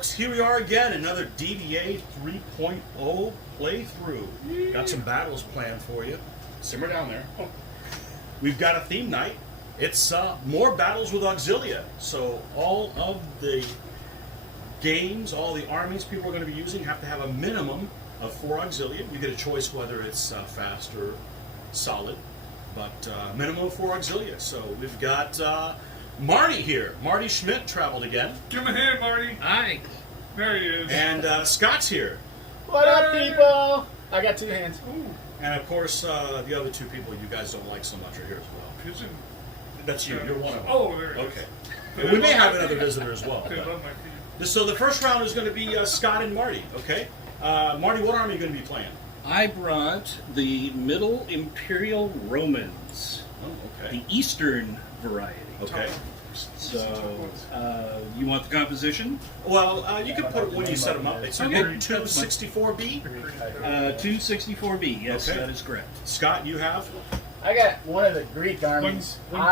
folks, here we are again, another DBA 3.0 playthrough. Got some battles planned for you. Simmer down there. We've got a theme night. It's more battles with Auxilia. So all of the games, all the armies people are going to be using have to have a minimum of 4 Auxilia. You get a choice whether it's fast or solid, but minimum of 4 Auxilia. So we've got Marty here. Marty Schmidt traveled again. Give him a hand, Marty. Hi. There he is. And Scott's here. What up, people? I got 2 hands. Ooh, And of course, the other 2 people you guys don't like so much are here as well. pigeon. That's you. You're one of them. Oh, there it is. Okay. They And we may love have my another feet. visitor as well. They but- love my feet. So the first round is going to be Scott and Marty. Okay. Marty, what army are you going to be playing? I brought the Middle Imperial Romans, Oh, okay. the Eastern variety. Okay. So, you want the composition? Well, you can put it when you set them up. It's Okay. 264B. 264B, yes, Okay. that is correct. Scott, you have? I got one of the Greek armies, One-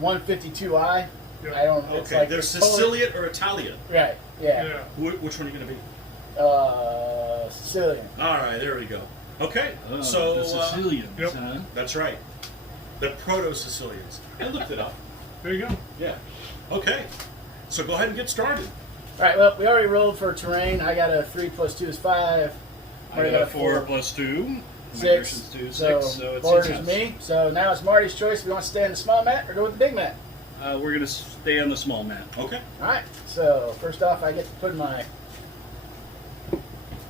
152I. Yeah. I don't. It's Okay. like There's it's totally- Siciliot or Italian. Right. Yeah. Yeah. Which one are you going to be? Sicilian. All right. There we go. Okay. Oh, So the Sicilians, Yep. huh? that's right. The Proto-Sicilians. I looked it up. There you go. Yeah. Okay. So go ahead and get started. All right. Well, we already rolled for terrain. I got a 3 + 2 is 5. I Marty got a 4 + 2. My 6. version's 2, So 6, so it's borders success. me. So now it's Marty's choice. We want to stay on the small mat or go with the big mat. We're going to stay on the small map. Okay. All right. So first off, I get to put my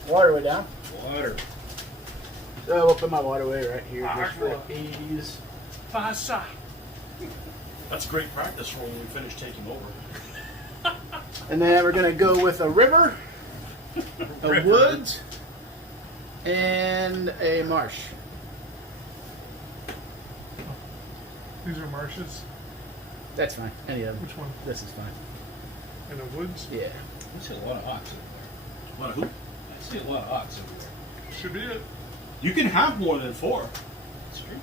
waterway down. Water. So we'll put my waterway right here just for Aqua. ease. Pasa. That's great practice for when we finish taking over. And then we're gonna go with a river, a River. woods, and a marsh. These are marshes. That's fine. Any of them. Which one? This is fine. In the woods. Yeah. I see a lot of ox everywhere. What, who? I see a lot of ox everywhere. Should be it. You can have more than 4. That's true.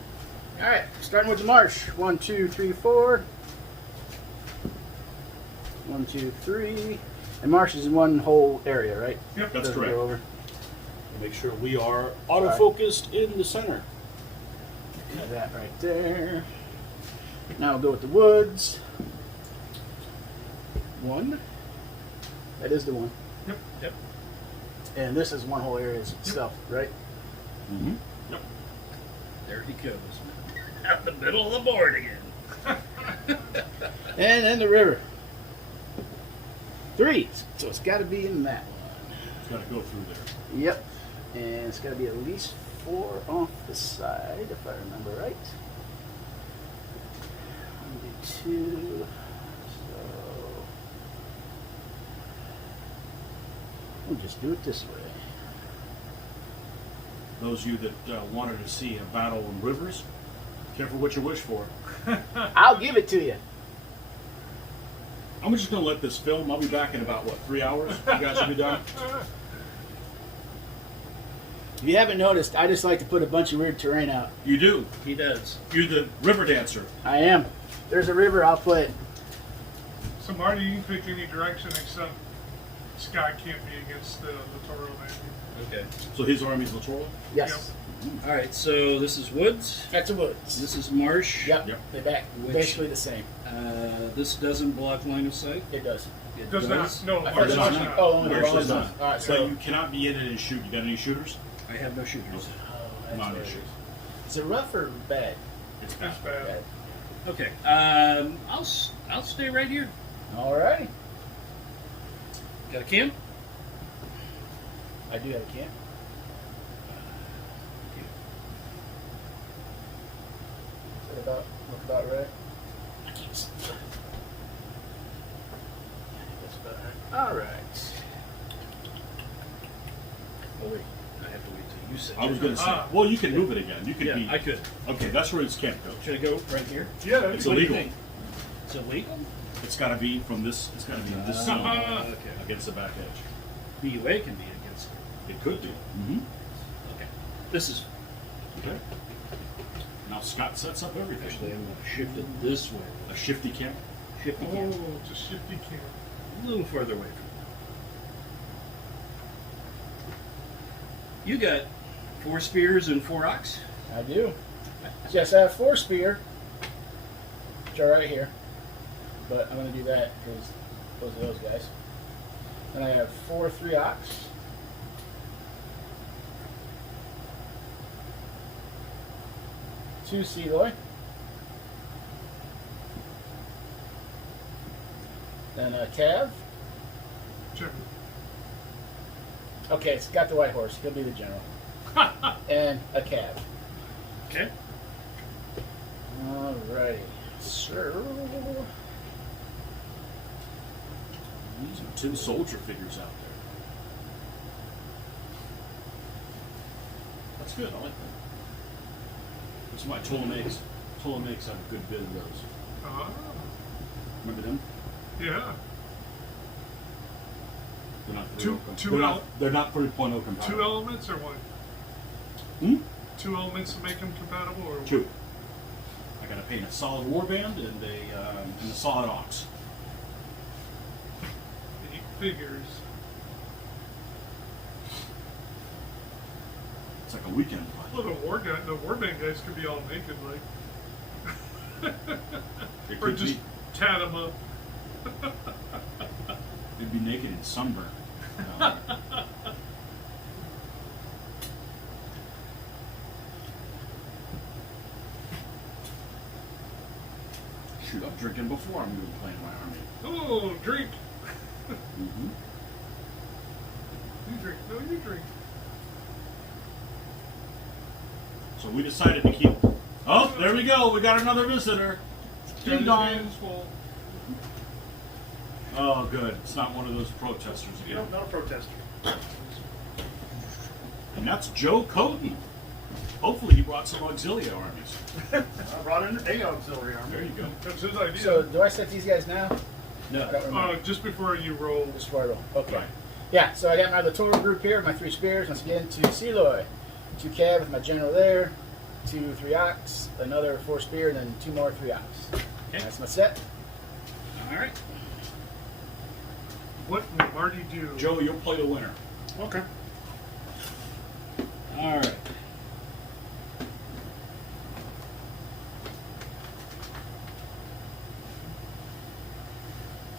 All right. Starting with the marsh. 1, 2, 3, 4. 1, 2, 3. And marsh is in one whole area, right? Yep. That's Doesn't correct. go over. Make sure we are autofocused in the center. Got that right there. Now we'll go with the woods. 1. That is the one. Yep. Yep. And this is one whole area itself, right? Mm-hmm. Yep. There he goes. Out the middle of the board again. And then the river. 3. So it's got to be in that one. It's got to go through there. Yep. And it's got to be at least 4 off the side, if I remember right. 1, 2. So we'll just do it this way. Those of you that wanted to see a battle in rivers, careful what you wish for. I'll give it to you. I'm just going to let this film. I'll be back in about, 3 hours? You guys will be done? If you haven't noticed, I just like to put a bunch of weird terrain out. You do. He does. You're the river dancer. I am. There's a river, I'll put. So Marty, you can pick any direction except Scott can't be against the littoral land. Okay. So his army's littoral? Yes. All right, so this is woods. That's a woods. This is marsh. Yep. Yep. They back Which- basically the same. This doesn't block line of sight. It does. It Does not. No, I Marsh forgot. does not. not. Oh, only the Marsh wrong does one. not. All right, So so you cannot be in it and shoot. You got any shooters? I have no shooters. Oh, that's Not what it issues. is. Is it rough or bad? It's That's bad. bad. Okay. I'll stay right here. All right. Got a camp? I do have a camp. Is that look about right? That's about right. All right. Oh wait, I have to wait till you say. I was going to say, Ah. well, you can move it again. You could Yeah, be. I could. Okay, that's where his camp goes. Should I go right here? Yeah, that's It's What do you illegal. think? It's illegal? It's got to be from this. It's got to be in this zone Okay. against the back edge. BUA can be against it. It could be. Mm-hmm. Okay. This is Okay. Now Scott sets up everything. actually I'm going to shift it this way. A shifty camp. Shifty Oh, camp. it's a shifty camp. A little further away from You got 4 spears and 4 ox. I do. Yes, I have 4 spear, which are right here. But I'm going to do that because those are those guys. Then I have 4 3 ox. Two Seloy. Then a Cav. Sure. Okay, it's got the white horse. He'll be the general. And a Cav. Okay. Alrighty. So. Some tin soldier figures out there. That's good. I like that. That's why Ptolemaics have a good bit of those. Ah, Remember them? yeah. They're not Two- 3.0 two they're el- not, they're not 3.0 compatible. 2 elements or one? Hmm? 2 elements to make them compatible or one? 2. I gotta paint a solid warband and a solid ox. 8 figures. It's like a weekend Well, project. the warband guys could be all naked, like, It or could just be, tat them up. it'd be naked and sunburned. No. Shoot, I'm drinking before I'm even playing my army. Oh, drink. Mm-hmm. You drink. No, you drink. So we decided to keep. Oh, there we go. We got another visitor. Ding dong. Hands full. Oh, good. It's not one of those protesters again. Not a protester. And that's Joe Kohten. Hopefully, he brought some Auxilia armies. I brought in a auxiliary army. There you go. That's his idea. So, do I set these guys now? I No. don't remember. Just before you roll. Just before I roll. Okay. Right. Yeah, so I got my littoral group here, my 3 spears. Once again, 2 Seloy, 2 Cav with my general there, 2 3 ox, another 4 spear, and then 2 more 3 ox. Okay. That's my set. All right. What will Marty do? Joe, you'll play the winner. Okay. All right.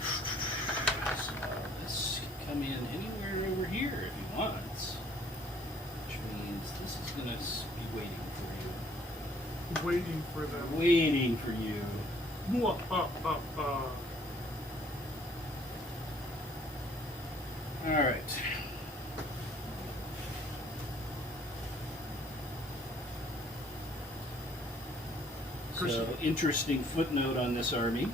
So this can come in anywhere over here if he wants, which means this is going to be waiting for you. Waiting for them. Waiting for you. All right. So, interesting footnote on this army.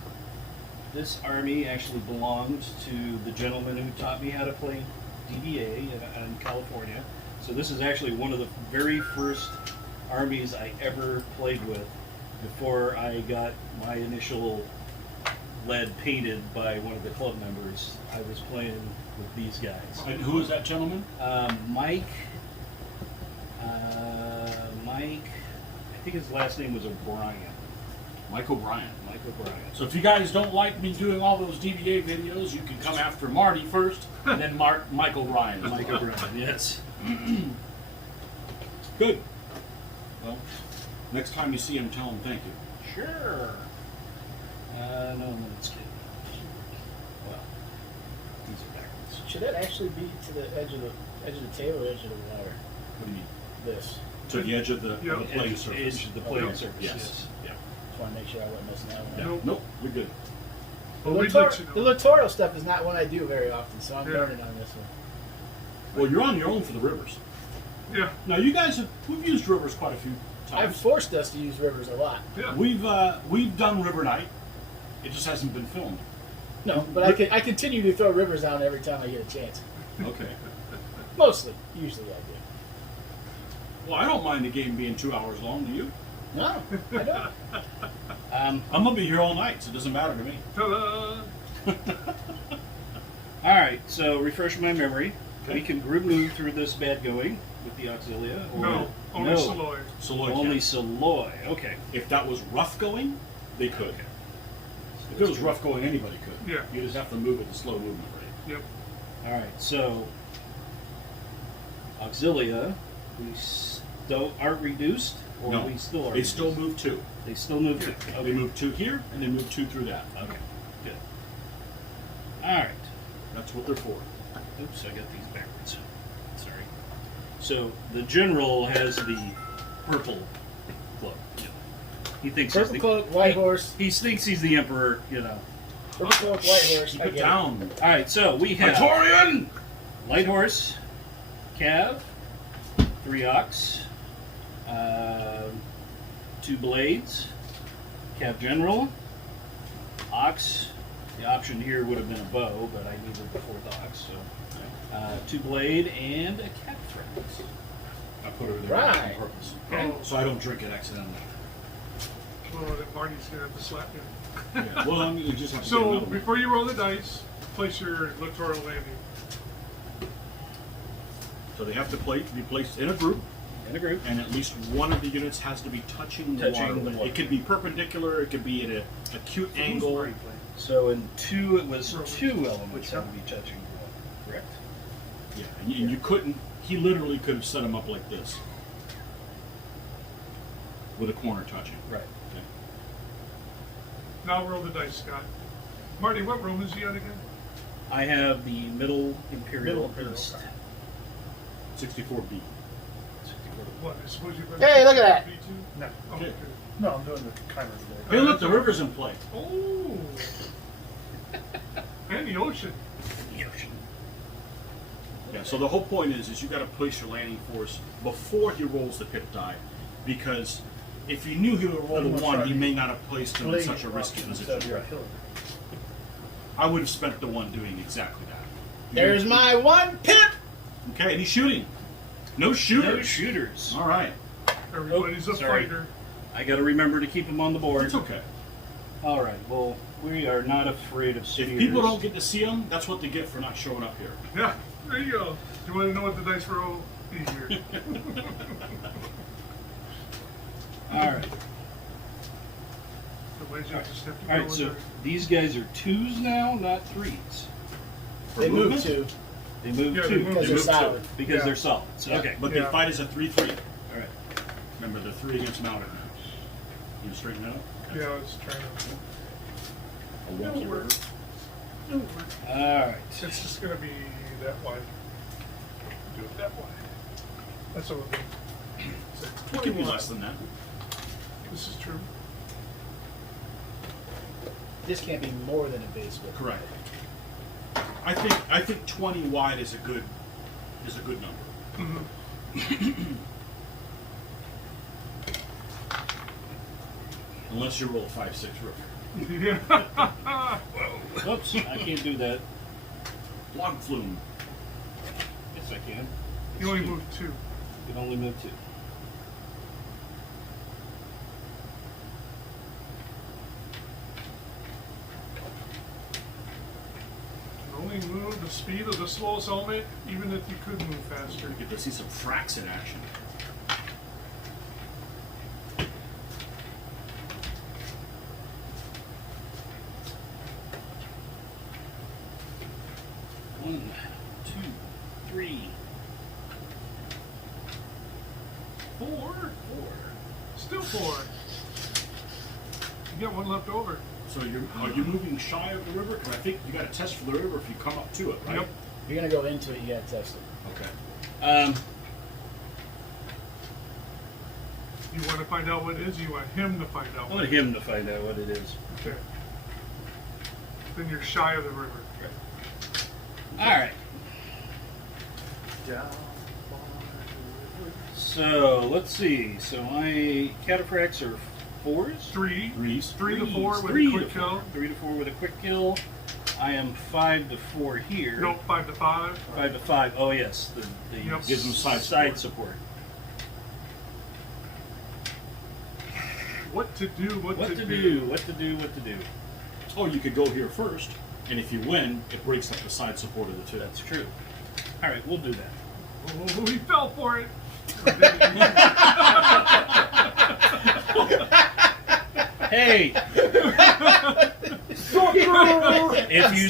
This army actually belonged to the gentleman who taught me how to play DBA in California. So this is actually one of the very first armies I ever played with before I got my initial lead painted by one of the club members. I was playing with these guys. And who is that gentleman? Mike, I think his last name was O'Brien. Mike O'Brien. Mike O'Brien. So if you guys don't like me doing all those DBA videos, you can come after Marty first, and then Mike O'Brien. Mike O'Brien, yes. Good. Well, next time you see him, tell him thank you. Sure. No, let's get. Well, these are backwards. Should that actually be to the edge of the table or edge of the water? What do you mean? This. To the edge of the, Yeah. playing surface. Edge of the playing Okay. surface, Yes. yes. Yeah. Just want to make sure I wasn't missing that one. Yeah. Nope. Nope, we're good. Well, we'd let you know. The littoral stuff is not one I do very often, so I'm Yeah. learning on this one. Well, you're on your own for the rivers. Yeah. Now, you guys we've used rivers quite a few I've times. forced us to use rivers a lot. Yeah. We've done River Night. It just hasn't been filmed. No, but I continue to throw rivers down every time I get a chance. Okay. Mostly. Usually I do. Well, I don't mind the game being 2 hours long. Do you? No, I don't. I'm gonna be here all night, so it doesn't matter to me. Ta-da! All right, so refresh my memory. Okay. We can group move through this bad going with the Auxilia. Or No, only Saloy. Saloy Only can. Saloy. Okay. If that was rough going, they could. If it was rough going, anybody could. Yeah. You just have to move at the slow movement rate. Yep. All right, so Auxilia, we still aren't reduced, or No, we still are. they reduced? still move 2. They still move. Yeah. To, They okay. move 2 here, and they move 2 through that. Okay. Good. All right. That's what they're for. Oops, I got these backwards. Sorry. So the general has the purple cloak. He thinks Purple he's the cloak, white horse. He thinks he's the emperor. You know. Purple cloak, white horse. Keep I it get it. down. All right. So we have Praetorian! light horse, cav, 3 ox, 2 blades, cav general, ox. The option here would have been a bow, but I needed the 4th ox, so 2 blade and a cataphract. I put her there Right. on purpose. Okay. So I don't drink it accidentally. Well, that Marty's gonna have to slap you. Yeah. Well, I mean, you just have to get So another one. before you roll the dice, place your littoral landing. So they have to be placed in a group, In a group. and at least one of the units has to be touching the Touching water. the water. It could be perpendicular, it could be at an acute angle. So in 2, it was Roll. 2 elements that would be touching the water, correct? Yeah, and you couldn't, he literally could have set them up like this. With a corner touching. Right. Okay. Now roll the dice, Scott. Marty, what room is he at again? I have the middle Imperial. Middle East. 64B. What? I suppose you've been. Hey, look at that. B2? No. Oh, Okay. okay. No, I'm doing the Khmer today. Hey, look, the river's in play. Oh. And the ocean. The ocean. Yeah, so the whole point is you got to place your landing force before he rolls the pit die, because if you knew he would roll a 1, he may not have placed him in such a risky position. I would have spent the 1 doing exactly that. There's my 1 pip. Okay, and he's shooting. No shooters. No shooters. All right, Everybody's a sorry. fighter. I got to remember to keep them on the board. it's okay. All right. Well, we are not afraid of If spears. people don't get to see them, that's what they get for not showing up here. Yeah, there you go. You want to know what the dice roll? Easier. All right. The ways you just have to All go right. with So it. these guys are 2s now, not 3s. For They move movement? 2 They move Yeah, they 2 move because they're move 2. solid. because Yeah. they're solid. So, okay. But Yeah. they fight as a 3-3. All right. Remember, the 3 against mounted. You straighten out? Yeah, I was trying to. A wonky river. All right. It's just going to be that wide. Do it that wide. That's what we'll do. It could be less than that. This is true. This can't be more than a base width. Correct. I think 20 wide is a good number. Mm-hmm. Unless you roll a 5-6 river. Yeah. Whoops. I can't do that. Log flume. Yes, I can. You only move 2. You can only move 2. You only move the speed of the slowest element, even if you could move faster. You get to see some fracks in action. One, two, three, 4? Still 4. You got 1 left over. So are you moving shy of the river? Because I think you got to test for the river if you come up to it, right? Yep. If you're going to go into it, you got to test it. Okay. You want to find out what it is, you want him to find out I what want him to find out what it is. Okay. Then you're shy of the river. All right. So let's see. So my cataphracts are 4s. 3. Threes. 3 to 4 with Three a to quick four. kill. 3 to 4 with a quick kill. I am 5 to 4 here. Nope, 5 to 5. 5 to 5. Oh yes, the Yep. Gives them side support. What to do, what What to to do. do? What to do? What to do? Oh, you could go here first, and if you win, it breaks up the side support of the 2. That's true. All right, we'll do that. Oh, he fell for it. Hey, Go If you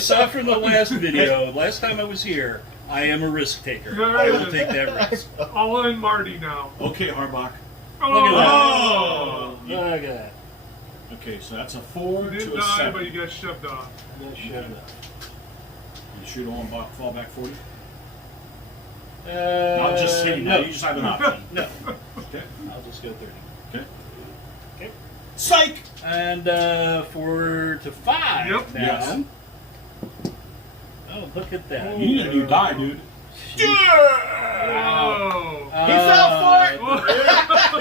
saw from the last video, last time I was here, I am a risk taker. There I it will is. take that risk. All in Marty now. Okay, Harbach. Look at that. Oh! Look at that. Okay, so that's a 4 You to didn't a die, 7. but you got shoved off. Just shove it. You shoot on fall back 40? Not Not just saying no. that. You just have an option. No. Okay. I'll just go 30. Okay. Okay. Psych! And 4 to 5 Yep. now. Yes. Oh, look at that. You need a new die, dude. Whoa! Uh, He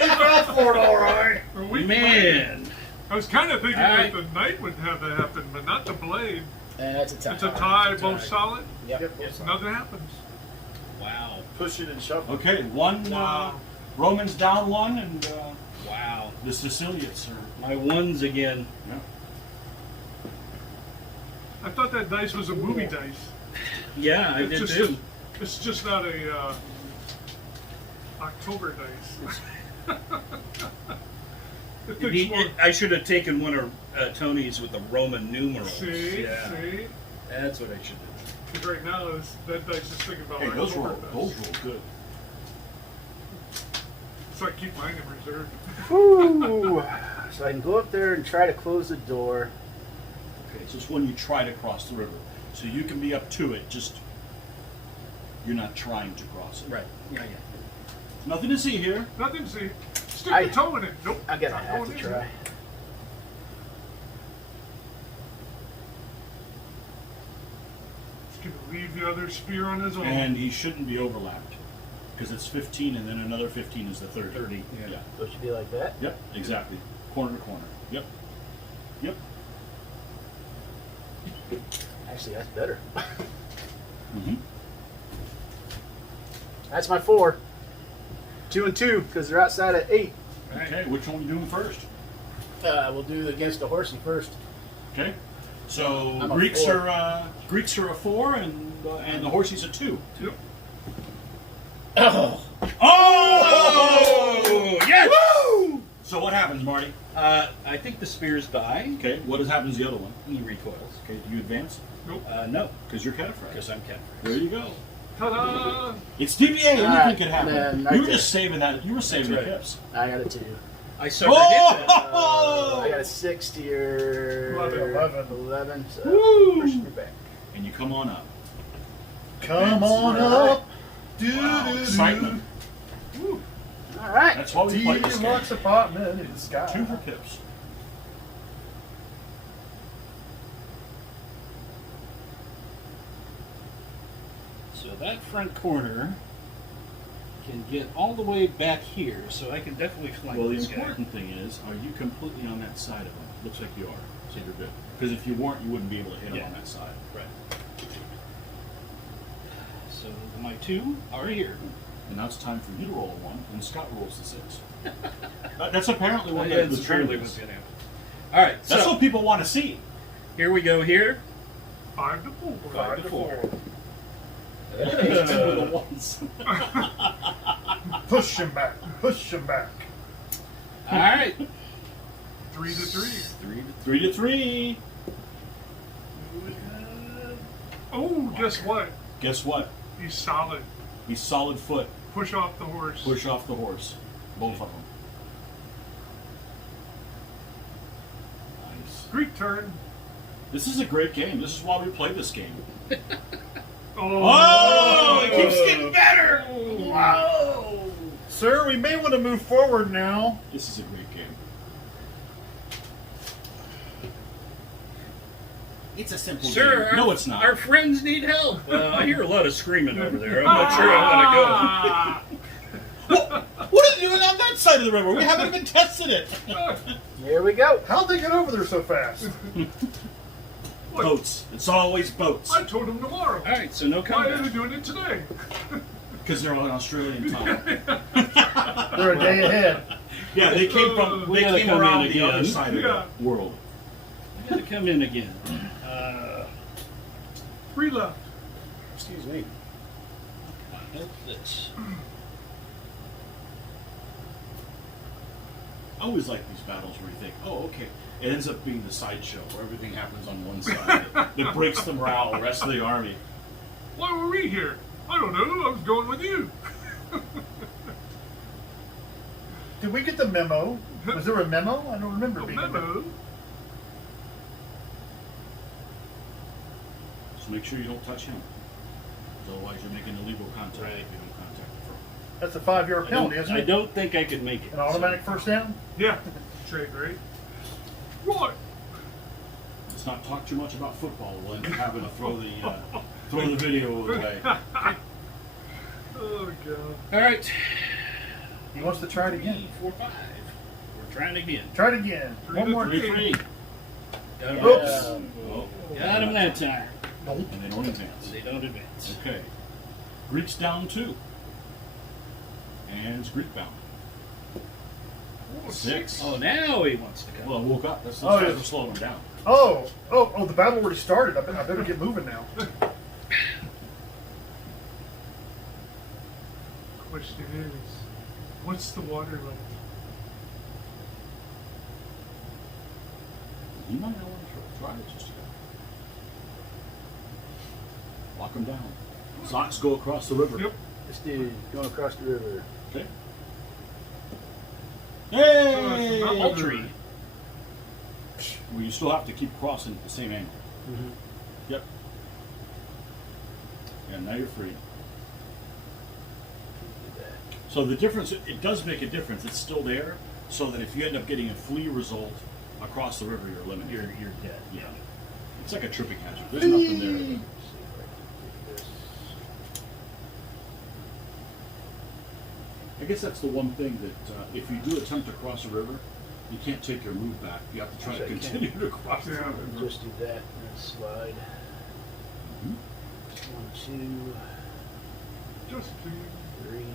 fell for it, all right. Man. I was kind of thinking All right. that the knight would have that happen, but not the blade. And that's a tie. It's a tie, both solid. Yep. Nothing happens. Wow. Push it and shove it. Okay, one Wow. Romans down one, and Wow. the Siciliots are. My ones again. Yeah. I thought that dice was a movie dice. Yeah, I It's did just, too. It's just not a October dice. It takes more. I should have taken one of Tony's with the Roman numerals. See, Yeah. see. That's what I should have done. Because right now that dice is thinking about Hey, those October roll good. So I keep mine in reserve. Whew. So I can go up there and try to close the door. Okay, so it's when you try to cross the river. So you can be up to it, just you're not trying to cross it. Right. Yeah, yeah. Nothing to see here. Nothing, see. Stick I- your toe in it. Nope. I gotta not have going to in. try. He's going to leave the other spear on his own. And he shouldn't be overlapped. Because it's 15 and then another 15 is the 30. 30, yeah. So it should be like that. Yep, exactly. Corner to corner. Yep. Yep. Actually, that's better. Mm-hmm. That's my 4. 2 and 2 because they're outside at 8. Okay, which one are we doing first? We'll do against the horsey first. Okay. So I'm a Greeks 4. are a 4 and the horsey's a 2. Yep. Oh! Oh! Yes! Woo! So what happens, Marty? I think the spears die. Okay, what happens to the other one? He recoils. Okay, do you advance? Nope. No, Because you're cataphractic. because I'm cat. There you go. Ta-da! It's DBA. Anything Alright, could happen. then You right were there. just saving that. You were saving That's the right. hips. I got a 2. I sucker hit that. I got a 60 or 11. So Woo! pushing me back. And you come on up. Come on up. Wow, excitement. All right. That's why we play this game. Deluxe apartment in the sky. 2 for pips. So that front corner can get all the way back here, so I can definitely flank Well, the this guy. important thing is, are you completely on that side of him? Looks like you are. So you're good. Because if you weren't, you wouldn't be able to hit him Yeah. on that side. Right. So my 2 are here. And now it's time for you to roll a 1, and Scott rolls the 6. That's apparently what Yeah, the that's trend really is. what's going to happen. All right, That's so what people want to see. here we go here. 5 to 4. 5 to 4. Two of the ones. Push him back. Push him back. All right. 3 to 3. 3 to 3. Oh, guess what? Guess what? He's solid. He's solid foot. Push off the horse. Push off the horse. Both of them. Nice. Greek turn. This is a great game. This is why we play this game. Oh, it keeps getting better. Wow. Sir, we may want to move forward now. This is a great game. It's a simple Sir, game. No, it's not. Our friends need help. I hear a lot of screaming over there. I'm not sure I want to go. What are they doing on that side of the river? We haven't even tested it. Here we go. How'd they get over there so fast? Boats. It's always boats. I told him tomorrow. All right, so no Why are they combat. doing it today? Because they're on Australian time. They're a day ahead. Yeah, they came from. We They gotta came come around in the other again. side of Yeah. the world. I got to come in again. 3 left. Excuse me. Help this. I always like these battles where you think, oh, okay. It ends up being the sideshow where everything happens on one side that breaks the morale of the rest of the army. Why were we here? I don't know. I was going with you. Did we get the memo? Was there a memo? I don't remember A being a memo. memo. Just make sure you don't touch him. 'Cause otherwise you're making illegal contact Right. if you don't contact the front. That's a 5-yard penalty, isn't I it? don't think I could make it. An automatic first down? Yeah. Trade rate. Right. Let's not talk too much about football. We'll end up having to throw the video away. Oh god. All right. He wants to try it 3, again. 4, 5. We're trying again. Try it again. Three One to more. three. 3-3. Got him. Oops. Oh, Got him that time. and they don't advance. They don't advance. Okay. Greek's down 2. And it's Greek bound. 6. Oh, now he wants to come. Well, I woke up. That's Oh, trying yeah. to slow him down. Oh, the battle already started. I better get moving now. Question is, what's the water level? You might not want to try it just yet. Lock him down. Socks go across the river. Yep. This dude going across the river. Okay. So Hey! it's not Poultry. Well, you still have to keep crossing at the same angle. Mm-hmm. Yep. And now you're free. So the difference, it does make a difference. It's still there, so that if you end up getting a flee result across the river, you're eliminated. You're dead. Yeah. It's like a tripping hazard. There's nothing there. I guess that's the one thing that if you do attempt to cross a river, you can't take your move back. You have to try to Yes, I can. continue to cross the Yeah. river. Just do that and slide. Mhm. 1, 2, Just 3.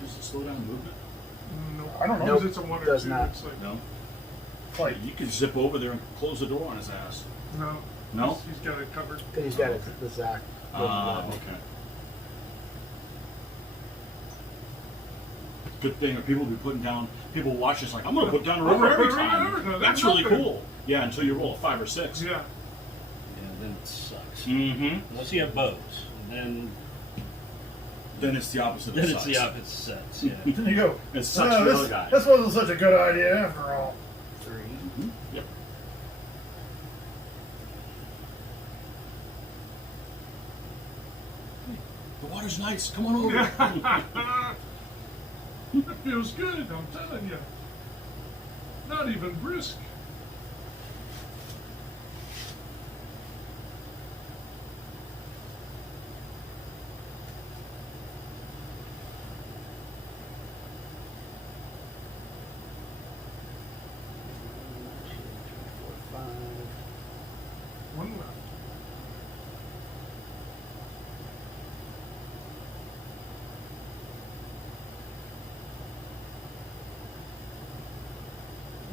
Does it slow down movement? no. I don't know. Nope, It's a one or does two. not. It's like, No. Like, You can zip over there and close the door on his ass. no. No? He's got it covered. Because he's got the Zach. Okay. Good thing, or people be putting down. People watch this like, I'm going to put down a river I'm gonna every put it right time. over. That's There's really nothing. cool. Yeah, until you roll a 5 or 6. Yeah. Yeah, then it sucks. Mm-hmm. Unless you have bows, and Then it's the opposite. then of it's the sucks. opposite sets. Yeah. then you go. It sucks "Oh, for the this, other guy." this wasn't such a good idea after all. 3. Mhm. Yep. The water's nice. Come on over. It feels good, I'm telling you. Not even brisk. One left.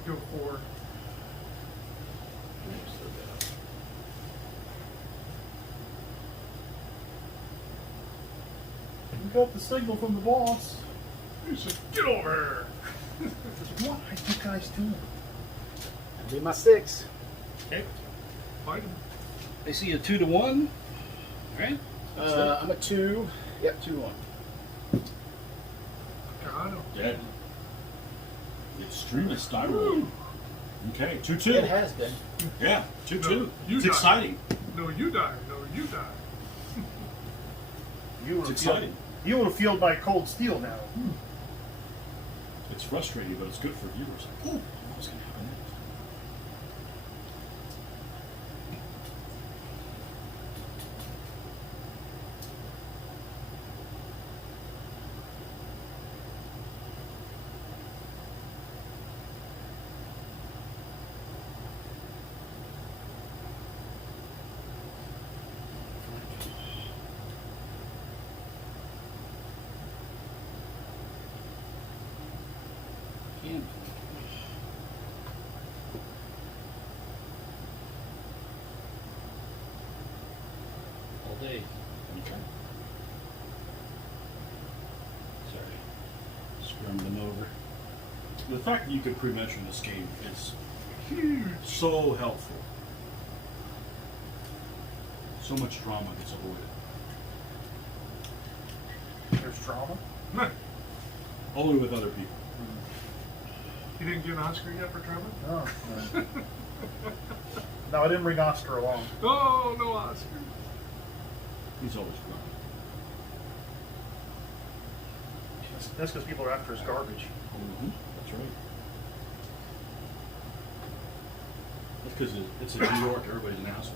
Go 4. We got the signal from the boss. He said, get over here. What are you guys doing? That'll be my 6. Okay. Fight him. I see a 2 to 1. All right. I'm a 2. Yep, 2-1. Got him. Dead. The extremist die roll. Okay, 2-2. It has been. Yeah, 2-2. No, you It's die. exciting. No, you die. No, you die. You It's will exciting. You will feel my cold steel now. It's frustrating, but it's good for viewers. Ooh, what's going to happen next? Can. Scrum them over. The fact that you could pre-measure this game is huge, so helpful. So much drama gets avoided. There's drama. Only with other people. You didn't get an Oscar yet for drama? Oh, no. No, I didn't bring Oscar along. Oh, no Oscar. He's always drama. That's because people are after his garbage. Mm-hmm. That's right. That's because it's in New York, everybody's an asshole.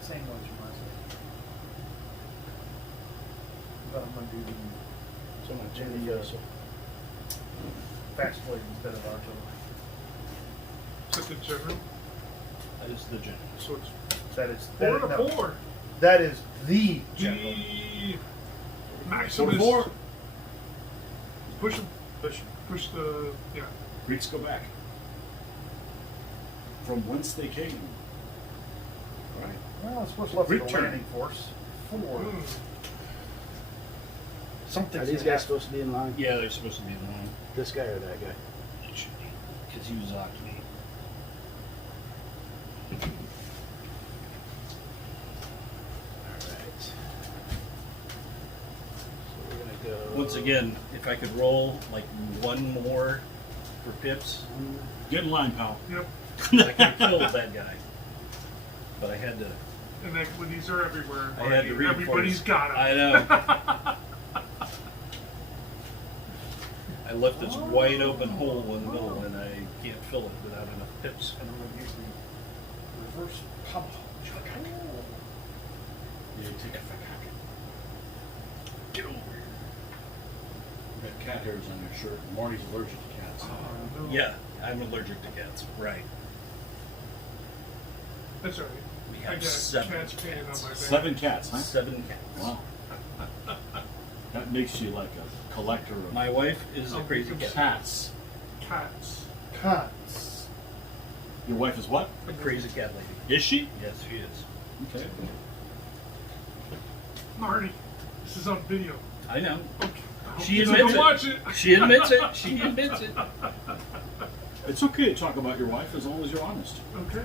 Same ones reminds me. But I'm going to do So much the fast blade instead of artillery. Is it the general? That is the general. So it's That is 4 to no, 4. That is the general. The 4 Maximus. to 4. Push him. Push. Push the. Yeah. Greeks go back. From whence they came. Right. Well, it's supposed to left the Return. landing force. 4. Mm. Something. Are these guys supposed to be in line? Yeah, they're supposed to be in line. This guy or that guy? It should be, because he was locked me. Alright. So we're gonna go. Once again, if I could roll like one more for pips, Get in line, pal. Yep. I could have killed that guy. But I had to. And equities are everywhere. I had to Marty. Everybody's reinforce. got them. I know. I left this wide open hole in the middle, and I can't fill it without enough pips. And I'm going to use the reverse pump. You take a fact. Get over here. You got cat hairs on your shirt. Marty's allergic to cats. Oh, no. Yeah, I'm allergic to cats. Right. That's all right. We I have got 7 cats painted on cats. my back. 7 cats, huh? 7 cats. Wow. That makes you like a collector of My wife is a crazy cat. cats. Cats. Cuts. Your wife is what? A crazy cat lady. Is she? Yes, she is. Okay. Marty, this is on video. I know. Okay. I hope She you admits don't it. watch it. She admits it. She admits it. It's okay to talk about your wife as long as you're honest. Okay.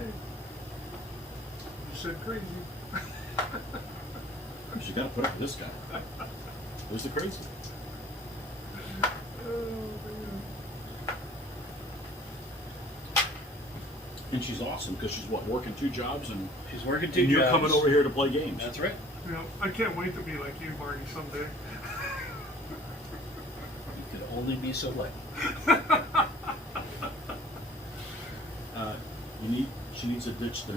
You said crazy. You got to put up with this guy. Who's the crazy? Oh, man. And she's awesome because she's what, working 2 jobs and, She's working 2 and you're jobs. coming over here to play games. That's right. You know, I can't wait to be like you, Marty, someday. You could only be so lucky. She needs to ditch the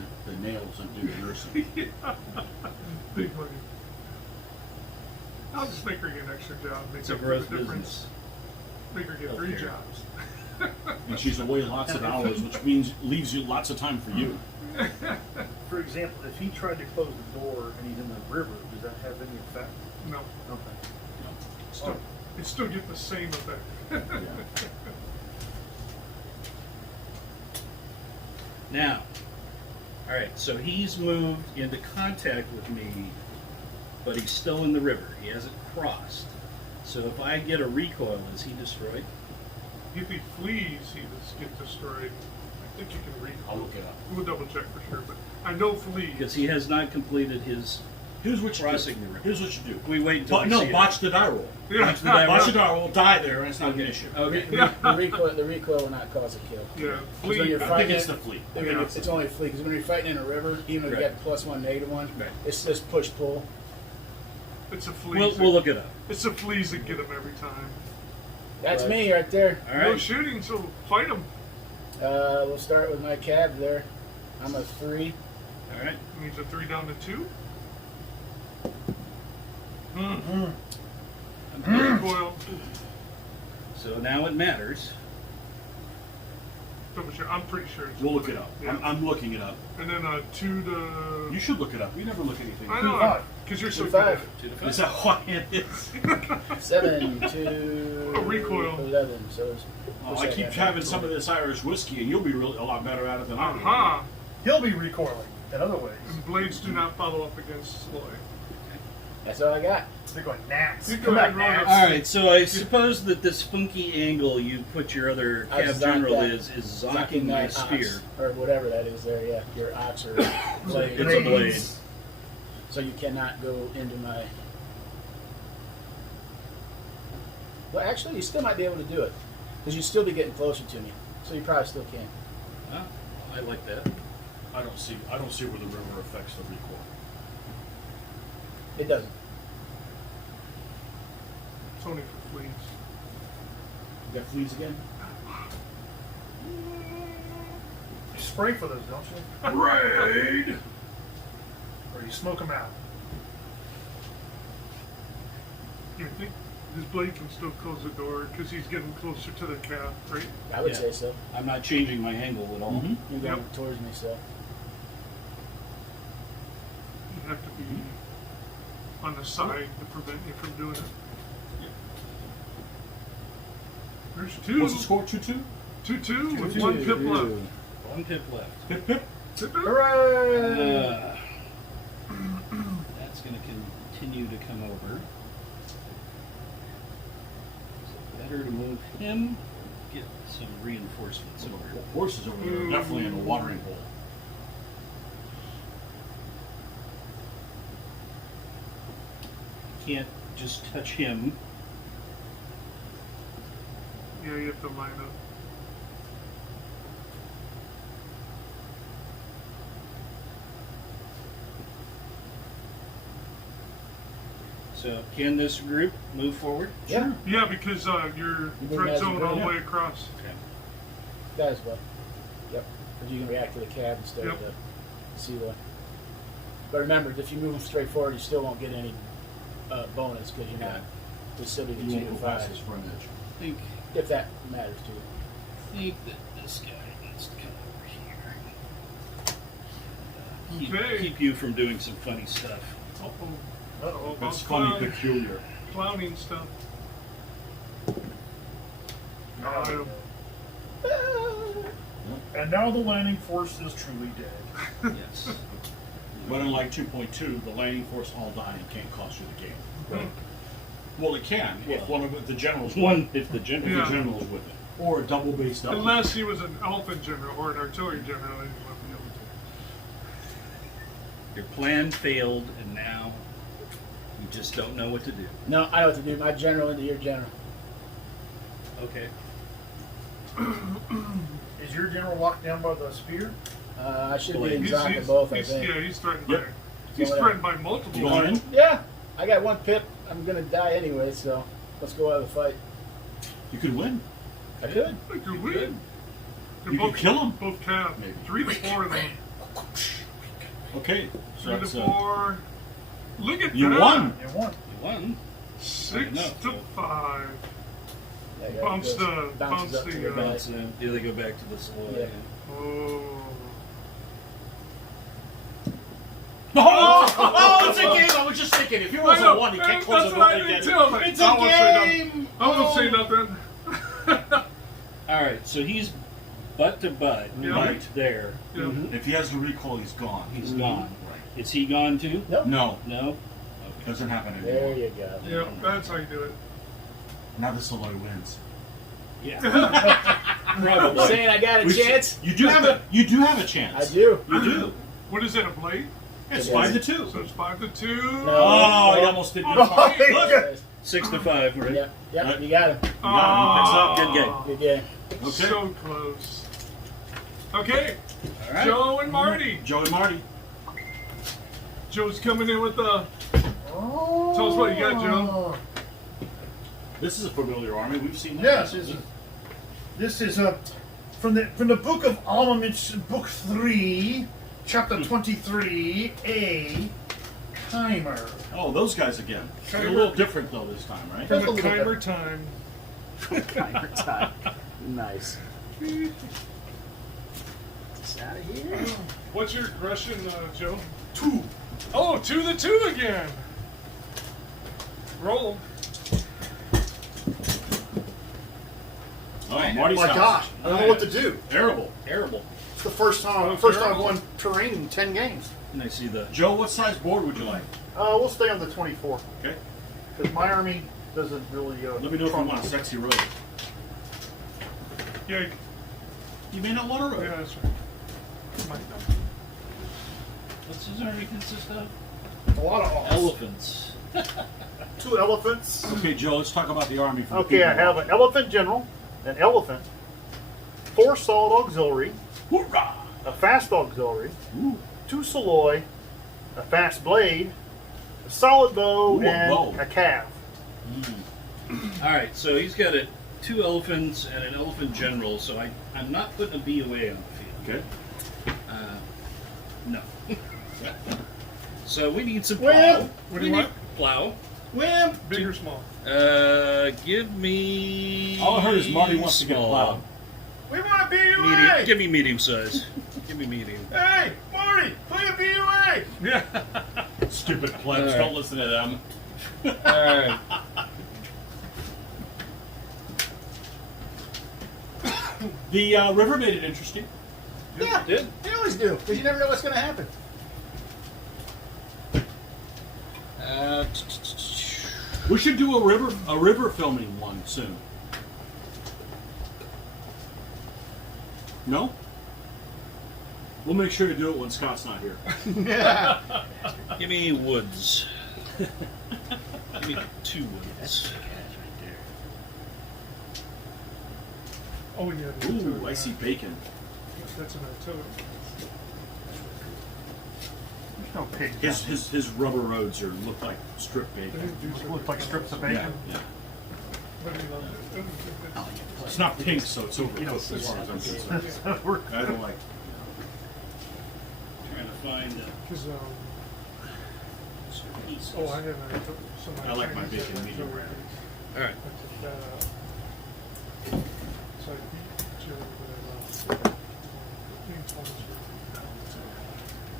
nails and do the nursing. Big money. I'll just make her get an extra job. Make It's a up for growth the difference. business. Make her get 3 Healthcare. jobs. And she's away lots of hours, which means leaves you lots of time for you. For example, if he tried to close the door and he's in the river, does that have any effect? No, Okay. still, it still get the same effect. Yeah. Now, all right, so he's moved into contact with me, but he's still in the river. He hasn't crossed. So if I get a recoil, is he destroyed? If he flees, he just gets destroyed. I think you can read. I'll look it up. We'll double check for sure, but I know flees. Because he has not completed his Here's what you crossing do. the river. Here's what you do. We wait until But we no, see it. botch the die roll. Yeah. Botch the die Botch roll. the die roll, die there, and it's not an issue. Okay. The recoil will not cause a kill. Yeah, when flee. you're I think fighting it's it- the fleet. It's only a flee because when you're fighting in a river, even if Right. you got +1, -1, Right. it's just push pull. It's a fleas. We'll look it up. It's the fleas that get him every time. That's Right. me right there. All No right. shooting, so fight him. We'll start with my cab there. I'm a 3. All right. Means a 3 down to 2. Mm-hmm. Recoil. So now it matters. Double check. I'm pretty sure. It's We'll look it up. Yeah. I'm looking it up. And then 2 to. You should look it up. We never look anything I up. know, because you're so 2 to good at 5. it. 2 to 5. Is that why it is? 7 to A recoil. 11. So it's, Oh, I keep having some of this Irish whiskey, and you'll be really a lot better at it than I will. Aha! He'll be recoiling in other ways. And blades do not follow up against Sloy. that's all I got. They're going, Nats. You go Come ahead back, and roll Nats. it. All right, so I suppose that this funky angle you put your other I cab zonked general that. is zocking my that spear. ox, or whatever that is there. Yeah, your ox or blade. It's a blade. So you cannot go into my. Well, actually, you still might be able to do it because you'd still be getting closer to me. So you probably still can. Oh, I like that. I don't see where the river affects the recoil. It doesn't. It's only for fleas. You got fleas again? You spray for those, don't you? Raid! Or you smoke them out? You think his blade can still close the door because he's getting closer to the cab, right? I would Yeah. say so. I'm not changing my angle at all. Mhm. You're going Yep. towards me, so. You have to be on the side to prevent you from doing it. There's 2. What's the score? 2-2? 2-2 with 2-2. 1 pip left. 1 pip left. Pip pip. Hooray! That's going to continue to come over. So better to move him, get some reinforcements over. The horses over there are definitely in a watering hole. Can't just touch him. Yeah, you have to line up. So can this group move forward? Yeah. Yeah, because your You move threat as you zone go, all the yeah. way across. Okay. That as well. Yep. Because you can react to the cab instead Yep. of the Siciliot. But remember, if you move them straight forward, you still won't get any bonus because you're not. You'll still be the You 2 won't to go past 5. this front edge. I If that matters to you. think that this guy needs to come over here. Okay. Keep you from doing some funny stuff. Uh-oh. Uh-oh. That's About funny, peculiar. clowning stuff. Now- And now the landing force is truly dead. Yes. But unlike 2.2, the landing force all die and can't cost you the game. Right. Well, it can if one of the generals One if the if general. Yeah. the general's with it, or a double base double. Unless he was an elephant general or an artillery general, then he wouldn't be able to. Your plan failed, and now you just don't know what to do. No, I know what to do. My general into your general. Okay. Is your general locked down by the spear? I should Blade. be in He's, Zonka he's, both, I he's, think. yeah, he's threatened Yep. by. He's So, threatened by multiple. You going in? Yeah, I got 1 pip. I'm gonna die anyway, so let's go out of the fight. You could win. I could. I could win. They're You could kill him. Both cab. Maybe. 3 to 4 of them. Okay, so 3 to that's 4. Look at you that. won. You won. You won. 6 No, to so- 5. Yeah, it Bounce goes- the- bounces bounce up to the, the back. So yeah, they go back to the slow. Yeah. Oh. Oh, it's a game. I was just thinking, if you was I know, a 1, you can't close that's the what door I again. did too. I'm like, It's I a won't say game. I won't say nothing. All right, so he's butt to butt Yeah. right there. Yeah. Mhm. If he has the recoil, he's gone. He's Mhm. gone. Is he gone too? Nope. No, No. doesn't happen There anymore. you go. Yeah, that's how you do it. Now the Saloy wins. Yeah. I'm Probably. saying I got a We- chance. You do have a chance. I do. You do. What is it, a blade? It's It 5 to is. 2. So it's 5 to 2. No. Oh, he almost did. Oh, Look. my 6 to 5, right? Yep, yep, you got him. Oh, Good game. Good game. Okay. So close. Okay, All right. Joe and Marty. Joe and Marty. Joe's coming in with the. Oh. Tell us what you got, Joe. This is a familiar army. We've seen that. Yes, this is from the book of Armaments, book 3, chapter 23, a Khmer. Oh, those guys again. They're a Khmer. little different though this time, right? From a the little timer bit. time. Khmer tie. Nice. Just out of here. What's your aggression, Joe? 2. Oh, 2 again. Roll 'em. Oh, Marty's My house. gosh, I don't know what to do. Terrible. Terrible. It's the first time I've won terrain in 10 games. And I see the Joe, what size board would you like? We'll stay on the 24 Okay. because my army doesn't really. Let me know if you want a sexy road. Yeah, You may not want a road. yeah, that's right. Might not. what's his army consist of? A lot of awes. Elephants. 2 elephants. Okay, Joe, let's talk about the army. For the Okay, people I have an elephant general, an elephant, 4 solid auxiliary, Hoorah! a fast auxiliary, Ooh. 2 soloi, a fast blade, a solid bow, Ooh, a and bow. a calf. All right, so he's got 2 elephants and an elephant general. So I'm not putting a BOA on the field. Okay. No. So we need some Well, plow. what do you want? Plow. Wimp. Big or small? Give me. All I heard is Marty wants to get small. plowed. We want a BUA! Medium. Give me medium size. Give me medium. Hey, Marty, play a BUA! Yeah. Stupid plebs, All right. don't listen to them. All right. The river made it interesting. Yeah, Did. they always do, because you never know what's going to happen. We should do a river filming one soon. No? We'll make sure to do it when Scott's not here. Give me woods. Give me 2 woods. Oh, yeah. the Ooh, artillery, I see bacon. That's an artillery. There's no pig. His rubber roads look like strip They bacon. didn't do so. Looks like strips of Yeah, bacon. yeah. What do you love? It's not pink, so it's overcooked as far as I'm concerned. We're- I don't like. Trying to find Because, some pieces. oh, I have some. I like my bacon medium rare. All right. I took that out. So I beat Joe, but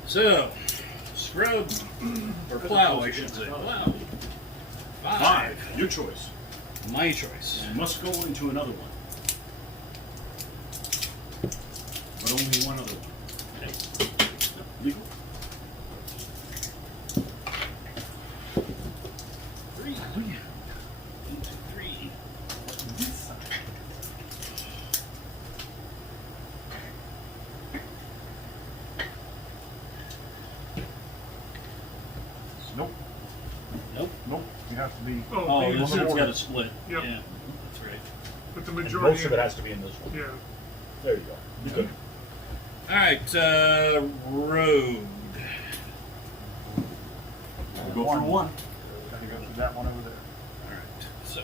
So, scrub or plow, I should say. Plow. 5. Your choice. My choice. You must go into another one. But only one other one. Legal? 3. 1, 2, 3. Nope. Nope. Nope. You have to be. Oh, the- this on the one's board. got a split. Yep. Yeah, that's right. But the And majority. most of it has to be in this one. Yeah. There you go. You good. All right, road. We'll go for one. Gotta go through that one over there. All right, so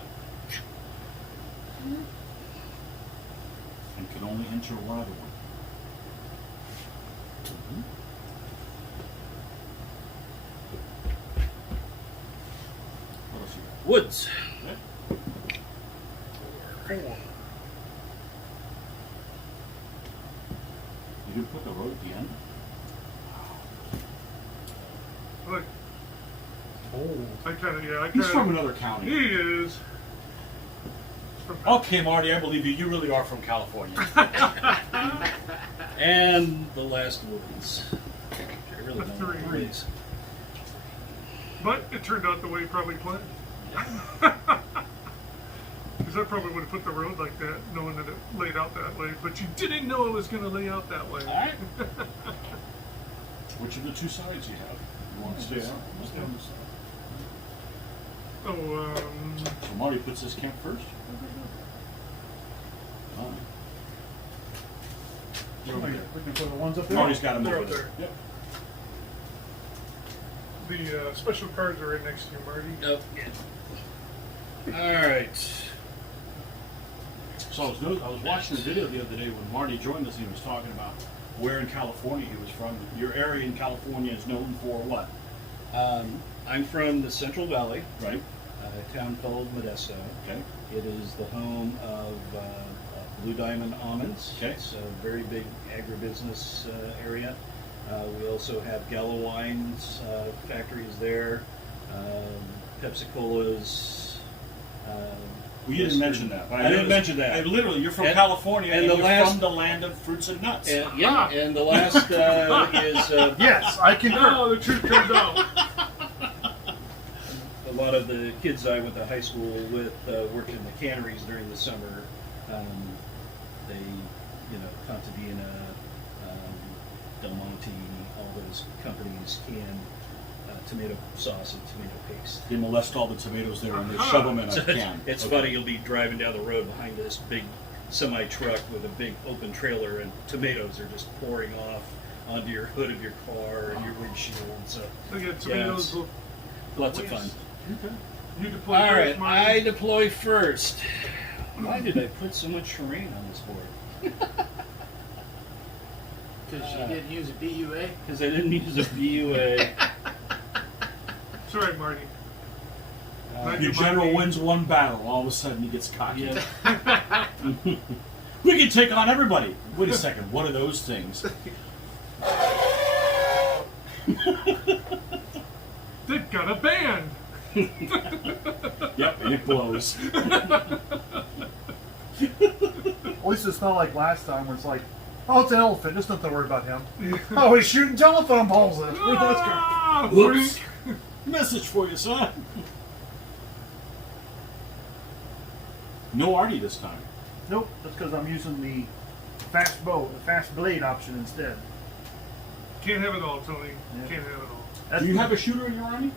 And can only enter one other one. What else you got? woods. You didn't put the road at the end? Look, Oh. I kind of, yeah, I He's from kind of. another county. He is. Okay, Marty, I believe you. You really are from California. And the last woods. I really don't know Three. what it is. But it turned out the way he probably planned. Because I probably would have put the road like that, knowing that it laid out that way. But you didn't know it was going to lay out that way. All right. Which of the two sides you have? You want to stay on? Let's stay on this side. Oh, So Marty puts his camp first? Fine. They're over there. We can put the ones up there. Marty's got them They're over up there. there. Yep. the special cards are right next to you, Marty. Nope. All right. So I was watching a video the other day when Marty joined us and he was talking about where in California he was from. Your area in California is known for what? I'm from the Central Valley. Right? a town called Modesto. Okay. It is the home of Blue Diamond Almonds. Okay. It's a very big agribusiness area. We also have Gallo Wines factories there, Pepsi-Cola's. Well, you didn't mention that. I didn't mention that. I literally, you're from And- California, and and the you're last- from the land of fruits and nuts. And, yeah, and the last is Yes, I concur. No, the truth comes out. a lot of the kids I went to high school with worked in the canneries during the summer. They, Contadina, Del Monte, all those companies can tomato sauce and tomato paste. They molest all the tomatoes there and they shove them in a can. It's Okay. funny, you'll be driving down the road behind this big semi truck with a big open trailer, and tomatoes are just pouring off onto your hood of your car and your windshield. So So yeah, tomatoes will. lots of fun. Okay. You deploy All first, right, Marty. I deploy first. Why did I put so much terrain on this board? Because you didn't use a BUA. Because I didn't use a BUA. It's all right, Marty. Your general wins one battle, all of a sudden he gets cocky. Yeah. We can take on everybody. Wait a second, what are those things? They've got a band. Yep, and it blows. At least it's not like last time where it's like, oh, it's an elephant. Just nothing to worry about him. Oh, he's shooting telephone poles at us. Ah, Whoops. freak. Message for you, son. No Artie this time. Nope, that's because I'm using the fast bow, the fast blade option instead. Can't have it all, Tony. Yeah. Can't have it all. That's Do you have a shooter in your army?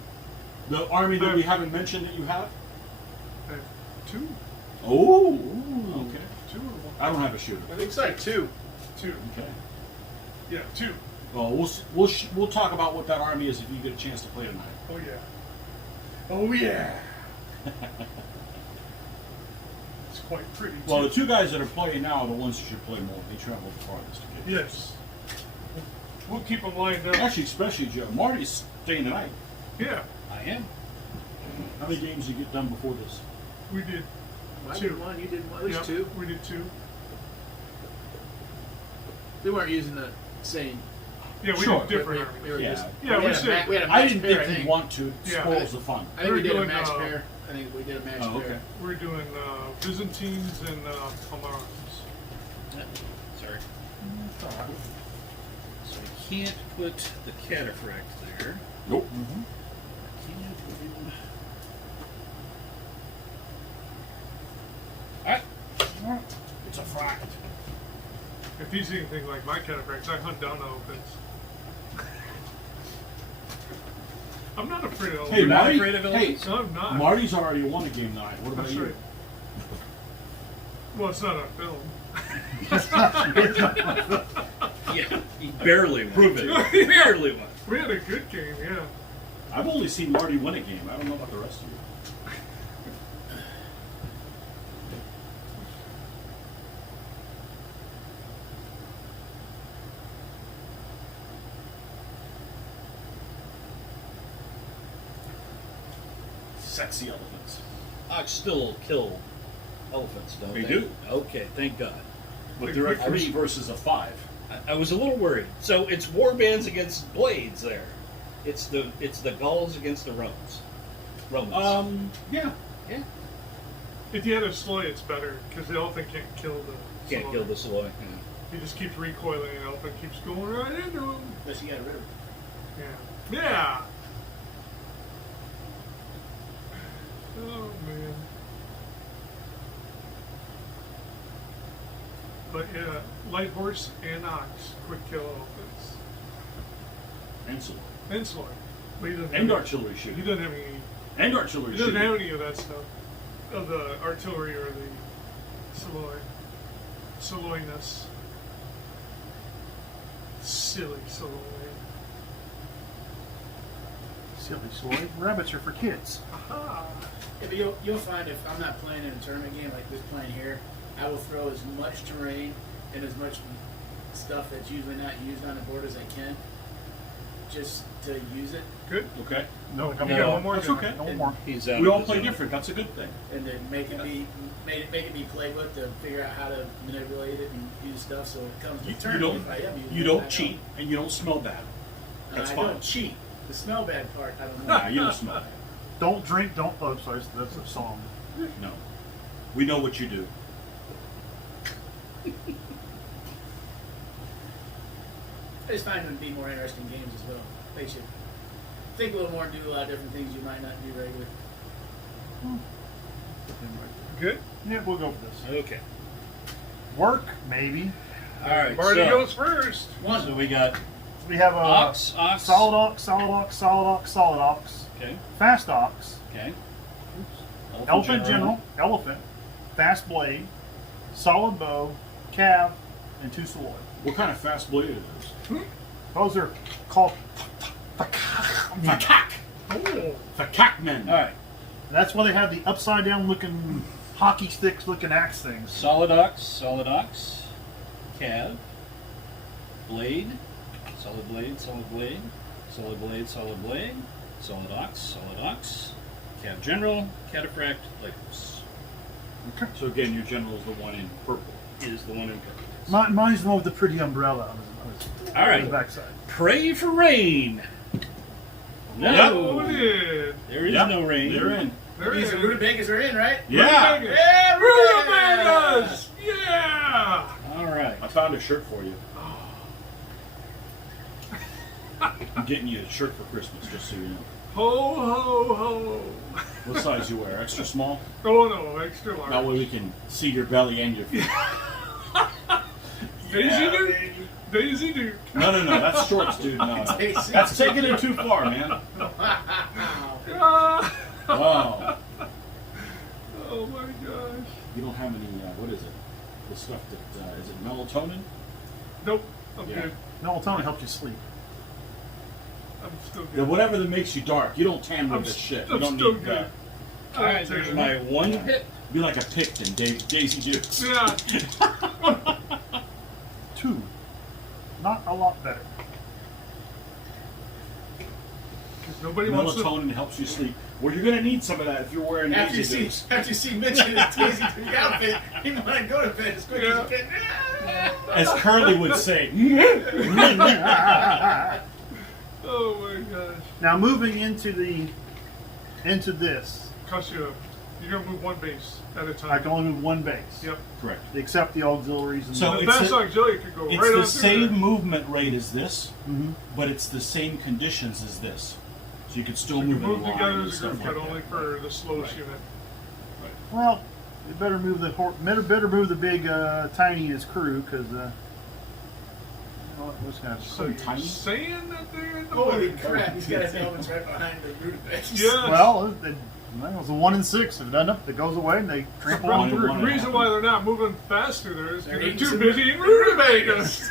The army that we haven't mentioned that you have? I have two. Oh, okay. Two. I don't have a shooter. I think it's like two. Two. Okay. Yeah, two. Well, we'll talk about what that army is if you get a chance to play tonight. Oh, yeah. Oh, yeah. It's quite pretty, too. Well, the two guys that are playing now are the ones you should play more. They travel the farthest to get. Yes. We'll keep them lined up. Actually, especially Joe. Marty's staying tonight. Yeah, I am. How many games did you get done before this? we did. I Two. did one, you did one, at least Yep, two. We did two. We weren't using the same. Yeah, we Sure. did different we armies. were Yeah. just. Yeah, we had a said- we had a I match didn't pair, I think think. you want to. It Yeah. spoils the fun. I think We're we did a doing, match uh, pair. I think we did a match Oh, pair. okay. We're doing Byzantines and Hammars. Sorry. So I can't put the cataphract there. Nope. Can't put in- Alright. It's a fract. If he's anything like my cataphracts, I hunt down elephants. I'm not afraid of Hey, elephants. not Marty. afraid of Hey, elephants? No, I'm not. Marty's already won a game tonight. What about That's you? right. Well, it's not a film. Yeah, he barely won. Prove it. He barely won. We had a good game, yeah. I've only seen Marty win a game. I don't know about the rest of you. Sexy elephants. Ox still kill elephants, don't they? They do. Okay, thank God. But there are 3 versus a 5. I was a little worried. So it's war bands against blades there. It's the Gauls against the Romans. Yeah. Yeah. If you had a Sloy, it's better, because the elephant can't kill the Can't Sloy. kill the Saloy. He just keeps recoiling, and the elephant keeps going right into him. Unless you got a river. Yeah. Yeah! Oh, man. But yeah, light horse and ox, quick kill elephants. And sword. And Sloy. But he doesn't And have artillery He shooting. doesn't have any. And artillery He doesn't shooting. have any of that stuff. Of the artillery or the Saloy. Saloyness. Silly Saloy. Silly soy. Rabbits are for kids. Aha! Yeah, but you'll find if I'm not playing in a tournament game like this playing here, I will throw as much terrain and as much stuff that's usually not used on the board as I can, just to use it Good. Okay. No, You come got on. one more. That's Jim? okay. No more. He's out We of all the play zone. different. That's a good thing. and then make it be playbook to figure out how to manipulate it and use stuff so it comes to You, turn. you don't if I am using you it, don't I cheat and you don't smell bad. That's I fine. don't cheat. The smell bad part, I don't know. Nah, you don't smell bad. Don't drink, don't. Oh, sorry, that's a song. No. We know what you do. I just find them to be more interesting games as well. They should think a little more and do a lot of different things you might not do regularly. Good. Yeah, we'll go for this. Okay. Work, maybe. All right. Marty so, goes first. so we got We have a ox. solid ox, solid ox, solid ox, solid ox, Okay. fast ox, Okay. elephant general, elephant, fast blade, solid bow, cav, and 2 sword. What kind of fast blade is this? Those are called Fakak. Oh. Fakak men. All right. That's why they have the upside down looking hockey sticks looking axe things. Solid ox, cab, blade, solid blade, solid blade, solid blade, solid blade, solid ox, cab general, cataphract, Legos. Okay. So again, your general is the one in purple. Is the one in purple. Mine's the one with the pretty umbrella on All the right. backside. Pray for rain. No. Loaded. There is Yep, no rain. They're in. There These is. rutabagas are in, right? Yeah. Yeah, Rutabagas! Yeah! All right. I found a shirt for you. I'm getting you a shirt for Christmas, just so you know. Ho, ho, ho. What size you wear? Extra small? Oh no, extra large. That way we can see your belly and your feet. Daisy Duke. Daisy Duke. No, that's shorts, dude. No, Daisy that's taking it too far, man. Ah. Wow. Oh my gosh. You don't have any, what is it? The stuff that, is it melatonin? Nope. I'm Yeah. good. Melatonin helps you sleep. I'm still Yeah, good. whatever that makes you dark. You don't tan with this shit. You I'm don't still need good. that. All right. There's my one hit. Be like a Picton, Daisy Dukes. Yeah. 2. Not a lot better. Nobody wants to. Melatonin helps you sleep. Well, you're going to need some of that if you're wearing After you Daisy see Dukes. Mitch in his Daisy Duke outfit, he might go to bed as quick as he can. As Curly would say. Oh my gosh. Now moving into this, Cost you. You're gonna move one base at a time. I can only move one base. Yep. Correct. Except the auxiliaries and So The it's best a- auxiliary could go It's right the on through same there. movement rate as this, Mhm. but it's the same conditions as this. So you can still You move can in move line together and as a stuff group, like but only that. for the slowest Right. unit. Well, you better move better move the big tiny as crew because what's gonna So Some you're tiny? saying that they're in the Holy way. crap, he's got his elements right behind the rutabagas. Yes. well it's a 1 in 6. If it doesn't up, it goes away and they trample on One in through. one. The reason why they're not moving faster there is They're because eating they're too some busy eating rutabagas.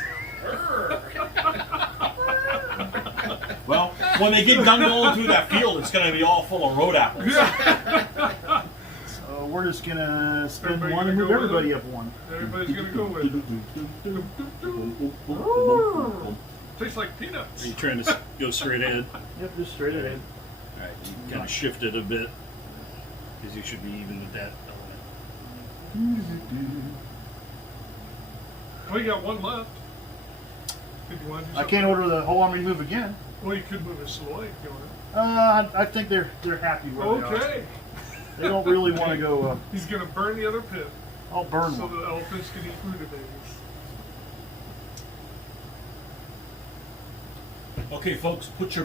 Well, when they get done going through that field, it's going to be all full of road apples. So we're just gonna spend Everybody 1 and gonna move go with everybody it? up 1. Everybody's gonna go with it. Tastes like peanuts. Are you trying to go straight ahead? Yep, just straight ahead. All right. You kind of shift it a bit because you should be even with that element. We got one left. Did you want to do I can't something? order the whole army to move again. Well, you could move it slowly if you want. I think they're happy where they are. Okay. They don't really want to go. He's gonna burn the other pit I'll burn so one. the elephants can eat rutabagas. Okay, folks, put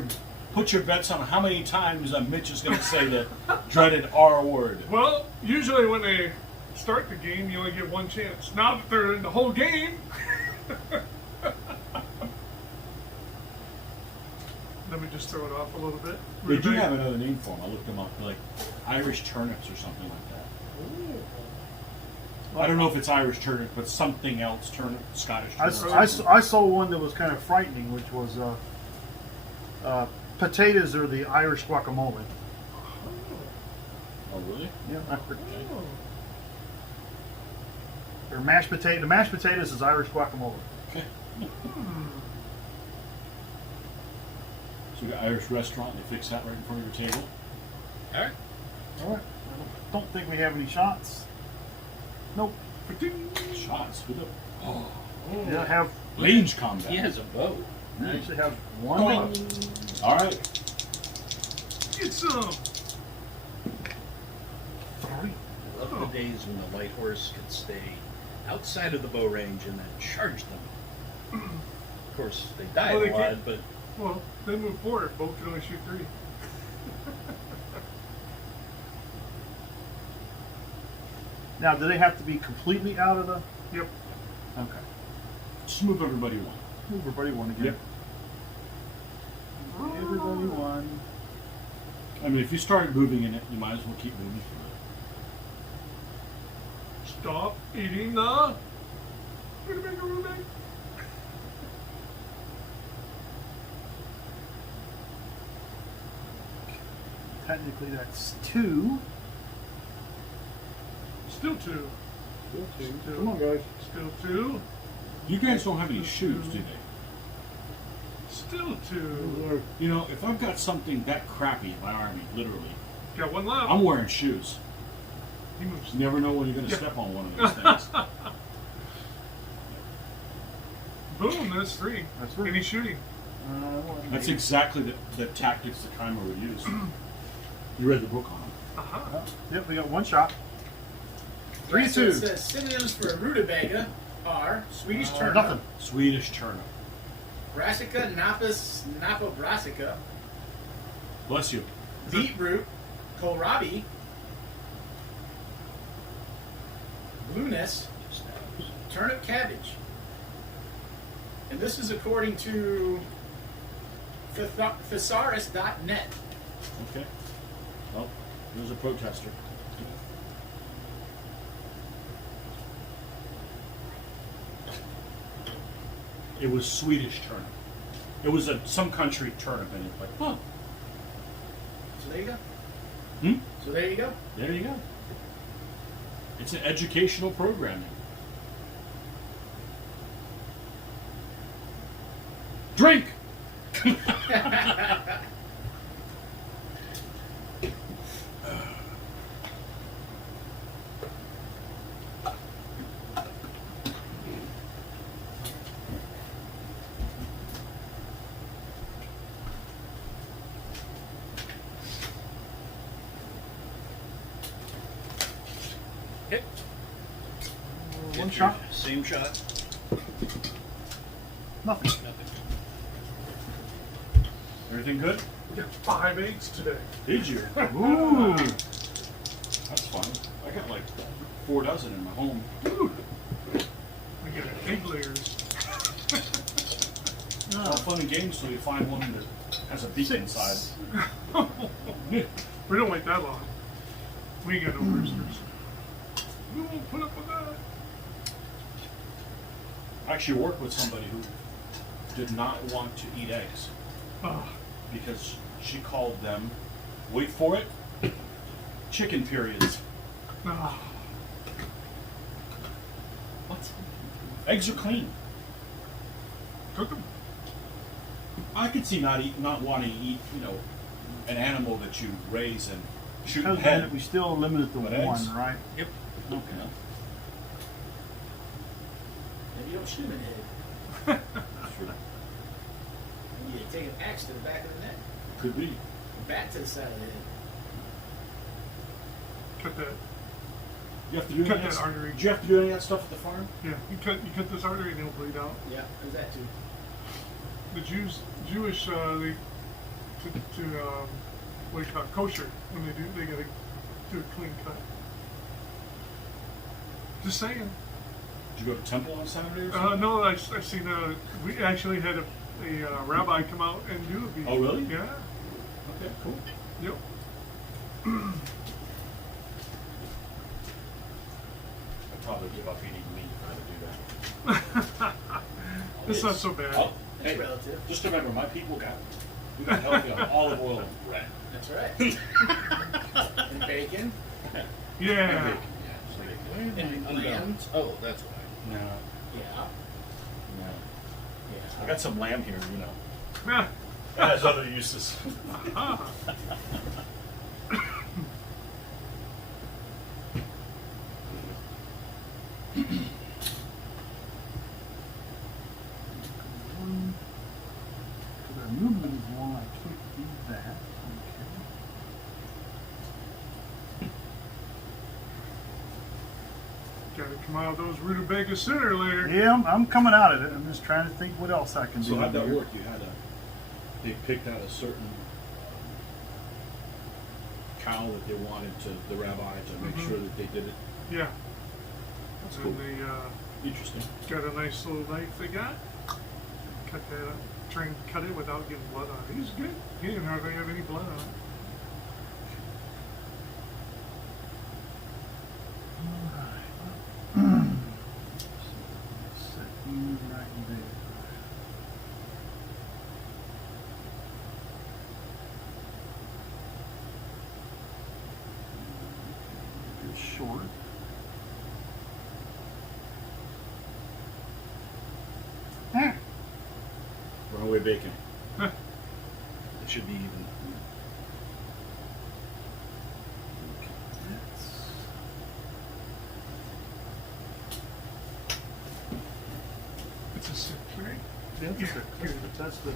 your bets on how many times Mitch is going to say the dreaded R word. Well, usually when they start the game, you only get one chance. Now that they're in the whole game. Let me just throw it off a little bit. They do Rutabaga- have another name for them. I looked them up, like Irish turnips or something like that. I don't know if it's Irish turnip, but something else. Scottish turnip. I saw one that was kind of frightening, which was potatoes are the Irish guacamole. Oh, really? Yeah, or mashed potato. The mashed potatoes is Irish guacamole. So we got Irish restaurant. They fix that right in front of your table. All right. All right. I don't think we have any shots. Nope. Shots. Who the? Oh, Yeah, I have. range combat. He has a bow. I actually have one. All right. Get some. 3. I love the days when the light horse could stay outside of the bow range and then charge them. Of course, they died Well, they a lot, can't- but Well, they move forward. Both can only shoot 3. Now, do they have to be completely out of the? Yep. Okay. Just move everybody one. Move everybody one again. Yep. Everybody one. I mean, if you start moving in it, you might as well keep moving. Stop eating the. Gonna make a Rubik. Technically, that's 2. Still 2. Still 2. Still. Come on, guys. Still 2. You guys don't have any shoes, do they? Still 2. You know, if I've got something that crappy in my army, literally, Got one left. I'm wearing shoes. He moves. You never know when you're going to Yeah. step on one of those things. Boom, that's 3. That's 3. And he's shooting. That's exactly the tactics the Khmer would use. You read the book on them. Aha. Yep, we got one shot. Yeah, 3 so 2. it says synonyms for rutabaga are Swedish turnip, Nothing. Swedish turnip. brassica, napus, napa brassica, Bless you. beetroot, kohlrabi, blueness, turnip cabbage. And this is according to thesaurus.net. Okay. Well, there's a protester. It was Swedish turnip. It was some country turnip, and it's like, huh? So there you go. Hmm? So there you go. There you go. It's an educational programming. Drink. hit. One shot. Same shot. Nothing. Nothing. Everything good? We got 5 eggs today. Did you? Ooh. That's fun. I got like 4 dozen in my home. Dude. We get egg layers. All fun and games until you find one that has a beak inside. We don't wait that long. We ain't got no roosters. We won't put up with that. I actually worked with somebody who did not want to eat eggs Oh, because she called them, wait for it, chicken periods. oh. What? Eggs are clean. Cook them. I could see not wanting to eat, an animal that you raise and shoot Because head. we still limited to But one, eggs? right? Yep. Okay. Maybe you don't shoot him in the head. Sure. Maybe you take an axe to the back of the neck, Could be. a bat to the side of the head. Cut that. You have to do Cut any of that artery. Did you have to do any of that stuff at the farm? Yeah, you cut this artery and it'll bleed out. Yeah, there's that too. The Jewish, they what do you call it, kosher. When they gotta do a clean cut. Just saying. Did you go to temple on Saturday or something? No, I seen. We actually had a rabbi come out and do a beat. Oh, really? Yeah. Okay, cool. Yep. I'd probably give up eating meat if I had to do that. It's not so bad. Oh, That's hey, relative. just remember, my people we got healthy on olive oil and bread. That's right. And bacon. Yeah. And lamb. Unbalanced. Oh, that's why. No, Yeah. no. Yeah. I got some lamb here, Ah, has other uses. So their movement is one. I can't do that. Gotta come out of those rutabaga sooner or later. Okay. Yeah, I'm coming out of it. I'm just trying to think what else I can do. So how'd that here. work? You had they picked out a certain cow that they wanted the rabbi to make sure that they did it. Yeah. That's And cool. they Interesting. got a nice little knife they got. Cut that up. Trying to cut it without getting blood on it. He's good. He didn't hardly have any blood on it. Set you right there. You're short. Ah, Runaway bacon. It should be even. It's a 6, right? that's Yeah, the- good. that's the.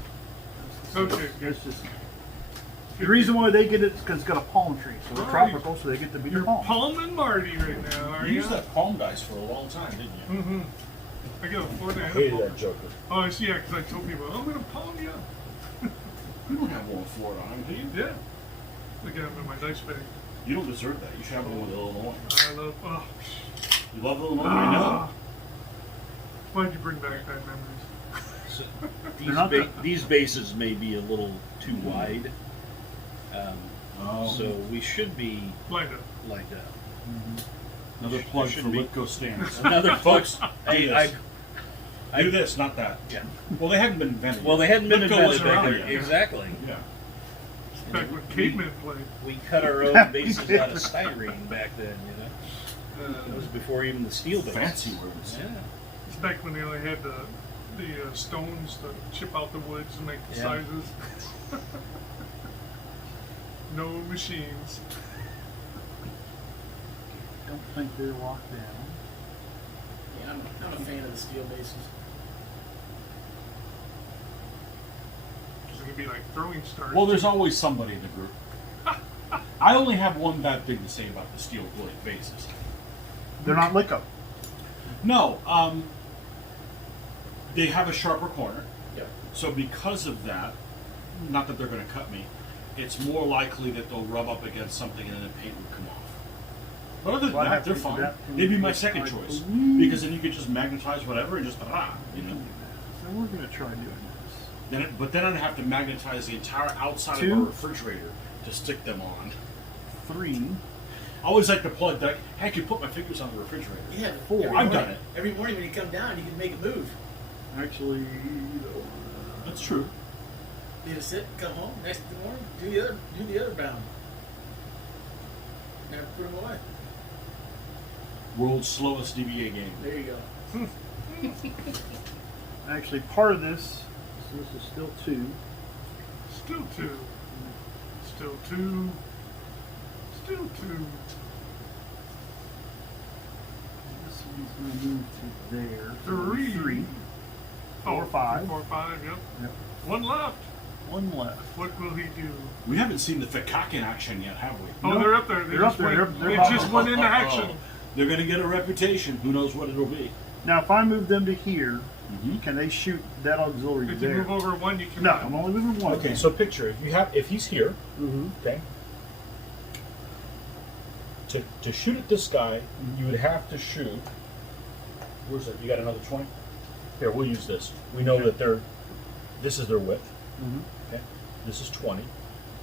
Okay, good. That's just. The reason why they get it is because it's got a palm tree, so they're Oh, tropical, so they get to be the You're palm. palming Marty right now, are You you? used that palm dice for a long time, didn't you? Mm-hmm. I got a Florida and a Hated palm. that Joker. Oh, I see. Yeah, because I told people, I'm going to palm you. You don't have one with Florida on it, do you? Yeah. I got them in my dice bag. You don't deserve that. You should have one with Illinois. I love. Oh, You love Illinois, I know. why'd you bring back bad memories? So They're not these bases may be a little too wide. Oh. So we should be Lined up. lined up. Another There plug should for be. Litco stands. Another Folks, Hey, do this. Do this, not that. Yeah. Well, they hadn't been invented. Well, they hadn't been Litco invented wasn't back around then. yet. Exactly. Yeah. Back when cavemen played. We cut our own bases out of styrene back then, you know. It was before even the steel bases. Fancy words. Yeah. It's back when they only had the stones to chip out the woods and make the Yeah. sizes. No machines. Don't think they're locked down. Yeah, I'm a fan of the steel bases. It's gonna be like throwing stars. Well, there's always somebody in the group. I only have one bad thing to say about the steel blade bases. They're not Litco. No, they have a sharper corner. Yep. So because of that, not that they're going to cut me, it's more likely that they'll rub up against something and then the paint would come off. But other than Well, I that, have they're to do fine. that. They'd be my second I choice believe- because then you could just magnetize whatever and just you know. So we're going to try doing this. But then I'd have to magnetize the entire outside of Two. a refrigerator to stick them on. 3. I always like to plug that. Hey, I could put my fingers on the refrigerator. Yeah, Four. every I've morning- done it. Every morning when you come down, you can make it move. Actually, That's true. You just sit, come home, next morning, do the other bound. Never put them away. World's slowest DBA game. There you go. actually part of this, so this is still 2. Still two. Still two. Still two. This one's going to move to there. Three. 3. 4, 5. 4, 5, yep. Yep. One left. 1 left. What will he do? We haven't seen the Fikakin in action yet, have we? Oh, No, they're up there. They they're just up there. Went, They're they about- just went into action. They're going to get a reputation. Who knows what it'll be? Now, if I move them to here, Mm-hmm. can they shoot that auxiliary If you there? move over one, you can. No, I'm only moving 1. Okay, so picture if he's here, Mm-hmm. okay. To shoot at this guy, you would have to shoot. Where's it? You got another 20? Here, we'll use this. We know that this is their width. Mm-hmm. Okay, this is 20.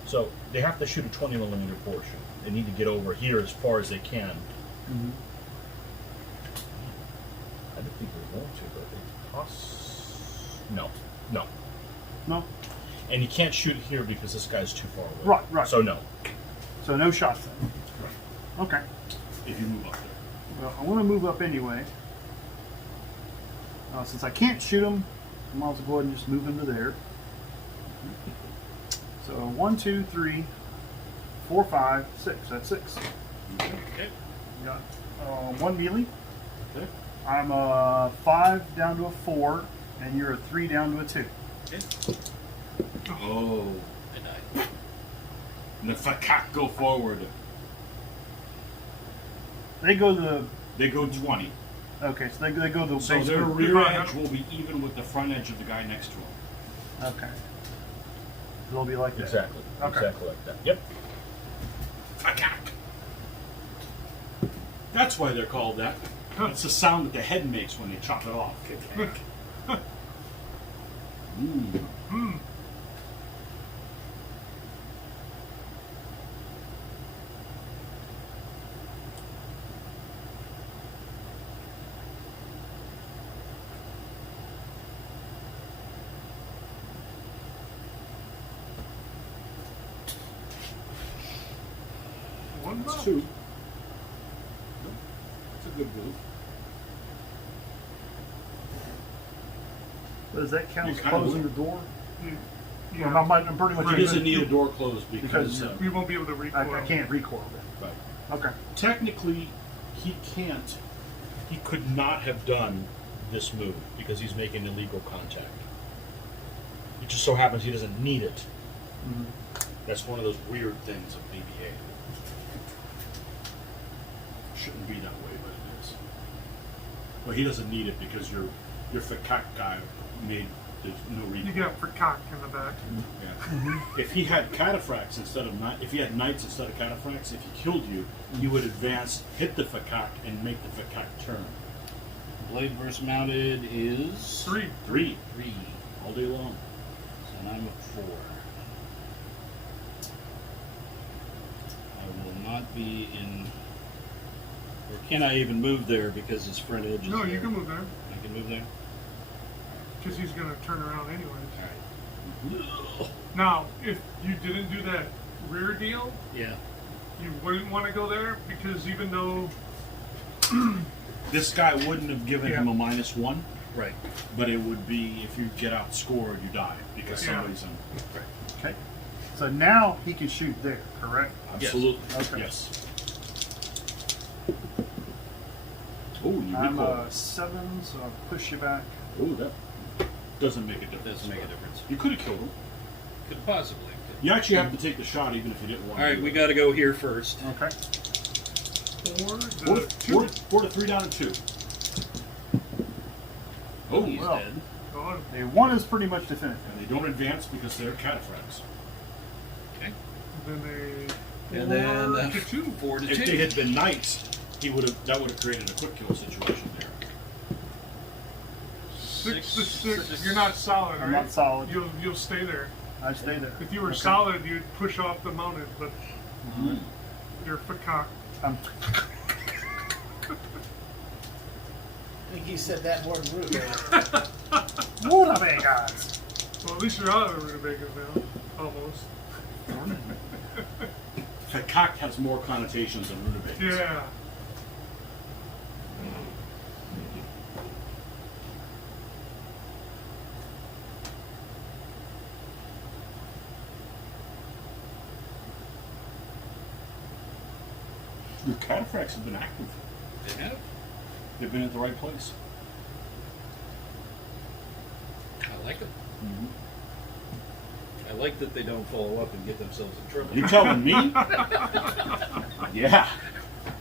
So they have to shoot a 20 millimeter portion. They need to get over here as far as they can. Mm-hmm. I don't think they're going to, but they no. No. And you can't shoot here because this guy's too far away. Right. So no. So no shots then. Okay. If you move up there. Well, I want to move up anyway. Since I can't shoot them, I might as well go ahead and just move them to there. So 1, 2, 3, 4, 5, 6. That's 6. Okay. You got 1 melee. Okay. I'm a 5 down to a 4, and you're a 3 down to a 2. Okay. Oh. I died. And the Fakak go forward. They go the They go 20. okay, so they go the So base their move. rear edge will be even with the front edge of the guy next to him. Okay. It'll be like that. Exactly. Okay. Exactly like that. Yep. Fakak. That's why they're called that. It's the sound that the head makes when they chop it off. Mm. One That's mouth. 2. That's a good move. Does that count You as kinda closing would. the door? Yeah. Or I'm pretty much He doesn't need a door closed because Because We won't be able to recoil. I can't recoil then. right. Okay. Technically, he can't. He could not have done this move because he's making illegal contact. It just so happens he doesn't need it. Mhm. That's one of those weird things of BBA. Shouldn't be that way, but it is. Well, he doesn't need it because your Fakak guy made there's no You recoil. got for cock in the back. Yeah. If he had cataphracts instead of if he had knights instead of cataphracts, if he killed you, he would advance, hit the Fakak, and make the Fakak turn. Blade versus mounted is 3. 3 3. all day long. And I'm a 4. I will not be in. Or can I even move there because his front edge is No, there? you can move there. I can move there? Because he's going to turn around anyways. Alright. Now, if you didn't do that rear deal, Yeah. you wouldn't want to go there because even though This guy wouldn't have given him a -1, Right. but it would be if you get outscored, you die because Yeah. somebody's on. Okay. So now he can shoot there, correct? Absolutely. Okay. Yes. Oh, you I'm recoil. a 7, so I'll push you back. Oh, that doesn't make a difference. Doesn't make a difference. You could have killed him. Could possibly. You actually have to take the shot even if you didn't want to. Alright, we got to go here first. Okay. 4 to 2. 4 to 3 down and 2. Oh, He's well. dead. God. A 1 is pretty much definitive. and they don't advance because they're cataphracts. Okay. Then they And then 4 to 2. 4 to If 2. they had been knights, that would have created a quick kill situation there. 6 to 6. You're not solid, right? I'm not solid. You'll stay there. I stay there. If you were Okay. solid, you'd push off the mounted, but you're for cock. I'm I think he said that more than Rude. Rutabagas. Well, at least you're out of the rutabagas now. Almost. Fakak has more connotations than rutabagas. Yeah. Your cataphracts have been active. They have? They've been at the right place. I like them. I like that they don't follow up and get themselves in trouble. You telling me? Yeah,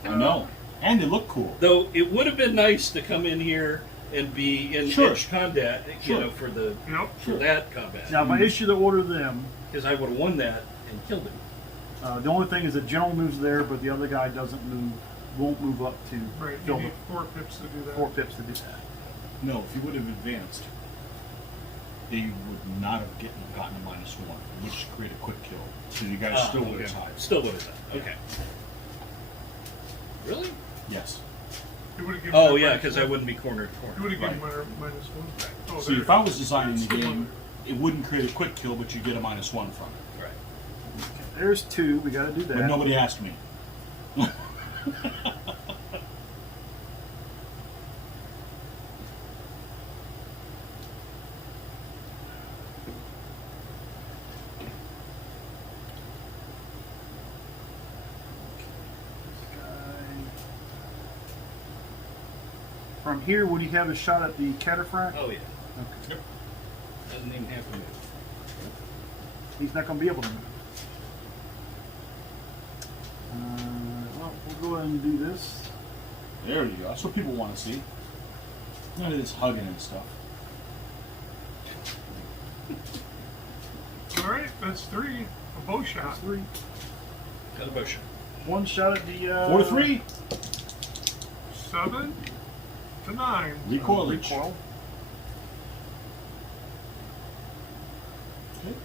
I know. And they look cool. Though it would have been nice to come in here and be in Sure. edge combat, Sure. you know, for the Yep. for that combat. Now, if I issue the order to them, Because I would have won that and killed him. the only thing is the general moves there, but the other guy won't move up to Right. You fill the need 4 pips to do that. 4 pips to do that. No, if you would have advanced, they would not have gotten a -1, which create a quick kill. So you guys still would have tied. Still would have done. Okay. Really? Yes. It would have given Oh her yeah, minus because I one. wouldn't be corner to It corner. would have given Right. her -1. Oh, So there. if I was designing the Still game, on it wouldn't create a quick kill, but you get a -1 from it. Right. There's 2. We got to do that. But nobody asked me. From here, would he have a shot at the cataphract? Oh, yeah. Okay. Yep. Doesn't even have to move. He's not going to be able to move. Well, we'll go ahead and do this. There you go. That's what people want to see. None of this hugging and stuff. All right, that's 3. A bow shot. That's 3. Got a motion. One shot at the 4-3. 7 to 9. Recoil. recoil. Okay.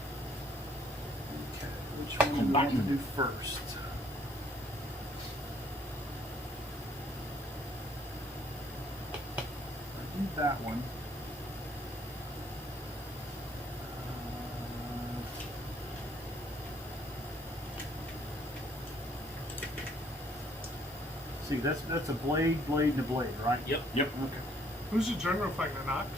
Okay, which one do we want to do first? I do that one. See, that's a blade, and a blade, right? Yep. Yep. Okay. Who's the general fighting an ox?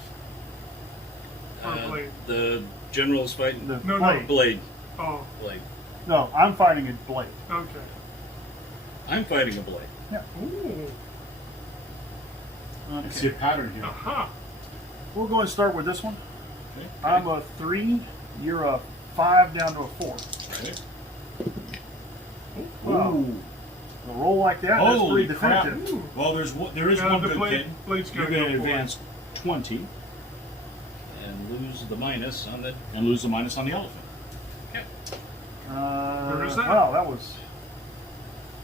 Or a blade? The general's fighting The No, no. blade. blade. Oh, Blade. No, I'm fighting a blade. okay. I'm fighting a blade. Ooh. I see a pattern here. Aha. We're going to start with this one. Okay. I'm a 3. You're a 5 down to a 4. Okay. Wow. Ooh. A roll like that, that's Holy pretty crap. definitive. Ooh. Well, there is Yeah, one the good blade- kid. blade's You're gotta going to go for it. advance 20 And lose the minus on the. and lose the minus on the elephant. Where is that? Wow, that was...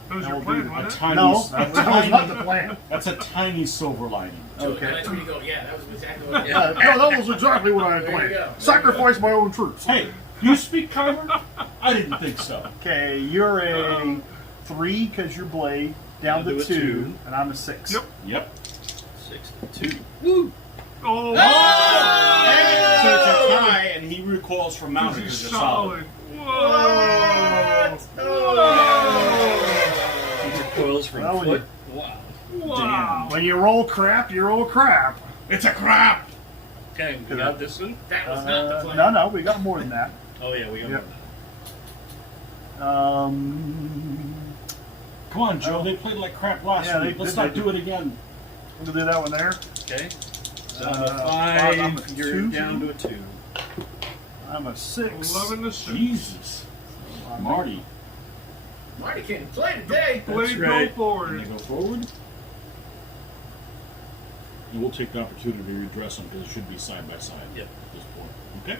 That was That your will plan, be wasn't it? Tiny, No, that was not the plan. That's a tiny silver lining. Okay. And that's when you go, yeah, that was exactly what Yeah. No, that was exactly what I had There you planned. go. There you Sacrifice my own troops. Hey, you speak Khmer? I didn't think so. Okay, you're a 3 because you're blade, down Down to to a 2, 2. and I'm a 6. Yep. Yep. 6 to 2. Woo! Oh, So it's a tie, and he recoils from mounted he's because you're solid. solid. Whoa. He recoils from Well, foot. Wow. Wow. When you roll crap, you roll crap. It's a crap. Okay, we got this one. That was not the plan. No, we got more than that. Oh yeah, we got Yep. one. Come on, Joe. They played like crap last Yeah, week. they Let's did. not do it again. We'll do that one there. Okay. So I'm a I'm 5. a You're 2. down to a 2. I'm a 6. 11 to 6. Jesus. Marty. Marty can't play today. Blade right. go And they forward. go forward. And we'll take the opportunity to redress them because it should be side by side Yep. at this point. Okay?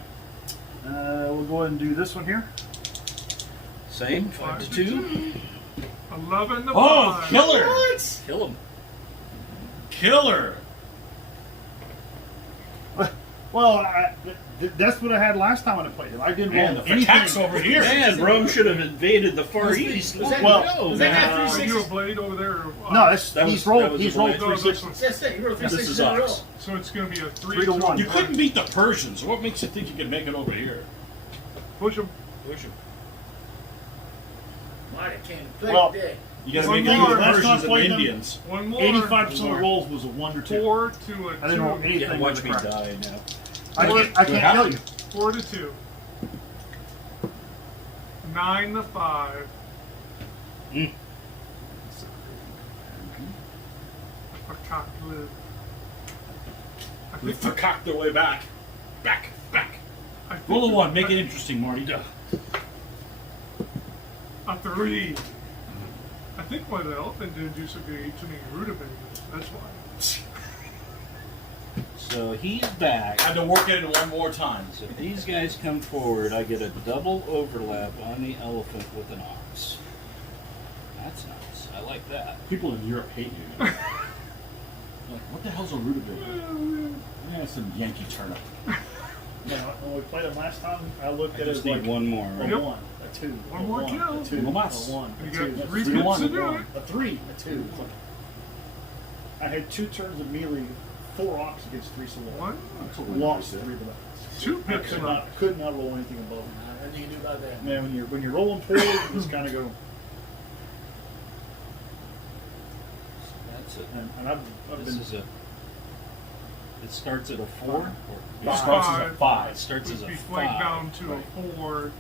We'll go ahead and do this one here. Same. 5 to 2. 11 to 5. Oh, killer! Kill him. Killer! Well, that's what I had last time when I played it. I didn't Man, roll the anything. attack's over here. Man, Rome should have invaded the Far East. Was that, Well, was that Are three you a sixes? blade over there? Or, No, that's, That he's was- rolled. that was He's a rolled blade. No, 3 this sixes. one's- That's it. You rolled three This sixes is in a row. Ox. So it's going to be a 3 3 to 1. You couldn't beat the Persians. What makes you think you can make it over here? Push him. Push him. Marty can't play Well, today. You gotta One make it more. with the Last Persians time and played them. Indians. One more. 85% of the rolls was a 1 or 2. 4 to a 2. I didn't roll anything. Yeah, with watch the me crap. die now. I can't tell you. 4 to 2. 9 to 5. A cock lid. I They think, cocked their way back. Back. I think Roll a 1. Make it interesting, Marty. a 3. I think why the elephant didn't do so good, he ate too many rutabagas. That's why. So he's back. Had to work it in one more time. So if these guys come forward, I get a double overlap on the elephant with an ox. That's nice. I like that. People in Europe hate you. Like, what the hell's a rutabaga? Yeah, it's some Yankee turnip. No, when we played it last time, I looked I at it just as need like one more, a right? Yep. 1, a 2, One a more 1, kill. a 2, Uno a mas. 1, You a got 2, 3 3 to picks 1. to do it. a 3, a 2. I had 2 turns of melee, 4 ox against 3 solo. 1, Lost 3 of that. 2 I picks could not roll anything above. Nothing you can do about that. Man, when you're rolling forward, you just kind of go. That's it. And I've This been. is a. It starts at a 4. Or It starts as a it 5. starts as would a be flanked 5. down to Right. a 4.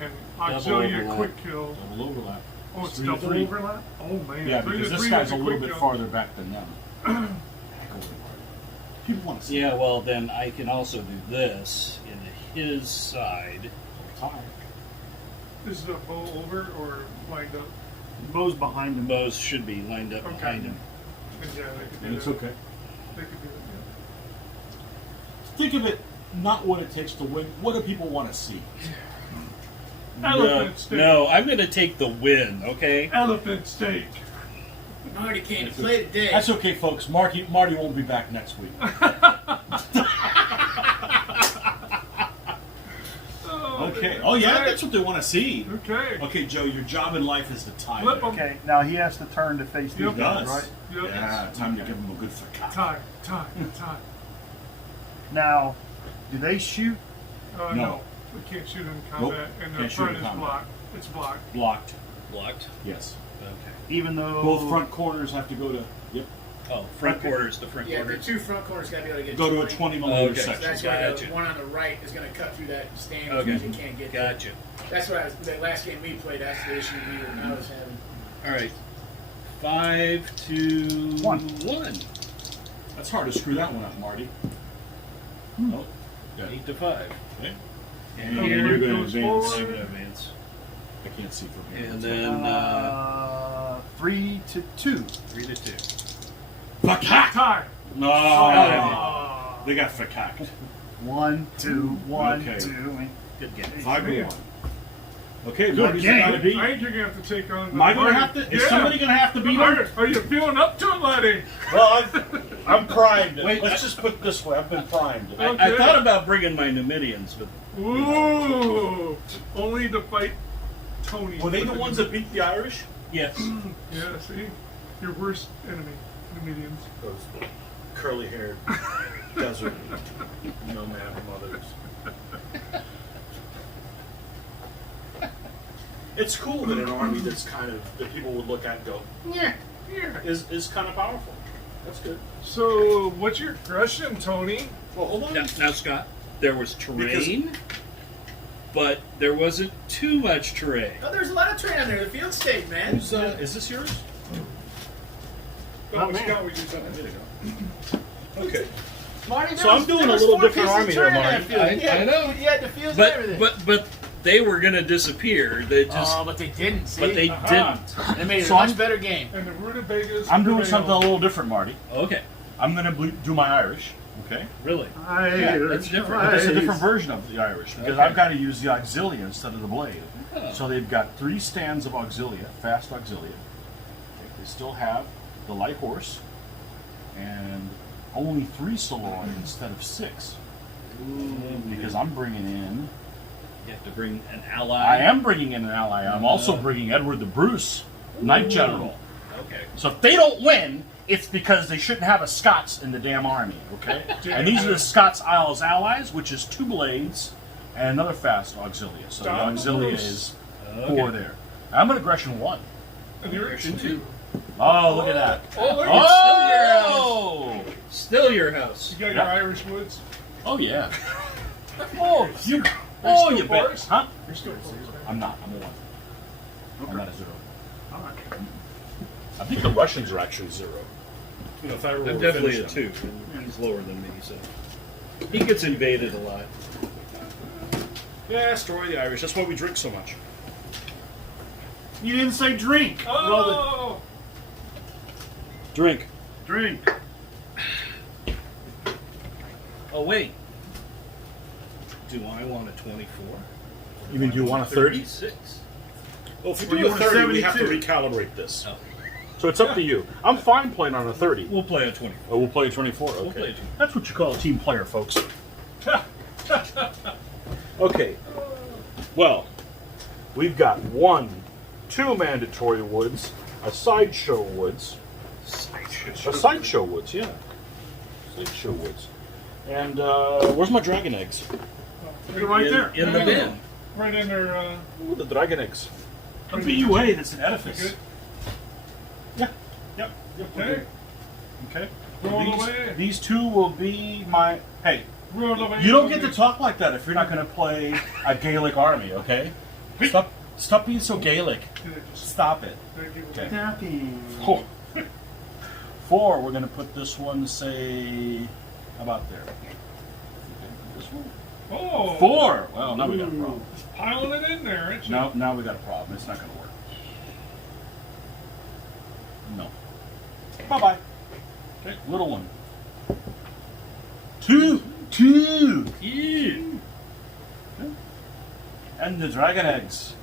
And Double Auxilia overlap. quick kill. Double overlap. Oh, it's Three to double three. overlap? Oh, man. Yeah, 3 because to this 3 guy's is a little quick bit kill. farther back than them. People want to see. Yeah, well, then I can also do this into his side. Time. Is the bow over or lined up? Bow's behind him. Bows should be lined up Okay. behind him. And yeah, they could do And it's that. okay. They could do Think of it not what it takes to win. What do people want to see? that. Elephant steak. No, I'm going to take the win, okay? Elephant steak. Marty came to play today. That's okay, folks. Marty won't be back next week. Okay. Oh yeah, that's what they want to see. Okay. Okay, Joe, your job in life is to tie. Flip there. 'em. Okay, now he has to turn to face these Yep. guys, Does. right? Yep. Yeah, time to give him a good frick. Time. Now, do they shoot? No. No. We can't shoot in combat, and the Can't shoot front in is combat. blocked. It's blocked. Blocked. Blocked? Yes. Okay. Even though Both front corners have to go to. Yep. Oh, front quarters, the front Yeah, the quarters. two front corners got to be able to get Go to a 20. 20mm Okay. So section. that's why Gotcha. the one on the right is going to cut through that stand, Okay. which you can't get. Gotcha. That's what the last game we played. That's the issue I was having. All right. 5 to 1. That's hard to screw that one up, Marty. Oh. Yeah. 8 to 5. Okay. And Okay. here You're going to goes advance. forward. I'm going to advance. I can't see from here. And then 3 to 2. 3 to 2. Fakak! Time. No. Ah. They got fakaked. 1, 2, 1, Okay. 2. Good game. 5 to 1. Okay, Good Marty's game. got to beat. I think you're going to have to take on. Am I going to have to? Is somebody going to have to beat him? Are you feeling up to it, laddie? Well, I'm primed. Wait, Let's just put it this way. I've been primed. I Okay. thought about bringing my Numidians, but Ooh. Only to fight Tony. Were they the ones that beat the Irish? yes. Yeah, see? Your worst enemy, the Numidians. Those curly-haired desert nomad mothers. It's cool that an army that's kind of that people would look at and go, yeah, is kind of powerful. That's good. So, what's your question, Tony? Well, hold on. Now, Scott, there was terrain, but there wasn't too much terrain. Oh, there's a lot of terrain on there. The field state, man. Who's, is this yours? Oh, Scott, we do something. There you go. Okay. Marty, So I'm doing a little different army here, Marty. I know. You had the fields and everything. But they were gonna disappear. They just, but they didn't. See? but they Aha. didn't. They made it So a much I'm- better game. And the rutabagas. I'm doing prevail. something a little different, Marty. Okay, I'm going to do my Irish. Okay. really? Yeah, that's different. But it's a different version of the Irish because Okay. I've got to use the auxilia instead of the blade. Oh. So they've got 3 stands of auxilia, fast auxilia. Okay, they still have the light horse and only 3 soloi instead of 6 because I'm bringing in. You have to bring an ally. I am bringing in an ally. I'm also bringing Edward the Bruce, Knight General. Okay. So if they don't win, it's because they shouldn't have a Scots in the damn army, okay? And these are the Scots Isles allies, which is 2 blades and another fast auxilia. So the auxilia is 4 there. I'm an aggression 1. And you're Aggression 2. Oh, look at that. Oh, look, Oh! Still your house. you got your Irish woods. Oh, yeah. Oh, you. Oh, you bet. force? Huh? You're still close, right? I'm not. I'm a 1. I'm not a 0. I think the Russians are actually 0. You know, if I were I'm to definitely finish a them. 2. He's lower than me, so he gets invaded a lot. Yeah, story of the Irish. That's why we drink so much. You didn't say drink. Oh! Drink. Drink. Oh wait. Do I want a 24? You mean, do you want a 30? 36. Well, if Or you you do a want a 30, we have to 72. recalibrate this. Oh. So it's up to you. I'm fine playing on a 30. We'll play a 24. Oh, we'll play a 24. Okay. We'll play a 24. That's what you call a team player, folks. Okay. Well, we've got 2 mandatory woods, a sideshow woods, a sideshow woods, yeah, sideshow woods, and where's my dragon eggs? You're right there. In the bin. Right in there. Ooh, the dragon eggs. A BUA that's an edifice. Good. Yeah. Yep. We're Okay. good. Okay. Roll away. These 2 will be my. Hey, Roll away. you don't get to talk like that if you're not going to play a Gaelic army, okay? Stop being so Gaelic. Stop it. Okay. Happy. 4. We're going to put this one, say, How about there? This one? Oh, 4. Well, now we got a problem. Just piling it in there, ain't you? Now we got a problem. It's not going to work. No. Bye bye. Okay, little one. 2. And the dragon eggs.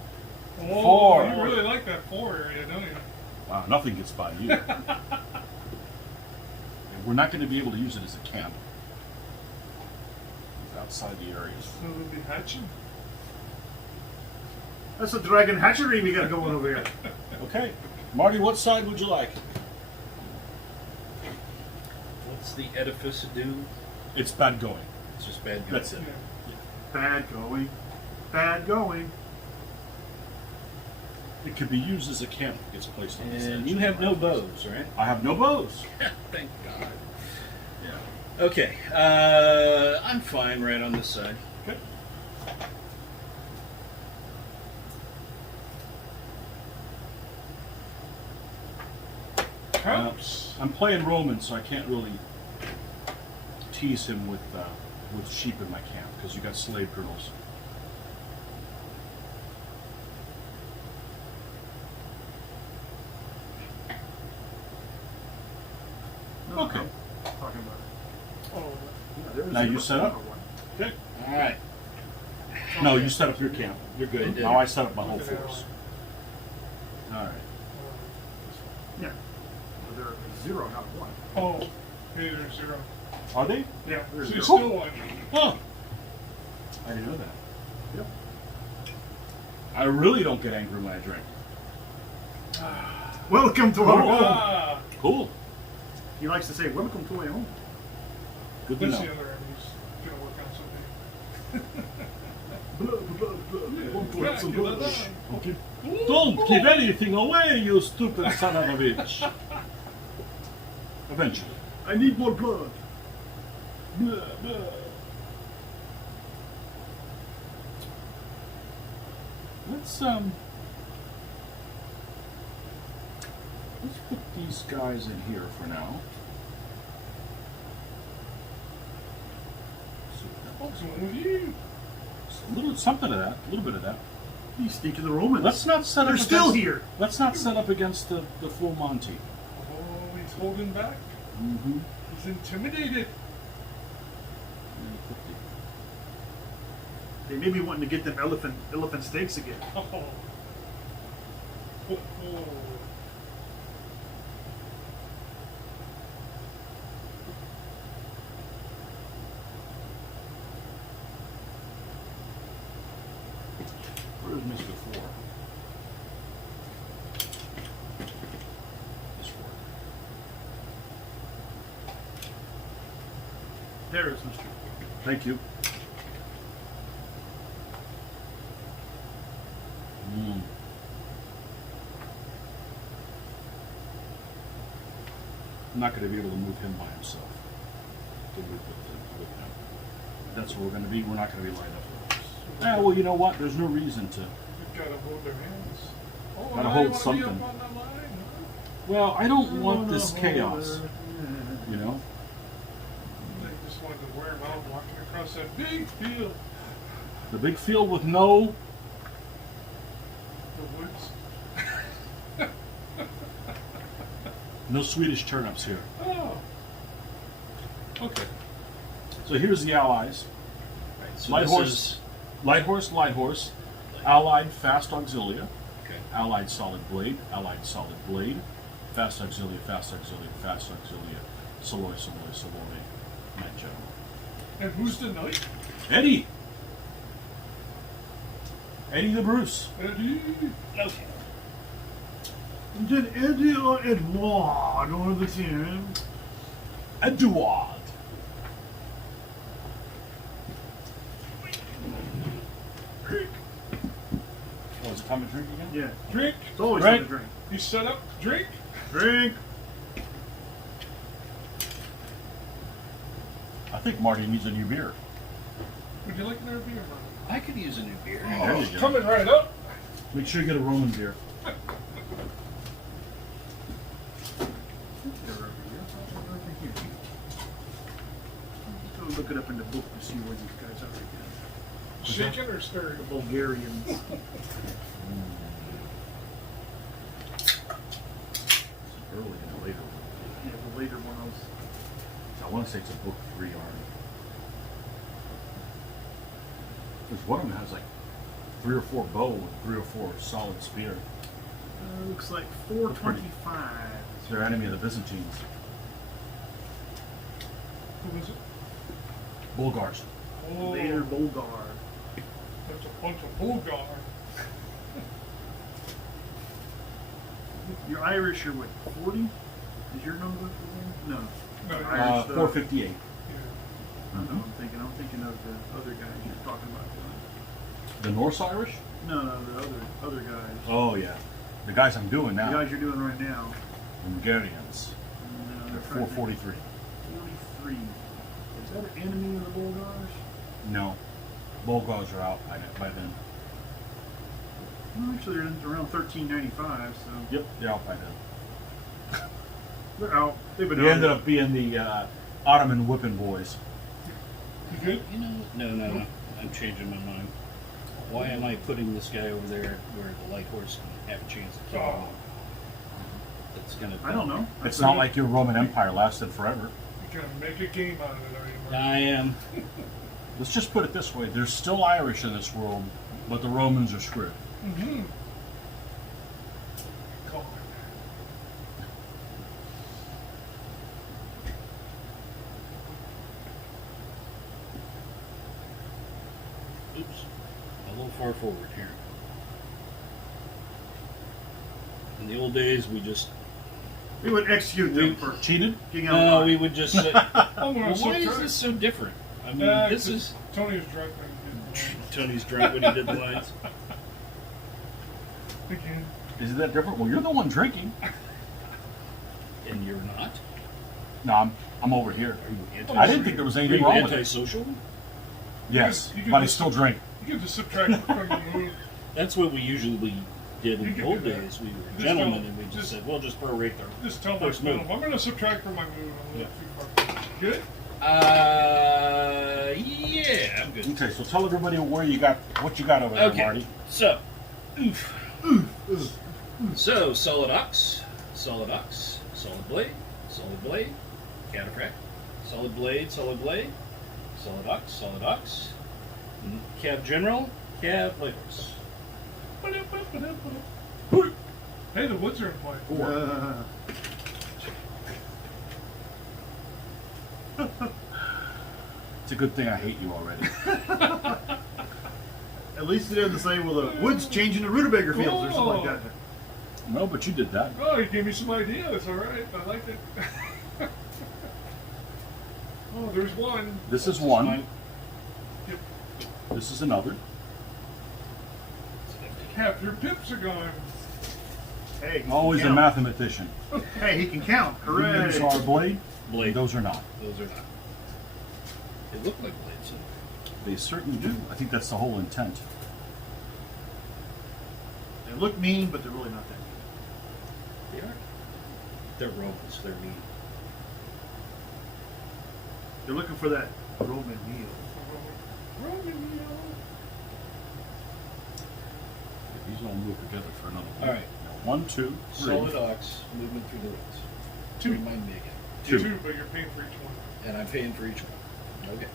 Oh, 4. You really like that 4 area, don't you? Wow, nothing gets by you. We're not going to be able to use it as a camp. It's outside the areas. So they'll be hatching. That's a dragon hatchery we got going over here. Okay. Marty, what side would you like? What's the edifice do? It's bad going. It's just bad. That's it. Bad going. Bad going. It could be used as a camp if it gets placed on this And edge. you have no bows, right? I have no bows. Thank God. Yeah. Okay, I'm fine right on this side. Okay. Cups. I'm playing Roman, so I can't really tease him with sheep in my camp because you got slave girls. Okay. Talking about it. Oh, Yeah, there is Now a you set up? number one. Okay. All right. No, you set up your camp. You're I good. did. Now I set up my whole Look at that force. All right. Yeah. But there is 0, not 1. oh, hey, there's 0. Are they? Yeah, There's so you 0. still won. Huh. I didn't know that. Yep. I really don't get angry when I drink. Welcome to our home. Ah, Cool. He likes to say, welcome to my home. Good to this know. the other enemy's gonna work on something. Blah, blah, blah. Want to have some Dracula blood. down. Okay. Don't give anything away, you stupid son of a bitch. Eventually. I need more blood. Blah, blah. Let's put these guys in here for now. What's wrong with you? A little something of that, a little bit of that. You speak of the Romans. Let's not set They're up still against, here. Let's not set up against the full Monty. Oh, he's holding back. Mm-hmm. He's intimidated. They may be wanting to get them elephant steaks again. Oh. Oh, oh. Where is Mr. 4? This 4. There is Mr. Thank you. Mm. I'm not going to be able to move him by himself. To move with him. That's where we're going to be. We're not going to be lined up. Yeah, well, you know what? There's no reason to. You've got to hold their hands. Oh, Gotta now hold you wanna something. Be up on the line, huh? Well, I don't want this chaos. You know? They just wanted to wear him out walking across that big field. The big field with no. The woods. No Swedish turnips here. Oh. Okay. So here's the allies. Right, so Light this horse. is Light horse. Allied fast auxilia. okay. Allied solid blade. Allied solid blade. Fast auxilia. Fast auxilia. Fast auxilia. Saloy. Knight general. And who's the knight? Eddie. Eddie the Bruce. Eddie. Okay. Did Eddie or Edward or the team? Edward. Drink. Oh, is it time to drink again? Yeah. Drink. It's always Drink. time to drink. You set up. Drink. Drink. I think Marty needs a new beer. Would you like another beer, Marty? I could use a new beer. There you go. Coming right up. Make sure you get a Roman beer. look it up in the book to see where these guys are again. Shaken or stirred? The Bulgarians. Early and later. Yeah, the later one was. I want to say it's a book 3 army. Because one of them has like 3 or 4 bow and 3 or 4 solid spear. Looks like 425. It's their enemy of the Byzantines. Who was it? Bulgars. Oh, Later Bulgar. that's a bunch of Bulgar. Your Irish are what, 40? Is your number? No. No, Irish, 458. Yeah. I don't know. I'm thinking of the other guys you're talking about. The Norse Irish? No, the other guys. Oh yeah. The guys I'm doing now. The guys you're doing right now. Hungarians. No, They're I'm trying to think. 443. 43. Is that an enemy of the Bulgars? No. Bulgars are out by then. Well, actually, they're around 1395, so Yep, they're out by then. they're out. They've been They out. ended up being the Ottoman whipping boys. You good? You know, no. I'm changing my mind. Why am I putting this guy over there where the light horse can have a chance to kill him? Oh, That's gonna. I don't know. It's not like your Roman Empire lasted forever. you're gonna make a game out of it, are you, Marty? I am. Let's just put it this way: there's still Irish in this world, but the Romans are screwed. Mm-hmm. Come on. Oops. A little far forward here. In the old days, we just. We would execute them for Cheated? getting out No, of we line. would just say. I'm Well, gonna why subtract. is this so different? I mean, this is. Tony's drunk when he did Tony's drunk when he did the lines. the again. Is it that different? Well, you're the one drinking. And you're not? No, I'm over here. Are you anti- I didn't think there was Are anything you wrong with it. antisocial? Yes, You can but I just- still drink. You get to subtract from the move. That's what we usually did You in can the old do that. days. We were Just gentlemen don't- and we just just- said, well, just prorate their Just tell first myself, move. I'm gonna subtract from my move. I'm a little too far. Good? Yeah, I'm good. Okay, so tell everybody what you got over there, Okay, Marty. so, so solid ox, solid blade, cataphract, solid blade, solid ox, cav general, cav light horse. Hey, the woods are in play. It's a good thing I hate you already. At least it doesn't say, well, the wood's changing the rutabaga fields or something like that. No, but you did that. Oh, you gave me some ideas. All right, I like it. Oh, there's one. This is one. Mine. Yep. This is another. Half your pips are gone. Hey, he can Always a count. mathematician. Hey, he can count. Hooray. These are blade. Blade. Those are not. Those are not. They look like blades. They certainly do. I think that's the whole intent. They look mean, but they're really not that mean. They are. They're Romans. They're mean. They're looking for that Roman meal. These all move together for another one. All right. Now, 1, 2, 3. Solid ox, movement through the woods. Two. Remind me again. Two, but you're paying for each one. And I'm paying for each one. Okay.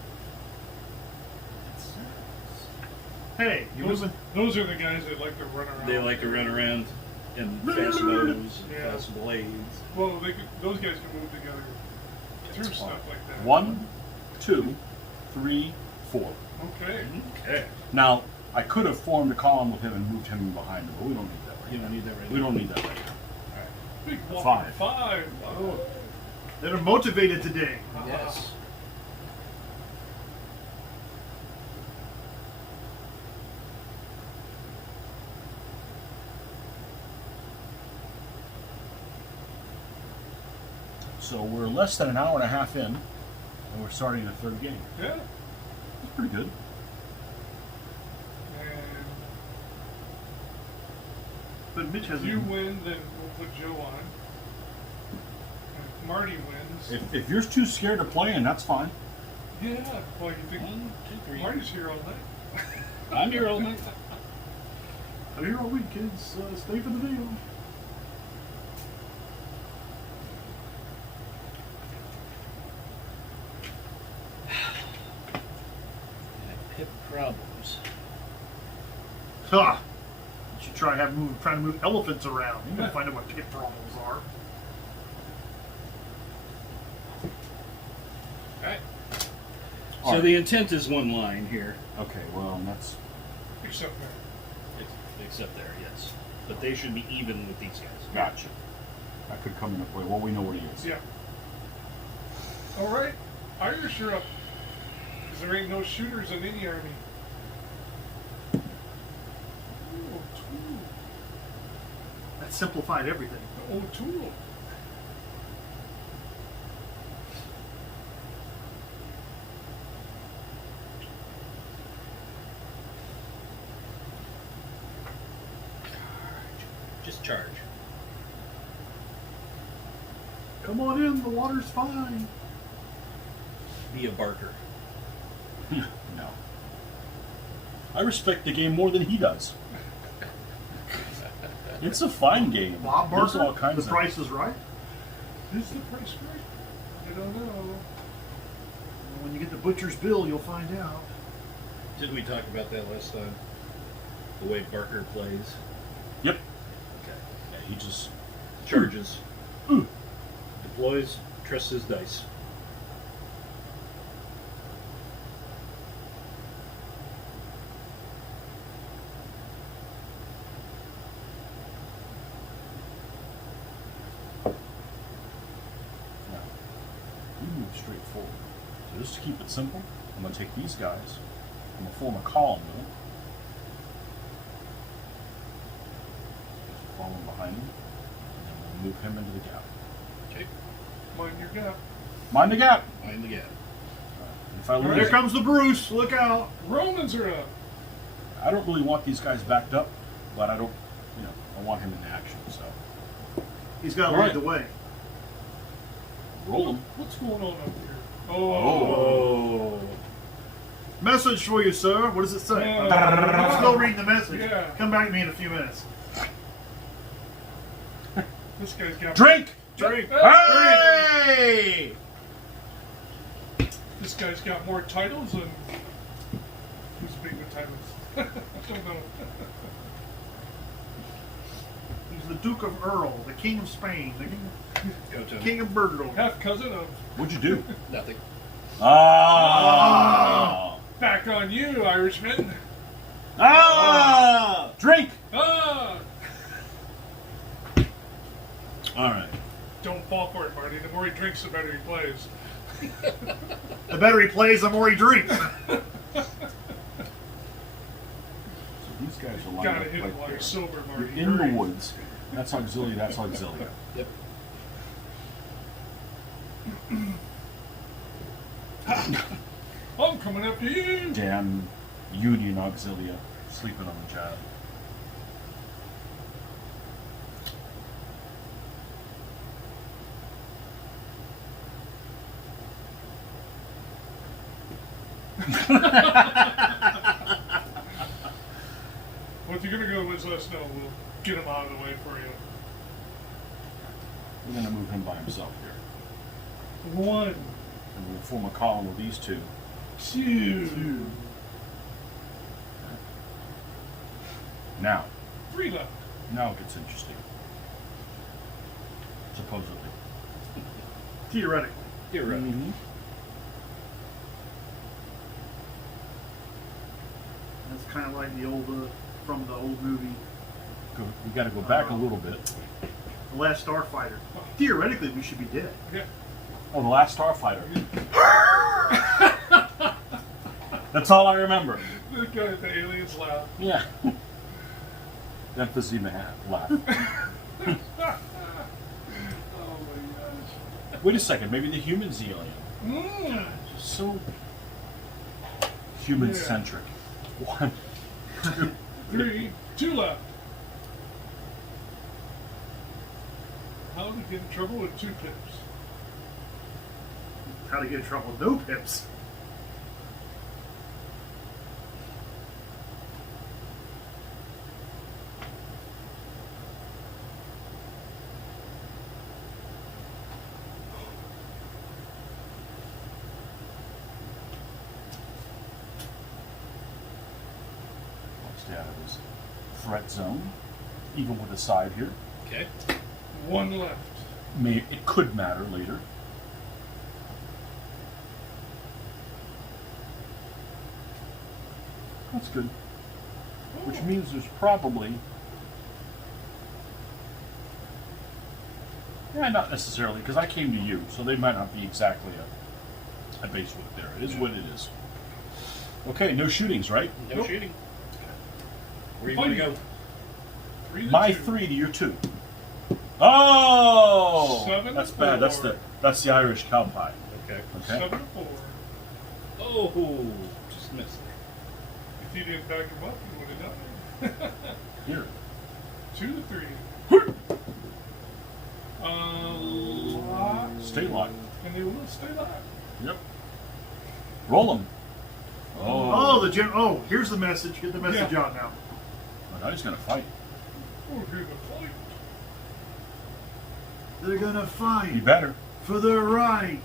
Hey, you Those, moving? those are the guys that like to run around. They like to run around and fast bows and Yeah. fast blades. Well, those guys can move together through stuff like that. 1, 2, 3, 4. Okay. Okay. Now, I could have formed a column with him and moved him behind him, but we don't need that right You now. don't need that right We now. don't need that right now. Big whopping 5. 5. Oh. They're motivated today. Yes. So we're less than an hour and a half in, and we're starting the third game. Yeah. That's pretty good. And But Mitch if hasn't. you win, then we'll put Joe on. And if Marty wins, If you're too scared of playing, that's fine. Yeah. Well, you think 1, 2, 3. Marty's here all night? I'm here all night. I'm here all week, kids. Stay for the video. Pip problems. Ha! You should trying to move elephants around. You gotta find out what pit problems are. Alright. So the intent is one line here, Okay, well, that's Except there. except there, yes. But they should be even with these guys. gotcha. That could come into play. Well, we know what he is. Yeah. Alright. Irish are up. Because there ain't no shooters in any army. Oh, tool. That simplified everything. Oh, tool. Just charge. Come on in, the water's fine. Be a barker. No. I respect the game more than he does. It's a fine game. Bob There's Barker, all kinds the of price is right. Is the price right? I don't know. When you get the butcher's bill, you'll find out. Did we talk about that last time? The way Barker plays? Yep. Okay. Yeah, he just Charges. Deploys, trusts his dice. yeah. You move straight forward. So just to keep it simple, I'm gonna take these guys. I'm gonna form a column with them. Just follow behind him, and then we'll move him into the gap. Okay. Mind your gap. Mind the gap. Mind the gap. And if I lose, Here comes the Bruce. Look out. Romans are up. I don't really want these guys backed up, but I don't, I want him in action. So He's got to All lead right. the way. roll him. What's going on up here? Oh. Message for you, sir. What does it say? Uh, I'm still reading the message. Yeah. Come back to me in a few minutes. This guy's got Drink. Drink. Hey! This guy's got more titles than who's big with titles. I don't know. He's the Duke of Earl, the King of Spain, the Go to King of Burgundy. Half cousin of What'd you do? Nothing. Ah! back on you, Irishman. Ah! Drink. Ah! All right. Don't fall for it, Marty. The more he drinks, the better he plays. The better he plays, the more he drinks. So these guys are lined Gotta up hit him right while there. you're sober, You're Marty. in the Hurry. woods. That's Auxilia. That's Auxilia. Yep. I'm coming after you. Damn Union Auxilia sleeping on the job. Well, if you're gonna go with us, no, we'll get him out of the way for you. We're gonna move him by himself here, One, and we'll form a column with these two. two, Now, three left. now it gets interesting. Supposedly. Theoretically. You're right. Mm-hmm. That's kind of like the old, from the old movie, We got to go back a little bit. The Last Starfighter. Theoretically, we should be dead. Yeah. Oh, the last Starfighter. That's all I remember. The guy at the aliens laugh. Yeah. Emphysema hat. Laugh. Oh my gosh. Wait a second. Maybe the human's the alien. Mm. So human-centric. 1, 2. Three, two left. How to get in trouble with two pips? How to get in trouble with no pips. stay out of his threat zone, even with a side here. Okay. One left. It could matter later. That's good. Which means there's probably... Yeah, not necessarily, because I came to you, so they might not be exactly a base width there. It is what it is. Okay, no shootings, right? No Nope. shooting. Where you want to go? 3 to My 2. 3 to your 2. Oh! 7 That's to bad. 4. That's the Irish cow pie. Okay. Okay? 7 to 4. Oh, just missed. If you didn't back him up, you would have done it. Here. 2 to 3. Lock. Stay locked. And they will stay locked. Yep. Roll them. Oh, the gen. Oh, here's the message. Get the message Yeah. out now. Oh, now he's going to fight. We're going to fight. They're gonna You fight better. for their right.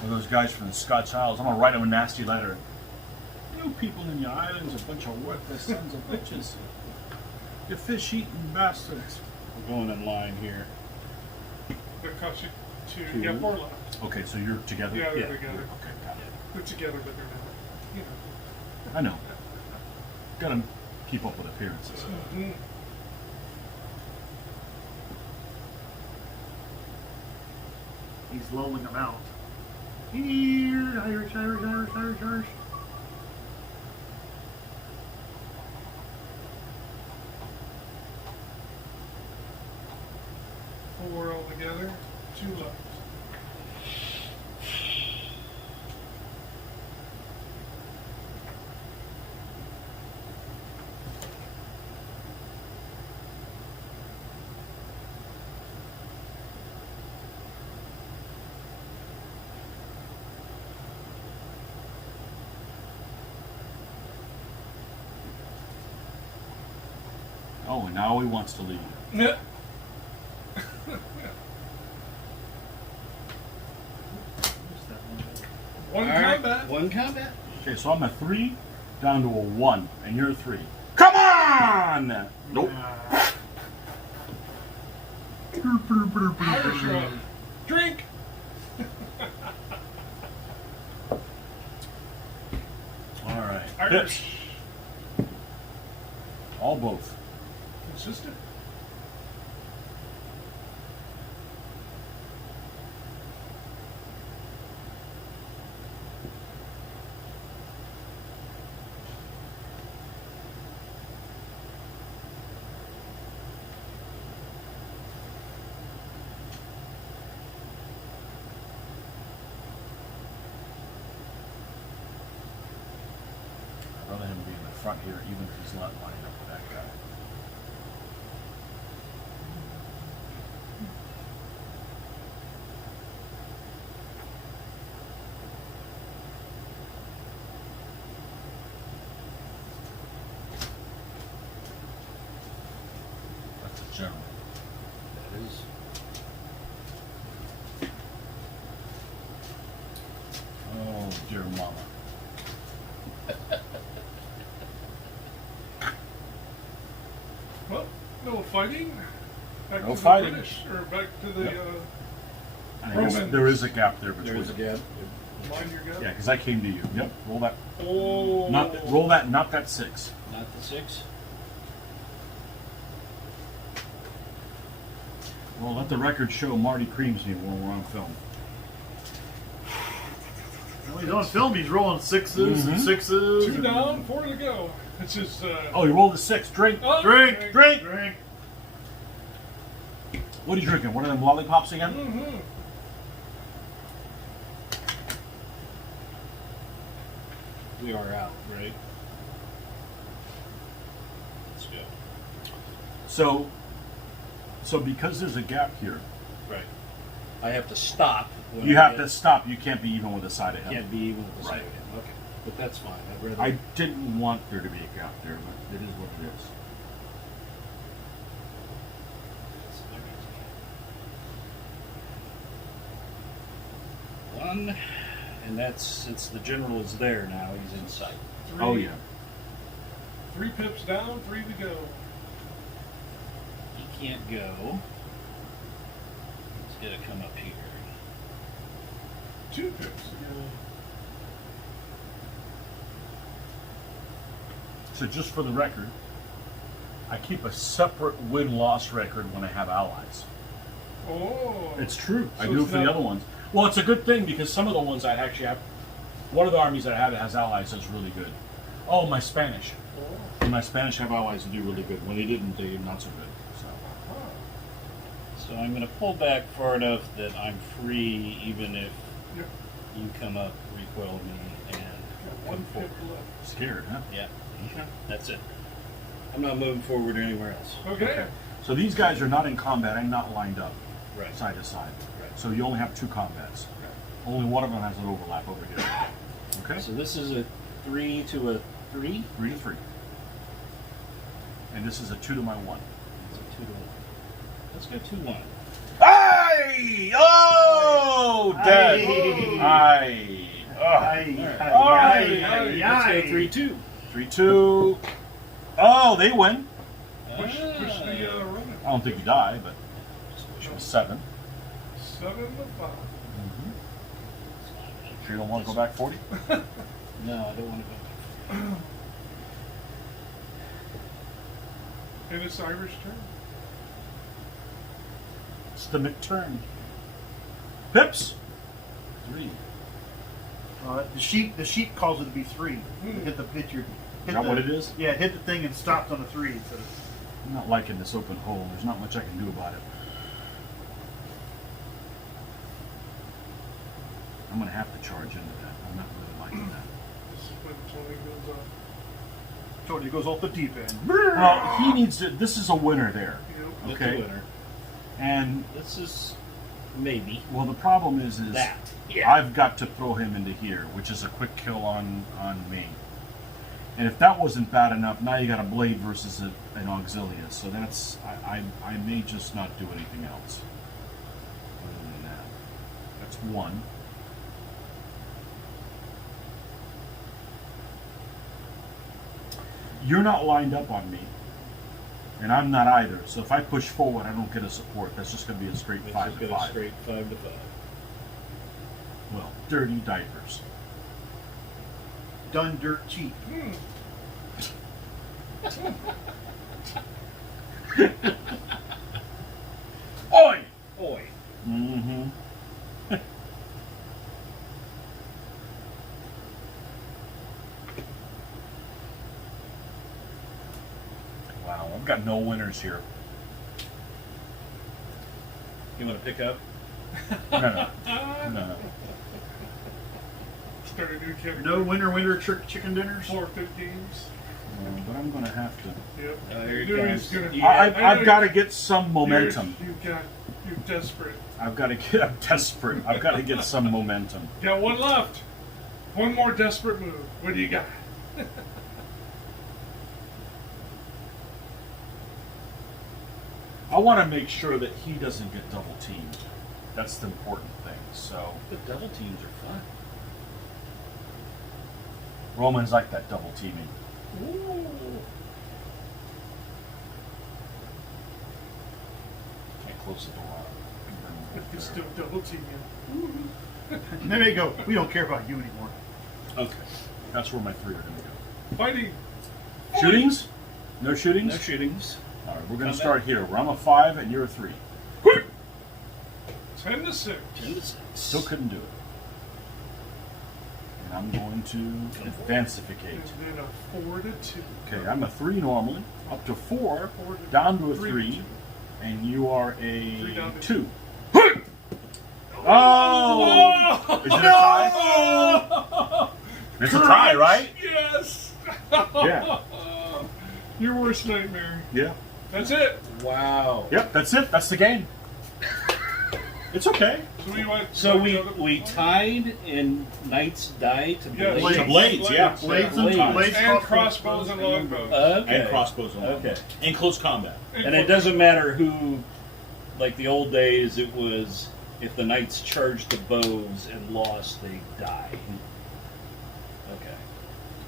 For those guys from the Scots Isles, I'm going to write them a nasty letter. You people in your islands are a bunch of worthless sons of bitches. You fish-eating bastards. We're going in line here. That costs you 2. Two. You got 4 left. Okay, so you're together? Yeah, they're Yeah. together. Okay, got it. They're together, but they're not. You know. I know. Got to keep up with appearances. Mhm. He's lulling them out. Here, Irish, Irish, Irish, Irish, Irish. Four altogether. 2 left. Oh, and now he wants to leave. Yeah. One All right, combat. One combat. Okay, so I'm a 3 down to a 1, and you're a 3. Come on! Nope. Irish run. Drink. All right. Irish. Hit. All both. Consistent. I'd rather him be in the front here, even if he's not lining up with that guy. That's a general. That is. Oh, dear mama. Well, no fighting. Back No to fighting. the British, or back to the Yep. I guess Romans. there is a gap there between. There's a gap. mind your gun. Yeah, because I came to you. Yep. Roll that. Oh. Roll that. Not that 6. Not the 6. Well, let the record show Marty creams me when we're on film. Well, he's on film. He's rolling 6s and 6s. 2 down, 4 to go. It's just. Oh, you rolled a 6. Drink. Oh, Drink, okay. drink, drink. What are you drinking? One of them lollipops again? Mhm. We are out, right? Let's go. So because there's a gap here, Right. I have to stop. When you I have get- to stop. You can't be even with the side of him. Can't be even with the Right. second. Okay. But that's fine. I'd rather. I didn't want there to be a gap there, but it is what it is. One, and that's since the general is there now. He's in sight. 3, Oh yeah. 3 pips down, 3 to go. He can't go. He's got to come up here. 2 pips to go. So just for the record, I keep a separate win-loss record when I have allies. Oh. It's true. I So do it's for the not- other ones. Well, it's a good thing because some of the ones I actually have. One of the armies that I have that has allies is really good. Oh, my Spanish. Oh. When my Spanish have allies that do really good. When they didn't, they're not so good. So. So I'm going to pull back far enough that I'm free, even if Yep. you come up, recoil me, and Got 1 come pip forward. left. Scared, huh? Yeah. That's it. I'm not moving forward or anywhere else. Okay. So these guys are not in combat and not lined up Right. side to side. Right. So you only have 2 combats. Only one of them has an overlap over here. Okay? So this is a 3 to a 3. 3 to 3. And this is a 2 to my 1. It's a 2 to 1. Let's go 2-1. Aye! Oh! Dead! Aye! Let's go 3-2. 3-2. Oh, they win. Push the runner. I don't think you die, but it was 7. 7 to 5. Sure you don't want to go back 40? No, I don't want to go. And it's Irish turn. It's the McTurn. Pips? 3. The sheet calls it to be 3. Hit Is that what it is? Yeah, hit the thing and stopped on a 3 instead of. I'm not liking this open hole. There's not much I can do about it. I'm going to have to charge into that. I'm not really liking that. This is when Tony goes up. Tony goes off the deep end. Well, he needs to. This is a winner there. Yep. It's a Okay. winner. And, This is maybe well, the problem is that. Yeah. I've got to throw him into here, which is a quick kill on me. And if that wasn't bad enough, now you got a blade versus an Auxilia. So that's I may just not do anything else. Other than that, that's 1. You're not lined up on me, and I'm not either. So if I push forward, I don't get a support. That's just going to be a straight It's 5 just to got a 5. straight 5 to 5. Well, dirty diapers. Done dirt cheap. Oi! Oi. Mm-hmm. Wow, I've got no winners here. You want to pick up? No. Start a new campaign. No winner chicken dinners. 4 games. But I'm going to have to. Yep. Here Knew it he was comes. gonna- Yeah. I know I've got to get some momentum. You're desperate. I'm desperate. I've got to get some momentum. Got 1 left. 1 more desperate move. What do you got? I want to make sure that he doesn't get double teamed. That's the important thing. So The double teams are fun. Romans like that double teaming. Ooh. Can't close the door on him. It's still double teaming. And then they go, we don't care about you anymore. Okay, that's where my 3 are going to go. Fighting. Shootings? No shootings? No shootings. All right, we're going Combat. to start here. Where I'm a 5 and you're a 3. 10 to 6. 10 to 6. Still couldn't do it. And I'm going to advancificate. And then a 4 to 2. Okay, I'm a 3 normally, up to 4, 4 to down to a 3 3, to 2. and you are 3 down a to 2. Oh! Oh! Is it a tie? It's a tie, right? Yes! Yeah. Your worst nightmare. Yeah. That's it. Wow. Yep, that's it. That's the game. It's okay. So we went. So we tied and knights die to Yeah, blades. To blades, yeah. Blades Blades. and crossbows and longbows. Okay. And crossbows on Okay. in close combat. And it doesn't matter who, like the old days, it was if the knights charged the bows and lost, they died. Okay.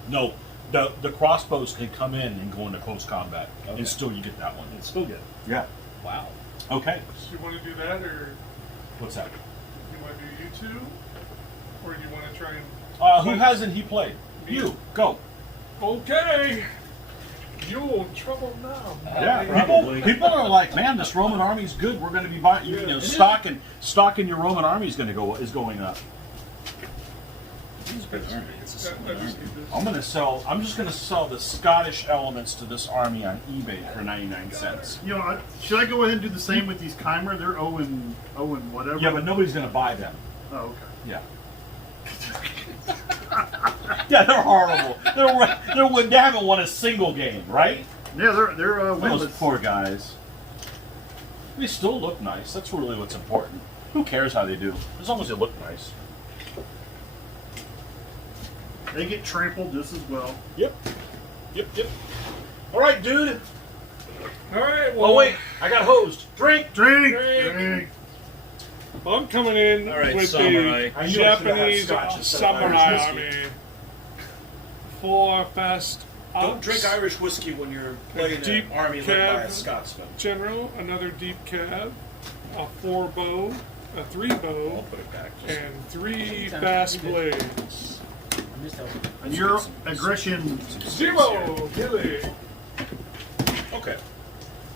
No, The crossbows can come in and go into close combat, Okay. and still you get that one. It's still good. Yeah. Wow. Okay. So you want to do that, or What's that? you want to do you two, or do you want to try and? Who hasn't he played? You go. Okay. You're in trouble now. Yeah, Probably. people are like, man, this Roman army's good. We're going to be buying, you know, stocking your Roman army is going going up. It's a good army. It's a I solid just army. need this. I'm just going to sell the Scottish elements to this army on eBay for 99 cents. You know, should I go ahead and do the same with these Khmer? They're Owen whatever. Yeah, but nobody's going to buy them. Oh, okay. Yeah. Yeah, they're horrible. They haven't won a single game, right? Yeah, they're Those winless. poor guys. They still look nice. That's really what's important. Who cares how they do, as long as they look nice. They get trampled just as well. Yep. All right, dude. All right. Well, Oh wait, I got hosed. Drink. Drink. I'm coming in All right, with samurai. the I knew I should have had Japanese scotch instead of samurai Irish army. whiskey. 4 fast. Don't Ox drink Irish whiskey when you're playing Deep an army led by a cab. Scotsman. General, another deep cab, a 4 bow, a 3 I'll bow, put it back. and 3 fast blades. And your aggression. 0, Billy. Okay.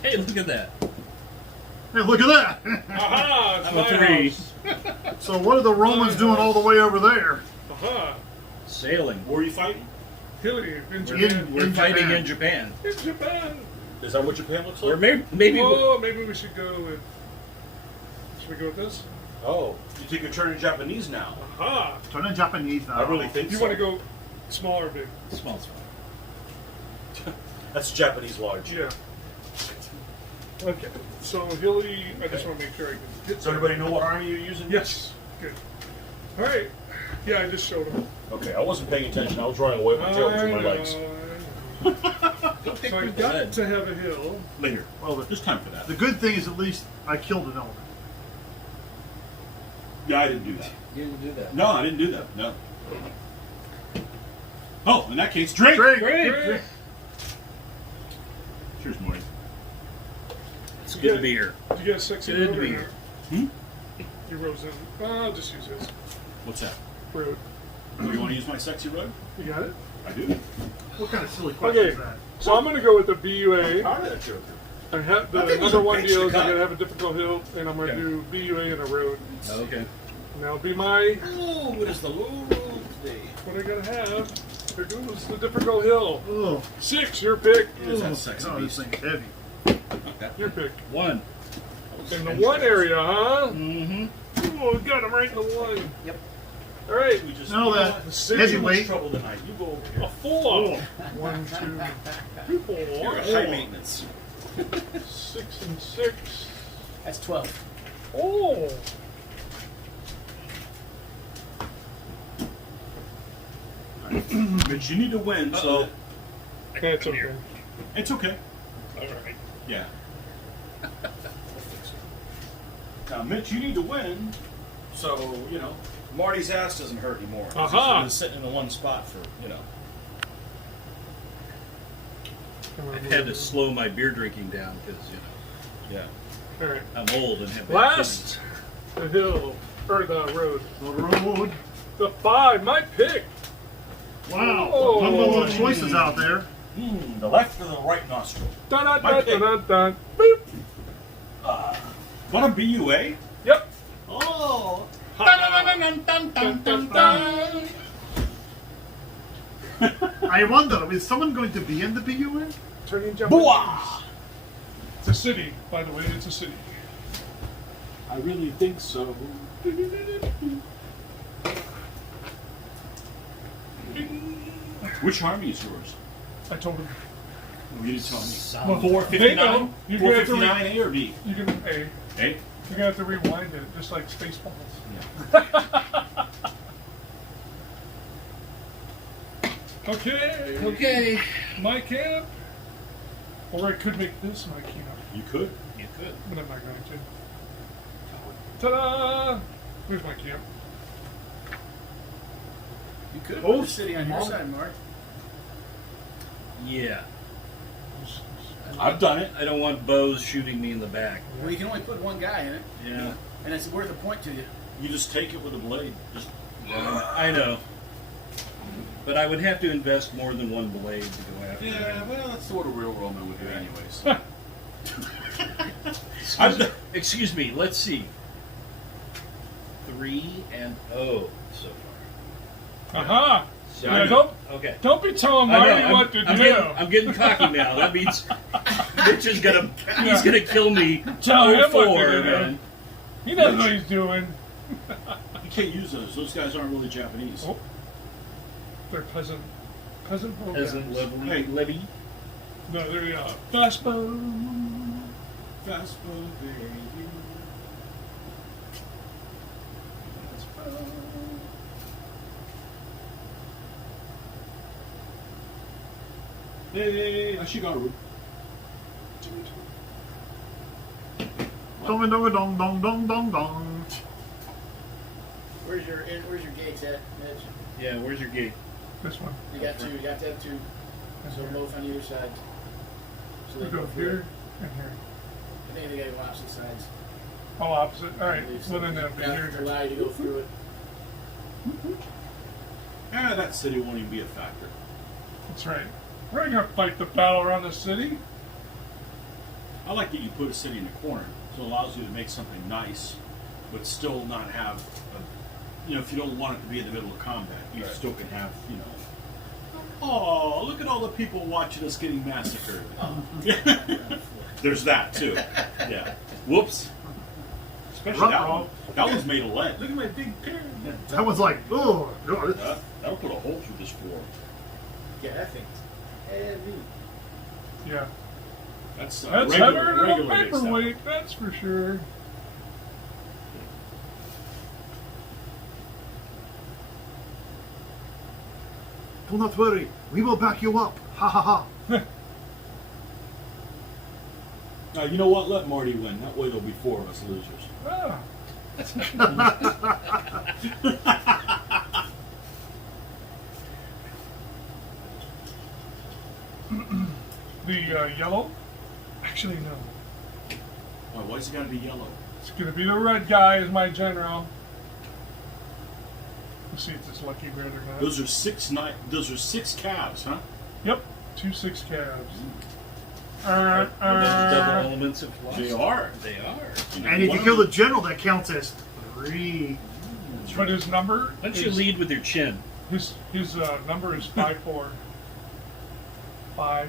Hey, look at that. Hey, look at that. Aha, it's I'm a my 3. house. So what are the Romans doing all the way over there? Aha. Sailing. Where are you fighting? Hilly, in Japan. We're fighting Japan. in Japan. In Japan. Is that what Japan looks like? Or maybe Whoa, maybe we should go with. Should we go with this? Oh, you think you're turning Japanese now? Aha. Turn in Japanese now. I really think You so. want to go small or big? small. That's Japanese large. Yeah. Okay. So Hilly, I just want to make sure I can hit. Does everybody know what army you're using? Yes. Good. All right. Yeah, I just showed him. Okay, I wasn't paying attention. I was drawing away with my tail between my legs. So I got to have a hill. Later. Well, there's time for that. The good thing is at least I killed an element. Yeah, I didn't do that. You didn't do that. No, I didn't do that. No. Oh, in that case, drink. Great. Cheers, Marty. It's good to be here. Did you get a sexy Good road to or be not? here. You rose in. I'll just use this. What's that? Road. Do you want to use my sexy rug? You got it? I do. What kind of silly question is Okay. that? So I'm going to go with the BUA. Proud of that joke. I have I the think it was number a one bitch deal to is I'm cut. going to have a difficult hill, and I'm going to Okay. do BUA and a road. Okay. And that'll be my, Oh, what is the low road today? what I got to have. Here goes the difficult hill. Oh, 6, your pick. Is that sexy God, this beast? thing's heavy. Your pick. 1. In the 1 area, huh? Mm-hmm. Oh, got him right in the 1. Yep. All right. We just No, that The 6, too much heavyweight. trouble tonight. You go over a here. 4. 1, 2, 3, 4. You're a high maintenance. 6 and 6. That's 12. Oh. But you need to win, so That's okay. it's okay. All right. Yeah. Now, Mitch, you need to win, so you know. Marty's ass doesn't hurt anymore. Aha. He's been sitting in the one spot for, you know. I had to slow my beer drinking down because Yeah. All right. I'm old and have bad Last, the hill, or the road. The road. The 5, my pick. Wow. Oh. Not a lot of choices out there. The left or the right nostril? Dun dun My dun pick. dun dun. Boop. What a BUA? Yep. Oh. Dun, dun, dun. I wonder, is someone going to be in the BUN? Turning jump. Boah! It's a city, by the way. It's a city. I really think so. Which army is yours? I told him. You didn't tell me. Solid. 459? You're gonna have to 459 A or B? You can A. A? You're gonna have to rewind it, just like Spaceballs. Okay. Okay. My camp. Or I could make this my camp, You could. You could. but I'm not going to. Ta-da! Here's my camp. You could Oh, put the city on your small. side, Mark. Yeah. I've done it. I don't want bows shooting me in the back. Well, you can only put one guy in it, Yeah. and it's worth a point to you. You just take it with a blade. Just I know. But I would have to invest more than one blade to go after yeah. him. Well, that's what a real Roman would do, anyways. Excuse me, let's see. 3 and 0 so far. Aha! So Yeah, don't be telling I know, Marty what to do. I'm getting cocky now. That means Mitch is he's gonna kill me. Tell him what to 4, do. man. He knows what he's doing. You can't use those. Those guys aren't really Japanese. Oh. They're peasant programs. Peasant levy. No, they're fastbow. Fastball, baby. Hey, Ashigaru. Dong dong dong dong dong dong dong. Where's your gates at, Mitch? Yeah, where's your gate? This one. You got two. You have to have two. So both on either side. So We they go go through. here and here. I think they got to go opposite sides. Oh, opposite. All right. I believe Well, then that'd be Got here. to allow you to go through it. That city won't even be a factor. That's right. We're not gonna fight the battle around the city. I like that you put a city in a corner, so it allows you to make something nice, but still not have, if you don't want it to be in the middle of combat, you still can have, oh, look at all the people watching us getting massacred. There's that too. Yeah. Whoops. Especially that one. That one's made of lead. Look at my big pyramid. That was like, oh, God. That'll put a hole through this floor. Yeah, that thing's heavy. Yeah. That's That's regular, heavier than a regular big stuff. paperweight. That's for sure. Do not worry. We will back you up. Ha ha ha. You know what? Let Marty win. That way there'll be 4 of us losers. Ah. The yellow? Actually, no. Why's it got to be yellow? It's going to be the red guy as my general. Let's see if it's lucky red or not. Those are 6 calves, huh? Yep, 2 6 calves. Are those double elements of plus? They are. They are. And if you kill the general, that counts as 3. But his number Why don't you is, lead with your chin? his number is 5-4. 5-4, Marty.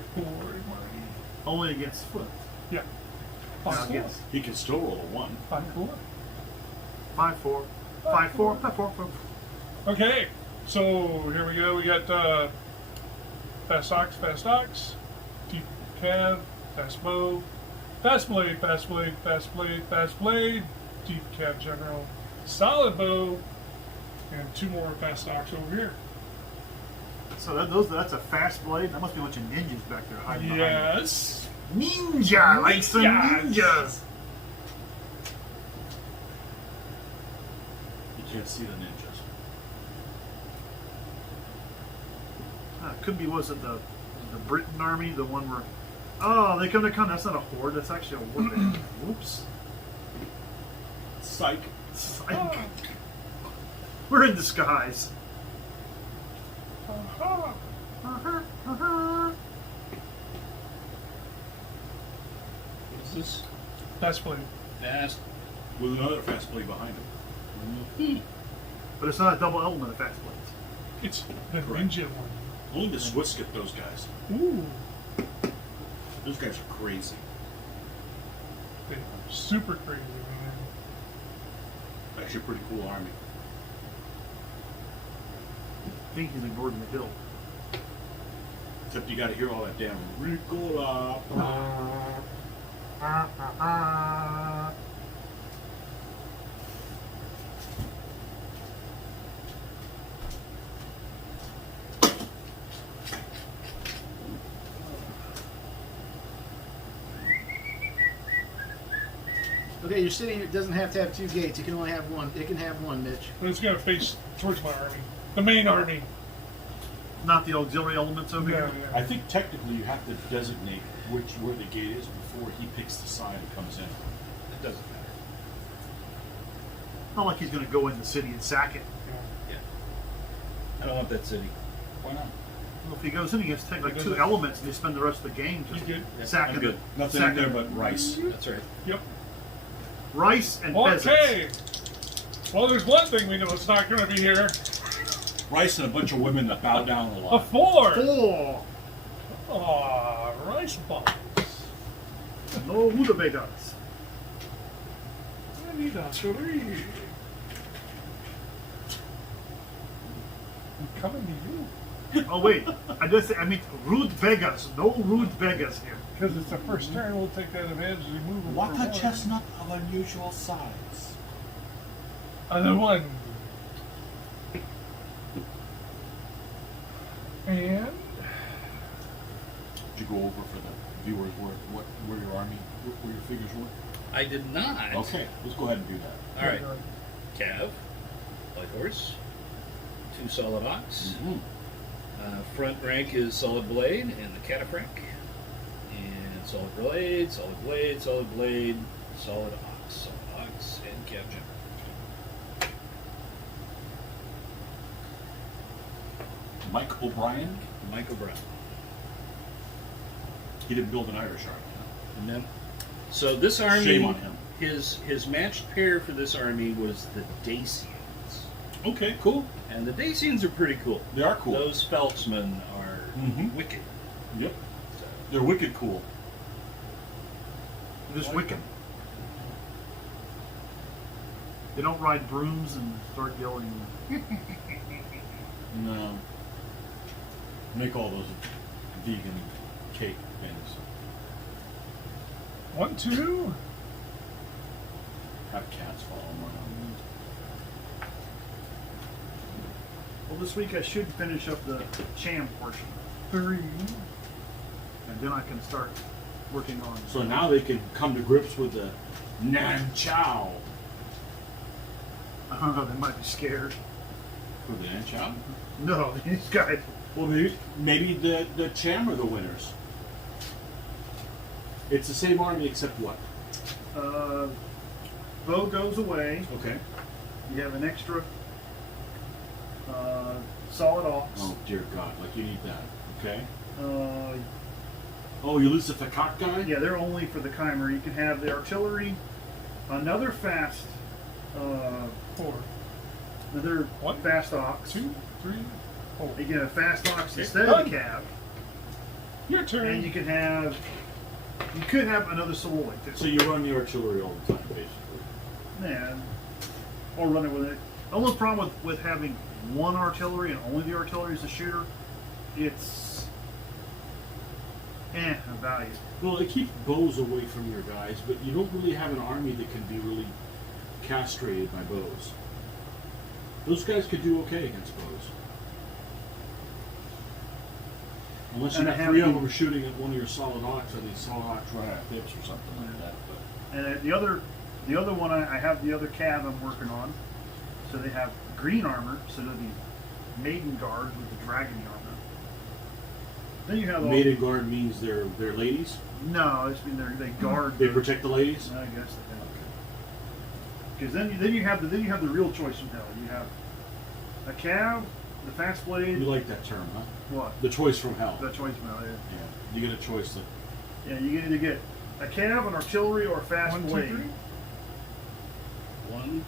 Only against foot. Yeah. Now 5-4. against He can still roll a 1. 5-4. 5-4. 5-4. 5-4. Okay, so here we go. We got fast ox, deep cav, fast bow, fast blade, fast blade, fast blade, fast blade, deep cav general, solid bow, and 2 more fast ox over here. So that's a fast blade. That must be a bunch of ninjas back there hiding behind it. Yes. Ninja! Like some ninjas! You can't see the ninjas. Could be, was it the Britain army? The one where... Oh, they come to come. That's not a horde. That's actually a war band. Whoops. Psych. Psych. We're in disguise. Uh-huh. What's this? Fast blade. Fast. With another fast blade behind him. But it's not a double element of fast blades. It's the Correct. ninja one. Only the Swiss get those guys. Ooh. Those guys are crazy. They are super crazy, man. Actually, a pretty cool army. I think he's ignored in the hill. Except you got to hear all that damn Ricola. Okay, your city doesn't have to have 2 gates. You can only have 1. It can have 1, Mitch. But it's going to face towards my army. The main army. Not the auxiliary elements over Yeah, here. yeah. I think technically you have to designate where the gate is before he picks the side and comes in. It doesn't matter. Not like he's going to go in the city and sack it. Yeah. I don't want that city. Why not? Well, if he goes in, he gets to take like He 2 doesn't- elements, and they spend the rest of the game just You good? sacking I'm good. it. Nothing in Sacking there it. but rice. That's right. Yep. Rice and pheasants. Okay. Well, there's one thing we know it's not going to be here. Rice and a bunch of women that bow down a A lot. 4. 4. Aw, rice balls. No rutabagas. I need a 3. I'm coming to you. Oh wait, I mean rude beggars. No rude beggars here. Because it's the first turn, we'll take that advantage and move it What for a one. chestnut of unusual size. Other one. And Did you go over for the viewers where your army, where your figures were? I did not. Okay, let's go ahead and do that. All right. Cav, light horse, 2 solid ox. Front rank is solid blade and the cataphractic. And solid blade, solid blade, solid blade, solid ox, and cav general. Mike O'Brien, Mike O'Brien. he didn't build an Irish army. And then, so this army, Shame on him. his matched pair for this army was the Dacians. Okay, cool. And the Dacians are pretty cool. They are cool. Those Phelpsmen are Mhm. wicked. Yep. So, They're wicked cool. Just wicked. They don't ride brooms and start yelling. No. Make all those vegan cake things. 1, 2. Have cats follow them around. Well, this week I should finish up the Cham portion, 3. and then I can start working on. So now they can come to grips with the Nan Chow. I don't know. They might be scared. For the Nan Chow? No, these guys. Well, maybe the Cham are the winners. It's the same army except what? Bow goes away. Okay. You have an extra solid ox. Oh dear God! Like you need that. Okay. Uh, Oh, you lose the Fakak guy? yeah, they're only for the Khmer. You can have the artillery, another fast, 4. another One, fast ox. 2, 3, 4. You get a fast ox Okay, instead done. of the cab, Your turn. and you could have another Siciliot too. So you run the artillery all the time, basically. Yeah, or run it with it. The only problem with having one artillery and only the artillery is a shooter, it's a value. Well, they keep bows away from your guys, but you don't really have an army that can be really castrated by bows. Those guys could do okay against bows. Unless you And I got have 3 of the- them shooting at one of your solid ox, and these solid ox right out of hips or something like that. But And the other one, I have the other cab I'm working on. So they have green armor, so they're the maiden guard with the dragon armor. Then you have all, maiden guard means they're ladies. no, I just mean they guard. They protect the ladies. I guess because then you have the real choice from hell. You have a cab, the fast blade. You like that term, huh? What? The choice from hell. The choice from hell. Yeah. Yeah, you get a choice. That Yeah, you can either get a cab, an artillery, or a fast 1, 2, blade. 3. 1,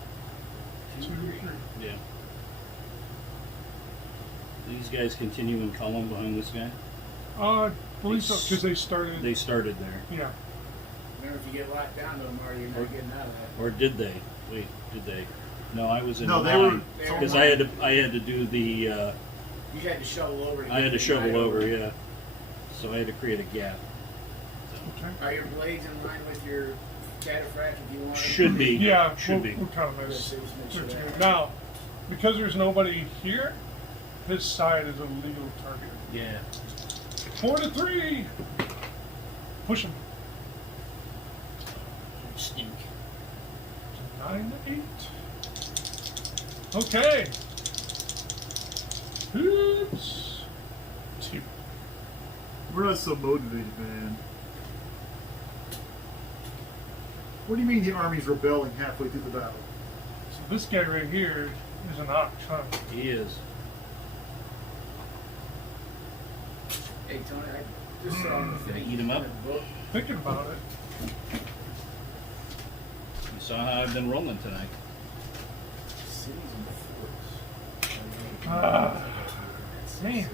2, 2, 3. Yeah. These guys continue in column behind this guy. Believe so, because they started. They started there. Yeah. Remember, if you get locked down, though, Marty, you're not getting out of that. Or did they? Wait, did they? No, I was in No, they were. because I had to do the You had to shovel over. I had to get shovel right over, yeah. So I had to create a gap. Okay. Are your blades in line with your cataphractic if you want? them? Should be. Yeah, Should we'll, be. we'll count them Yeah, as. so just make sure Which- that- Now, because there's nobody here, his side is a legal target. Yeah. 4 to 3. Push him. Stink. 9 to 8. Okay. Oops. We're not so motivated, man. What do you mean the army's rebelling halfway through the battle? So this guy right here is an ox, huh? He is. Hey Tony, I just saw him Gonna eat him up. book. Thinking about it. You saw how I've been rolling tonight. Cities and forts. Ah, man.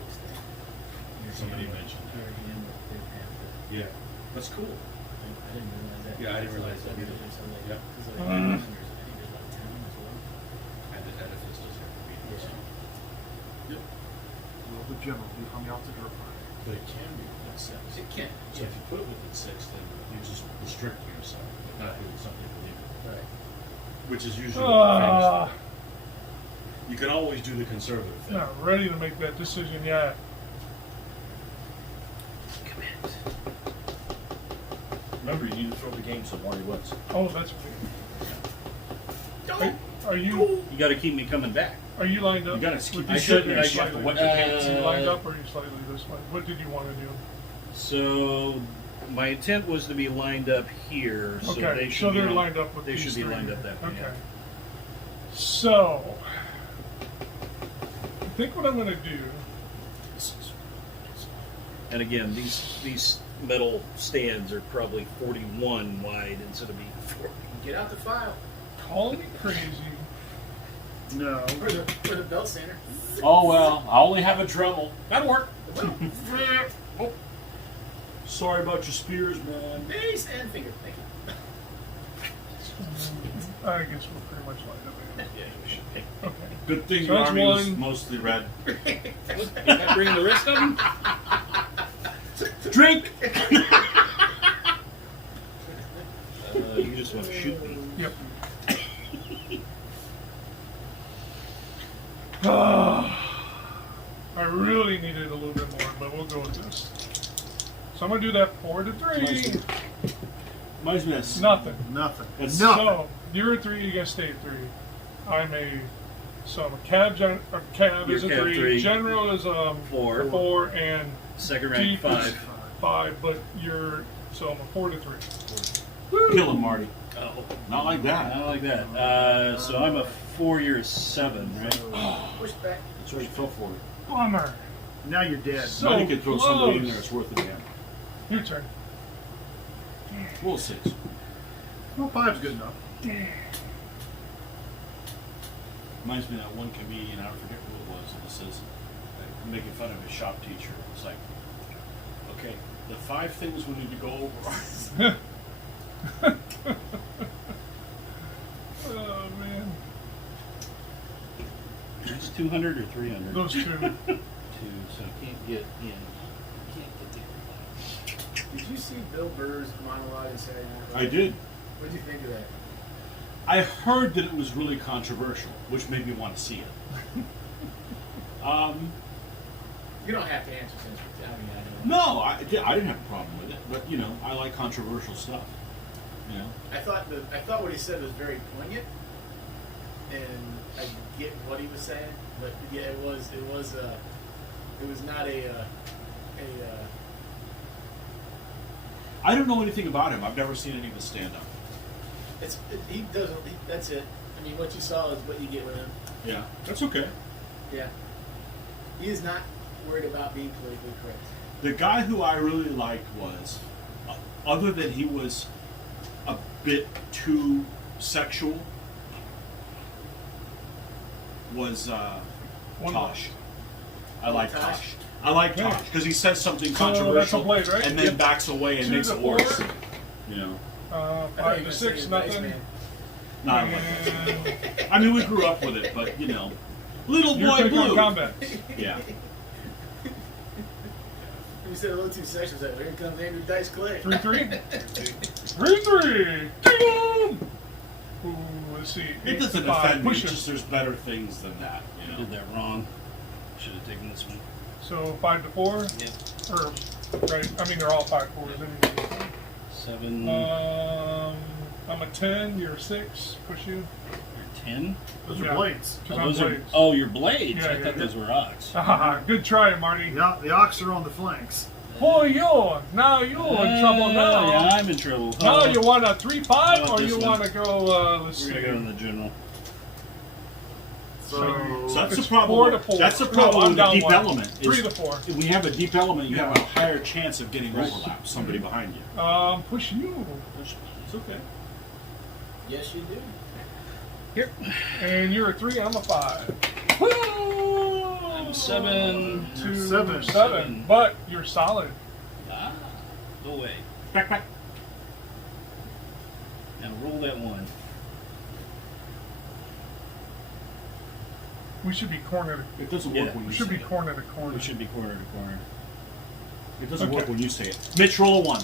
Somebody mentioned that. Yeah, that's cool. I didn't realize that. Yeah, I didn't realize that either. Yep. Mm. I think there's a lot of town as well. And the edifice does have to be. Yeah. Yep. Well, the general, the army out to Harbach. But it can be within 6. It can. So if you put it within 6, then you're just restricting yourself, but not doing something illegal. Right. Which is usually what the famous Ah, You can always do the conservative thing. not ready to make that decision yet. Commit. Remember, you need to throw the game so Marty wins. Oh, that's weird. Are you You got to keep me coming back. are you lined up? You gotta keep with your this shit or in are there you so you have to slightly- wet your pants. Are you lined up or are you slightly this way? What did you want to do? So my intent was to be lined up here, so Okay, they should be they're lined up with they these should be three. lined up that way. Okay. So, I think what I'm going to do. And again, these metal stands are probably 41 wide instead of being 40. Get out the file. Call me crazy. No. For the belt sander. Oh well, I only have a Dremel. That'll work. Well, Sorry about your spears, man. base and finger. Thank you. I guess we're pretty much lined up. Anyway. Yeah, you should be. Okay. Good thing So your that's army was one. mostly red. Did I bring the rest of them? Drink! You just want to shoot me. Yep. I really needed a little bit more, but we'll go with this. So I'm gonna do that 4 to 3. Reminds me of this. Nothing. Nothing. That's- Nothing. So you're a 3. You gotta stay at 3. I'm a cab. Cab You're is a cab 3. three. General is 4. 4 and Second rank Chief is 5. 5. But you're so I'm a 4 to 3. Kill him, Marty. Oh, Not like that. not like that. So I'm a 4. You're a 7, right? Push back. That's right, you fell for it. Bummer. Now you're dead. So now you can throw somebody in close. there that's worth it again. Your turn. Roll 6. Well, 5's good enough. Reminds me of that one comedian, I forget who it was, and it says, making fun of his shop teacher. It's like, okay, the 5 things we need to go over. Oh man. It's 200 or 300? Those 2. 2, so I can't get in. Can't get there. Did you see Bill Burr's monologue in Saturday Night Live? I did. What did you think of that? I heard that it was really controversial, which made me want to see it. You don't have to answer since I mean, I don't. No, I didn't have a problem with it, but you know, I like controversial stuff. You know, I thought what he said was very poignant, and I get what he was saying, but yeah, it was not I don't know anything about him. I've never seen any of his stand up. he doesn't. That's it. I mean, what you saw is what you get with him. Yeah, that's okay. Yeah, he is not worried about being politically correct. The guy who I really liked was, other than he was a bit too sexual, was Tosh. I like Tosh? Tosh. I like Yeah. Tosh because he says something So that's a controversial blade, right? and then Yep. backs away and 2 makes to it 4. worse. You know, I thought 5 you were to gonna 6, say nothing. Iceman. not like And that. I mean, we grew up with it, but you know, little you're boy picking on blue. combat. Yeah. You said a little too sexual. Like, here comes Andrew Dice Clay. 3-3. 3-3. Boom. Ooh, let's see. It doesn't 8-5. offend me. Push It's it. just there's better things than that. I You know. did that wrong. Should have taken this one. So 5 to 4. Yeah. Or right? I mean, they're all 5-4s anyway. 7. I'm a 10. You're a 6. Push you. You're 10. Those Yeah. are blades. Because Oh, I'm those are, blades. oh, your blades. Yeah, I yeah, thought yeah. those were ox. Good try, Marty. The ox are on the flanks. For you. Now you're in trouble now. Yeah, I'm in trouble. Now you want a 3-5 I want or this you one. want to go? Let's We're see. gonna go in the general. So, So that's the It's problem. 4 to 4. That's the No, problem I'm with the down deep one. element. 3 to 4. When you have a deep element, you have Yeah. a higher chance of getting overlap. Somebody behind you. Push you. It's okay. Yes, you do. Here. And you're a 3, I'm a 5. I'm 7. 2, Seven. 7. But you're solid. Ah, go away. Back, back. Now roll that 1. We should be corner to It doesn't Yeah. work when we you should say be it. corner to corner. We should be corner to corner. It doesn't work Okay. when you say it. Mitch, roll a 1.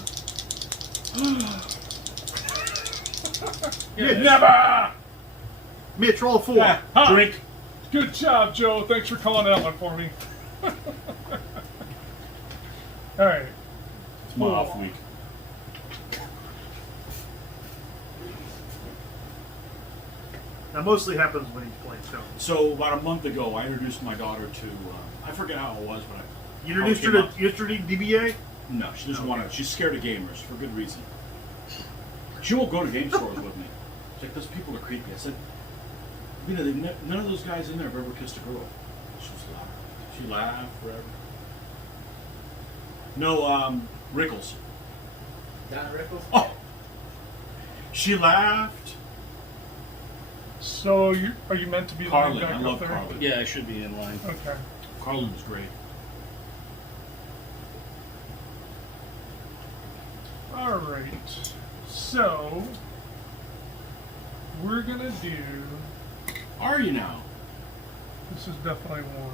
You never. Mitch, roll a 4. Yeah. Drink. Good job, Joe. Thanks for calling that one for me. All right. It's my off week. That mostly happens when he's playing stone. So about a month ago, I introduced my daughter to. I forget how it was, but You introduced her to yesterday DBA? No, she doesn't want to. She's scared of gamers for good reason. She won't go to game stores with me. She's like, those people are creepy. I said, you know, none of those guys in there have ever kissed a girl. She was laughed. She laughed forever. No, Rickles. Don Rickles? Oh! She laughed. So are you meant to be Carlin, lined back I up love there? Carlin. Yeah, I should be in line. Okay. Carlin's great. All right. So we're gonna do. Are you now? This is definitely one.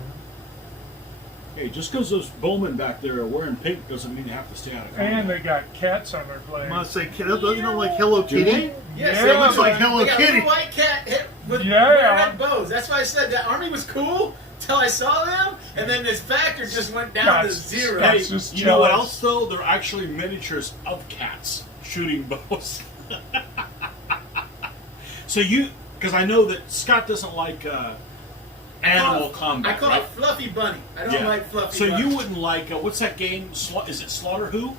Hey, just because those bowmen back there are wearing pink doesn't mean they have to stay out of combat. And they got cats on their blade. I'm gonna say, doesn't it like Hello Do Kitty? they? Yes, Yeah, it looks like man. Hello they got a Kitty. little white cat hit with Yeah. red bows. That's why I said that army was cool till I saw them, and then this factor just went down to Scots- 0. Hey, Scots just you know what jealous. else though? They're actually miniatures of cats shooting bows. So because I know that Scott doesn't like animal combat. I call right? it Fluffy Bunny. I don't Yeah. like Fluffy So Bunny. you wouldn't like what's that game? Is it Slaughter Who?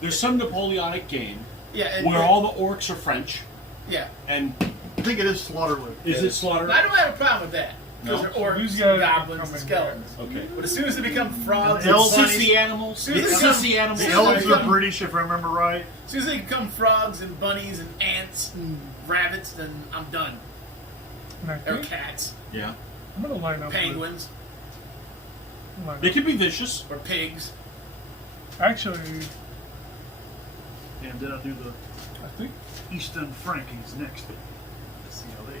There's some Napoleonic game yeah, and, where all the orcs are French, yeah. and I think it is Slaughterwood. is it Slaughter? I don't have a problem with that because No? they're orcs, These and guys are goblins, and coming skeletons. Okay. But as soon as they become frogs And and elves- bunnies, Sissy animals. Soon as they Sissy become- animals. The Soon as elves they are become- British, if I remember right. as soon as they become frogs and bunnies and ants and rabbits, then I'm done. And I Or think Mm. cats, Yeah. I'm gonna line up. penguins, They can be vicious. or pigs. Actually, And then I'll do the I think Eastern Frankies next. Let's see how they.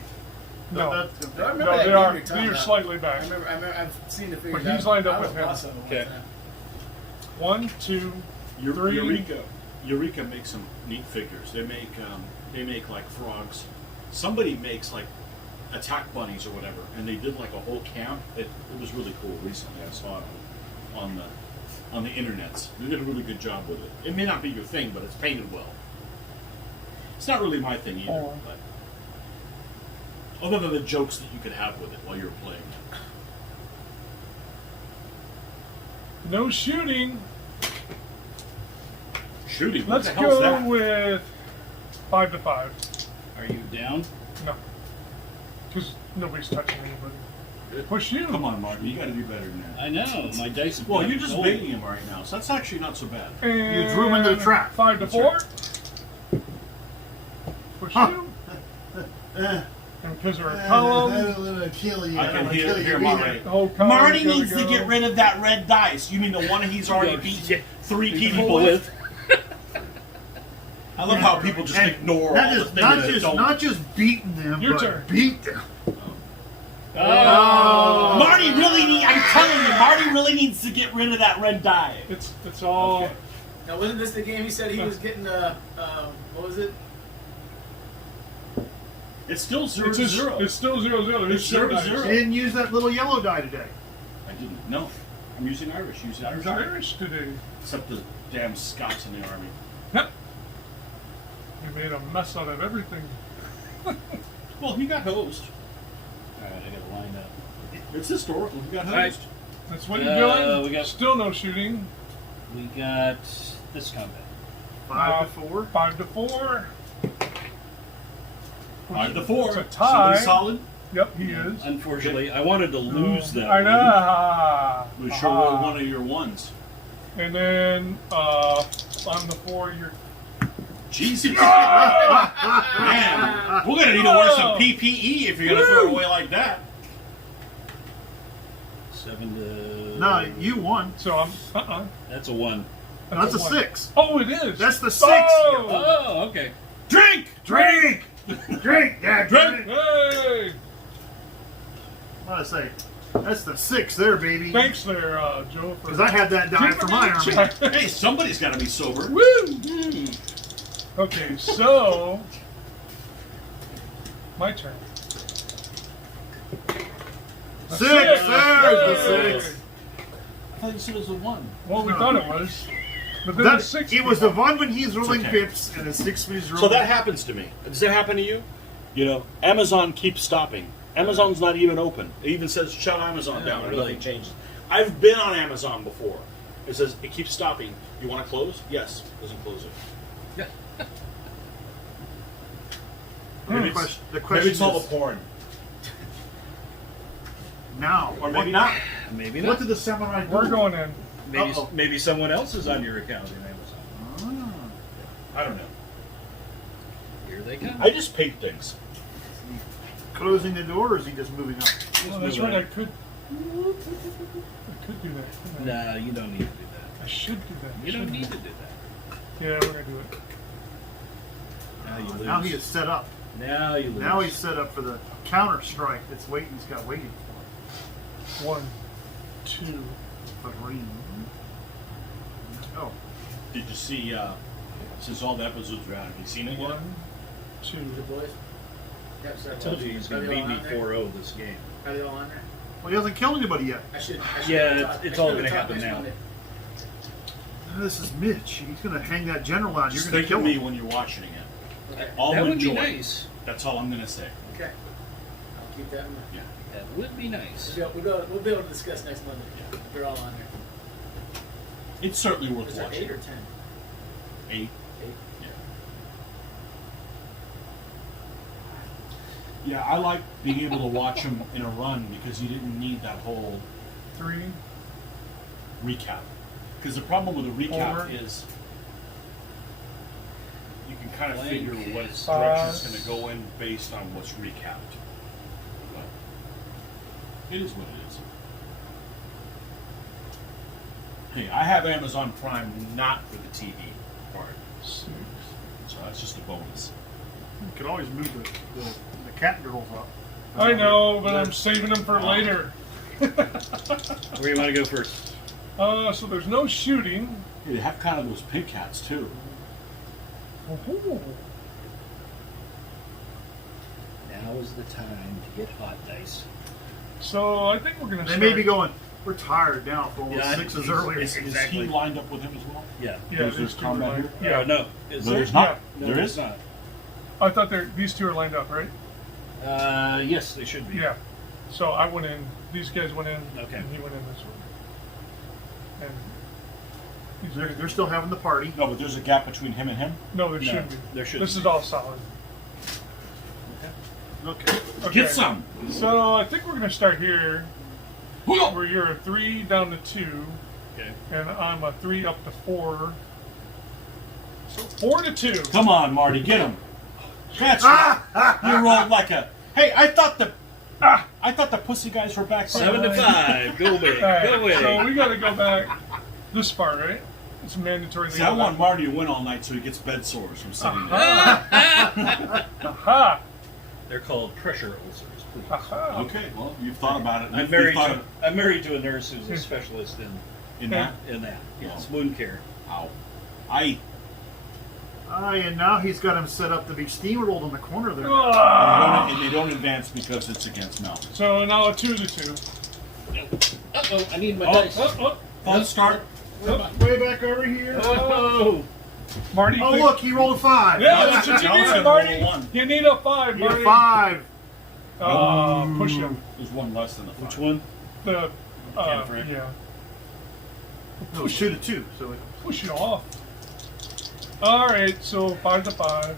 no. That's I gonna remember No, that they game are. you're talking They are about. slightly I back. remember. I've seen the figures. But he's lined up I with was him. awesome one Okay. time. 1, 2, 3. Eureka makes some neat figures. They make like frogs. Somebody makes like attack bunnies or whatever, and they did like a whole camp. It was really cool. Recently, I saw it on the internets. They did a really good job with it. It may not be your thing, but it's painted well. It's not really my thing either. Oh. But other than the jokes that you could have with it while you're playing. No shooting. Shooting. What Let's the hell's go that? with 5 to 5. Are you down? No, because nobody's touching anybody. Push you. Come on, Marty. You got to do better than that. I know. My dice have Well, gotten you're just cold. baiting him right now, so that's actually not so bad. And You drew him into the trap. 5 to That's 4. right. Push Huh. you. And because we're a column, I can hear Marty. the whole column Marty is gonna needs to go. get rid of that red dice. You mean the one he's already beat 3 people with? I love how people just And ignore not all the just, things not that just, don't. not just beating them, Your but turn. beat them. Oh. Marty really need. I'm telling you, Marty really needs to get rid of that red die. It's all. Okay. Now, wasn't this the game he said he was getting? What was it? It's still 0 It's, to just, 0. it's still 0-0. It's 0 to 0. You didn't use that little yellow die today. I didn't. No, I'm using Irish. Use Irish. It's Irish today. Except the damn Scots in the army. Yep. We made a mess out of everything. Well, you got hosed. All right, I got to line up. It's historical. You got All right. hosed. That's what you're doing. We got- Still no shooting. We got this combat. 5 to 4. 5 to 4. 5 to 4. It's a tie. Somebody solid. Yep, he is. Unfortunately, I wanted to lose that. I know. We sure were one of your ones. And then on the 4, you're. Jesus. Man, we're going to need to wear some PPE if you're going to throw it away like that. 7 to. No, you won. So I'm. That's a 1. That's a one. 6. Oh, it is. That's the 6. Oh! Oh, okay. Drink! Drink! Drink! Yeah, drink! Hey! What did I say? That's the 6 there, baby. Thanks there, Joe. Because I had that die for my army. Hey, somebody's got to be sober. Woo! Okay, so my turn. 6! There's the 6. I thought you said it was a 1. Well, we thought it was. But then That, the 6. it was the 1 when he's rolling okay. pips and the 6 when he's rolling. So that happens to me. Does that happen to you? You know, Amazon keeps stopping. Amazon's not even open. It even says shut Amazon down, and really? nothing changes. I've been on Amazon before. It says it keeps stopping. You want to close? Yes. Doesn't close it. Maybe the it's, question maybe it's all is, the porn. now, Or maybe not. Maybe what not. did the samurai do? We're going in. Maybe, Uh-oh. maybe someone else is on your account in Amazon. I don't know. Here they come. I just paint things. Closing the door, or is he just moving up? Oh, that's right. I could do that. couldn't I? No, you don't need to do that. I should do that. You don't shouldn't need I? to do that. Yeah, we're gonna do it. Now you lose. Now he is set up. Now you lose. Now he's set up for the counter strike that's waiting. He's got waiting 1, 2. for. Green. Oh, Did you see, since all the episodes are out, have you seen it yet? 1, 2. Good boys. Yep, I told you he's going to beat me 4-0 this game. Are they all on there? well, he hasn't killed anybody yet. I should. Yeah, it's all gonna happen now. This is Mitch. He's going to hang that general out. You're Just going to think of kill me him. when you're watching it. Okay. All That would enjoy. be nice. That's all I'm going to say. Okay. I'll keep that in mind. Yeah. That would be nice. We'll be able to discuss next Monday. They're all on there. It's certainly worth Is there watching. 8 or 10? 8. 8. Yeah. Yeah, I like being able to watch him in a run because you didn't need that whole 3. recap. Because the problem with a recap 4. is you can kind of Blank. figure what Five. direction it's going to go in based on what's recapped. But it is what it is. Hey, I have Amazon Prime not for the TV part, 6. so that's just a bonus. You could always move the cat girls up. I know, but I'm saving them for later. Where do you want to go first? So there's no shooting. Hey, they have kind of those pink hats too. Ooh. Now is the time to get hot dice. So I think we're gonna. They start. may be going, we're tired now for all Yeah, the 6s earlier. Is he lined up with him as well? Yeah. Yeah, There's these 2 are combat lined. here? Yeah, No. Is No, there? there's not. No, There there's is? not. I thought these 2 are lined up, right? Yes, they should be. Yeah. So I went in. These guys went in. Okay. And he went in this one. And these They're still having the party. No, but there's a gap between him and him. no, there No, shouldn't be. there shouldn't This be. is all solid. Okay. Okay. Get some. So I think we're gonna start here, where you're a 3 down to 2, Okay. and I'm a 3 up to 4. So 4 to 2. Come on, Marty, get him. That's right. You rolled like a. Hey, I thought the pussy guys were back there. 7 to 5. Go away. All right, Go away. so we got to go back this far, right? It's mandatory. to See, I go want back. Marty to win all night so he gets bed sores from sitting there. Aha! They're called pressure ulcers, please. Aha! Okay, well, you've thought about it. I'm You've married thought to a nurse who's a specialist in that. in that. Yes, Oh. wound care. Ow. And now he's got him set up to be steamrolled in the corner there. Ah! And they don't advance because it's against Mel. So now a 2 to 2. Uh-oh, I need my Oh. dice. False start. Way back over here. Oh! Marty. Oh, think- look, he rolled a 5. Yeah, that's what you Now it's need, gonna Marty. roll a 1. You need a 5, You need Marty. a 5. Push him. There's one less than a 5. Which one? The Can't, right? yeah. No, shoot a 2. So it, Push it off. Alright, so 5 to 5.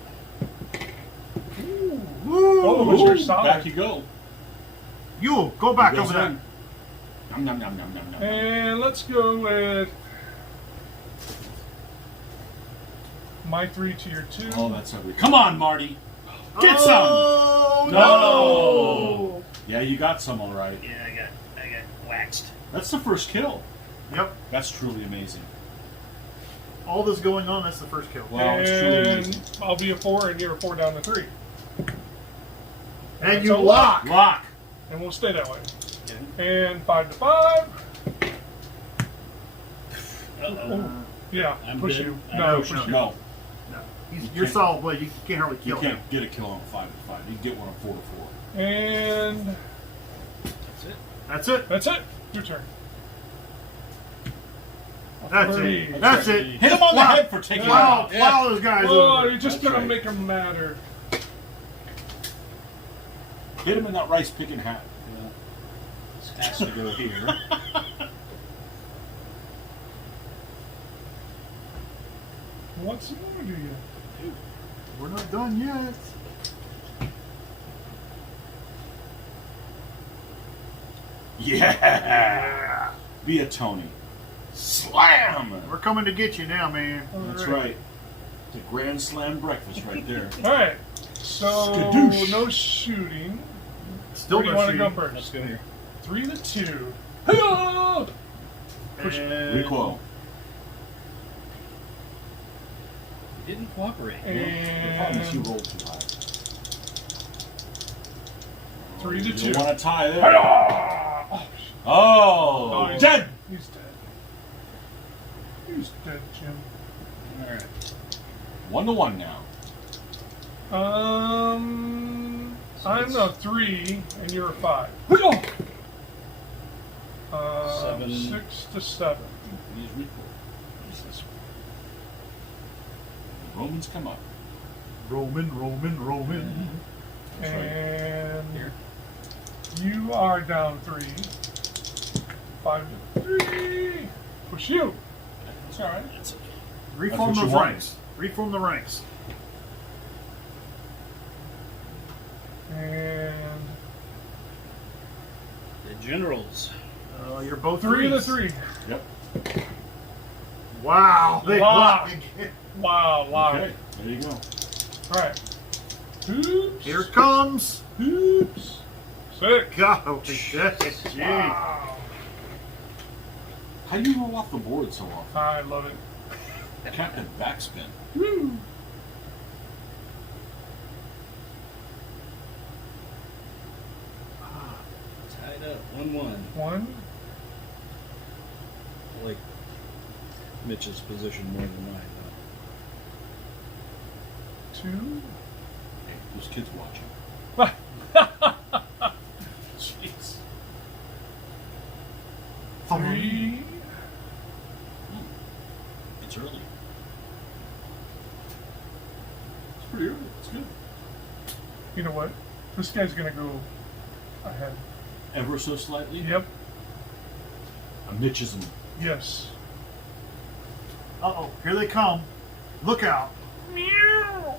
Oh, it's your side. Back you go. you go back Goes over there. in. Nom, nom, nom, nom, nom, nom. And let's go with my 3 to your 2. Oh, that's ugly. Come on, Marty. Get Oh, some. no. Yeah, you got some, all right. Yeah, I got waxed. That's the first kill. Yep. That's truly amazing. All this going on, that's the first kill. Wow, it's truly And amazing. I'll be a 4 and you're a 4 down to 3. And That's you a lock. Lock. And we'll stay that way. Okay. And 5 to 5. Uh-oh. Yeah, I'm push good. you. I No, know. push you. No, No. You You're can't- solid blade. You can't hardly you kill him. can't get a kill on a 5 to 5. You can get one on 4 to 4. And That's it. That's it. that's it. Your turn. That's Three. it. That's it. Hit him on the head for taking him Wow, out. wow, those guys Oh, over. you're just That's gonna right. make them madder. Hit him in that rice picking hat. Well, this has to go here. What some more do you? We're not done yet. Yeah. Be a Tony. Slam. We're coming to get you now, man. That's right. It's a grand slam breakfast right there. Alright. So Skadoosh. no shooting. Still Where do you no want to go shooting. Let's first? go here. 3 to 2. Hi-yah! Push. And Recoil. You didn't cooperate. The problem is you And rolled too high. 3 to You 2. want to tie there. Hi-yah! Oh, Oh, Oh, he's dead. He's dead. He's dead, Jim. All right. 1-1 now. I'm a 3 and you're a 5. Seven. 6 to 7. He's recoil. What's this one? Romans come up. Roman. That's right. And Here. you are down 3. 5 to 3. Push you. That's alright. That's okay. Reform That's what those you want. ranks. Reform the ranks. And The generals. You're both 3 to threes. 3. Yep. Wow. They Wow. block again. Wow, wow. Okay, there you go. Alright. Oops. Here it comes. Oops. 6. God, holy shit. Gee. Wow. How do you roll off the board so often? I love it. Captain backspin. Woo. Tied up. 1-1. 1. I like Mitch's position more than mine. 2. Hey, those kids watching. Jeez. Thumb. 3. It's early. It's pretty early. It's good. You know what? This guy's gonna go ahead. Ever so slightly. Yep. A Mitchism. Yes. Uh-oh. Here they come. Look out. Meow.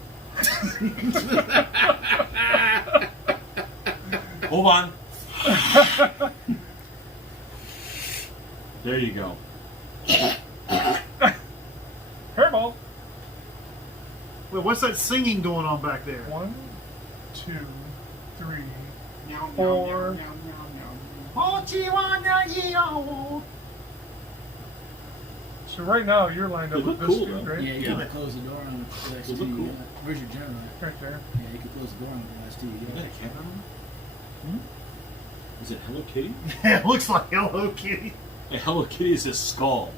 Hold on. There you go. Hairball. Wait, what's that singing going on back there? 1, 2, 3, 4. So right now you're lined up They with look this cool, dude, though. right? Yeah, you Yeah. can close the door on the last They two. look cool. Where's your general? Right there. Yeah, you can close the door on the last two. Is that a cat on? Is it Hello Kitty? It looks like Hello Kitty. A Hello Kitty is his skull.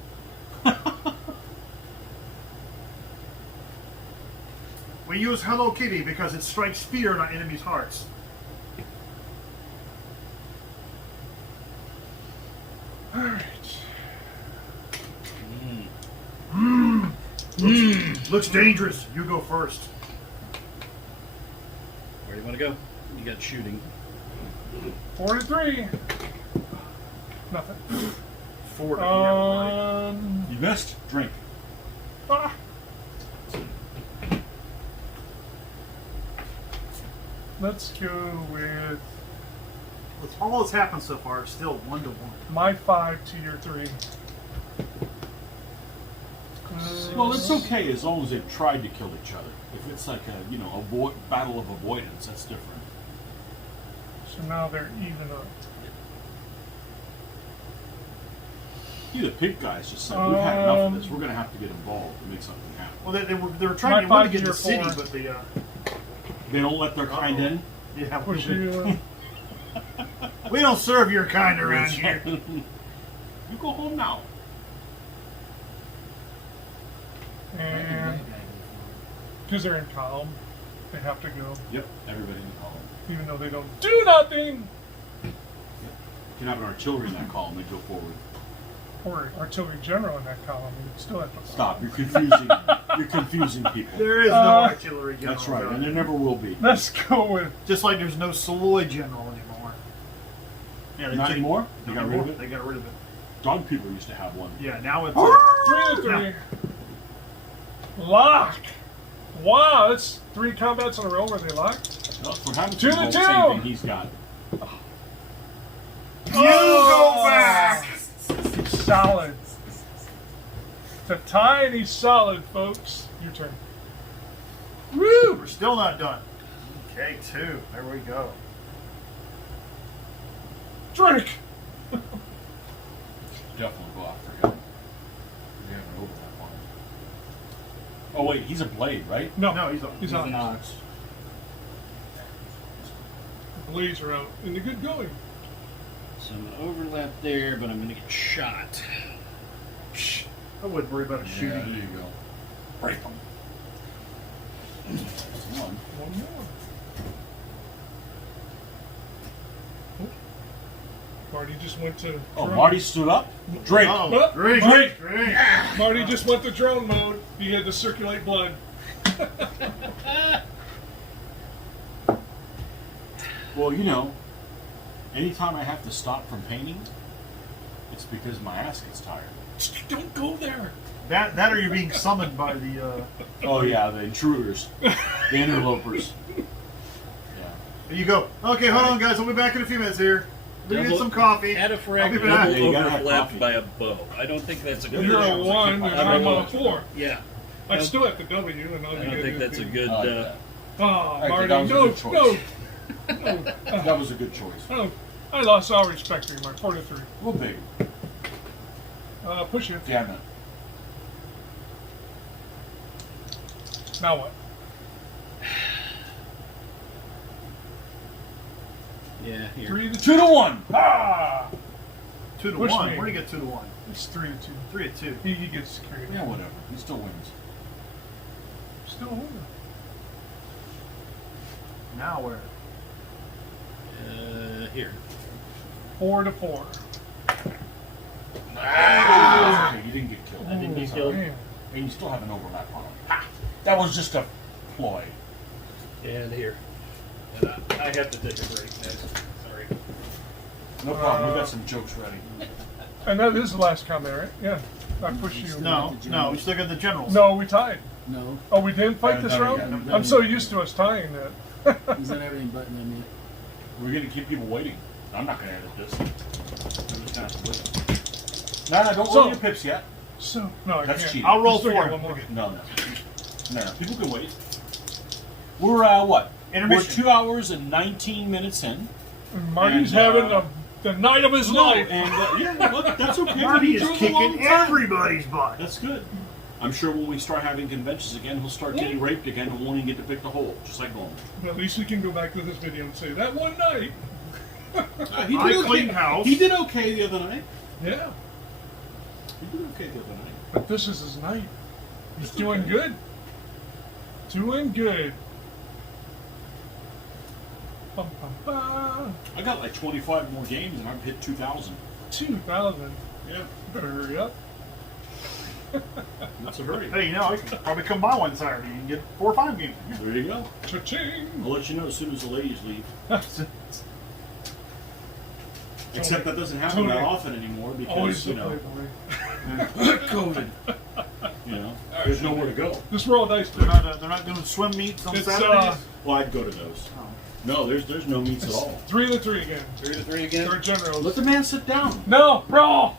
We use Hello Kitty because it strikes fear in our enemies' hearts. Alright. Looks dangerous. You go first. Where do you want to go? You got shooting. 4 to 3. Nothing. forward. Yeah, You missed. Drink. Ah. Let's go with With all that's happened so far, it's still 1-1. my 5 to your 3. Well, it's okay as long as they've tried to kill each other. If it's like a, battle of avoidance, that's different. So now they're even up. You, the pig guys, just said, we've had enough of this. We're going to have to get involved to make something happen. Well, they were trying My to get the 5 city, to your but they They don't let their kind in. yeah, Push you. we don't serve your kind around here. You go home now. And because they're in column, they have to go, Yep, everybody in the column. even though they don't do nothing. You can have an artillery in that column and go forward. Or artillery general in that column, you still have to Stop, you're confusing. You're confusing people. There is no artillery general. That's right, down and there there. never will be. Let's go with Just like there's no Saloy general anymore. Yeah, Not anymore? They got rid of it? They got rid of it. Dog people used to have one. Yeah, now it's 3 to 3. Lock. Wow, that's 3 combats in a row where they locked. No, for having 2 to the 2. same thing he's got. you go back. He's solid. To tie and he's solid, folks. Your turn. Woo! We're still not done. Okay, 2. There we go. Drink. Definitely go after him. We have an overlap on him. Oh wait, he's a blade, right? No, No, he's on. Knox. The blades are out in the good going. So I'm gonna overlap there, but I'm gonna get shot. I wouldn't worry about a Yeah, shooting. there you go. Break him. That's one. One more. Oh. Marty just went to. Oh, drone. Marty stood up? Drink. Oh, What? drink, Drink. drink. Marty just went to drone mode. He had to circulate blood. Well, anytime I have to stop from painting, it's because my ass gets tired. Don't go there. That or you're being summoned by the. Oh yeah, the intruders, the interlopers. Yeah. There you go. Okay, hold on, guys. We'll be back in a few minutes here. We're gonna get some coffee. Add a I'll be fragment back. Yeah, you gotta have overlapped coffee. by a bow. I don't think that's a good. You're a 1 and I'm a 4. Yeah. I still have the W and all I you don't get think is that's a the- good. I like that. Oh, think Marty, that was a no, good choice. no. That was a good choice. Oh, I lost all respect for you, Mark. 4 to 3. Well, big. Push it. Damn it. Now what? Yeah. Here. 3 to 2 to 1. Ah! 2 to Push 1. me. Where do you get 2 to 1? It's 3 to 2. 3 to 2. He gets carried. Yeah, whatever. He still wins. Still winning. Now where? Here. 4 to 4. Okay, you didn't get killed. I didn't get That's killed. all right. Man. And you still have an overlap on him. Ha! That was just a ploy. And here. And I have to take a break next. Sorry. No problem. We got some jokes ready. And that is the last combat, right? Yeah. I push you. No, we still got the generals. No, we tied. No, Oh, we didn't fight No, this no, round? no, I'm so used to us tying that. he's done everything but them We're gonna keep people waiting. I'm not gonna edit this. I'm just gonna have to wait. No, don't So- roll your pips yet. So, no, I That's can't. cheating. I'll roll You still 4. get one more. No. People can wait. We're what? Intermission. We're 2 hours and 19 minutes in. And Marty's And, having the night of his life. And yeah, look, that's okay. Marty We is drove a long kicking time. everybody's butt. That's good. I'm sure when we start having conventions again, he'll start getting raped again and won't even get to pick the hole, just like Bowman. But at least we can go back to this video and say that one night. He I cleaned house. He did okay the other night. Yeah. He did okay the other night. But this is his night. He's doing good. Doing good. Bum, bum, bum. I got like 25 more games and I've hit 2,000. 2,000. Yeah, Better hurry up. that's a hurry. Hey, I could probably come by one Saturday and get 4 or 5 games. There you go. Cha-ching. I'll let you know as soon as the ladies leave. Except that doesn't happen that often anymore Always because, the you know, playboy. COVID. You know, there's nowhere to go. Just roll a dice. They're not doing swim meets on It's, Saturdays. Well, I'd go to those. No, there's no meets at all. 3 to 3 again. 3 to 3 again. Third generals. Let the man sit down. No, roll.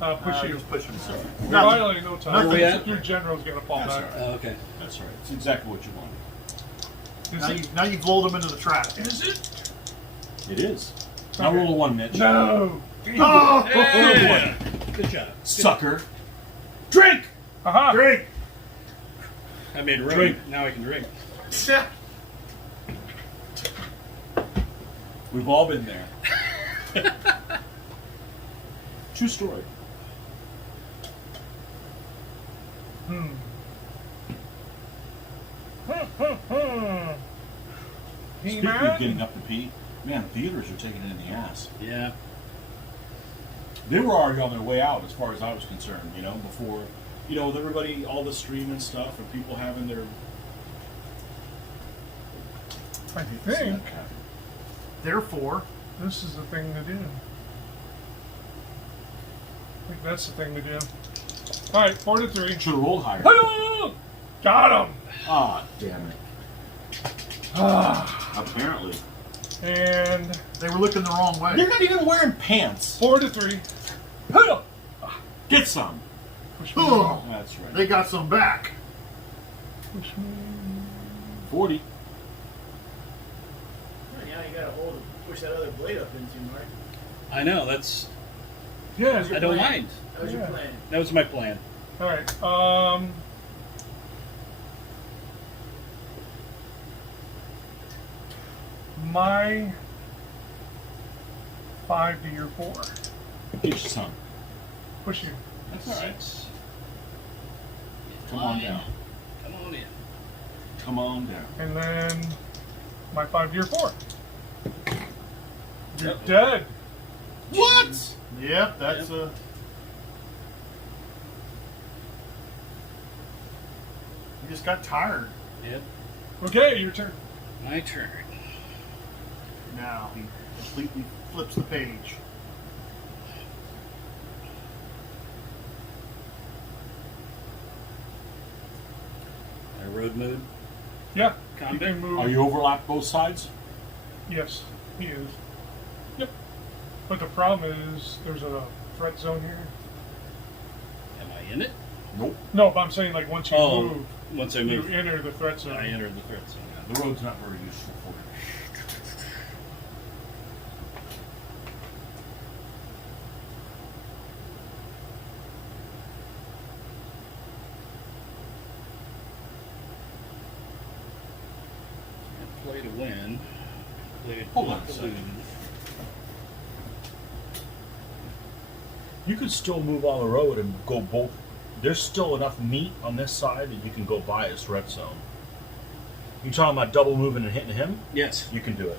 Push you. Just push them. You're violating no time. Where we at? Your general's gonna fall That's back. all right. Oh, okay. That's right. It's exactly what you want. Now you've lulled them into the trap. Is it? It is. Now roll a 1, Mitch. No. Oh, Yeah. Good job. Sucker. Drink! Aha. drink. I made room. Drink. Now I can drink. We've all been there. True story. Speaking of getting up to pee, man, theaters are taking it in the ass. Yeah. They were already on their way out as far as I was concerned, you know, before, you know, with everybody, all the streaming stuff and people having their... I think Therefore, this is the thing to do. I think that's the thing to do. All right, 4 to 3. Should have rolled higher. Got him. Ah, damn it. Ah. Apparently. And they were looking the wrong way. They're not even wearing pants. 4 to 3. Get some. Push me. Oh, That's right. they got some back. Push me. 40. Now you gotta hold, push that other blade up into, Marty. I know. That's. Yeah. I don't mind. That was your Yeah. plan. That was my plan. All right. My 5 to your 4. Get you some. Push you. That's all right. 6. Come on down. Come on in. Come on down. And then my 5 to your 4. You're Yep. dead. What? Yep, that's Yep. You just got tired. Yep. Okay, your turn. My turn. Now he completely flips the page. My road mode. Yeah. You Combat? can move. Are you overlapped both sides? Yes, he is. Yep. But the problem is there's a threat zone here. Am I in it? Nope. No, but I'm saying like once you Oh, move, once I you move, enter the threat zone. I entered the threat zone. The road's not very useful for you. Play to win. Play to Hold on not a to second. lose. You could still move on the road and go both. There's still enough meat on this side that you can go by his threat zone. You talking about double moving and hitting him? Yes. You can do it.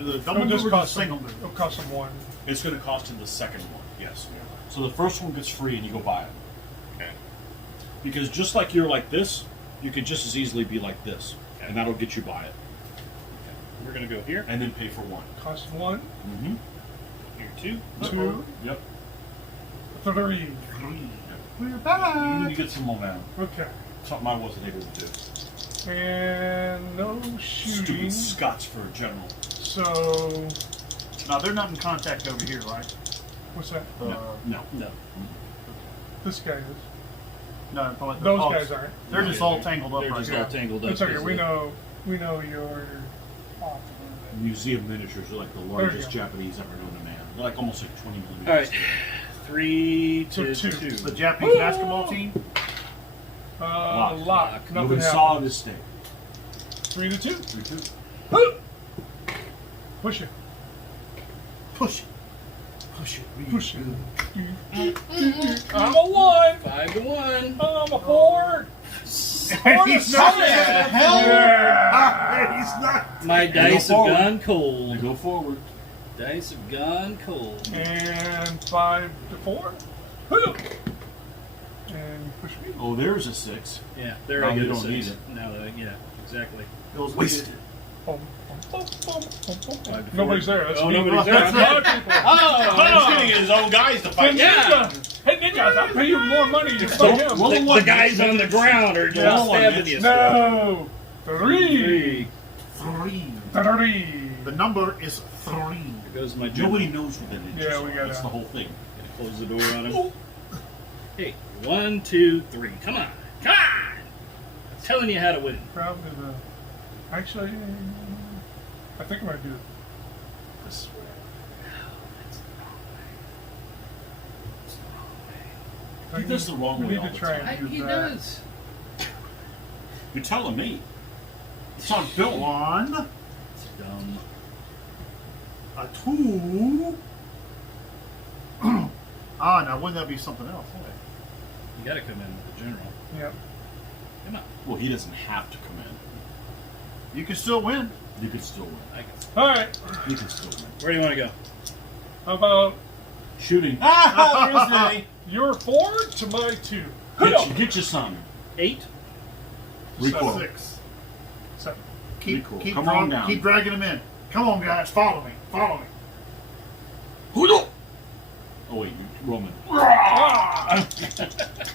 Is it a It'll double just move or cost just a single him. move? It'll cost him 1. It's going to cost him the second one, yes. So the first one gets free and you go buy it. Okay. Because just like you're like this, you could just as easily be like this. And that'll get you buy it. We're gonna go here. And then pay for one. Cost 1, Mm-hmm. Here 2. 2, Yep. 3. We're You back. need to get some momentum. Okay. Something I wasn't able to do. And no shooting. Stupid Scots for a general. So Now they're not in contact over here, right? what's that? No. No. This guy is. No, but Those guys aren't. They're just all tangled up They're right just now. all tangled up. It's okay. because We of know you're off a little Museum miniatures are like the you largest go. Japanese ever known to man. They're like almost like 20 bit. millimeters. All right. 3 to So 2. two. The Japanese basketball team. bit. Lock. Lock. Moving Nothing solid happens. as steak. 3 to 2. 3-2. Push it. Push it. Push it. Push it. I'm a 1. 5 to 1. I'm a 4. And he's not. Yeah. He's not. My go dice have forward. gone You cold. go forward. Dice have gone cold. And 5 to 4. And you push me. Oh, there's a 6. Yeah, there Now I you go. don't need 6. it. Now that yeah, exactly. It was Wasted. Nobody's there. That's Oh, me. nobody's there. That's a lot of people. Oh, he's getting his own guys to Hey, fight. Ninja! Hey, Ninja, I'll pay you more money to fight him. The guys on the ground are Yeah. just stabbing you. No! Three! The number is 3. There goes my Nobody knows what that is. Yeah, we gotta- That's the whole thing. Close the door on him. Hey, 1, 2, 3. Come on. Come on! I'm telling you how to win. Probably the. Actually, I think I'm gonna do it this way. He does the wrong We way need all to the try time. and do He that. does. You're telling me. It's on film. 1, It's dumb. a 2. Now wouldn't that be something else? You gotta come in with the general. Yep. Come on. Well, he doesn't have to come in. You can still win. You can still win. I can. Alright, You can still win. Where do you want to go? how about Shooting. Ah, there is your 4 to my 2? Get you some. 8? Recoil. 6. 7. Keep Come on down. Keep dragging him in. Come on, guys. Follow me. Follow me. Oh wait, you Roman. Ah!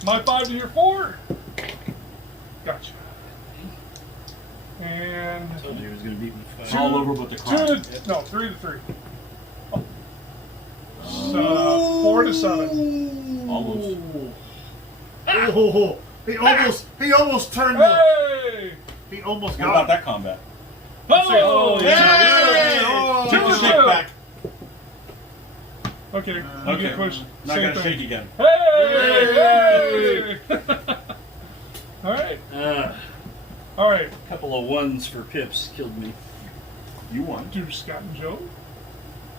My 5 to your 4? Gotcha. And I told you he was going to beat me It's 5. all over but the 2 crown. to, no, 3 to 3. So, 4 to 7. Almost. Oh, he almost turned Hey! He almost What got about him. that combat? Oh! Hey! Oh, Two Take to a shake two. back. Okay, you Okay. get pushed. Not Same gonna thing. shake again. Hey! Alright, alright. A couple of 1s for pips killed me. You won. Do Scott and Joe?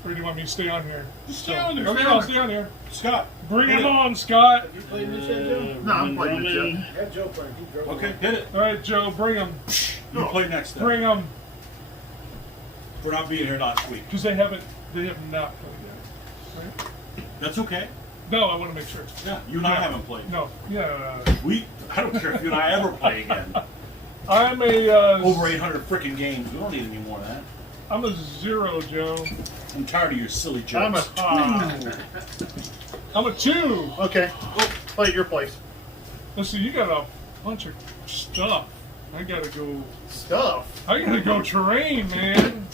Or do you want me to stay on here? Stay on there. Okay, Stay on I'll there. stay on here. Scott. Bring hit him it. on, Scott. You played Mitch yet, Joe? No, I'm playing with Roman. Jeff. Yeah, Joe played. He drove Okay, away. hit it. Alright, Joe, bring him. You play next then. Bring him. For not being here last week. Because they have not played yet. Right? That's okay. No, I want to make sure. Yeah, you and I Yeah. haven't played. No, yeah. I don't care if you and I ever play again. I'm a, Over 800 freaking games. We don't need any more of that. I'm a 0, Joe. I'm tired of your silly jokes. I'm a I'm a 2. Okay. Play at your place. Listen, you got a bunch of stuff. I gotta go terrain, man.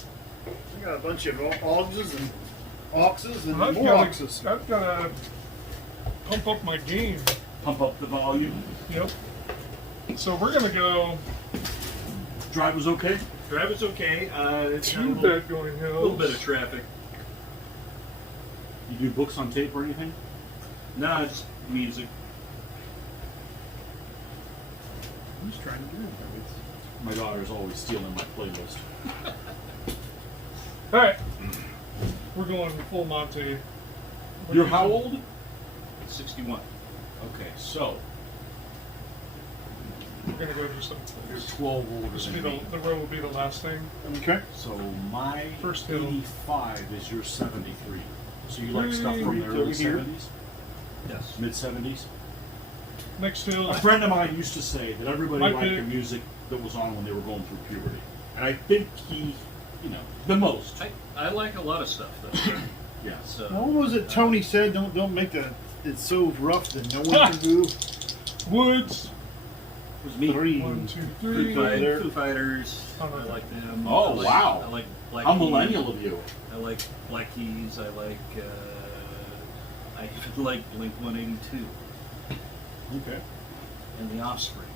I got a bunch of auxes and oxes and I've more oxes. gotta pump up my game. Pump up the volume. Yep. So we're gonna go Drive was okay. Drive is okay. It's too bad going a little bit hills. of traffic. You do books on tape or anything? No, just music. I'm just trying to do it. My daughter's always stealing my playlist. All right, we're going full Monte. You're how old? 61. Okay, so We're gonna go do some. you're 12 older This will be than me. the road will be the last thing. Okay. So my First hill. 85 is your 73. So you like stuff from the Over early here. 70s, Yes. mid 70s? Next hill. A friend of mine used to say that everybody My liked pick. the music that was on when they were going through puberty. And I think he, the most. I like a lot of stuff, though. Yeah. So, What was it Tony said? Don't make it's so rough that no one can move. Woods. it was me. 3. 1, 2, Foo 3. Fighters. Oh, I like them. Oh, I like, wow. I like Black How Keys. millennial of you. I like Black Keys. I like. I even like Blink 182 Okay. and The Offspring.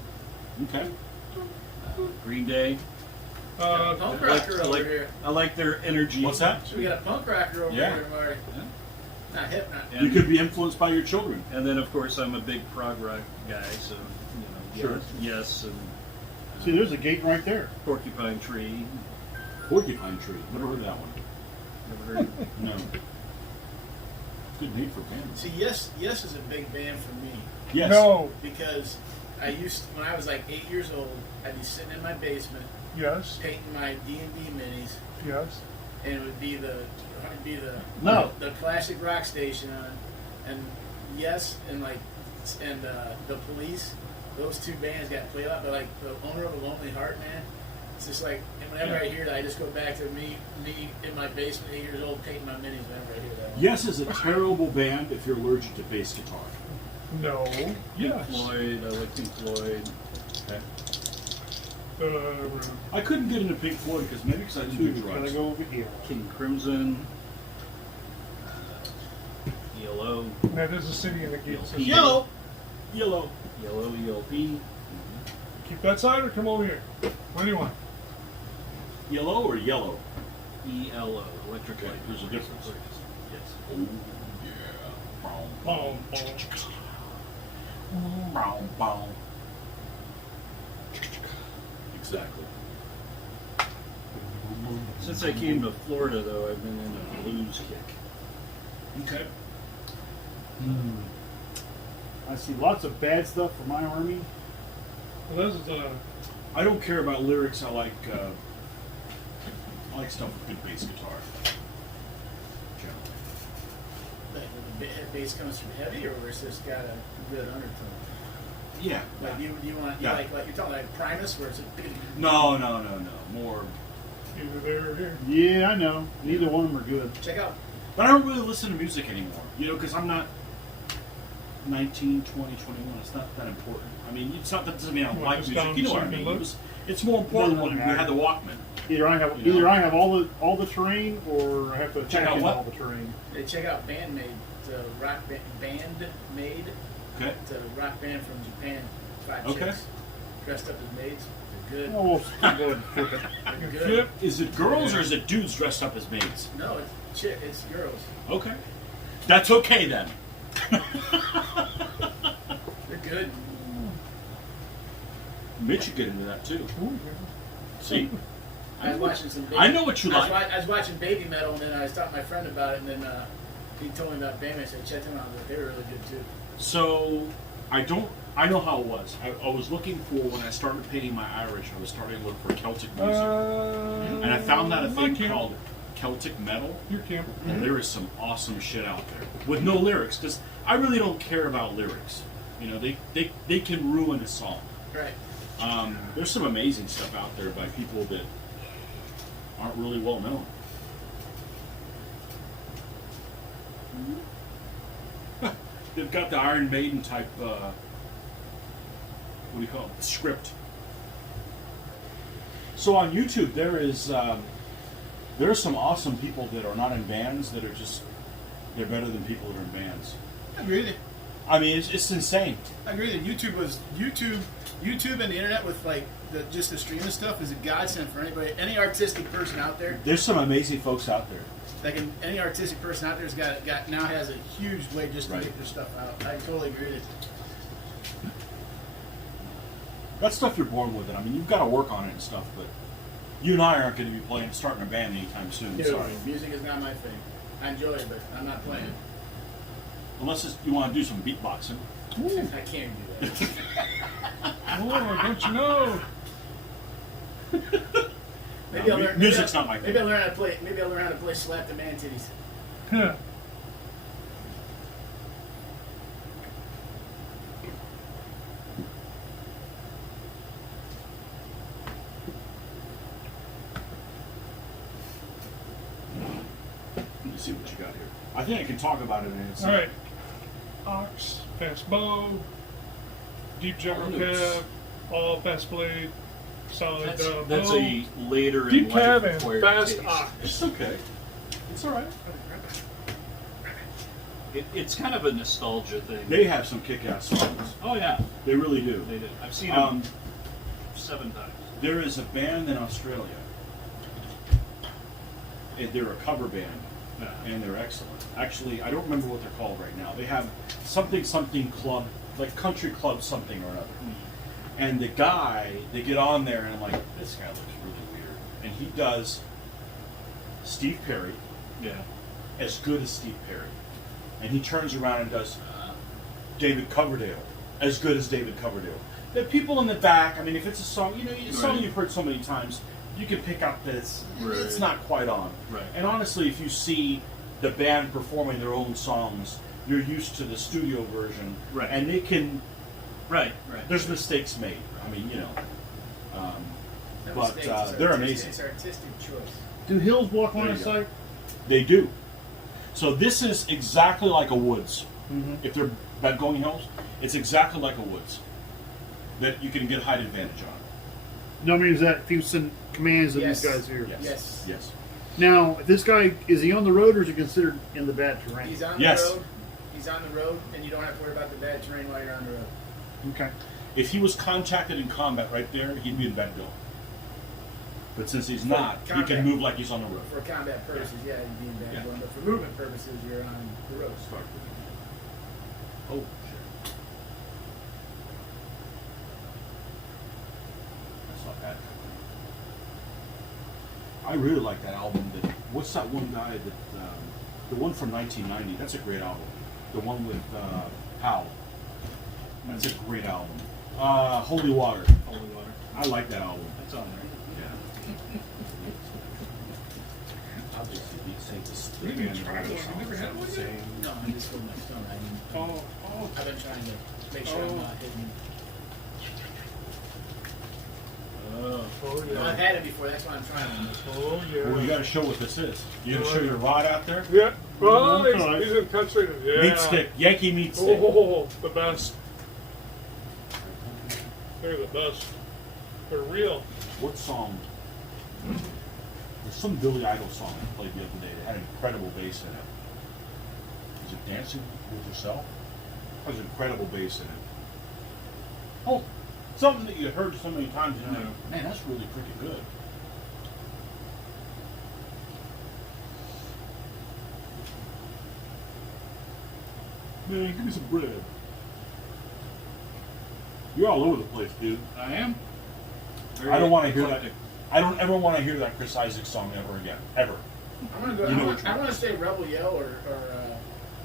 Okay. Green Day. Punk I like, rocker I over like, here. I like their energy. What's that? We got a punk rocker over Yeah. here, Marty. Yeah. Not hip, not. And, You could be influenced by your children. and then, of course, I'm a big prog rock guy, so Sure. yes, and See, there's a gate right there. Porcupine Tree. Porcupine Tree. Never heard of that one. Never heard. No. Good name for bands. See, Yes is a big band for me Yes. No. because when I was like 8 years old, I'd be sitting in my basement Yes. painting my D&D minis, Yes. and it would be the No. the classic rock station on, and Yes and the Police. Those two bands got played a lot, but like the owner of a Lonely Heart, man, It's just like, and whenever I hear that, I just go back to me in my basement, 8 years old, painting my minis. Whenever I hear that. Yes is a terrible band if you're allergic to bass guitar. No. Yes. Floyd, I like Pink Floyd. Okay. Uh, I couldn't get into Pink Floyd because maybe because I didn't do Can I drugs. go over here? King Crimson. Yellow. that is a city in the gate system. Yellow. Yellow. Yellow ELP. Keep that side or come over here. What do you want? Yellow or yellow? ELO. Electric Okay, light. there's a difference. Yes. Oh, yeah. Boom, boom. Bow, bow. Exactly. Since I came to Florida, though, I've been in a blues kick. Okay. I see lots of bad stuff for my army. Well, this is I don't care about lyrics. I like stuff with good bass guitar. Generally. Like when the bass comes from heavy, or it's just got a good undertone. Yeah. Like you want Yeah. like you're talking like Primus, where it's a big. No. More. either there or here. Yeah, I know. Neither one of them are good. Check out. But I don't really listen to music anymore. You know, because I'm not 19, 20, 21. It's not that important. I mean, it's not that doesn't mean I don't Well, like just music. down You know what I second mean? look. It's more important when Doesn't we matter. had the Walkman. Either I have You know? all the terrain, or I have to Check attack out into what? all the terrain. Hey, check out Bandmade, the rock band made. Okay. It's a rock band from Japan. 5 Okay. chicks dressed up as maids. They're good. Oh, we'll go ahead and flip it. They're good. Flip. Is it girls or is it dudes dressed up as maids? No, it's it's girls. Okay. That's okay then. They're good. Mitch should get into that too. Ooh, See? I was watching some. Baby, I know what you I was, like. I was watching Baby Metal, and then I was talking to my friend about it, and then he told me about Bandmade. I said, check them out. They were really good too. So, I know how it was. I was looking for, when I started painting my Irish, I was starting to look for Celtic music. And I found out a my thing camp. called Celtic metal. Your camp. And there is some awesome shit out there. With no lyrics, because I really don't care about lyrics. You know, they can ruin a song. Right. There's some amazing stuff out there by people that aren't really well known. They've got the Iron Maiden type, what do you call it, script. So on YouTube, there are some awesome people that are not in bands that are just, they're better than people that are in bands. I agree with you. I mean, it's insane. I agree that YouTube and the internet with like just the streaming stuff is a godsend for anybody, any artistic person out there. There's some amazing folks out there. Like any artistic person out there's got now has a huge way just to Right. get their stuff out. I totally agree with you. That stuff you're born with it. I mean, you've got to work on it and stuff, but you and I aren't going to be starting a band anytime soon. Dude, Sorry. music is not my thing. I enjoy it, but I'm not playing. Unless you want to do some beatboxing. I can't do that. Oh, don't you know? Maybe I'll learn. Music's maybe not my Maybe thing. I'll learn how to play. Maybe I'll learn how to play "Slap the Man Titties." Yeah. Let me see what you got here. I think I can talk about it in its. All right. Ox, fast bow, deep general Loops. cab, all fast blade, solid That's bow. a later Deep in cab life and acquired fast taste. ox. It's okay. It's all right. It's kind of a nostalgia thing. They have some kick-ass songs. Oh yeah, They really do. they did. I've seen them Um, 7 times. there is a band in Australia. They're a cover band, and they're excellent. Actually, I don't remember what they're called right now. They have something club, like country club something or another. And the guy, they get on there, and I'm like, this guy looks really weird. And he does Steve Perry Yeah. as good as Steve Perry. And he turns around and does David Coverdale as good as David Coverdale. The people in the back, I mean, if it's a song, a song Right. you've heard so many times, you can pick up that it's Right. not quite on. Right. And honestly, if you see the band performing their own songs, you're used to the studio version. Right. And they can, Right. Right. there's mistakes made. I mean, No but mistakes, it's they're artistic- amazing. It's artistic choice. Do hills block line There of you go. sight? They do. So this is exactly like a woods. Mm-hmm. If they're about going hills, it's exactly like a woods that you can get height advantage on. No, I mean, is that if you send commands to Yes. these guys here? Yes. Yes. Yes. Now, if this guy, is he on the road or is he considered in the bad terrain? He's on Yes. the road. He's on the road, and you don't have to worry about the bad terrain while you're on the road. Okay. If he was contacted in combat right there, he'd be in bad bill. But since he's not, he combat. can move like he's on the road. For combat purposes, yeah, you'd be in bad Yeah. going, but for movement purposes, you're on the road. Oh, shit. That's not bad. I really like that album. What's that one guy that, the one from 1990? That's a great album. The one with Powell. That's a great album. Holy Water. Holy water. I like that album. That's on there. Yeah. I'll just say this. We need to try one. You never had one yet? No, I'm just holding my phone. I've been trying to make sure I'm not hitting. Oh, No, I've had it before. That's why I'm trying. Oh, yeah. Well, you got to show what this is. You got to show your rod out there. Yeah. Well, Okay. he's in country. Yeah. Meat stick, Yankee meat stick. Oh, the best. They're the best. They're real. What song? There's some Billy Idol song I played the other day that had incredible bass in it. Is it Dancing with Yourself? There's incredible bass in it. Oh, something that you heard so many times, you know, man, that's really freaking good. Man, give me some bread. You're all over the place, dude. I am. I don't want to hear that. eclectic. I don't ever want to hear that Chris Isaac song ever again. Ever. I'm gonna go. You know which I one. want to say Rebel Yell or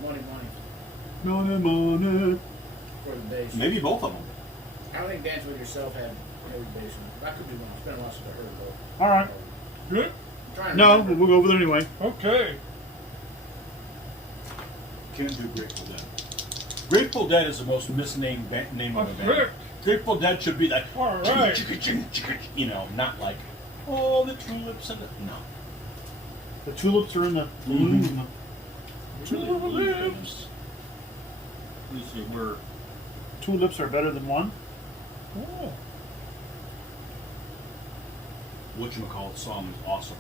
Money Money, money. for the bass. Maybe both of them. I don't think Dance with Yourself had heavy bass in it. I could be wrong. It's been a while since I heard it though. All right. Good. I'm trying to No, remember. but we'll go over there anyway. Okay. Can't do Grateful Dead. Grateful Dead is the most misnamed name of a band. Perfect. Grateful Dead should be like, All right. you know, not like, oh, the tulips and the, no. The tulips are in the. Mhm. Tulips. These were Tulips are better than one. Oh. Whatchamacallit song is awesome.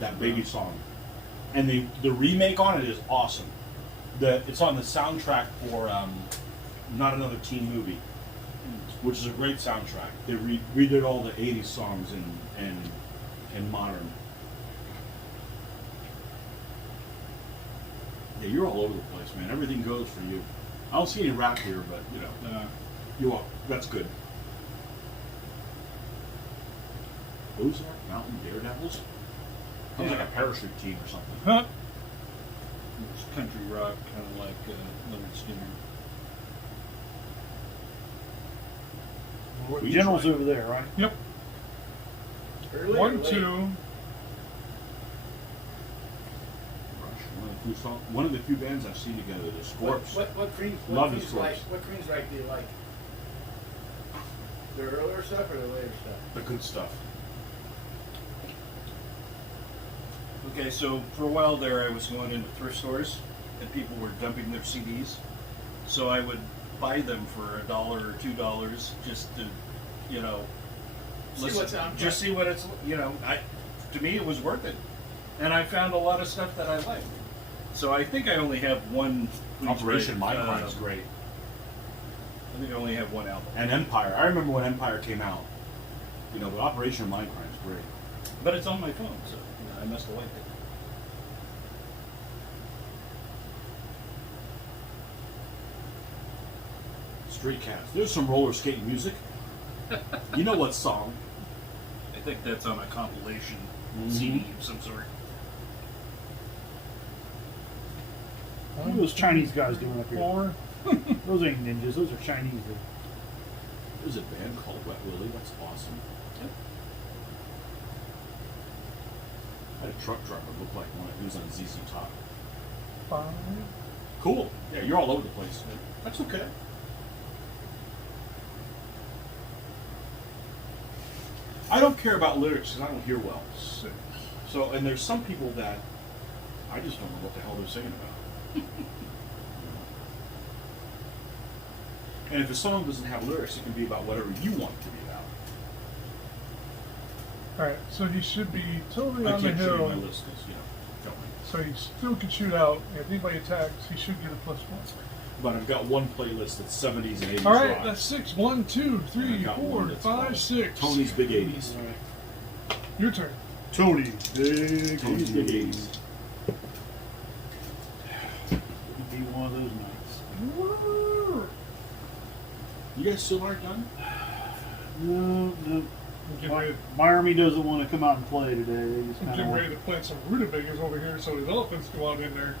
That baby song. And the remake on it is awesome. It's on the soundtrack for Not Another Teen Movie, which is a great soundtrack. They redid all the 80s songs in modern. Yeah, you're all over the place, man. Everything goes for you. I don't see any rap here, but you know, you are. That's good. Ozark Mountain Daredevils. Sounds like a parachute team or something. Huh? It's country rock, kind of like Leonard Skinner. We General's tried. over there, right? Yep. Early or 1, late? 2. Rush, one of the few bands I've seen together. The Scorps. What creams? Love What the creams Scorps. like? What creams right do you like? The earlier stuff or the later stuff? The good stuff. Okay, so for a while there, I was going into thrift stores, and people were dumping their CDs. So I would buy them for $1 or $2, just to, you know, See what's on. just see what it's, you know. To me, it was worth it, and I found a lot of stuff that I liked. So I think I only have one. Operation Right, Mindcrime is great. I think I only have one album, And Empire. I remember when Empire came out. You know, but Operation Mindcrime is great. but it's on my phone, so you know, I must have liked it. Street Cats. There's some roller skating music. You know what song? I think that's on a compilation Mhm. CD of some sort. What are those Chinese guys doing up here? 4. Those ain't ninjas. Those are Chinese. There's a band called Wet Willie. That's awesome. Yep. I had a truck driver look like one. He was on ZZ Top. 5. Cool. Yeah, you're all over the place. That's okay. I don't care about lyrics because I don't hear well. 6. So, and there's some people that I just don't know what the hell they're singing about. And if a song doesn't have lyrics, it can be about whatever you want it to be about. Alright, so he should be totally I on the can't show you hill. my list because, you know, don't me. So he still can shoot out. If anybody attacks, he should get a +1. But I've got one playlist that's 70s and 80s Alright, rock. that's 6. 1, 2, 3, I got 4, one that's 5, called 6. Tony's Big 80s. Your turn. Tony, big. Tony's Big 80s. It'd be one of those nights. Woo! You guys still aren't done? No. Get ready, My army doesn't want to come out and play today. They just I'm kind getting of ready to plant some rutabagas over here so his elephants go out in there.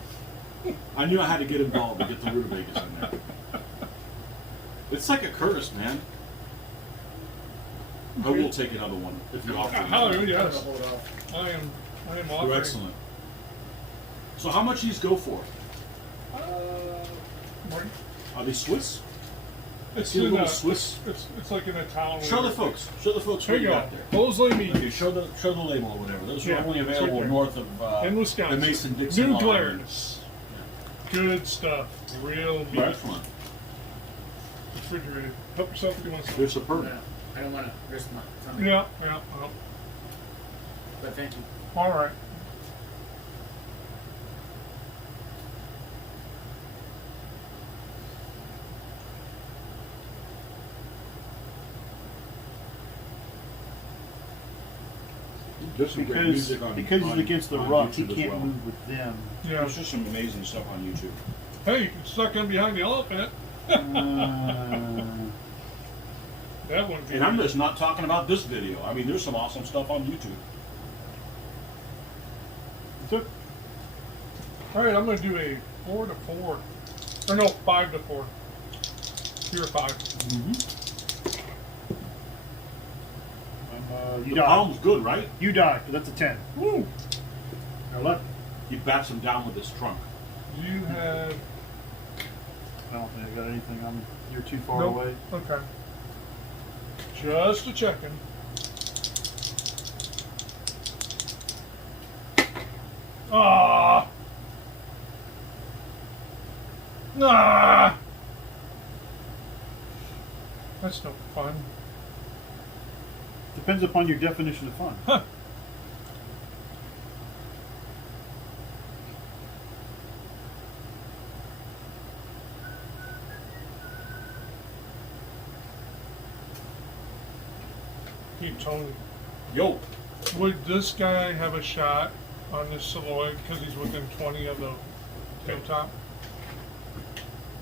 I knew I had to get involved to get the rutabagas in there. It's like a curse, man. I will take another one if you offer me. Hallelujah, I'm yes. gonna hold off. I am You're offering. excellent. So how much these go for? Marty? Are they Swiss? I It's see a in little a, Swiss. It's like in a town. Show the where- folks. Show the folks Here what you you go. got there. Bosley meat. Okay, show the label or whatever. Those are Yeah, only it's right available there. north of In Wisconsin. the Mason-Dixon New line. Glarus. Good stuff. Real meat. Excellent. Refrigerated. Help yourself if you want some. They're superb. I don't want to risk my something. Yeah. But thank you. All right. There's some great because music on he's on- against the on rock, he YouTube as can't well. move with them. Yeah. There's just some amazing stuff on YouTube. Hey, you can suck in behind the elephant. That one. And I'm just not talking about this video. I mean, there's some awesome stuff on YouTube. All right, I'm going to do a 4 to 4, or no, 5 to 4. You're a 5. You The die. palm's good, right? You die, 'cause that's a 10. Woo! Or 11. He bats him down with his trunk. You have. I don't think I got anything. You're too far Nope. away. Okay. Just a checking. Ah. Ah. That's no fun. Depends upon your definition of fun. Huh. Hey, Tony, Yo, would this guy have a shot on this silhouette because he's within 20 of the hilltop?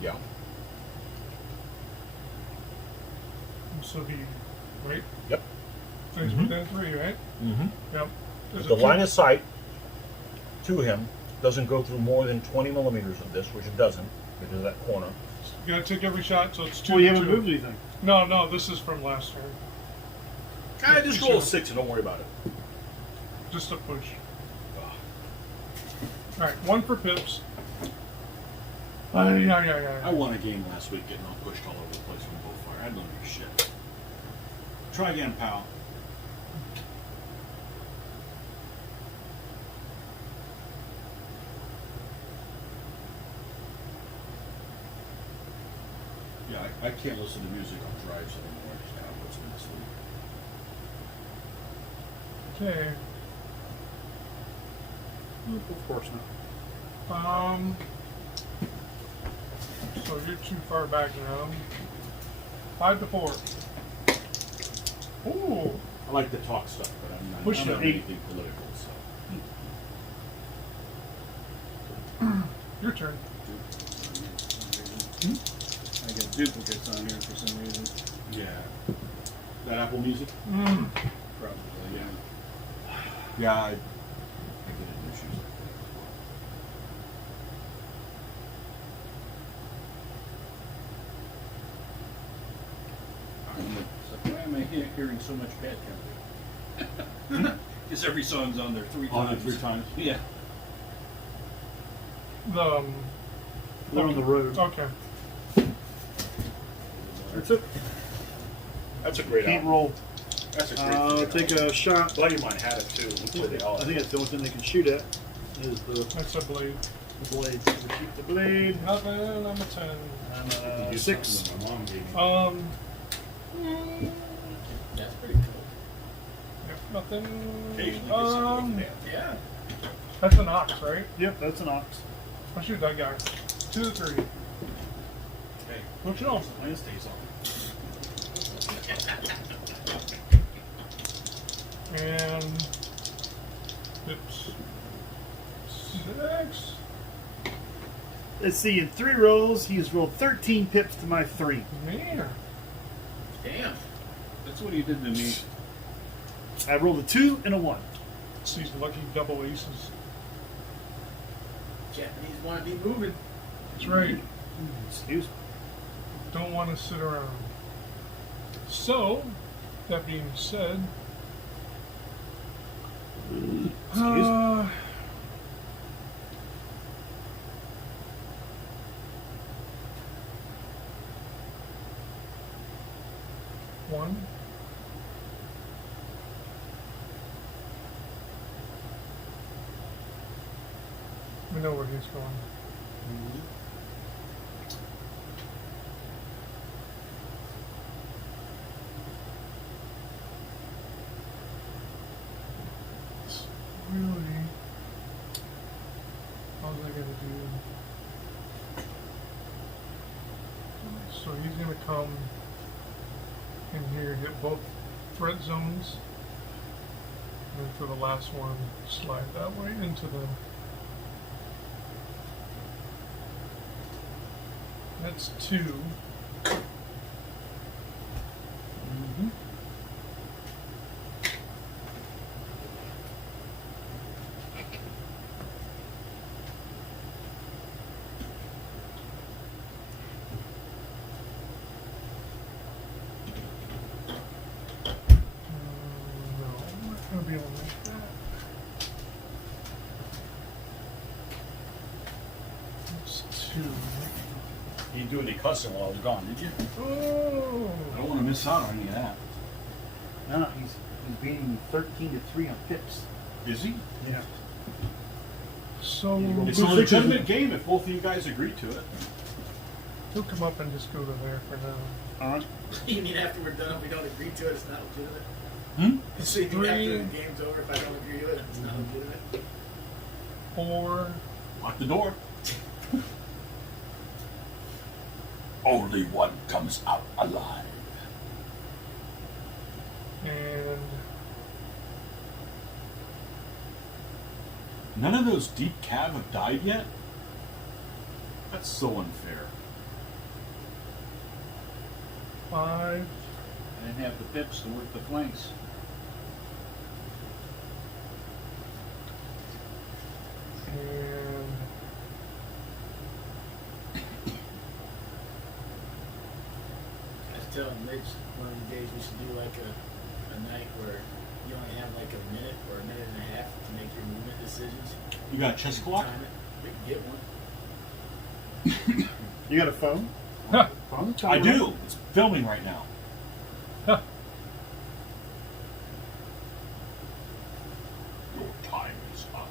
Yeah. So he, right? Yep. So he's within 3, right? Mm-hmm. Yep. There's a The two- line of sight to him doesn't go through more than 20 millimeters of this, which it doesn't, because of that corner. You gotta take every shot, so it's 2 Well, you to haven't 2. moved anything. No, this is from last turn. just roll a 6 and don't worry about it. Just a push. Alright, 1 for pips. I won a game last week getting all pushed all over the place from both fire. I had none of your shit. Try again, pal. Yeah, I can't listen to music on drives anymore. I just kind of listen to sleep. Okay. Of course not. So you're too far back now. 5 to 4. Ooh. I like to talk stuff, but I'm not Push I'm not it. anything political. So Your turn. I got duplicates on here for some reason. yeah, that Apple Music. Mm. Probably, yeah. Yeah, I get into issues like that as well. So why am I hearing so much bad country? Because every song's on there 3 On it times. 3 times. Yeah. They're on the road. Okay. That's it. That's a great Can't album. roll. That's a great I'll thing. take a shot. A buddy of mine had it too. That's what they all I think that's the only thing they can shoot at is the That's a blade. blade. So we shoot the blade. Nothing. I'm a 10. I'm do 6. something that my mom gave me. That's pretty cool. Yep, nothing. Occasionally get something off the dam. Yeah. That's an ox, right? Yep, that's an ox. I'll shoot that guy. 2 to 3. Hey, What you know? mine stays on. And it's 6. Let's see, in 3 rolls, he has rolled 13 pips to my 3. Man. Damn. That's what he did to me. I rolled a 2 and a 1. It's these lucky double aces. Japanese want to be moving. That's right. Excuse me. Don't want to sit around. So, that being said, uh, one. We know where he's going. It's really, how's I gonna do? So he's gonna come in here, hit both threat zones, and then for the last one, slide that way into the. That's 2. No, I'm not gonna be able to make that. That's 2. You didn't do any cussing while I was gone, did you? Oh! I don't want to miss out on any of that. No, he's beating me 13 to 3 on pips. Is he? Yeah. So It's a legitimate game if both of you guys agree to it. he'll come up and just go to there for now. Alright. You mean after we're done, if we don't agree to it, it's not legitimate? Hmm? So you mean after the 3. game's over, if I don't agree to it, it's not legitimate? 4. Lock the door. Only one comes out alive. And None of those deep cav have died yet? That's so unfair. 5. I didn't have the pips to work the flanks. And I was telling Mitch one of the days we should do like a night where you only have like a minute or a minute and a half to make your movement decisions. You got a chess clock? Time it. We can get one. You got a phone? Huh. Phone? I do. It's filming right now. Huh. Your time is up.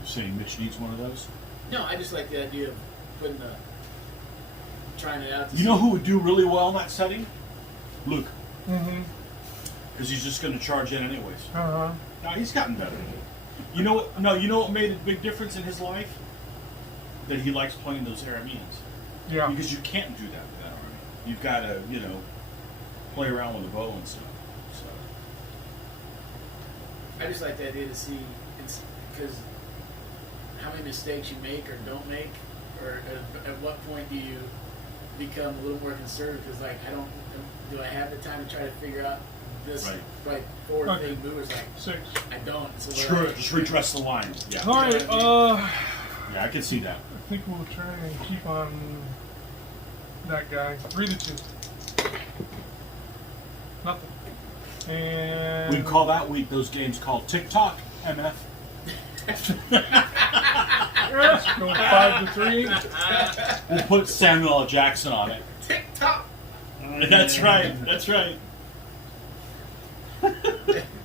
You're saying Mitch needs one of those? No, I just like the idea of putting the trying it out. To You know who would do really well in that setting? Luke. Mm-hmm. Because he's just going to charge in anyways. Uh-huh. No, he's gotten better. You know what? No, you know what made a big difference in his life? That he likes playing those Arameans. Yeah. Because you can't do that with that army. You've got to, play around with a bow and stuff. So I just like the idea to see, because how many mistakes you make or don't make, or at what point do you become a little more conservative? Because do I have the time to try to figure out this Right. forward Okay. thing move? It's like 6. I don't. So screw what it. Just redress the line. Yeah. All right. Yeah, I can see that. I think we'll try and keep on that guy. 3 to 2. Nothing. And We'd call that week those games called TikTok, MF. Let's go 5 to 3. We'll put Samuel L. Jackson on it. Tick tock. That's right. That's right. I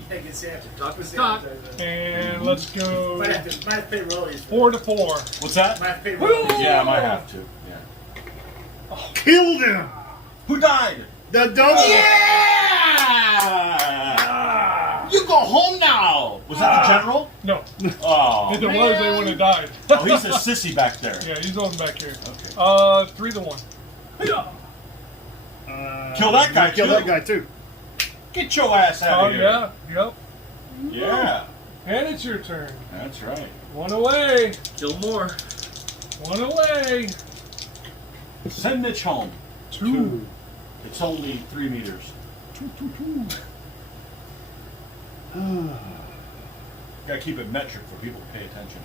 can say after talk with Stop. And let's go Might have to pay rollies. 4 to 4. What's that? Might have to pay rollies. Yeah, I might have to. Yeah. Killed him. Who died? The double. Yeah! You go home now. Was that the general? No. Oh. If it was, they would have died. Oh, he's a sissy back there. Yeah, he's on back here. Okay. 3 to 1. Kill that guy, Kill too. that guy too. Get your ass out Oh, of here. yeah. Yep. Yeah. And it's your turn. That's right. 1 away. Kill more. 1 away. Send Mitch home. 2. It's only 3 meters. 2. Gotta keep it metric for people to pay attention.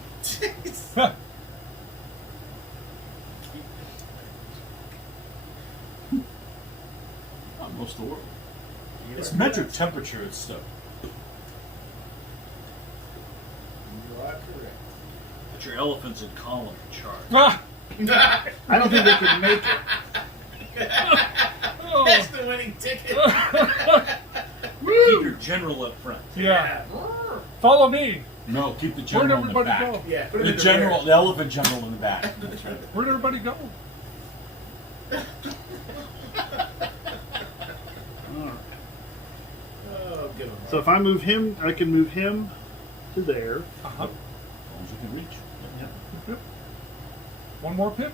Not most of the world. It's metric temperature, it's stuff. You are correct. Put your elephants in column charge. Ah! I don't think they can make it. Oh. That's the winning ticket. Keep your general up front. Yeah. Follow me. No, keep the Where'd general in the everybody back. go? Yeah, put it The in general, rear. the elephant general in the back. That's right. Where'd everybody go? Oh, good one. So if I move him, I can move him to there. Uh-huh. As long as you can reach. Pip. 1 more pip.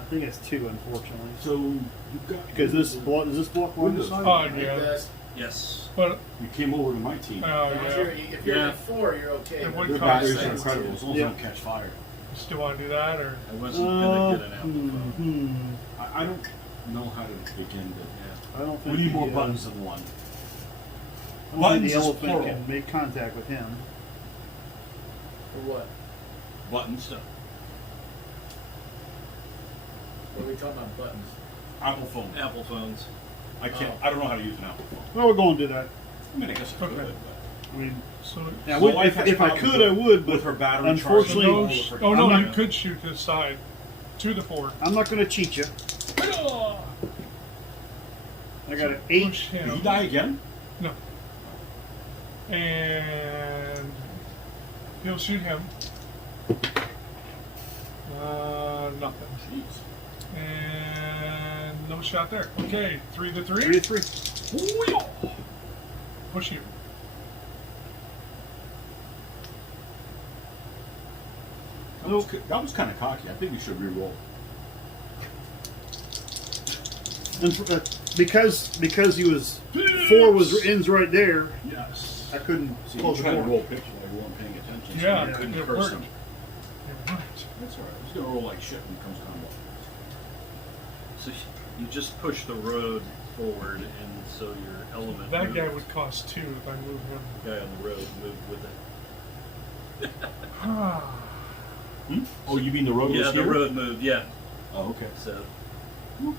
I think it's 2, unfortunately. So you've got Because this block, does this block one Windows. side? Oh, It yeah. does. Yes. But, you came over to my team. oh, If yeah. you're Yeah. at 4, you're okay. It would Their cost batteries are sense. incredible as long as Yeah. they don't catch fire. Still want to do that, or? I wasn't gonna get an apple phone. I don't know how to begin to. I don't think We need more the, buttons than one. I don't Buttons think the is elephant plural. can make contact with him. For what? Buttons. What are we talking about? Buttons. Apple phone. Apple phones. I can't. I don't know how to use an Apple phone. Well, we're going to do that. I mean, I guess I could. Okay. I mean, So, yeah, My would- wife has if I problems could, I would, but with her battery unfortunately, so charging. oh, no, I'm you not- could shoot this side. 2 to 4. I'm not going to cheat you. Oh, I got an 8. push Did he him. die again? No. And he'll shoot him. Nothing. Jeez. And no shot there. Okay, 3 to 3. 3 to 3. Push you. That was kind of cocky. I think you should re-roll. And because he was 4 was ends right there. Yes. I couldn't See, you close the try to door. roll pictures while you weren't paying attention. Yeah, so you couldn't it curse worked. them. You're right. That's all right. I was gonna roll like shit when it comes to combo. So you just push the road forward, and so your element. That guy moved. would cost 2 if I move him. The guy on the road moved with it. Oh, you mean the road Yeah, was the here? road moved. Yeah. Oh, okay. So. Yeah,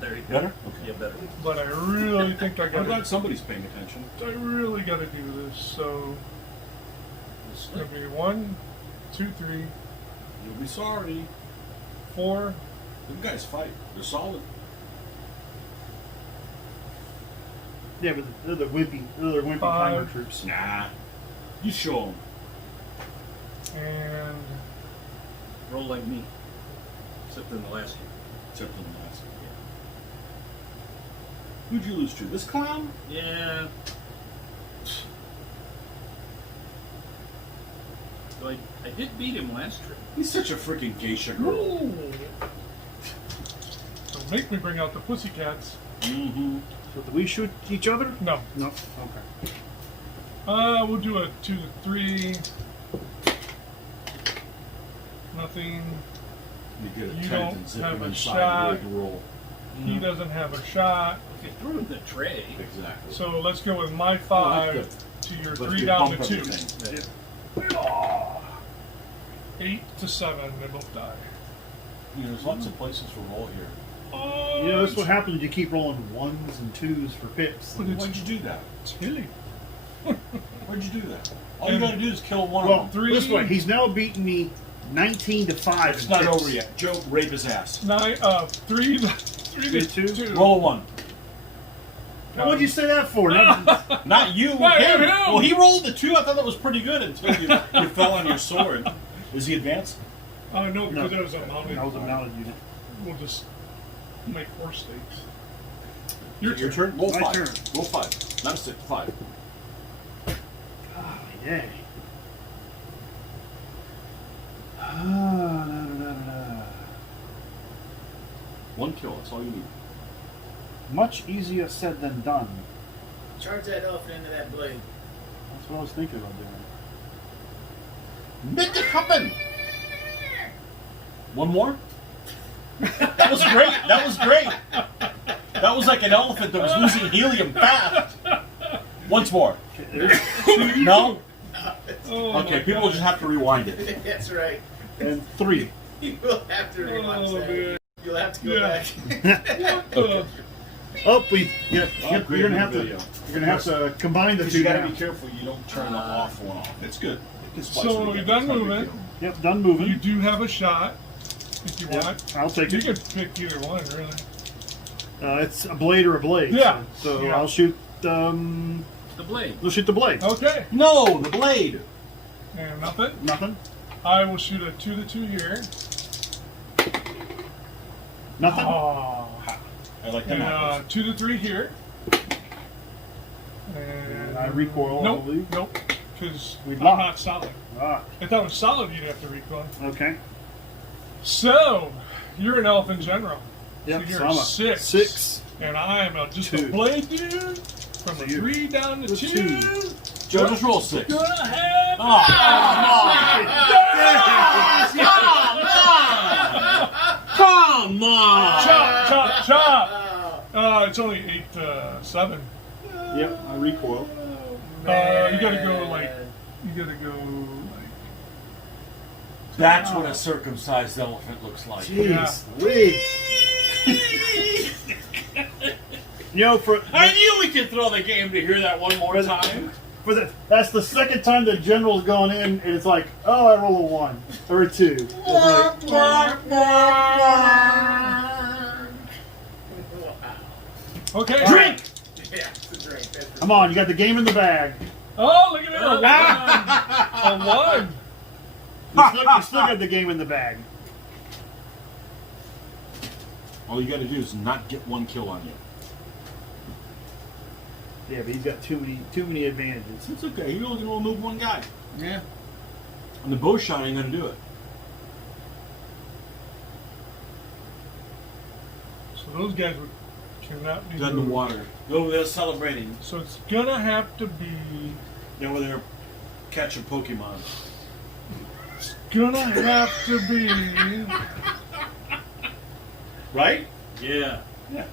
there you go. Better? Okay. Yeah, better. But I really think I I'm got glad somebody's paying attention. I really got to do this. So it's gonna be 1, 2, 3, You'll be sorry. 4. Them guys fight. They're solid. Yeah, but they're the wimpy Khmer 5. troops. Nah. You show them. And Roll like me. Except in the last year. Except for the last. Who'd you lose to? This clown? Yeah. So I did beat him last trip. He's such a freaking geisha girl. ooh. Don't make me bring out the pussycats. Mm-hmm. So do we shoot each other? No. No. Okay. We'll do a 2 to 3. Nothing. You get a You 10th don't and zip have him a inside shot. rig roll. He doesn't have a shot. Okay, threw him the tray. Exactly. So let's go with my Oh, 5 that's to your But 3 you down bump to 2. everything. 8 to 7. They both die. You know, there's lots of places for roll here. Oh, You know, that's what happens. You keep rolling 1s and 2s for picks. But it's Why'd you do that? hilly. Where'd you do that? All you gotta do is kill one Well, of them. this way, he's now beaten me 19-5. It's not over yet. Joe, rape his ass. 3 to Two. 2. Roll a 1. Now, what'd you say that for? Not you. Why, him. him? Well, he rolled the 2. I thought that was pretty good until you fell on your sword. Is he advanced? No, because that was a mounted. That was a mounted unit. We'll just make 4 stakes. Your turn. Roll My 5. turn. Roll 5. Not a 6. 5. Oh, yay. One kill. That's all you need. Much easier said than done. Charge that elephant into that blade. That's what I was thinking about doing. Make it happen. One more. That was great. That was great. That was like an elephant that was losing helium fast. Once more. No? Oh, Okay, people will just have to rewind it. That's right. And 3. You will have to rewind Oh, that. man. You'll have to go Yeah. back. Okay. Oh, great you're gonna have to. video. You're gonna have to combine the Because two. you gotta now. be careful you don't turn the off one off. It's good. So you're done moving. Yep, done You moving. do have a shot if you Yep, want. I'll take You it. can pick either one, really. It's a blade or a blade. Yeah. So Yeah. I'll shoot. The blade. We'll shoot the blade. Okay. No, the blade. And nothing. Nothing. I will shoot a 2 to 2 here. Nothing. Oh. I like that. And 2 to 3 here. And I recoil, I Nope. believe. Nope. Because We I'm lock. not solid. Ah. If that was solid, you'd have to recoil. Okay. So you're an elfin general. Yep. So you're so I'm a 6. 6. And I am just a 2. blade dude. From a you're 3 down to the 2. 2. Joe, just roll 6. Gonna have Come on! chop, chop, chop. It's only 8 to 7. Yep. I recoil. You gotta go like. You gotta go like. That's what a circumcised elephant looks like. Jeez. Louise. You know, I knew we could throw the game to hear that one more time. that's the second time the general's gone in, and it's like, oh, I roll a 1 or a 2. It's like, Okay. drink. Yeah, it's a drink. That's Come on, you got the game in the bag. Oh, look at it. A 1. You still got the game in the bag. All you gotta do is not get one kill on you. Yeah, but he's got too many advantages. It's okay. You're only gonna move one guy. Yeah. And the bow shot ain't gonna do it. So those guys cannot be Dead in the moved. water. Over there celebrating. So it's gonna have to be. They're over there catching Pokemon. It's gonna have to be. Right? Yeah. Yeah.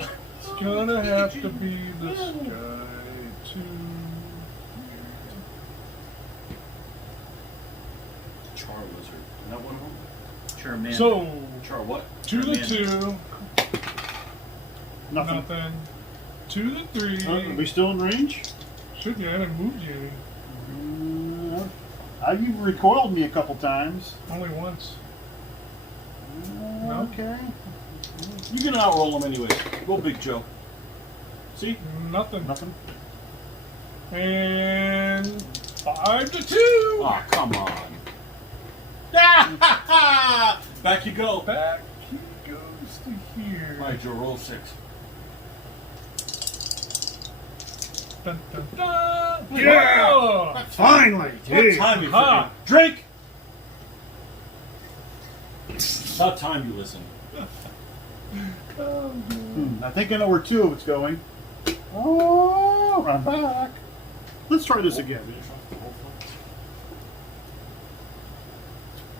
It's gonna have to be this guy too. Char Lizard. Isn't that one of them? Charmander. So Char what? 2 to 2. Nothing. Nothing. 2 to 3. Are we still in range? Should be. I haven't moved you You've recoiled me a couple times. only once. Okay. You can outroll them anyway. Roll big, Joe. See? Nothing. Nothing. And 5 to 2. Aw, come on. Back you go. Back he goes to here. All right, Joe, roll 6. Dun, dun, dun. Yeah! Oh. Finally. What Gee. time you Ha. freaking drink? About time you listen. I think I know where 2 of it's going. Oh, I'm back. Let's try this again.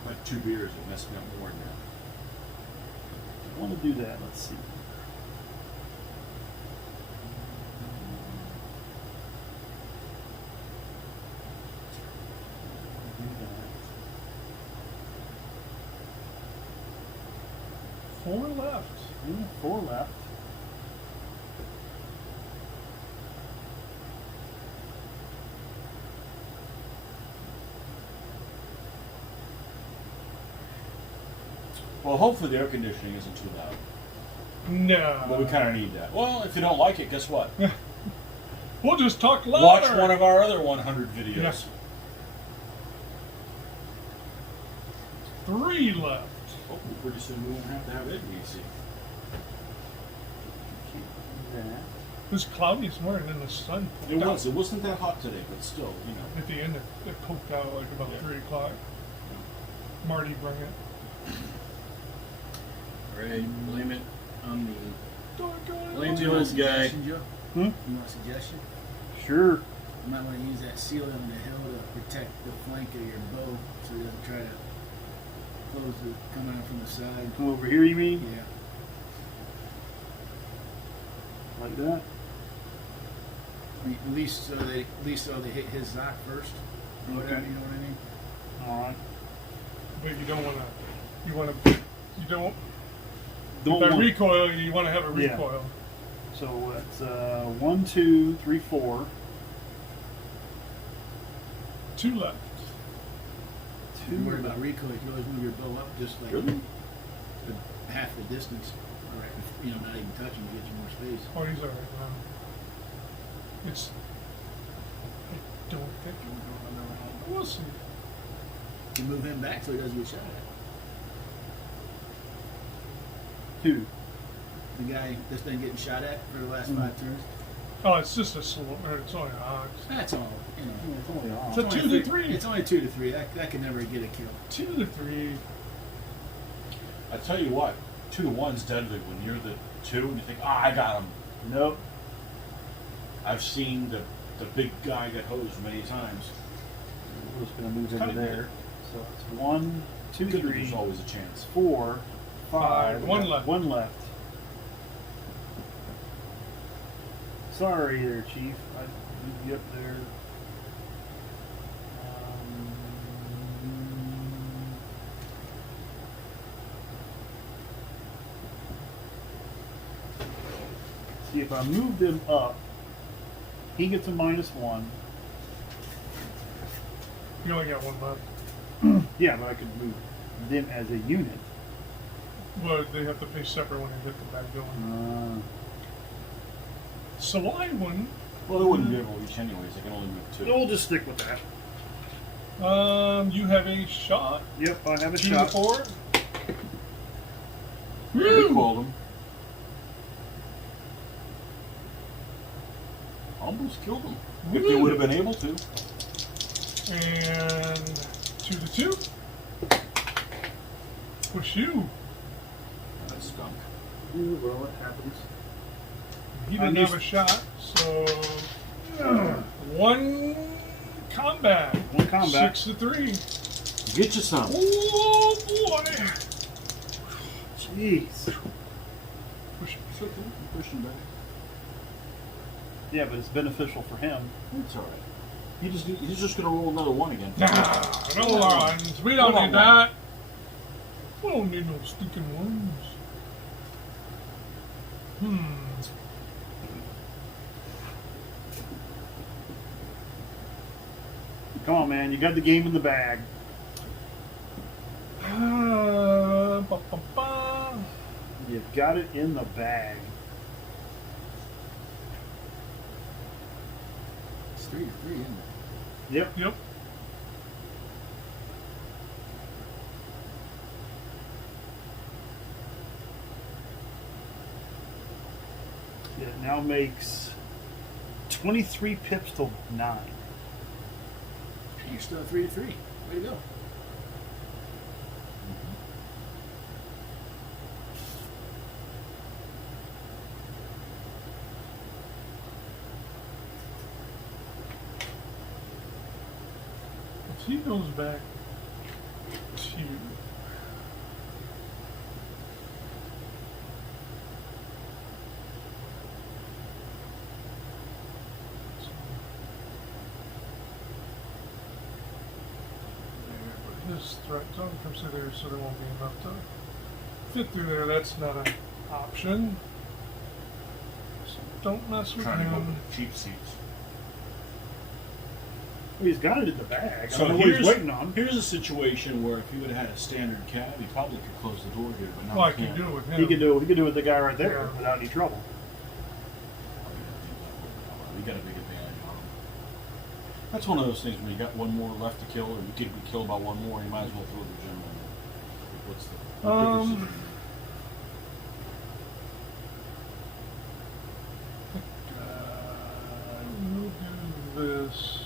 Like 2 beers will mess me up more than that. I want to do that. Let's see. Four left. 4 left. Well, hopefully the air conditioning isn't too loud. No. But we kind of need that. Well, if you don't like it, guess what? We'll just talk louder. Watch one of our other 100 videos. Yeah. 3 left. Hopefully pretty soon we won't have to have it easy. It was cloudy this morning and the sun It poked out. was. It wasn't that hot today, but still, you know. At the end, it poked out like about Yeah. 3 o'clock. Marty bring it. Alright, blame it on me. Doggone Blame it. the old guy. Joe? Hmm? You want a suggestion? Sure. You might want to use that seal on the hill to protect the flank of your bow so it doesn't try to come out from the side. Come over here, you mean? Yeah. Like that? At least so they hit his Zoc first. Or whatever, Okay. you know what I mean? Alright. But you don't want to. You don't. Don't If I want- recoil, you want to have a Yeah. recoil. So it's 1, 2, 3, 4. 2 left. If you're worried about recoil, you can always move your bow up just like Really? half the distance. Or, not even touching to get you more space. Oh, he's alright now. It's. I don't think it'll go another round. We'll see. You move him back so he doesn't get shot at. 2. The guy that's been getting shot at for the last 5 turns. Oh, it's just a slow. It's only an ox. That's all. It's only off. It's a only 2 to 3. It's only 2 to 3. That can never get a kill. 2 to 3. I tell you what, 2 to 1's deadly when you're the 2 and you think, I got him. Nope. I've seen the big guy get hosed many times. We're just going to move Kinda into there. So it's 1, 2, Good, 3, there's always a chance. 4, 5. 1 left. 1 left. Sorry there, Chief. I moved you up there. See, if I move them up, he gets a -1. You only got 1 left. Yeah, but I could move them as a unit. Well, they have to pay separate when they get the back going. So I wouldn't. Well, they wouldn't be able to reach anyways. They can only move 2. We'll just stick with that. You have a shot. Yep, I have a 2 shot. to 4. Recoiled him. Almost killed him. If they would have been able to. And 2 to 2. Push you. That stunk. Ooh, well, it happens. He didn't have a shot, so 1 combat. 1 combat. 6 to 3. Get you some. Oh boy! Jeez. Push. It's okay. I'm pushing back. Yeah, but it's beneficial for him. It's alright. He's just gonna roll another 1 again. Nah, no ones. We don't need that. We don't need no stinking ones. Come on, man. You got the game in the bag. You've got it in the bag. It's 3 to 3, isn't it? Yep. Yep. It now makes 23 pips to 9. And you're still at 3 to 3. Way to go. If he goes back to his threat zone comes through there, so there won't be enough to fit through there. That's not an option. So don't mess with Trying to go him. with the cheap seats. Well, he's got it in the bag. I So don't know what he's here's, waiting on. here's a situation where if he would have had a standard cab, he probably could close the door here, but now Well, I he can can't. do it with him. He could do it with the guy right there Yeah. without any trouble. We got a big advantage on him. That's one of those things when you got one more left to kill, or you could kill about one more, you might as well throw the general. What's the decision? We'll do this.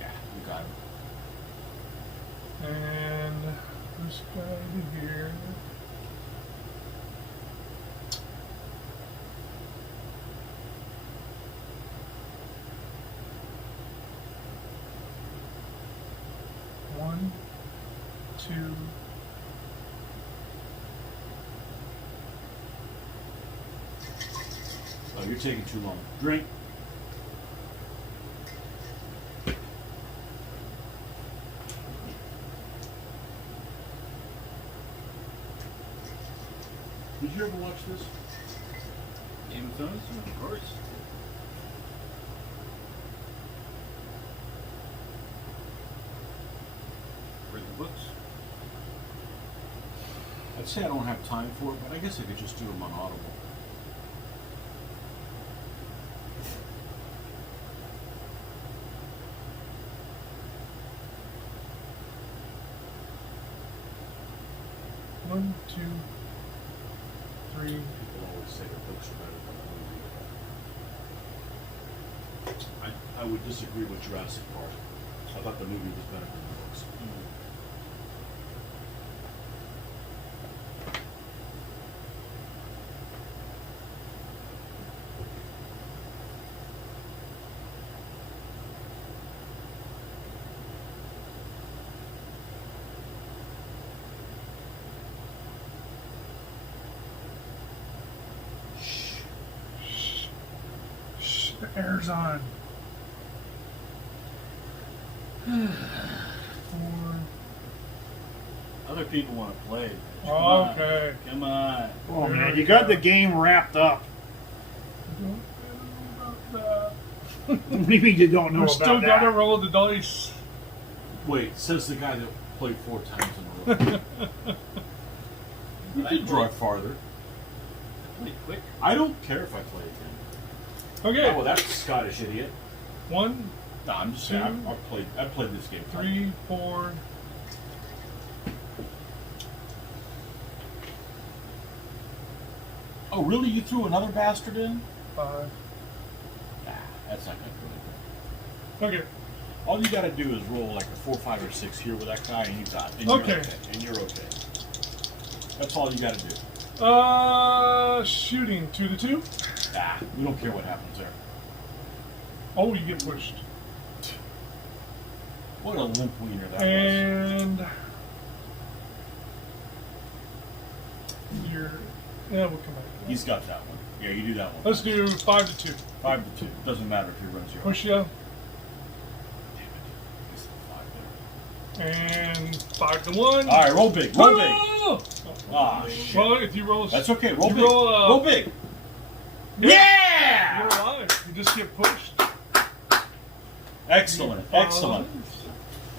Yeah, you got it. And this guy here. One, two. Oh, you're taking too long. Drink. Did you ever watch this? Game of Thrones? Of course. Read the books. I'd say I don't have time for it, but I guess I could just do them on Audible. One, two, three. People always say the books are better than the movie. I would disagree with Jurassic Park. I thought the movie was better than the books. Shh, the air's on. Four. Other people want to play. Come Okay. on. Come on. Oh There man, we you got go. the game wrapped up. Don't know about that. What do you mean you don't know We about still that? gotta roll the dice. Wait, says the guy that played 4 times in a row. You I could played- drive farther. Pretty quick. I don't care if I play again. Okay. Oh, well, that's a Scottish idiot. One, No, I'm just saying, Two. I've played this game. 3, 4. Oh, really? You threw another bastard in? 5. Nah, that's not gonna do anything. Okay. All you gotta do is roll like a 4, 5, or 6 here with that guy, and you got it. And Okay. You're okay. And you're okay. That's all you gotta do. Shooting 2 to 2. Nah, we don't care what happens there. Oh, you get pushed. What a limp wiener that was. And you're. Yeah, we'll come back. to that. He's got that one. Yeah, you do that one. Let's do 5 to 2. 5 to 2. Doesn't matter if he runs your Push you. Damn it. And 5 to 1. All right, roll big. Roll big. Oh! Ah, shit. Well, if you roll. That's okay. Roll you big. roll, Roll big. You're Yeah! alive. You just get pushed. Excellent. Excellent.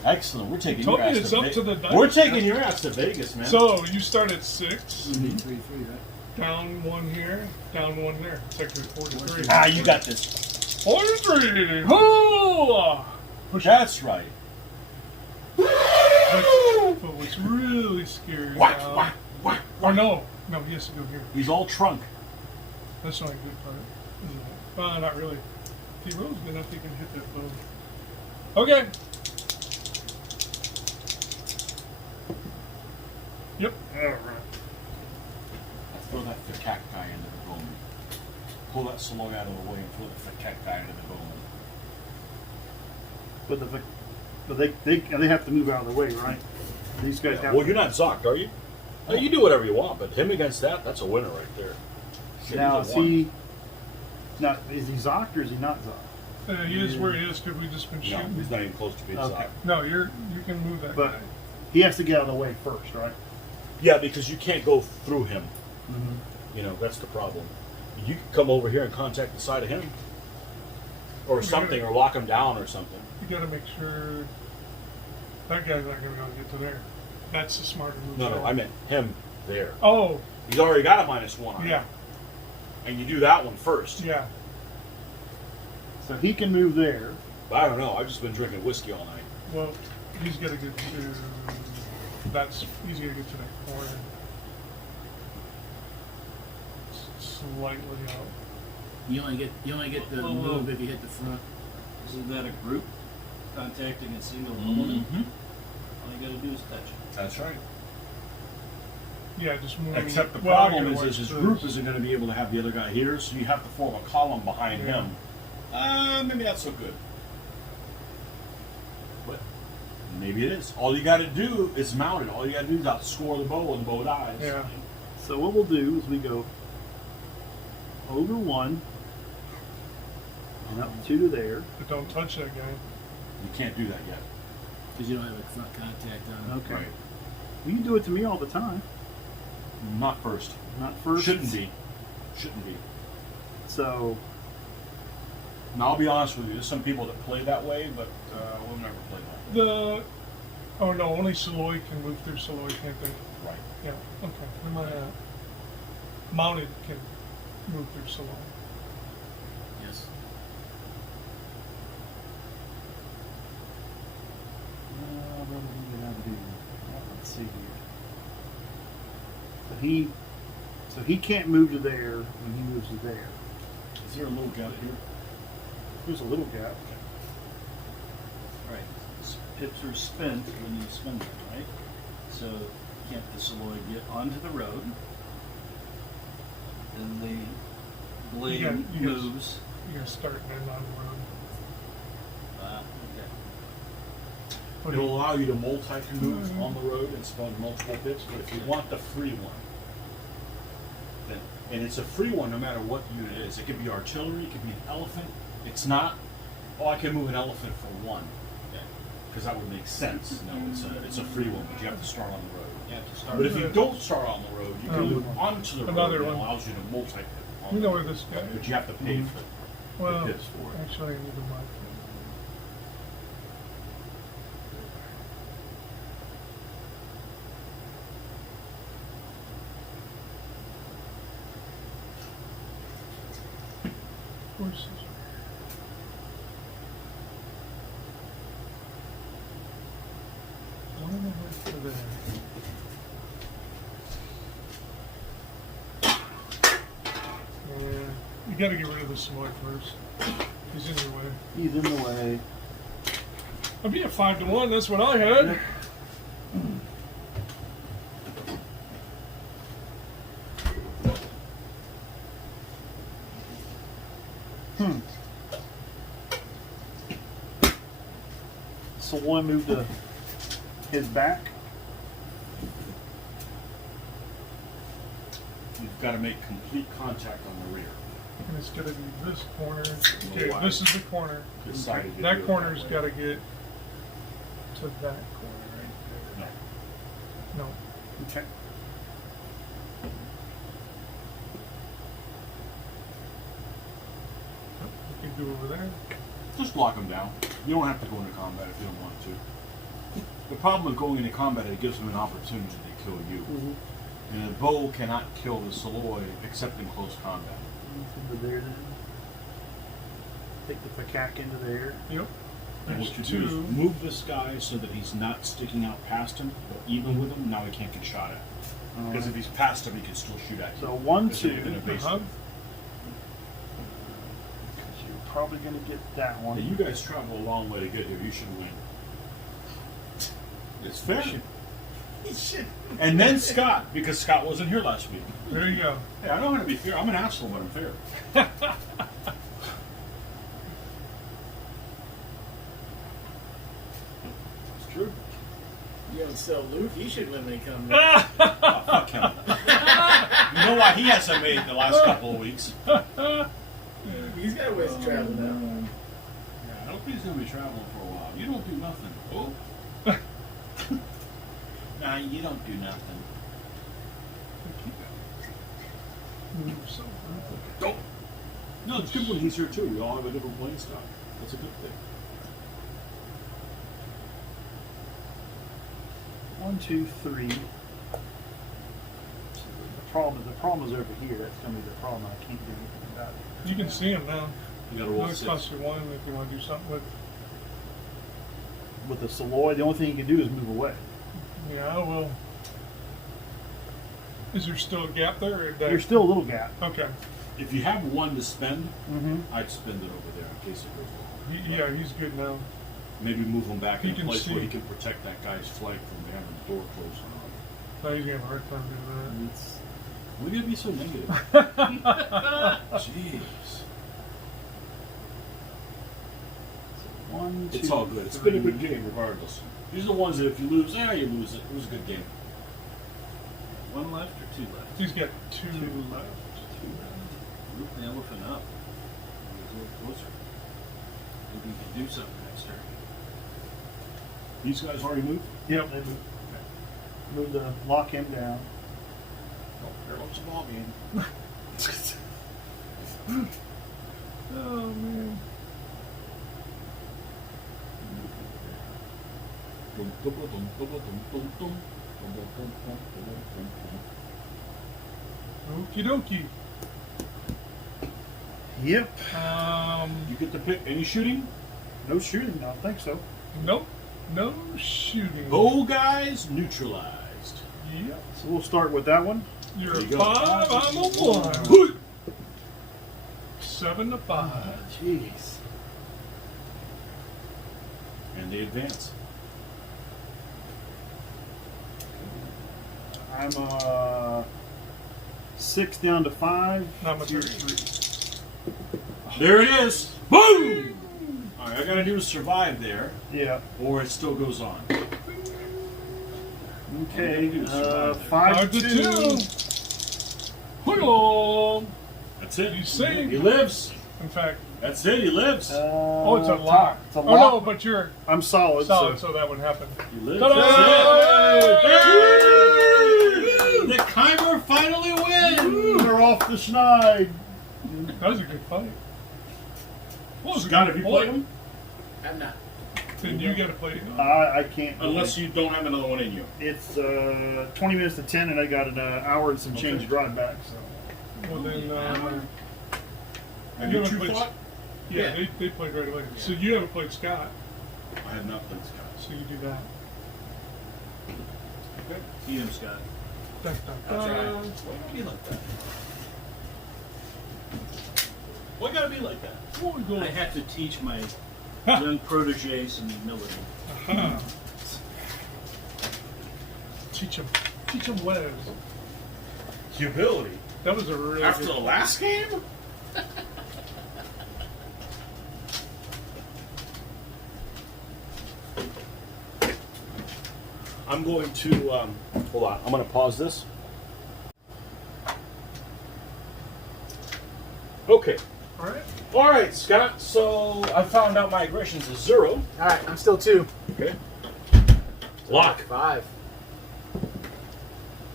Excellent. We're taking Told your me ass it's to up Ve- to the dice. We're taking your ass to Vegas, man. So you start at 6. 3, 3, right? Down 1 here. Down 1 there. It's actually 4 to 3. ah, you got this. 4 to 3. Hoo! That's right. But what's really scary Whack, now. whack, whack. Or no, he has to go here. He's all trunk. That's not a good part, isn't it? Not really. If he rolls good enough, he can hit that bow. Okay. Yep. All right. Throw that Fakak guy into the bowman. Pull that slug out of the way and throw the Fakak guy into the bowman. But they have to move out of the way, right? These guys have. Well, you're not zocked, are you? No, you do whatever you want, but him against that's a winner right there. Shit, Now, he's a one. now is he zocked or is he not zocked? He is where he is because we've just been No, shooting. he's not even close to being Okay. zocked. No, you can move that But guy. he has to get out of the way first, right? Yeah, because you can't go through him. Mm-hmm. You know, that's the problem. You can come over here and contact the side of him. or something, or lock them down or something. You got to make sure that guy's not going to get to there. That's the smarter move. No, there. I meant him there. Oh, He's already got a -1 on yeah, him. And you do that one first. yeah. So he can move there. But I don't know. I've just been drinking whiskey all night. Well, he's got to get to. He's got to get to that corner. Slightly out. You only get the move if you hit the front. Isn't that a group contacting a single element? Mm-hmm. All you got to do is touch it. That's right. Yeah, just move. Except the well, problem you're is right, his so group it's- isn't going to be able to have the other guy here, so you have to form a column behind Yeah. him. Maybe that's so good. But maybe it is. All you got to do is mount it. All you got to do is outscore the bow, and the bow dies. Yeah. So what we'll do is we go over 1 and up 2 to there. But don't touch that guy. You can't do that yet. Because you don't have a front contact on it. Okay. Right. You can do it to me all the time. Not first. Not first. Shouldn't be. Shouldn't be. So Now, I'll be honest with you. There's some people that play that way, but we'll never play that way. Oh no, only Siciliot can move through Siciliot, can't they? Right. Yeah. Okay. Am I mounted can move through Siciliot? Yes. let's see here. So he can't move to there when he moves to there. Is there a little gap here? There's a little gap. Right. Pips are spent when you spin them, right? So can't the Siciliot get onto the road? Then the blade You got- moves. You're gonna start and end on the road. Okay. What do It'll you- allow you to multi-move on the road and spawn multiple bits, but if you want the free one, then, and it's a free one no matter what the unit is. It could be artillery, it could be an elephant. It's not, I can move an elephant for 1. Because that would make sense. No, it's a free one, but you have to start on the road. You have to start. But if you don't start on the road, you can move onto the road. Another and it one. allows you to multi-pit. on You the know where road. this guy But you have to pay for Well, the pits for it. actually, I need to mark it. Horses. One and a half to there. You gotta get rid of the Siciliot first. He's in your way. He's in the way. I'll be at 5-1. That's what I had. So one move to his back. You've got to make complete contact on the rear. And it's gonna be this corner. little Okay, wide. this is the corner. This side you do That it corner's that way. gotta get to that corner right there. No. No. Okay. You can do over there. Just block them down. You don't have to go into combat if you don't want to. The problem with going into combat is it gives them an opportunity to kill you. And a bow cannot kill the Siciliot except in close combat. Into there then. Take the macaque into there. Yep. And There's what you do two. is move this guy so that he's not sticking out past him, or even with him, now he can't get shot at. Because if he's past him, he can still shoot at you. So 1, Because 2. you're gonna base Uh-huh. him. You're probably going to get that one. Hey, you guys travel a long way to get here. You should win. It's fair. And then Scott, because Scott wasn't here last week. There you go. Hey, I know how to be fair. I'm an asshole, but I'm fair. It's true. You don't sell Luke, you should win when he comes. Oh, fuck him. You know why he hasn't made the last couple of weeks? He's got a ways to travel now. Yeah, I don't think he's going to be traveling for a while. You don't do nothing. Oh. Nah, you don't do nothing. Move so. Don't. No, it's good when he's here too. We all have a different playing style. That's a good thing. 1, 2, 3. The problem is over here. That's going to be the problem. I can't do anything about it. You can see him now. You gotta roll It's 6. cost you 1 if you want to do something with. With the Saloy, the only thing you can do is move away. Yeah, well. Is there still a gap there? Or There's still a little gap. Okay. If you have 1 to spend, Mm-hmm. I'd spend it over there in case it goes wrong. Yeah, he's good now. Maybe move him back He in a can place where see. he can protect that guy's flank from having the door closed on him. Now he's gonna have a hard time doing We're gonna be so negative. Jeez. 1, 2. It's all good. It's been a good game regardless. These are the ones that if you lose, you lose it. It was a good game. 1 left or 2 left? that. He's got 2 left. Move the elephant up. It's a little closer. Maybe we can do something next turn. These guys already moved? Yep. They move to lock him down. Oh, there looks a ball game. Oh man. Okie dokie. Yep. You get to pick any shooting? No shooting. I don't think so. Nope. No shooting. Bow guys neutralized. Yep. So we'll start with that one. You're There a you go. 5, I'm a 1. 7 to 5. Jeez. And they advance. I'm 6 down to 5. Not much. You're of a- 3. There it is. Boom! All right, I gotta do is survive there, Yeah. or it still goes on. Okay. I'm gonna do survive 5 to 2. 2. Hoo-yah! That's it. You saved. He lives. In fact, That's it. He lives. oh, it's a lock. It's a Oh lock. no, but you're I'm solid. solid, So so that would happen. He lives. Ta-da! That's it. The Khmer finally wins. they're off the schneid. That was a good fight. What was a Scott, good have you fight? played him? I'm not. Then you gotta play it. I can't. Unless you don't have another one in you. It's 20 minutes to 10, and I got an hour and some change to drive back. So Well then, Have you haven't true played- fought? yeah, they played right away. So you haven't played Scott, I have not played Scott. so you do that. Eat him, Scott. Dun, dun, That's right. dun. Why gotta be like that? Why gotta be like that? What we going? I have to teach my young proteges some humility. Aha. Teach them ways. Humility. That was a really After good the last game? I'm going to, hold on, I'm going to pause this. Okay. All right. All right, Scott, so I found out my aggressions is 0. All right, I'm still 2. Okay. Lock. 5.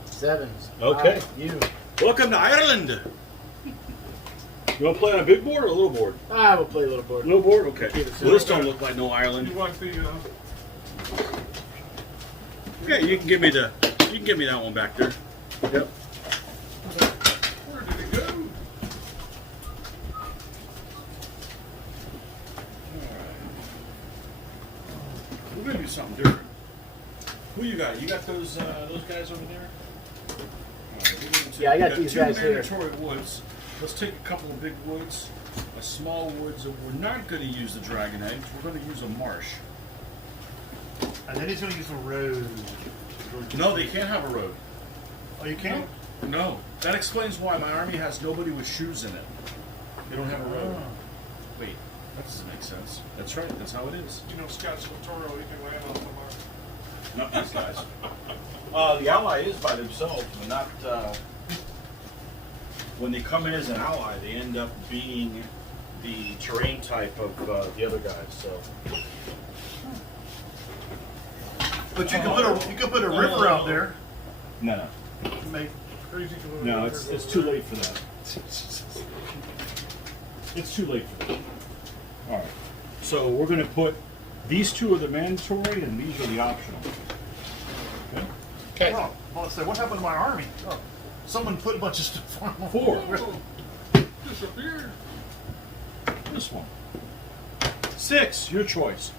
7. Okay. You. Welcome to Ireland. You want to play on a big board or a little board? I will play a little board. Little board? Okay. Keep it Well, this simple. don't look like no Ireland. You want the? Yeah, you can give me that one back there. Yep. Where did it go? We're gonna do something different. Who you got? You got those guys over there? All right, we're gonna take- Yeah, I got we these two guys here. mandatory woods. Let's take a couple of big woods, a small woods, and we're not going to use the dragon eggs. We're going to use a marsh. and then he's going to use a road. No, they can't have a road. Oh, you can't? No. That explains why my army has nobody with shoes in it. They don't have a road. Wait, that doesn't make sense. That's right. That's how it is. You know, Scott's Littoral, he can land on the mark. Not these guys. The ally is by themselves, but not. When they come in as an ally, they end up being the terrain type of the other guys. So. But you could put a river out there. No, Make, Crazy. no, it's too late for that. It's too late for that. All right. So we're going to put these two are the mandatory and these are the optional. Okay. Okay. Oh, well, let's say, what happened to my army? Oh, someone put a bunch of stuff on them. 4. Oh, disappeared. This one. 6. Your choice.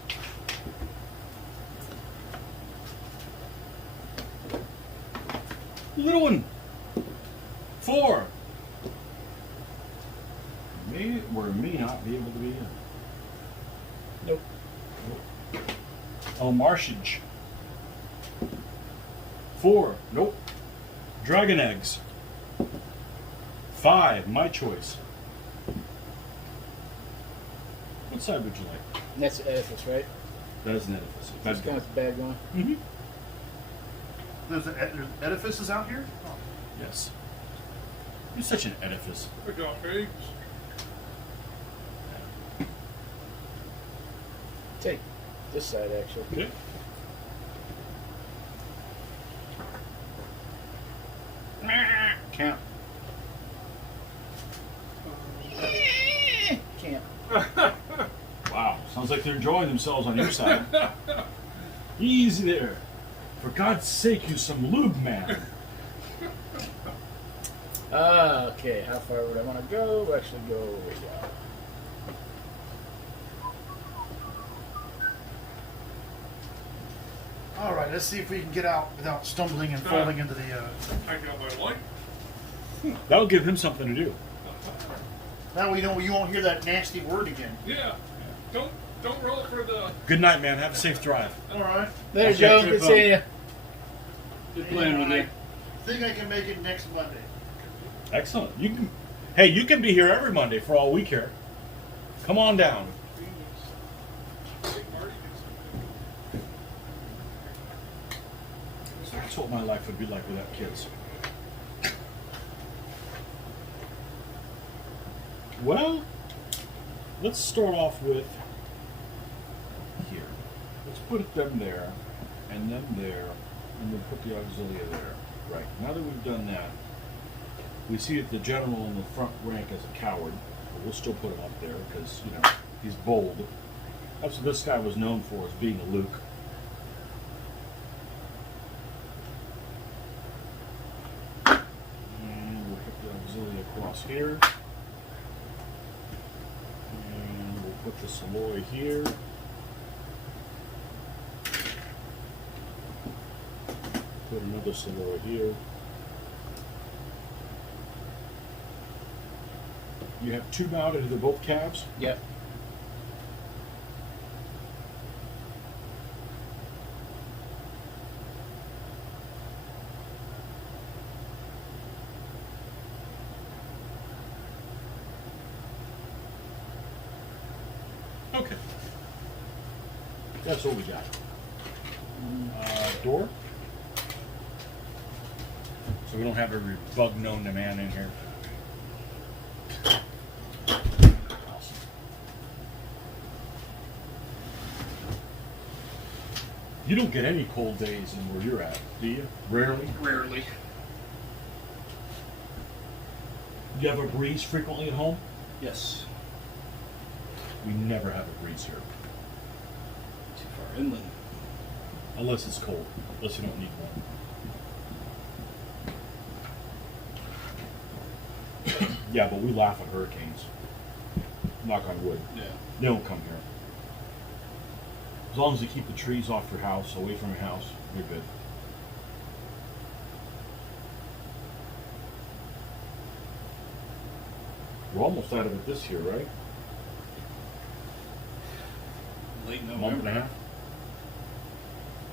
Little one. 4. May or may not be able to be in. Nope. Oh, Marshage. 4. Nope. Dragon eggs. 5. My choice. What side would you like? That's the edifice, right? That is an edifice. That's kind of bad going. Mm-hmm. There's edifices out here? Oh. Yes. You're such an edifice. I got eggs. Take this side, actually. Okay. Camp. Camp. Wow. Sounds like they're enjoying themselves on your side. Easy there. For God's sake, use some lube, man. Okay, how far would I want to go? We'll actually go way down. All right, let's see if we can get out without stumbling and falling into the. I got my light. That'll give him something to do. Now we know you won't hear that nasty word again. Yeah. Don't roll for the. Good night, man. Have a safe drive. All right. There you I'll go. check Good your seeing you. Good plan with you. I think I can make it next Monday. Excellent. You can. Hey, you can be here every Monday for all we care. Come on down. So that's what my life would be like without kids. Well, let's start off with here. Let's put them there, and them there, and then put the Auxilia there. Right. Now that we've done that, we see that the general in the front rank is a coward, but we'll still put him up there because, you know, he's bold. That's what this guy was known for, as being a Luke. And we'll put the Auxilia across here. And we'll put the Savoy here. Put another Savoy here. You have 2 mounted, they're both calves? Yep. Okay. That's what we got. Door? So we don't have every bug known to man in here. Awesome. You don't get any cold days in where you're at, do you? Rarely? Rarely. You have a breeze frequently at home? Yes. We never have a breeze here. Too far inland. Unless it's cold. Unless you don't need one. Yeah, but we laugh at hurricanes. Knock on wood. Yeah. They don't come here. As long as you keep the trees off your house, away from your house, you're good. We're almost out of it this year, right? Late A November. month and a half?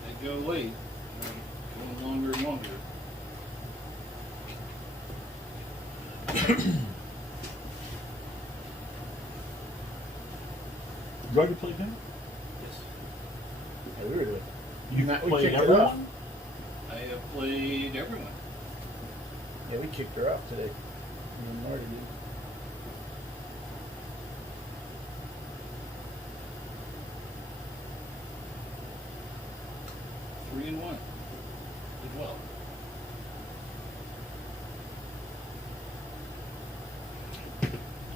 They go late. Going longer and longer. You already played that? Yes. I really do. You Not- we played kicked her off. everyone? I have played everyone. Yeah, we kicked her off today. Me and Marty did. Three and one. Did well.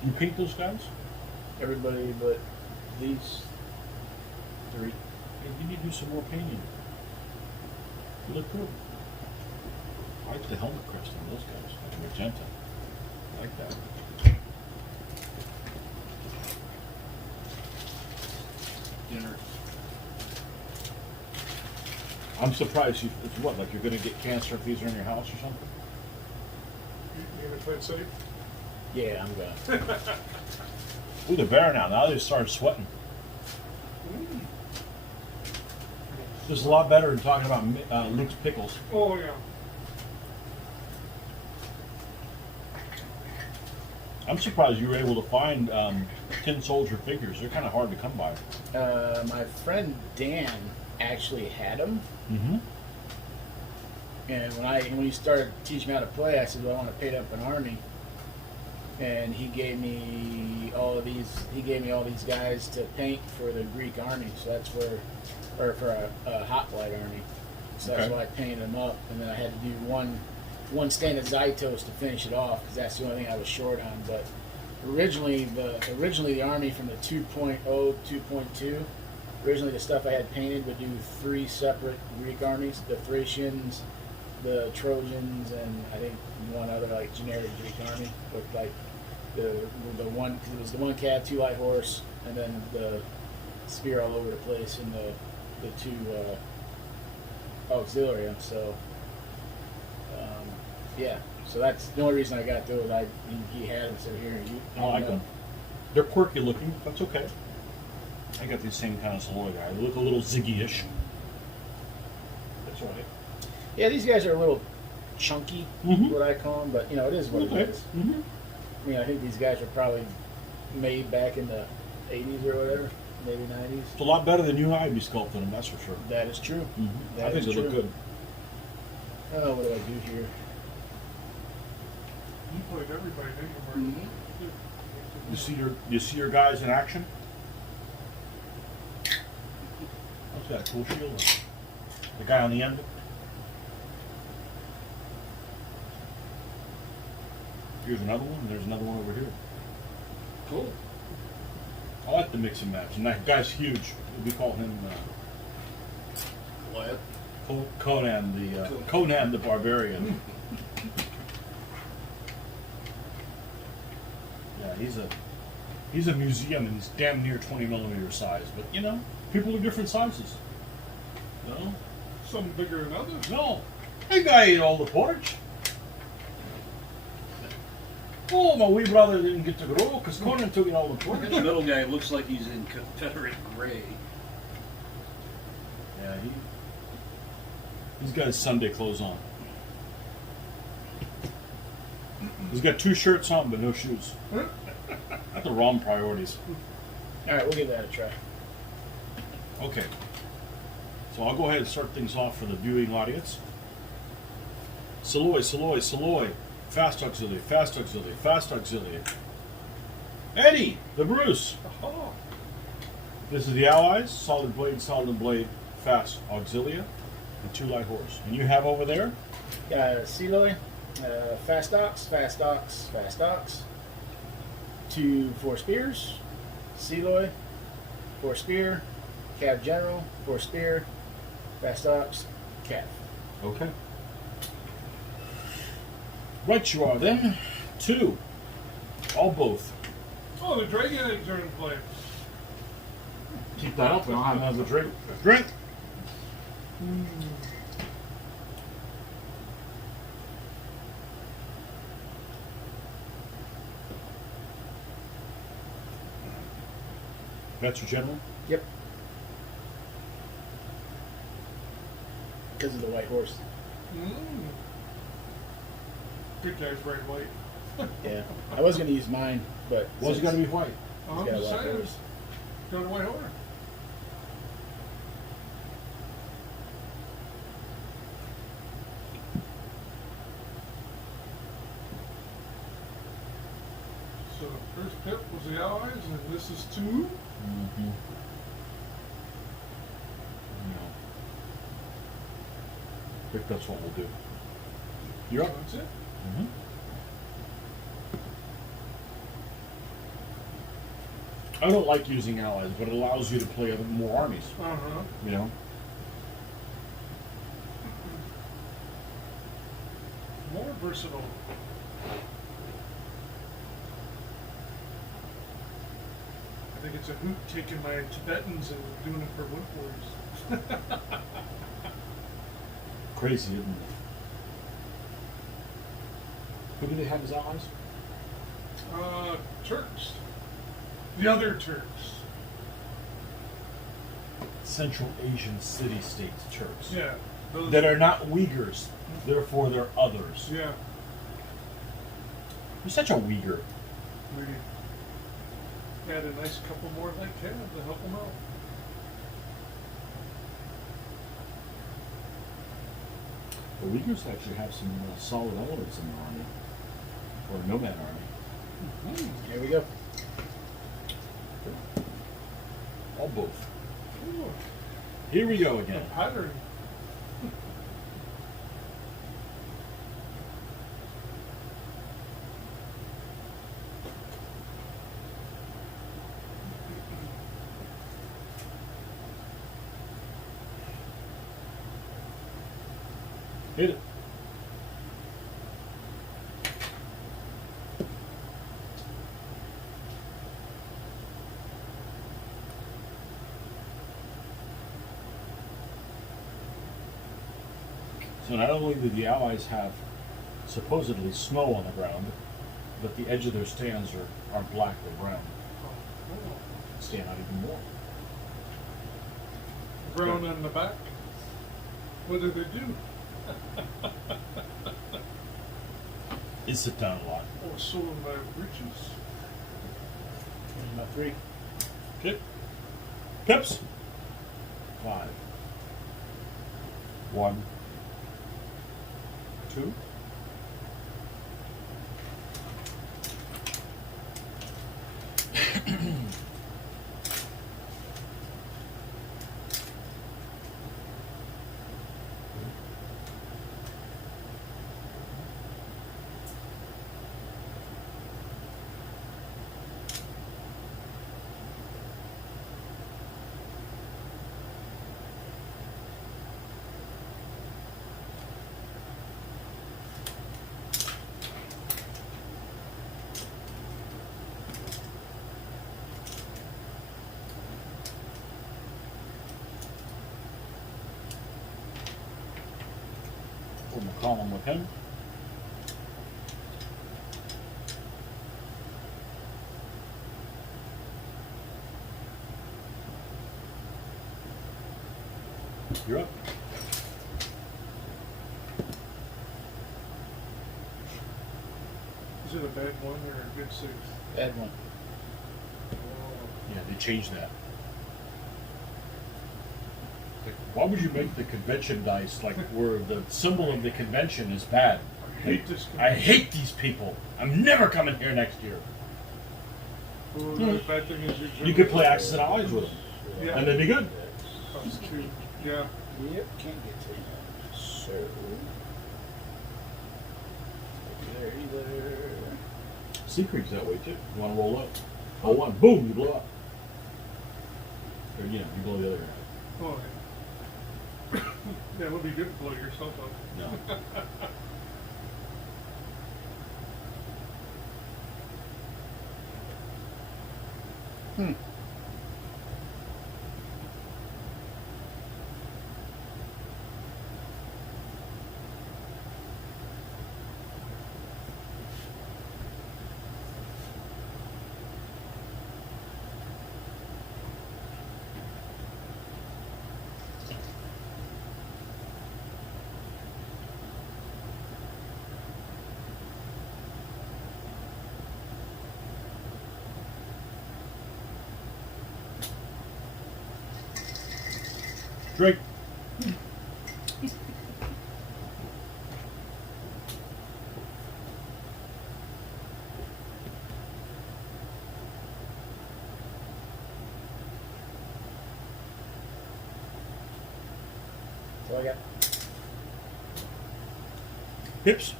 You paint those guys? Everybody but these 3. Hey, you need to do some more painting. You look good. I like the helmet crest on those guys, like magenta. I like that. Dinner. I'm surprised you. It's what? Like you're going to get cancer if these are in your house or something? You in Twin City? Yeah, I'm gonna. Ooh, they're bare now. Now they started sweating. This is a lot better than talking about Luke's pickles. Oh yeah. I'm surprised you were able to find tin soldier figures. They're kind of hard to come by. My friend Dan actually had them, Mm-hmm. and when he started teaching me how to play, I said, "Well, I want to paint up an army," and he gave me all of these. He gave me all these guys to paint for the Greek army. So that's where, or for a Hoplite army. So that's Okay. why I painted them up, and then I had to do one stand of Zytos to finish it off because that's the only thing I was short on. But originally the army from the 2.0, 2.2, originally the stuff I had painted would do 3 separate Greek armies: the Thracians, the Trojans, and I think one other like generic Greek army with like the one, because it was the 1 cav, 2 light horse, and then the spear all over the place, and the 2 auxiliary. So yeah, so that's the only reason I got those. He had them, so here you. I like them. They're quirky looking. That's okay. I got these same kind of Saloy guys. They look a little Ziggy-ish. That's all right. Yeah, these guys are a little chunky, Mhm. what I call them, but it is what Okay. it is. Mm-hmm. I mean, I think these guys were probably made back in the 80s or whatever, maybe 90s. It's a lot better than you and I be sculpting them, that's for sure. That is true. Mm-hmm. I That think is they look true. good. Oh, what do I do here? You played everybody, didn't you, Marty? You see your guys in action? What's that cool shield? The guy on the end? Here's another one, and there's another one over here. Cool. I like the mix and match. And that guy's huge. We call him Goliath. Conan the Barbarian. Yeah, he's a museum and he's damn near 20 millimeter size. But people are different sizes. No, Some bigger than others. no, that guy ate all the porridge. Oh, my wee brother didn't get to grow because Conan took all the porridge. This middle guy looks like he's in Confederate gray. Yeah, he's got his Sunday clothes on. He's got 2 shirts on but no shoes. Got the wrong priorities. All right, we'll give that a try. Okay. So I'll go ahead and start things off for the viewing audience. Saloy. Fast auxiliary, fast auxiliary, fast auxiliary. Eddie, the Bruce. Oh, This is the Allies, solid blade, fast auxilia, and 2 light horse. And you have over there? Seloy, fast ox, 2 4 spears, Seloy, 4 spear, cav general, 4 spear, fast ox, cav. Okay. Right you are then. 2. All both. oh, the dragon eggs are in play. Keep that up and I'll have another drink. Drink! That's your general? Yep. Because of the white horse. Good guy's right white. Yeah. I was going to use mine, but. Why's it got to be white? I'm got a just white saying. horse. Go to white horse. So the first pip was the Allies, and this is 2. Mm-hmm. I think that's what we'll do. You're up. That's it. Mm-hmm. I don't like using allies, but it allows you to play more armies. Uh-huh. You know. More versatile. I think it's a hoot taking my Tibetans and doing it for wood warriors. Crazy, isn't it? Who do they have as allies? Turks. The other Turks. Central Asian city-states Turks. Yeah. Those, That are not Uyghurs, therefore they're others. yeah. You're such a Uyghur. We had a nice couple more like Ted to help them out. The Uyghurs actually have some solid elements in their army, or nomad army. Here we go. All both. Ooh, Here we go the again. pattern. Hit it. So not only do the Allies have supposedly snow on the ground, but the edge of their stands are black or brown. Oh, Stand out even more. brown on the back. What do they do? It sit down a lot. Oh, so in my breeches. Here's my 3. Okay. Pips. 5. 1. 2. Form a column with him. You're up. Is it a bad one or a good 6? Bad one. Oh, Yeah, they changed that. Like, why would you make the convention dice like where the symbol of the convention is bad? I hate this I guy. hate these people. I'm never coming here next year. Oh, the bad thing is You could play Axis and Allies with them, Yeah. and they'd be good. Us too. Yeah. Yep, can't get to that. So. There, either. Sea Creek's that way too. You want to roll up? Oh, one, boom, you blow up. Or, you know, you blow the other guy. Oh, yeah. Yeah, it would be good to blow yourself up. No. Drink. So I got Pips.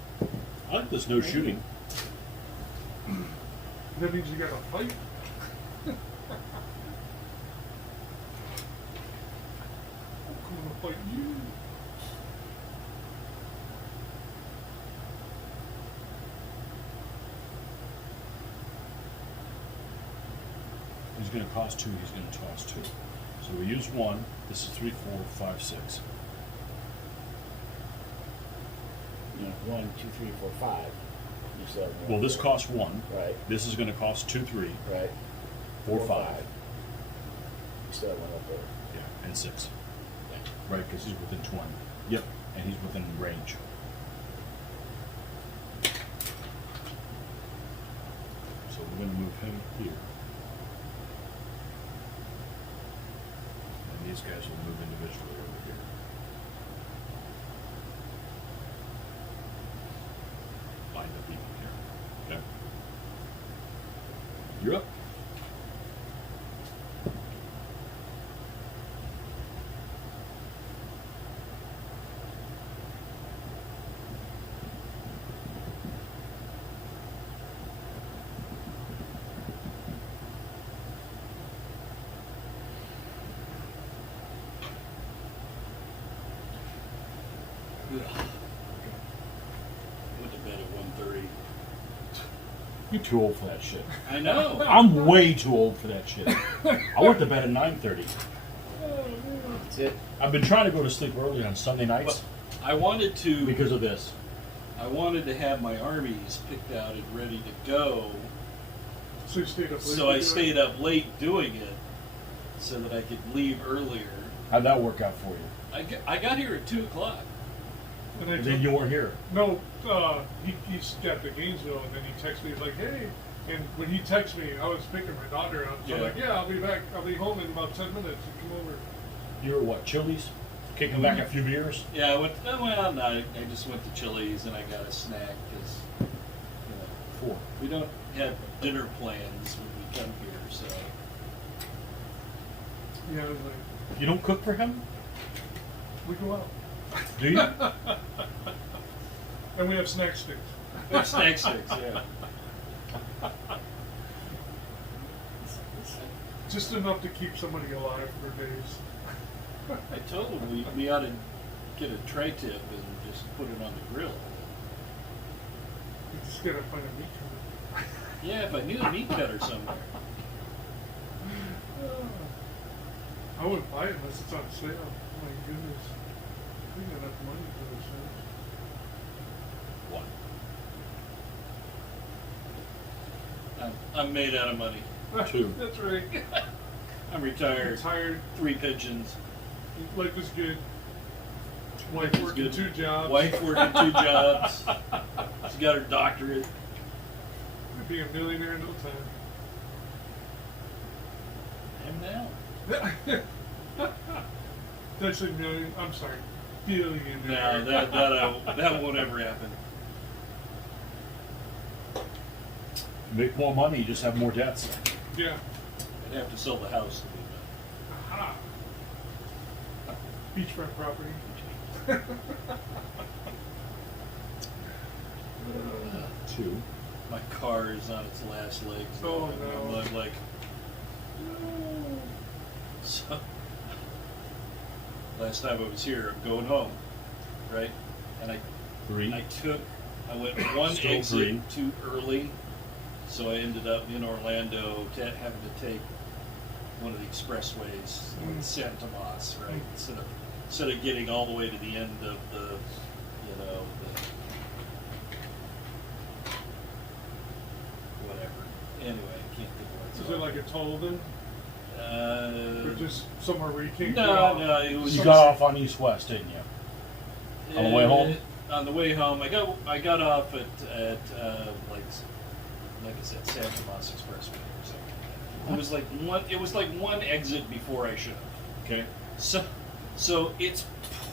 I like this no shooting. That means you got to fight. Like you. He's going to cost 2. He's going to toss 2. So we use 1. This is 3, 4, 5, 6. You know, 1, 2, 3, 4, 5. You still have one. Well, this costs 1. Right. This is going to cost 2, 3, Right. 4, 5. You still have one up there. Yeah, and 6. Yeah. Right, because he's within 20. Yep, and he's within range. So we're going to move him here. And these guys will move individually over here. Line up even here. Okay. You're up. Went to bed at 1:30. You're too old for that shit. I know. I'm way too old for that shit. I went to bed at 9:30. That's it. I've been trying to go to sleep early on Sunday nights I wanted to because of this. I wanted to have my armies picked out and ready to go, So you stayed up late. so I stayed up late doing it so that I could leave earlier. How'd that work out for you? I got here at 2 o'clock. And I And then you weren't here. No, he stepped to Gainesville, and then he texted me, he's like, hey. And when he texted me, I was picking my daughter up. So I'm Yeah. like, yeah, I'll be back. I'll be home in about 10 minutes. You come over. You were what, Chili's? Kicking back a few beers? Yeah, I went. Well, no, I just went to Chili's and I got a snack because you know 4. we don't have dinner plans when we come here. So Yeah, I was like, You don't cook for him? we go out. Do you? And we have snack sticks. we have snack sticks. Yeah. Just enough to keep somebody alive for days. I told him we ought to get a tri-tip and just put it on the grill. You just gotta find a meat cutter. Yeah, if I knew a meat cutter somewhere. I wouldn't buy it unless it's on sale. Oh my goodness. We got enough money for this thing. 1. I'm made out of money. 2. That's right. I'm retired. Retired. 3 pigeons. Life is good. Wife Life is working good. 2 jobs. Wife working 2 jobs. She got her doctorate. You'd be a millionaire in no And now. Did I say million? I'm sorry. Billionaire. No, that won't ever happen. Make more money, you just have more debts. Yeah. I'd have to sell the house to do that. Aha. Beachfront property. 2. My car is on its last legs. Oh, and no. I'm like, so. Last time I was here, I'm going home, right? And I 3. I went one Still exit green. too early, so I ended up in Orlando having to take one of the expressways, like San Tomas, right? Instead of getting all the way to the end of the, whatever. Anyway, I can't think of what it's Is it like a toll then? Or just somewhere where you can't get no, off? no, it was You got off on East West, didn't you? On the way home? On the way home, I got off at like I said, San Tomas Expressway or something. It was like one exit before I should have. Okay. So it's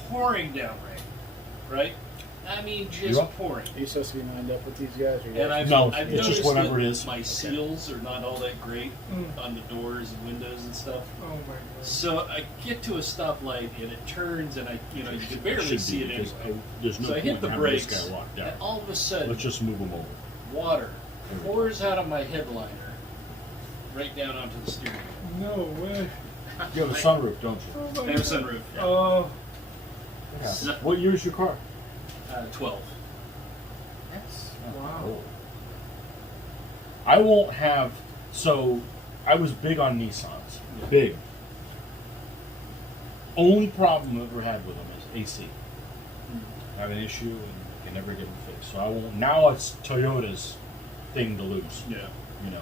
pouring down rain, right? I mean, You just up? pouring. Are you supposed to be lined up with these guys? Or you And guys- I've it's just noticed whatever that it is. my seals are not all that great Mm. on the doors and windows and stuff. Oh my god. So I get to a stoplight and it turns and you can barely Should see be, it because anyway. there's no So I point hit in the having this brakes, guy locked down. and all of a sudden, Let's just move him over. water pours out of my headliner right down onto the steering wheel. No way. You have a sunroof, don't you? Oh my I have a God. sunroof. Oh, So- What year's your car? 12. That's Oh. I won't have. So, I was big on Nissans. Big. Only problem I've ever had with them is AC. I have an issue and I can never get them fixed. So I won't. Now it's Toyota's thing to lose. Yeah. You know.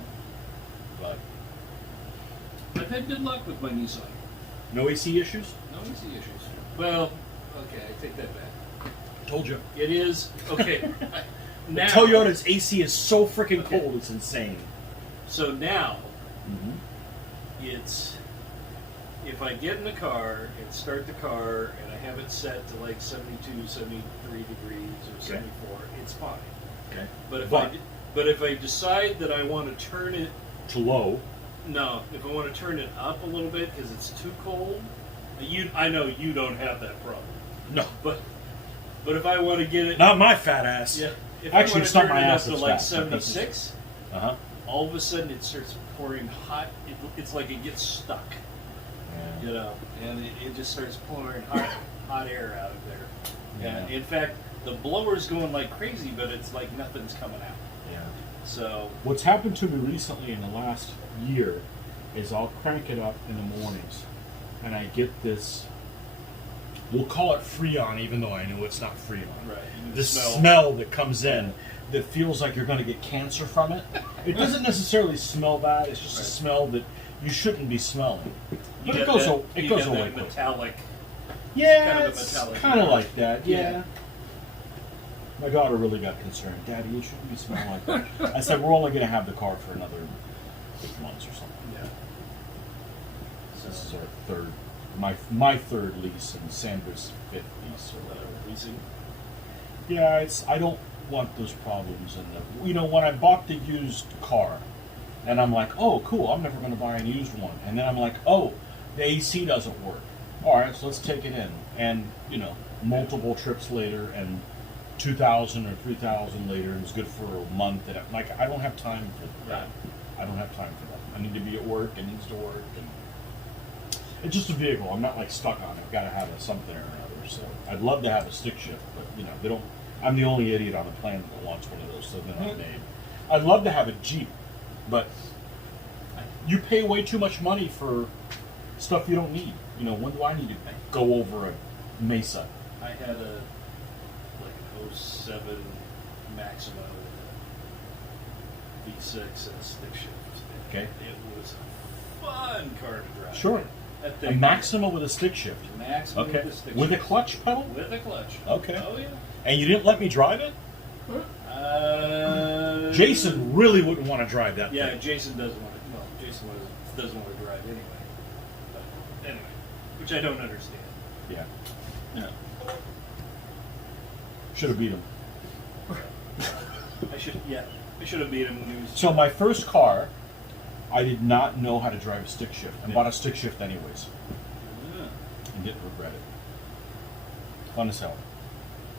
But I've had good luck with my Nissan. no AC issues. No easy issues. Well, okay, I take that back. Told you. It is okay. Now, Toyota's AC is so freaking Okay. cold. It's insane. So now Mm-hmm. it's if I get in the car and start the car and I have it set to like 72, 73 degrees or 74, it's fine. Okay. But if But- but if I decide that I want to turn it To low. no, if I want to turn it up a little bit because it's too cold, I know you don't have that problem. No. But if I want to get it, Not my fat ass. yeah, if Actually, I want it's to not turn my it up ass to that's like fat, but that's- 76, Uh huh. all of a sudden it starts pouring hot. It's like it gets stuck, you know, and it just starts pouring hot air out of there. And Yeah. in fact, the blower's going like crazy, but it's like nothing's coming out. Yeah. So What's happened to me recently in the last year is I'll crank it up in the mornings and I get this, we'll call it Freon, even though I know it's not Freon. right, you The smell that comes in that feels like you're going to get cancer from it. It doesn't necessarily smell bad, it's just a Right. smell that you shouldn't be smelling. You But it got goes, that- it you goes got away that quick. metallic. Yeah, kind of a it's metallic kind of flavor. like that, yeah. Yeah. My daughter really got concerned. Daddy, it shouldn't be smelling like that. I said, we're only going to have the car for another 8 months or something. Yeah. This is our third, my third lease, and Sandra's fifth lease or whatever. Leasing. Yeah, it's. I don't want those problems. And you know, when I bought the used car, and I'm like, oh, cool, I'm never going to buy a used one. And then I'm like, oh, the AC doesn't work. All right, so let's take it in. And you know, multiple trips later, and 2,000 or 3,000 later, it was good for a month. And I'm like, I don't have time for that. I don't have time for that. I need to be at work. It needs to work. And it's just a vehicle. I'm not like stuck on it. I've got to have a something or another. So I'd love to have a stick shift, but you know, they don't. I'm the only idiot on the planet that wants one of those, so they're not made. I'd love to have a Jeep, but you pay way too much money for stuff you don't need. You know, when do I need to go over a Mesa? I had a like an 07 Maxima V6 and a stick shift. Okay. It was a fun car to drive. Sure. That A thing. Maxima with a stick shift. Maxima Okay. with a stick With a shift. clutch pedal? With a clutch. Okay. Oh yeah. And you didn't let me drive it? Jason really wouldn't want to drive that Yeah, thing. Jason doesn't want to. Well, Jason doesn't want to drive anyway. But anyway, which I don't understand. Yeah. Yeah. Should have beat him. I should have beat him when he was. So my first car, I did not know how to drive a stick shift. I bought a stick shift anyways, Yeah. and didn't regret it. Fun as hell.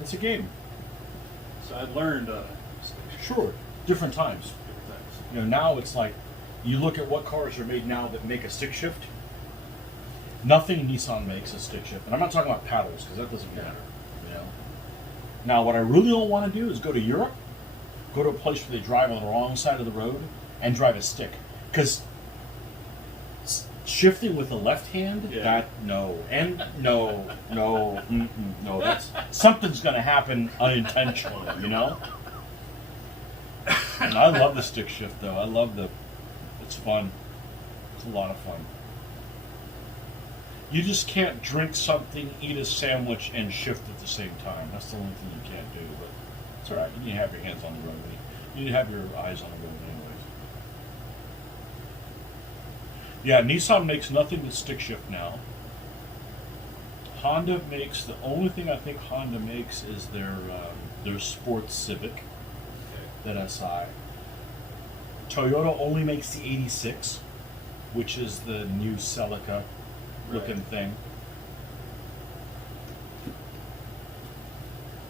It's a game. So I learned on a stick shift. Sure. Different times. Different times. You know, now it's like, you look at what cars are made now that make a stick shift. Nothing Nissan makes a stick shift, and I'm not talking about paddles because that doesn't matter. You know. Now, what I really don't want to do is go to Europe, go to a place where they drive on the wrong side of the road, and drive a stick, because shifting with the left hand, Yeah. that no, and no, that's something's going to happen unintentionally, you know. And I love the stick shift though. I love it's fun. It's a lot of fun. You just can't drink something, eat a sandwich, and shift at the same time. That's the only thing you can't do. But it's all right. You need to have your hands on the road. You need to have your eyes on the road, anyways. Yeah, Nissan makes nothing but stick shift now. Honda makes the only thing I think Honda makes is their sports Civic, that SI. Toyota only makes the 86, which is the new Celica looking thing.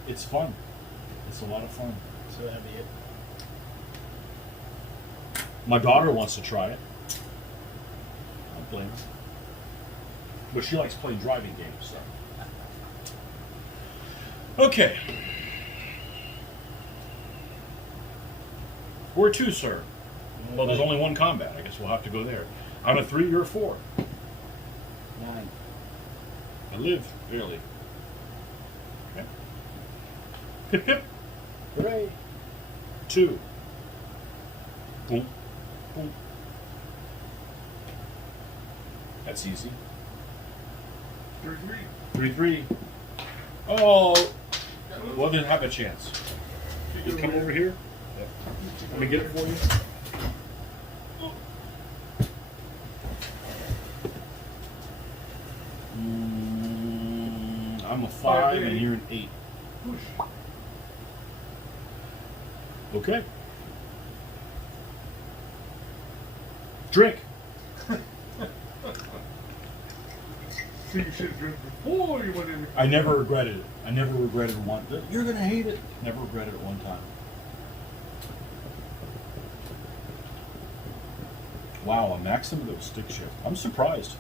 It's fun. It's a lot of fun. So that'd be it. My daughter wants to try it. I don't blame her. But she likes playing driving games, so. Okay. Where to, sir? Well, there's only one combat. I guess we'll have to go there. I'm a 3, you're a 4. 9. I live, barely. Okay. Pip pip. Hooray. 2. Boom. Boom. That's easy. 3-3. 3-3. Oh. Well, then have a chance. Just come over here. Let me get it for you. I'm a 5 and you're an 8. Push. Okay. Drink. So you should have drank before you went in. I never regretted it. I never regretted one. You're gonna hate it. Never regretted it one time. Wow, a maximum of stick shift. I'm surprised.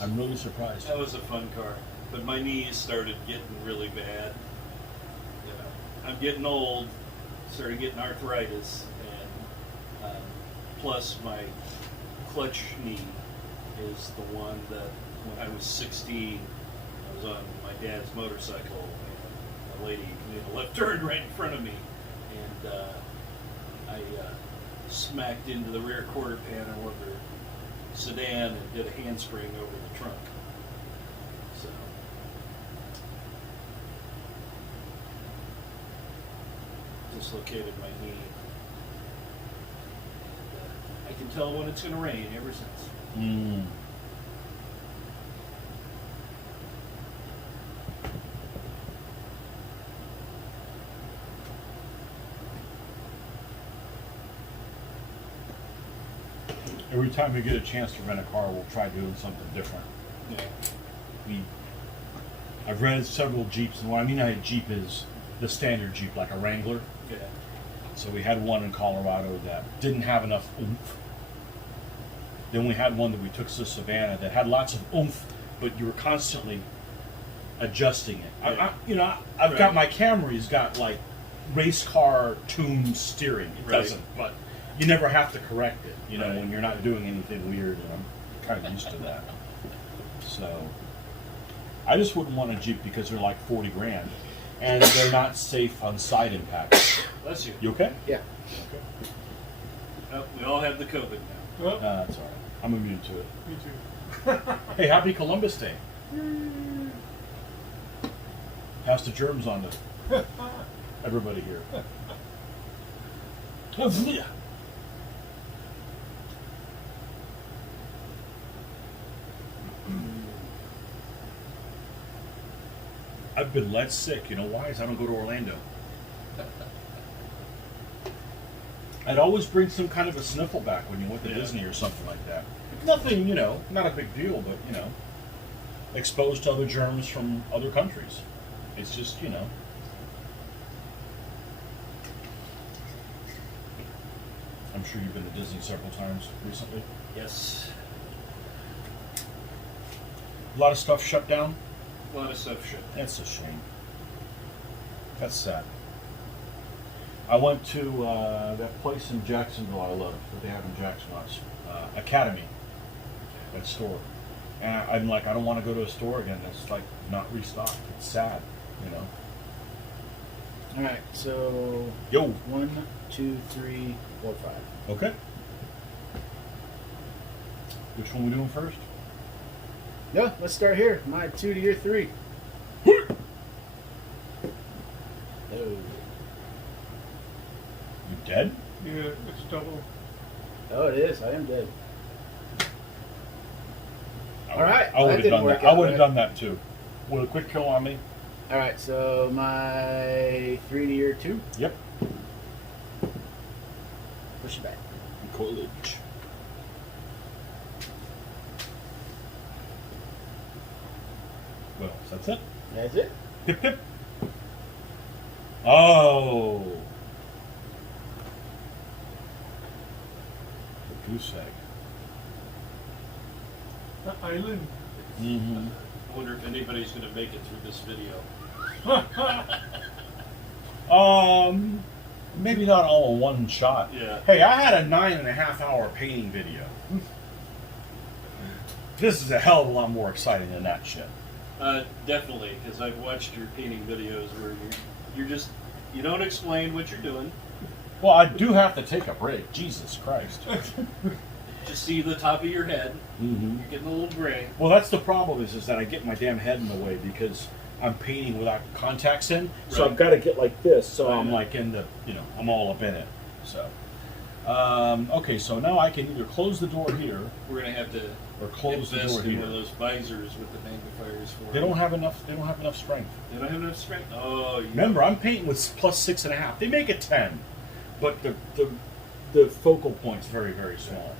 I'm really surprised. That was a fun car, but my knees started getting really bad. I'm getting old, started getting arthritis, and plus my clutch knee is the one that when I was 16, I was on my dad's motorcycle, and a lady made a left turn right in front of me, and I smacked into the rear quarter panel of her sedan and did a handspring over the trunk. So dislocated my knee. I can tell when it's going to rain ever since. Mm. Every time we get a chance to rent a car, we'll try doing something different. Yeah. I've rented several Jeeps, and what I mean by a Jeep is the standard Jeep, like a Wrangler. Yeah. So we had one in Colorado that didn't have enough oomph. Then we had one that we took to Savannah that had lots of oomph, but you were constantly adjusting it. Right. I've got my Camry's got like race car tuned steering. It Right. doesn't, but you never have to correct it. You know, Right. when you're not doing anything weird, and I'm kind of used to that. So I just wouldn't want a Jeep because they're like 40 grand, and they're not safe on side impact. Bless you. You okay? Yeah. Oh, we all have the COVID now. Well, That's all right. I'm immune to it. me too. Hey, happy Columbus Day. Pass the germs on to everybody here. Auxilia. I've been let sick. You know why? Is I don't go to Orlando. I'd always bring some kind of a sniffle back when you went to Yeah. Disney or something like that. Nothing, you know, not a big deal, but, you know, exposed to other germs from other countries. It's just, you know. I'm sure you've been to Disney several times recently. Yes. A lot of stuff shut down. A lot of stuff shut. That's a shame. That's sad. I went to that place in Jacksonville I love, that they have in Jacksonville, Academy, that store. And I'm like, I don't want to go to a store again that's like not restocked. It's sad, you know. All right. So Yo. 1, 2, 3, 4, 5. Okay. Which one we doing first? Yeah. Let's start here. My 2 to your 3. Oh. You dead? Yeah, it's double. Oh, it is. I am dead. All right. I would That have didn't done work that. I out would have right. done that too. With a quick kill on me. All right. So my 3 to your 2. Yep. Push it back. Coolidge. Well, that's it. That's it. Pip pip. Oh. The goose egg. The island. Mm-hmm. wonder if anybody's going to make it through this video. Maybe not all in one shot. Yeah. Hey, I had a 9.5 hour painting video. This is a hell of a lot more exciting than that shit. Definitely, because I've watched your painting videos where you don't explain what you're doing. Well, I do have to take a break. Jesus Christ. Just see the top of your head. Mm-hmm. You're getting a little gray. Well, that's the problem is that I get my damn head in the way because I'm painting without contacts in. So Right. I've got to get like this. So Right. I'm like in the, I'm all up in it. So, okay, so now I can either close the door here We're going to have to or close the invest door in here. one of those visors with the magnifiers for They don't have enough. They don't have enough strength. They don't have enough strength? Oh, you Remember, I'm painting with +6.5. They make it 10, but the focal point's very, very small.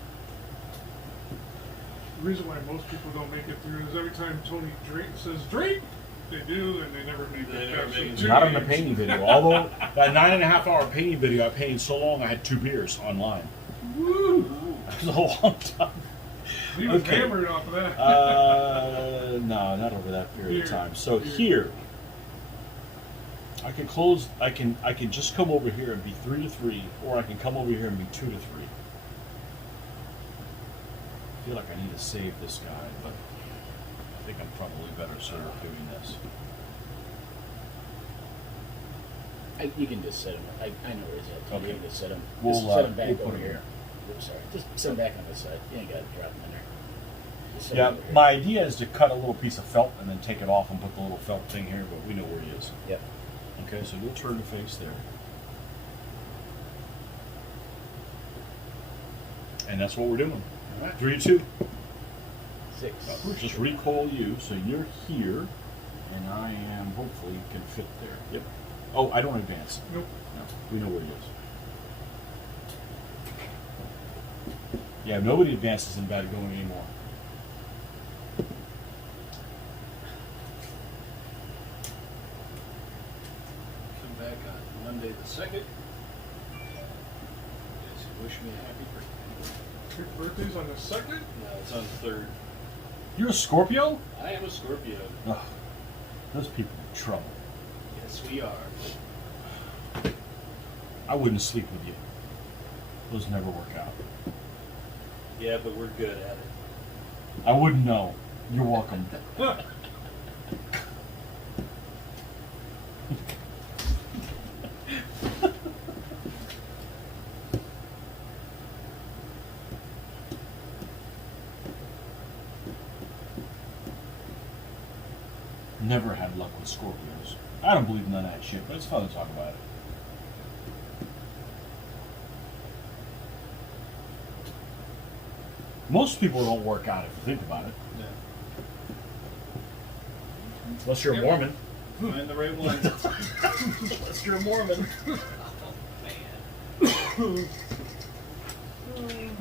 The reason why most people don't make it through is every time Tony says drink, they do, and they never make They it. never past make the it. Not in the two painting video. Although that 9.5 hour painting video, I painted so long I had 2 beers online. Woo! That was a long time. He was Okay. hammered off of that. No, not over that period of Here. time. So Here. here, I can close. I can just come over here and be 3 to 3, or I can come over here and be 2 to 3. I feel like I need to save this guy, but I think I'm probably better served doing this. You can just set him. I know where he's at. Okay. You can just set him. We'll, Just set him back we'll put over him here. here. Oops, sorry. Just set him back on this side. You ain't got to drop him in there. Just set him Yeah, over here. my idea is to cut a little piece of felt and then take it off and put the little felt thing here, but we know where he is. Yep. Okay, so we'll turn the face there. And that's what we're doing. All right. 3 to 2. 6. Just recoil you, so you're here, and I am, hopefully, can fit there. Yep. Oh, I don't advance. Nope. No, we know where he is. Yeah, nobody advances in bad going anymore. come back on Monday the 2nd. Yes, wish me a happy birthday. Your birthday's on the 2nd? No, it's on the 3rd. You're a Scorpio? I am a Scorpio. Ugh, those people are in trouble. Yes, we are. I wouldn't sleep with you. Those never work out. Yeah, but we're good at it. I wouldn't know. You're welcome. Never had luck with Scorpios. I don't believe in none of that shit, but it's fun to talk about it. Most people don't work out if you think about it. Yeah. Unless you're a Mormon. Find the right one. Unless you're a Mormon. Man.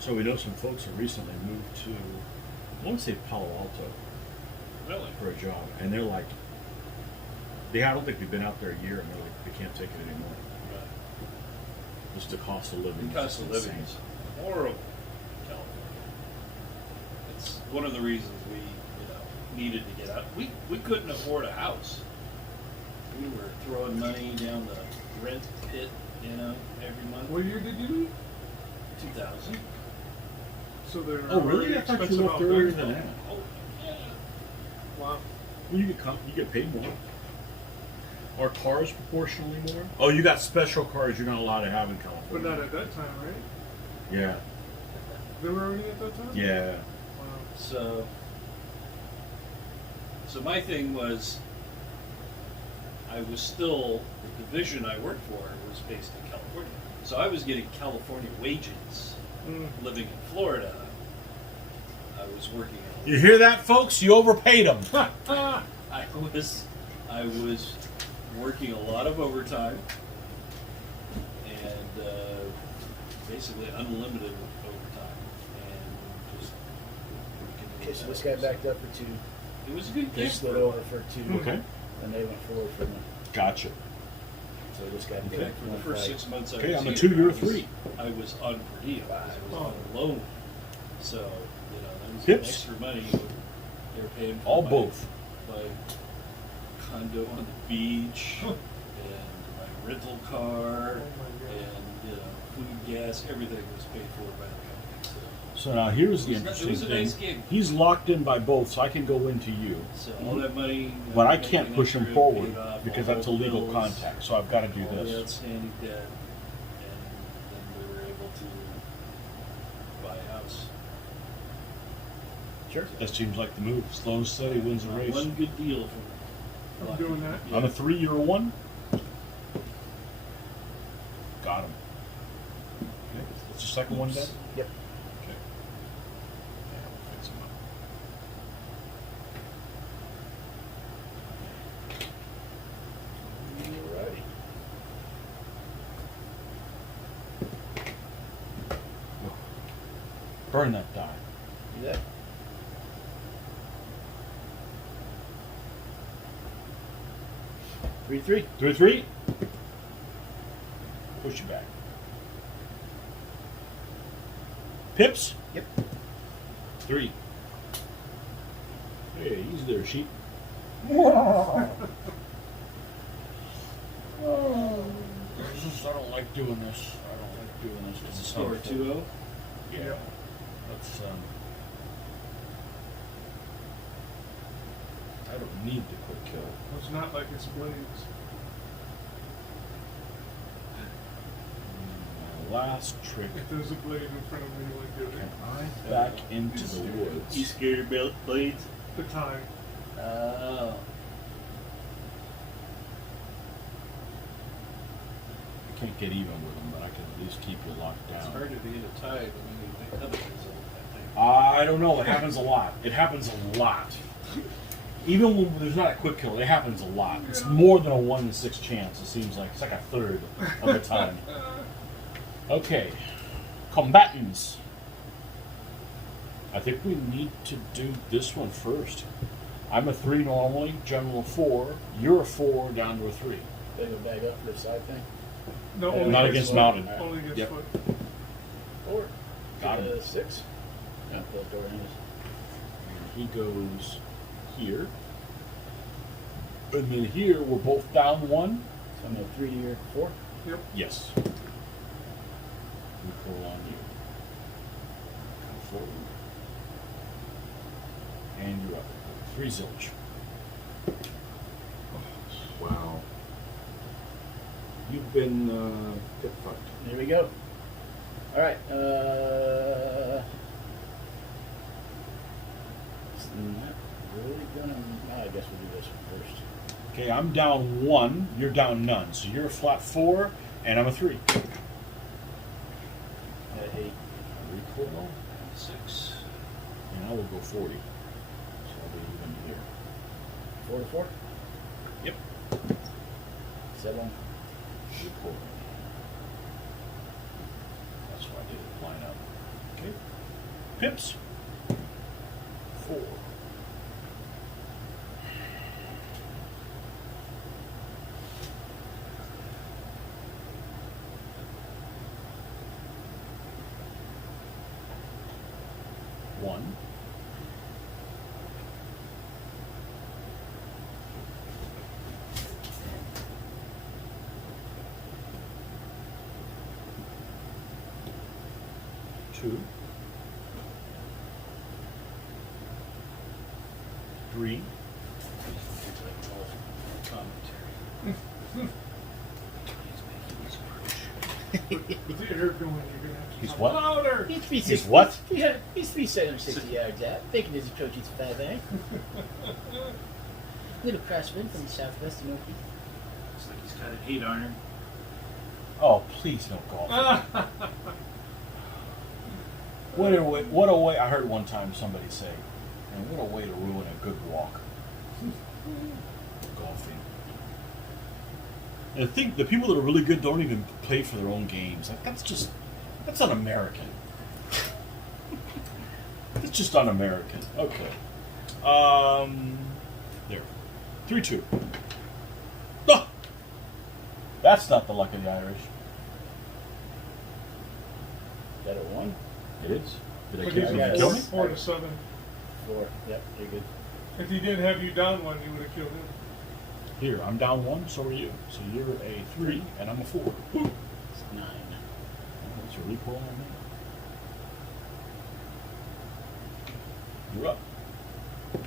So we know some folks have recently moved to, I want to say Palo Alto Really? for a job, and they're like, I don't think they've been out there a year, and they're like, they can't take it anymore. Just the cost of living. The cost of living is horrible in California. It's one of the reasons we needed to get out. We couldn't afford a house. We were throwing money down the rent pit, every month. What year did you leave? 2000. So they're Oh, really? already I thought you expensive left out earlier there. than that. Oh, yeah. Wow. Well, you get paid more. Are cars proportionally more? Oh, you got special cars you're not allowed to have in But California. not at that time, right? Yeah. They were already at that time? Yeah. Wow. So my thing was, I was still, the division I worked for was based in California. So I was getting California wages living in Florida. I was working on You hear that, folks? You overpaid them. I was working a lot of overtime, and basically unlimited overtime, and just Okay, so this guy backed up for 2. it was a good They game. slid over for 2. Okay. And they went forward for 1. Gotcha. So this guy In did fact, for the one first fight. 6 months I Okay, was I'm a here, 2, you're a I was- 3. I was on per diem. I was on a loan. So, that was Pips? extra money they were paying for All my, both. my condo on the beach, and my rental car, and food, gas, everything was paid for by the company. So now here's the It was interesting a thing. nice gig. He's locked in by both, so I can go into you. So all that money, But I making can't push him extra, forward paid off because all that's a the legal bills, contact. So I've got to do all the this. outstanding debt, and then we were able to buy a house. Sure. That seems like the move. Slow and steady wins the race. One good deal for me. I'm doing that. I'm a 3, you're a 1. Got him. Okay. What's the second one then? Yep. Okay. Yeah, we'll fix him up. Alrighty. Burn that die. Do that. Three, 3. 3, 3. Push you back. Pips? Yep. 3. Hey, easy there, sheep. I don't like doing this. I don't like doing this. It's a score 2-0. Yeah. Let's I don't need the quick kill. It's not like it's blades. My last trick. If there's a blade in front of me, like do Can it. I back into the woods? You scared of blades? The time. Oh. I can't get even with them, but I can at least keep you locked It's down. hard to be in a tide. I mean, you think other result, I think. I don't know. It happens a lot. It happens a lot. Even when there's not a quick kill, it happens a lot. It's more than a 1 in 6 chance. It seems like it's like a third of the time. Okay, combatants. I think we need to do this one first. I'm a 3 normally, general 4. You're a 4 down to a 3. They go back up for the side thing. No, Yeah, only Not against against mounted. foot. Only against Yep. foot. 4. Got him. 6. Yeah, those door handles. He goes here. And then here, we're both down 1. So I'm a 3 to your 4. Yep. Yes. We pull on you. Come forward. And you're up. 3 zilch. Wow. You've been get fucked. There we go. All right. It's not really gonna. I guess we'll do this one first. Okay, I'm down 1. You're down none. So you're a flat 4, and I'm a 3. At 8. Recoil. 6. And I will go 40. So I'll be even here. 4 to 4. Yep. 7. Recoil. That's why I did it line up. Okay. Pips. 4. One. Two. 3. Commentary. With the air going, you're gonna have to He's talk what? louder. He's what? He's 360 yards out. Thinking his approach is 5A. Little crosswind from the southwest of Northeast. Looks like he's got an 8 iron. Oh, please no golf. What a way! I heard one time somebody say, "Man, what a way to ruin a good walk." Golfing. And I think the people that are really good don't even play for their own games. Like that's just That's un-American. It's just un-American. Okay. There. 3-2. Ah! That's not the luck of the Irish. Is that a 1? It is. Did I But kill, he's did I you got kill it. me? 4 to 7. 4. Yep, you're good. If he didn't have you down 1, you would have killed him. Here, I'm down 1, so are you. So you're a 3, and I'm a 4. It's 9. That's a recoil on me. You're up. 2.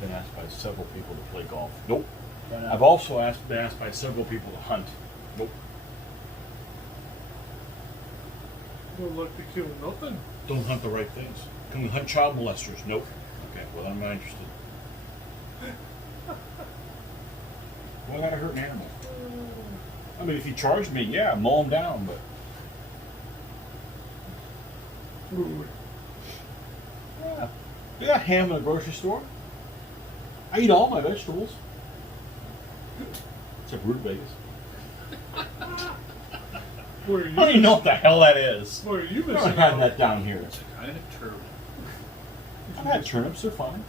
Been asked by several people to play golf. Nope. Why not? I've also been asked by several people to hunt. Nope. No luck to kill nothing. Don't hunt the right things. Can we hunt child molesters? Nope. Okay, well, I'm not interested. Why gotta hurt an animal? I mean, if he charged me, yeah, mow him down, but yeah, they got ham in a grocery store. I eat all my vegetables, except rutabagas. Where are I you? don't even know what the hell that is. Where are you I missing don't have out? that down here. It's a kind of turtle. I've had turnips; they're fine.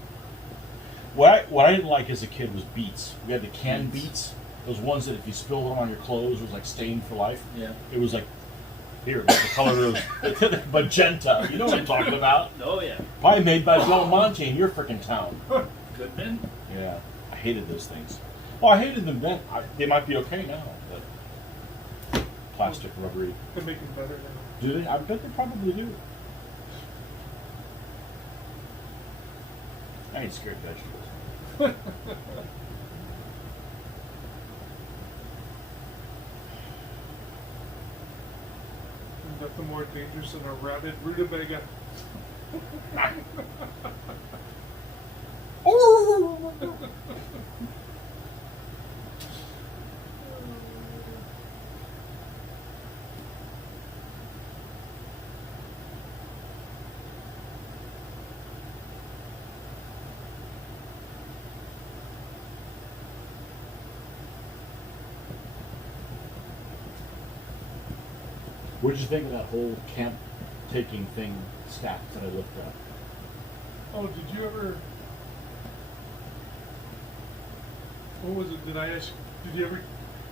What I didn't like as a kid was beets. We had the canned beets. Those ones that if you spilled them on your clothes was like stained for life. Yeah. It was like here, like the color of magenta. You know what I'm talking about? Oh yeah. Probably made by Del Monte in your freaking town. Goodman. Yeah, I hated those things. Well, I hated them then. They might be okay now, but plastic, rubbery. They're making better now. Do they? I bet they probably do. I ain't scared of vegetables. Nothing more dangerous than a rabid rutabaga. What did you think of that whole camp taking thing stat that I looked at? Oh, did you ever? What was it? Did I ask? Did you ever?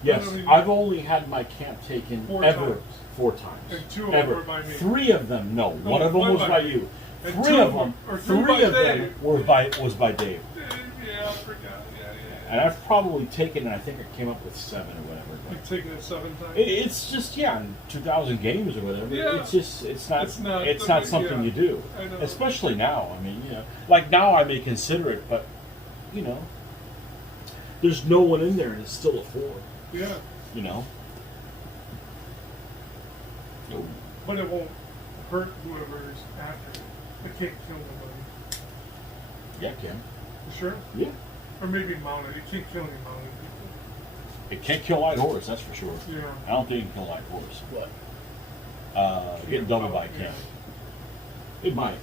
Yes, I mean, I've only had my camp taken 4 ever times. 4 times. And 2 of them ever. were by me. 3 of them, no. No, One of them one was by by me. you. And 3 2 of of them, them- or 3 by of them Dave. was by Dave. Yeah, I forgot. Yeah. And I've probably taken, I think I came up with 7 or whatever. but You've taken it 7 times. It's just, yeah, in 2,000 games or whatever. Yeah. It's just, it's not something yeah. you do. I know. Especially now. I mean, you know, like now I may consider it, but, you know, there's no one in there and it's still a 4, Yeah, you know? No. but it won't hurt whoever's after it. It can't kill nobody. Yeah, Kim. You sure? Yeah. Or maybe mounted. It can't kill any mounted It can't kill light horse, that's for sure. people. Yeah. I don't think it can kill light horse. What? Getting double by Yeah. can't. It might.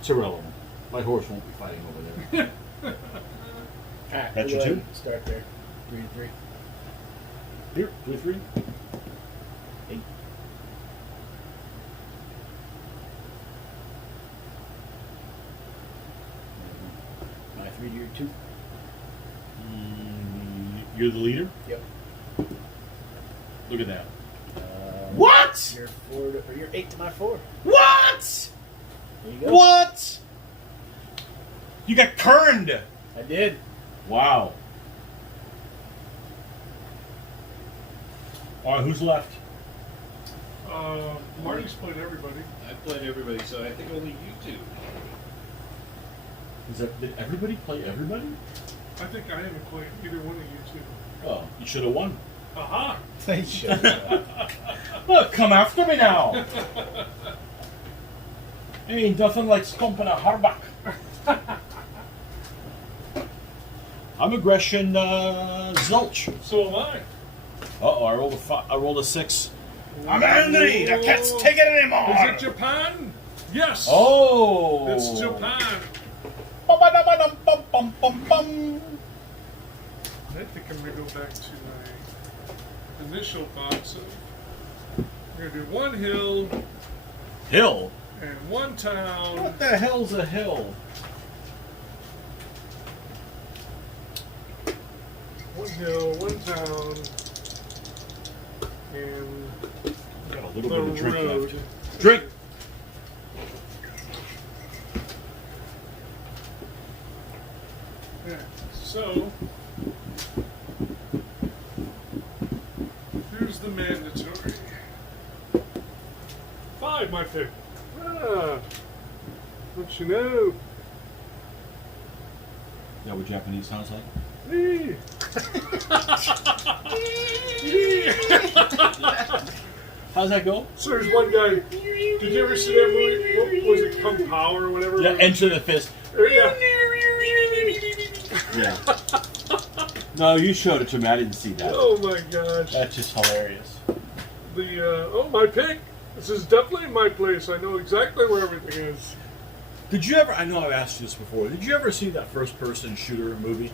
It's irrelevant. Light horse won't be fighting over there. Alright, That's we'll your go 2? ahead and start there. 3 and 3. Here, 3-3. 8. My 3 to your 2. You're the leader? Yep. Look at that. What? You're 4 to, or you're 8 to my 4. What? There you go. What? You got kerned. I did. Wow. All right, who's left? Marty's played everybody. I played everybody, so I think only you 2. Did everybody play everybody? I think I haven't played either one of you 2. Oh, you should have won. Aha! Thank you. Look, come after me now. Ain't nothing like stomping a Harbach. I'm aggression zilch. So am I. Uh-oh, I rolled a 6. I'm angry. I can't take it anymore. Is it Japan? Yes. Oh. It's Japan. Bum-ba-dum-ba-dum-bum-bum-bum. I think I'm going to go back to my initial thoughts of we're going to do one hill Hill. and one town. What the hell's a hill? One hill, one town, and Got a little the bit of drink road. left. Drink. Yeah. So here's the mandatory. 5, my pick. Ah, what you know? Is that what Japanese sounds like? Me. How's that go? So there's one guy. Did you ever see that movie? What was it, Kung Pao or whatever? Yeah, enter the fist. Yeah. Yeah. No, you showed it to me. I didn't see that. Oh my gosh. That's just hilarious. My pick. This is definitely my place. I know exactly where everything is. Did you ever? I know I've asked you this before. Did you ever see that first-person shooter movie?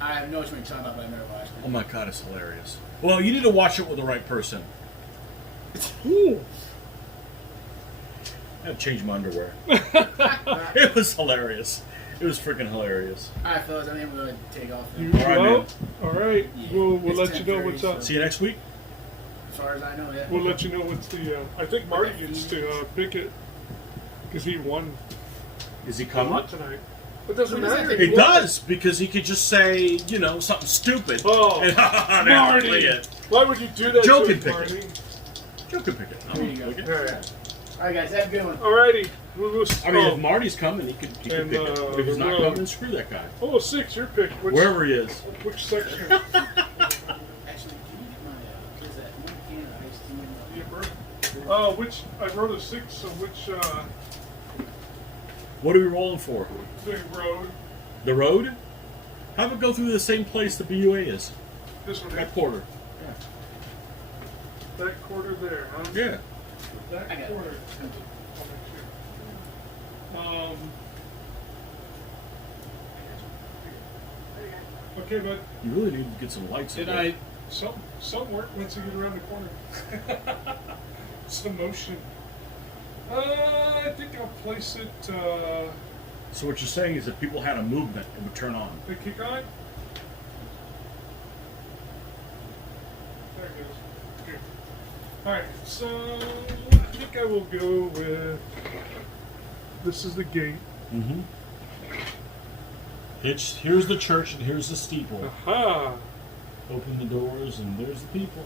I know what you're talking about, but I've never watched Oh it. my god, it's hilarious. Well, you need to watch it with the right person. Ooh. I had to change my underwear. It was hilarious. It was freaking hilarious. All right, fellas, I think I'm going to take off. You Then. All right, go? man. All right. Yeah. We'll It's let you know 10:30, what's up. See you next week. As far as I know, yeah. We'll let you know what's the. I think Marty gets to pick it because he won Is he a coming? lot tonight. It doesn't Who does matter. that It does, because he could just say, something stupid. Oh, and have to Marty! play it. Why would you do that Joe to can us, pick Marty? Joe can pick it. There you go. Pick it. All right. All right, guys, have a good one. Alrighty. I mean, if Marty's coming, he could pick And, it. If he's the not road. coming, then screw that guy. Oh, 6, your pick. Wherever he is. Which section? Actually, can you get my, what is that? One can of iced tea in the- Yeah, which, I wrote a 6, so which, What are we rolling for? the road? The road? Have it go through the same place the BUA is. This one, That quarter. that quarter there, huh? Yeah. That I got it. quarter. Okay, but You really need to get some lights. in there. some work once you get around the corner. Some motion. I think I'll place it. So what you're saying is if people had a movement, it would turn on. The kick on. There it goes. Good. All right, so I think I will go with. This is the gate. Mm-hmm. Here's the church and here's the steeple. Aha! Open the doors and there's the people.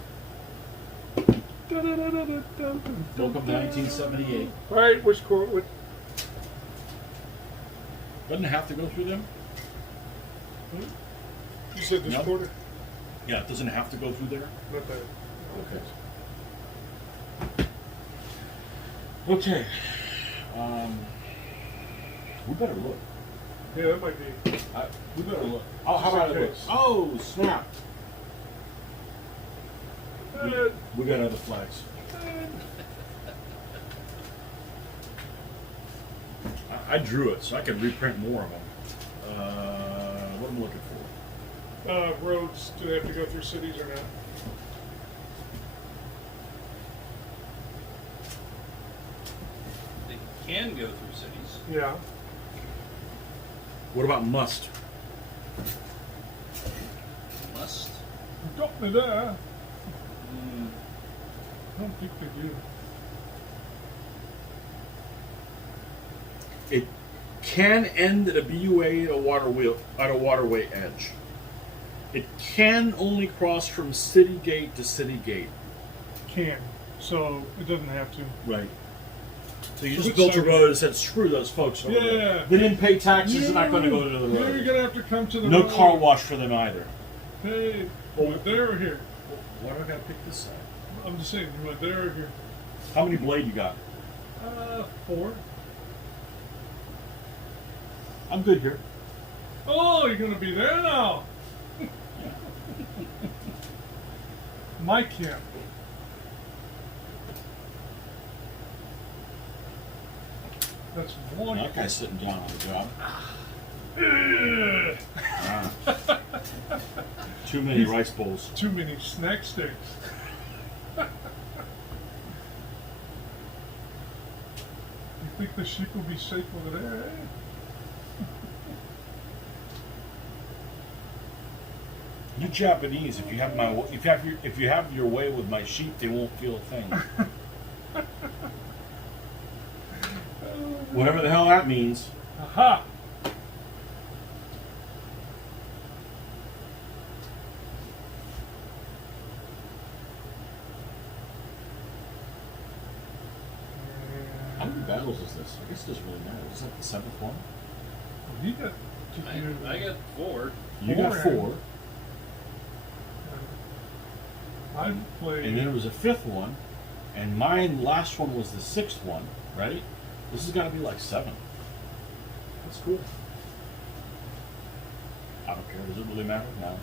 Welcome to 1978. All right, which court? What? Doesn't it have to go through them? You said this No. quarter? Yeah, it doesn't have to go through there. Not that. Okay. We better look. Yeah, that might be. We better look. Oh, how about Okay. it? Oh, snap. Uh, We got other flags. I drew it, so I could reprint more of them. What am I looking for? roads, do they have to go through cities or not? They can go through cities. Yeah. What about must? Must. You got me there. Mm, I don't think they do. It can end at a BUA at a waterway edge. It can only cross from city gate to city gate. Can. So it doesn't have to. Right. So you just Which built a side? road and said, screw those folks over there. Yeah. They didn't pay taxes, they're not going to go to the Now road. you're gonna have to come to the No road. car wash for them either. Hey, you want there or here? Why do I gotta pick this side? I'm just saying, you want there or here? How many blade you got? 4. I'm good here. Oh, you're gonna be there now. My camp. That's one. That guy's sitting down on the job. Too many rice bowls. Too many snack sticks. You think the sheep will be safe over there, eh? You Japanese, if you have your way with my sheep, they won't feel a thing. Whatever the hell that means. Aha! How many battles is this? I guess it doesn't really matter. Is that the seventh one? You got. I got 4. You got four, I played. and then there was a fifth one, and mine last one was the sixth one, right? This has got to be like 7. That's cool. I don't care. Does it really matter? No.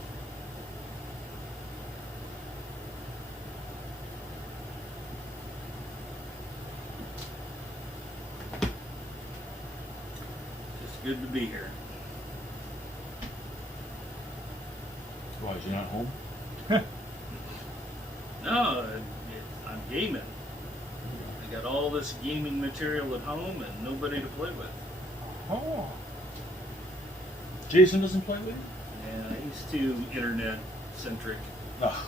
Just good to be here. Why, is you not home? No, I'm gaming. I got all this gaming material at home and nobody to play with. Oh. Jason doesn't play with you? Yeah, he's too internet centric. Ugh.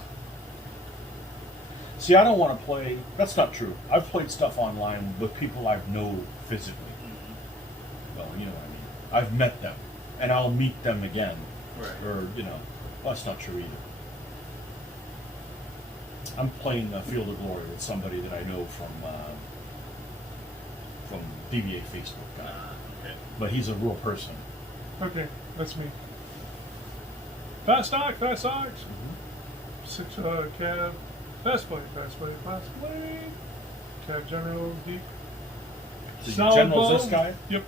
See, I don't want to play. That's not true. I've played stuff online with people I know physically. Well, you know what I mean. I've met them, and I'll meet them again. Right. Or, well, that's not true either. I'm playing Field of Glory with somebody that I know from DBA Facebook. Okay. But he's a real person. Okay, that's me. Fast Ox, Fast Ox. 6 Cav. Fast Blade, Fast Blade, Fast Blade. Cav General Geek. So your Solid general's bow. this guy? Yep.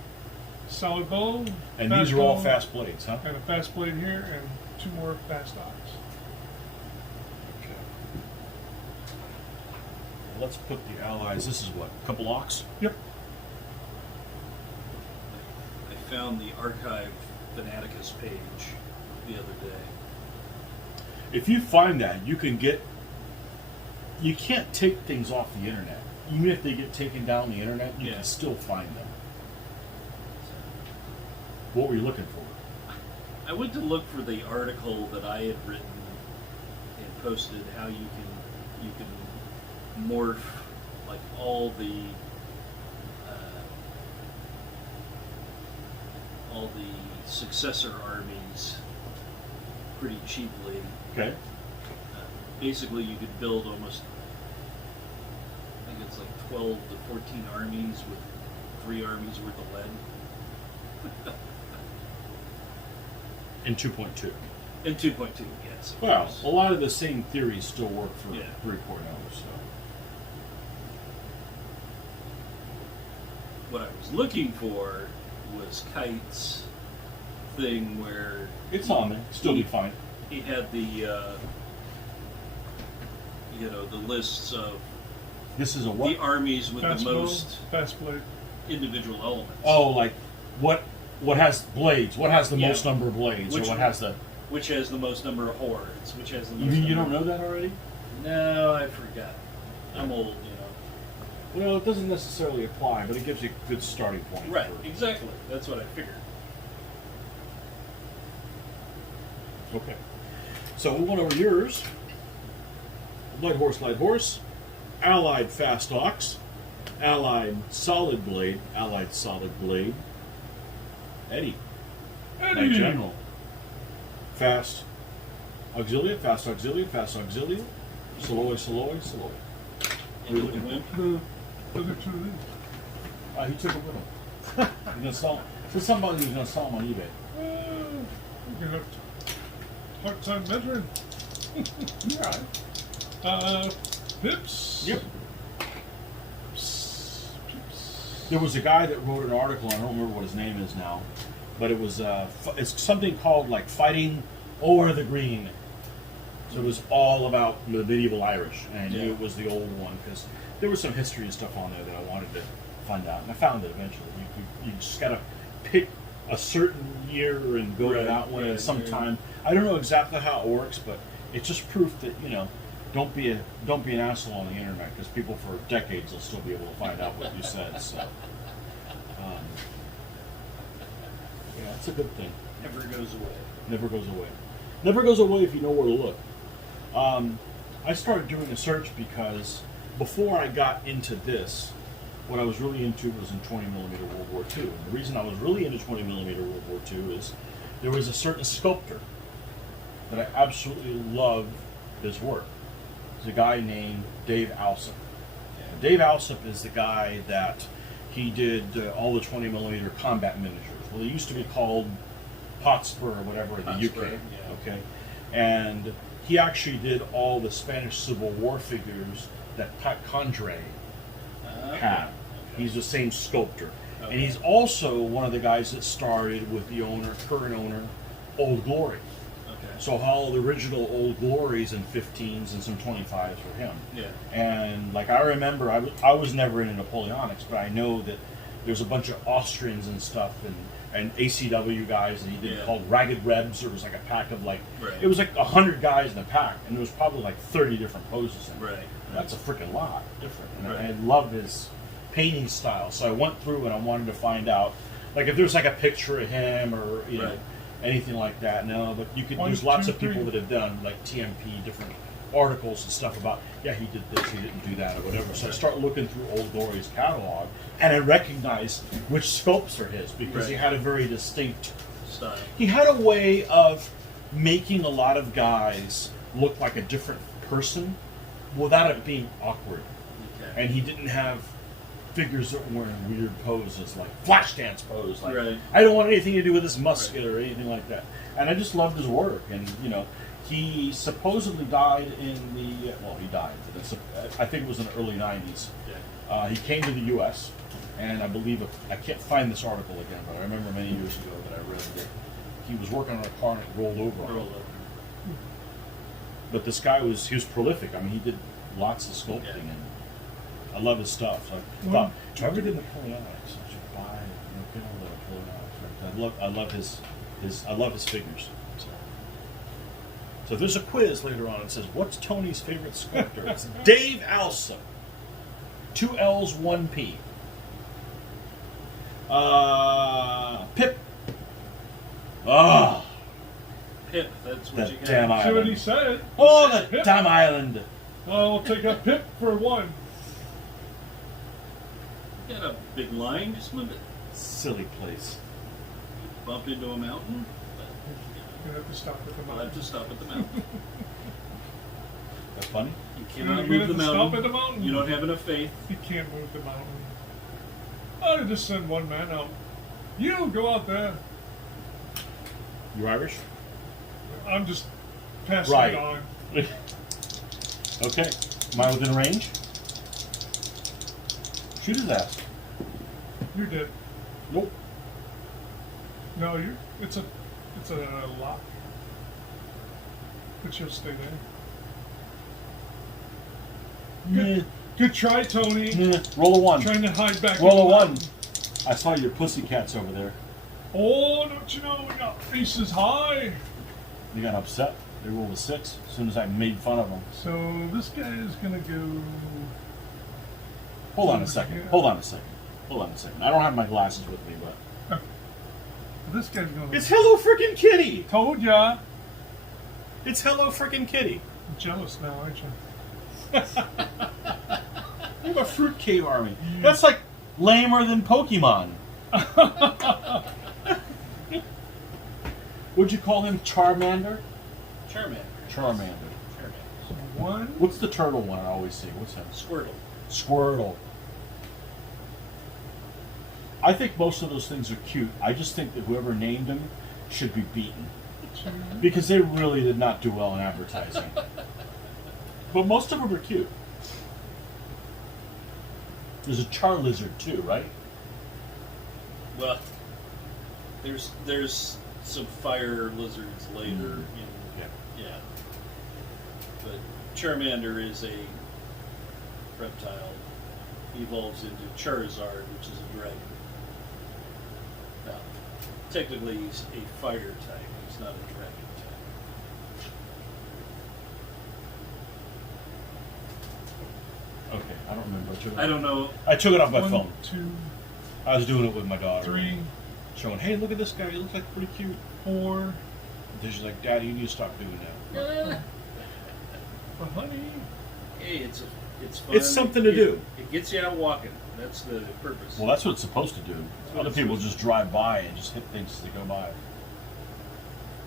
Solid bow. And fast these are all bow, fast blades, huh? And a fast blade here, and 2 more Fast Ox. Okay. Well, let's put the allies. This is what? A couple ox? Yep. I found the archive Fanaticus page the other day. If you find that, you can get. You can't take things off the internet. Even if they get taken down the internet, you Yeah. can still find them. What were you looking for? I went to look for the article that I had written and posted how you can morph like all the successor armies pretty cheaply. Okay. Basically, you could build almost, I think it's like 12 to 14 armies with 3 armies worth of lead. In 2.2. In 2.2, yes. of Well, course. a lot of the same theories still work for Yeah. 3.0. So. What I was looking for was Kite's thing where It's on there. Still be fine. he had the the lists of This is a the what? armies with Fast the bow, most Fast Blade. individual elements. Oh, like what has blades? What has the Yeah. most number of blades? Which or what one? has the? Which has the most number of hordes? Which has the most? You mean you number don't know that already? No, I forgot. I'm old, Well, it doesn't necessarily apply, but it gives you a good starting point. Right, for- exactly. That's what I figured. Okay. So we went over yours. Light horse, allied fast ox, allied solid blade, Eddie, my general, fast auxilia, Soloi. And with the wimp. The other 2 of these. He took it with him. He's gonna sell. So somebody's gonna sell them on eBay. You're gonna have hard time measuring. Yeah. Pips. Yep. Pips. There was a guy that wrote an article. I don't remember what his name is now, but it was it's something called like Fighting Over the Green. So it was all about the medieval Irish, and I knew it was the old one because there was some history and stuff on there that I wanted to find out. And I found it eventually. You just gotta pick a certain year and go to that one at some time. I don't know exactly how it works, but it's just proof that don't be an asshole on the internet, because people for decades will still be able to find out what you said. So yeah, it's a good thing. Never goes away. Never goes away. Never goes away if you know where to look. I started doing a search because before I got into this, what I was really into was in 20mm World War II. And the reason I was really into 20mm World War II is there was a certain sculptor that I absolutely loved his work. There's a guy named Dave Alsop. And Dave Alsop is the guy that he did all the 20mm combat miniatures. Well, they used to be called Hotspur or whatever in the Hotspur, UK. yeah. Okay, and he actually did all the Spanish Civil War figures that Pat Condré had. He's the same sculptor, and he's also one of the guys that started with the current owner, Old Glory. Okay. So all the original Old Glories and 15s and some 25s were him. Yeah. And like I remember, I was never into Napoleonics, but I know that there's a bunch of Austrians and stuff and ACW guys that he did called Ragged Rebs. There was like a pack of it was like 100 guys in a pack, and there was probably like 30 different poses in it. Right. That's a freaking lot different. And Right. I love his painting style. So I went through and I wanted to find out, like if there's like a picture of him or Right. anything like that. No, but you could. One, There's lots two, of people three. that have done like TMP, different articles and stuff about, yeah, he did this, he didn't do that, or whatever. So I start looking through Old Glory's catalog, and I recognized which sculpts are his because he Right. had a very distinct. Style. He had a way of making a lot of guys look like a different person without it being awkward. Okay. And he didn't have figures that were in weird poses, like flash dance pose. Like, Right. I don't want anything to do with his musket or anything like that. And I just loved his work. And, he supposedly died in the, he died. I think it was in the early 90s. Yeah. He came to the U.S., and I believe, I can't find this article again, but I remember many years ago that I read that he was working on a car and it rolled over on him. Roll over. But this guy he was prolific. I mean, he did lots of sculpting, Yeah. and I love his stuff. So I thought, if I ever did Napoleonics, I should buy get all the Napoleonics. I love his figures. So there's a quiz later on. It says, "What's Tony's favorite sculptor?" It's Dave Alsop. 2 L's, 1 P. Pip. Ah, Pip, that's what that you got. damn See what island. he said? Oh, that Pip. damn island. I'll take a pip for one. You got a big line, just move it. Silly place. Bump into a mountain, You have to stop at the I'll have mountain. to stop at the mountain. That funny? You You're cannot gonna move have the to stop mountain. at the mountain. You don't have enough faith. You can't move the mountain. I'll just send one man out. You go out there. You Irish? I'm just passing Right. it on. Okay. Am I within range? Shoot his ass. You're dead. Nope. No, you. It's a lock. But you'll stay there. Meh. Good try, Tony. Meh. Roll a 1. Trying to hide back. Roll a in the 1. mountain. I saw your pussycats over there. Oh, don't you know we got faces high? They got upset. They rolled a 6 as soon as I made fun of them. So this guy is gonna go. Hold on a second. Hold on a second. Hold on a second. I don't have my glasses with me, but This guy's gonna. it's Hello Frickin' Kitty. Told ya. It's Hello Frickin' Kitty. I'm jealous now, aren't you? You have a fruitcake army. That's like lamer than Pokemon. Would you call him Charmander? Charmander. Charmander. So one. What's the turtle one I always see? What's him? Squirtle. Squirtle. I think most of those things are cute. I just think that whoever named them should be beaten. Two. Because they really did not do well in advertising. But most of them are cute. There's a Char-Lizard too, right? Well, there's some fire lizards later. Yeah. But Charmander is a reptile. evolves into Charizard, which is a dragon. Now, technically, he's a fire type. He's not a dragon type. Okay, I don't remember. I don't know. I took it off my 1, phone. 2, I was doing it with my daughter. 3, Showing, hey, look at this guy. He looks like pretty cute. 4. And then she's like, Daddy, you need to stop doing that. But honey, Hey, it's fun. It's something to do. It gets you out walking. That's the purpose. Well, that's what it's supposed to do. what Other it's people supposed just drive by and just hit things as they go by.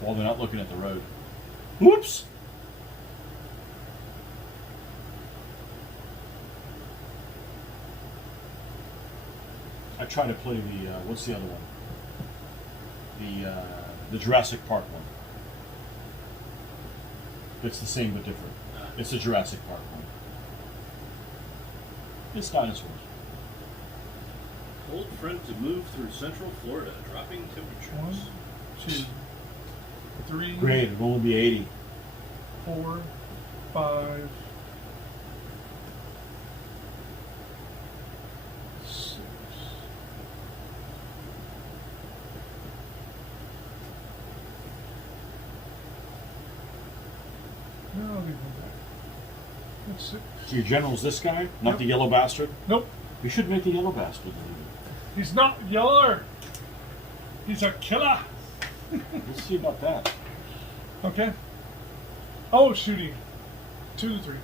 While they're not looking at the road. Whoops! I try to play the, what's the other one? The Jurassic Park one. It's the same but different. It's the Jurassic Park one. It's dinosaurs. Cold front to move through central Florida, dropping 1, temperatures. 2, 3, Great, it'll only be 80. 4, 5, 6. No, I'll leave him back. That's 6. So your general's this guy, not Yep. the yellow bastard? Nope, We should make the yellow bastard leader. he's not yeller. He's a killer. We'll see about that. Okay. Oh, shooting. 2 to 3.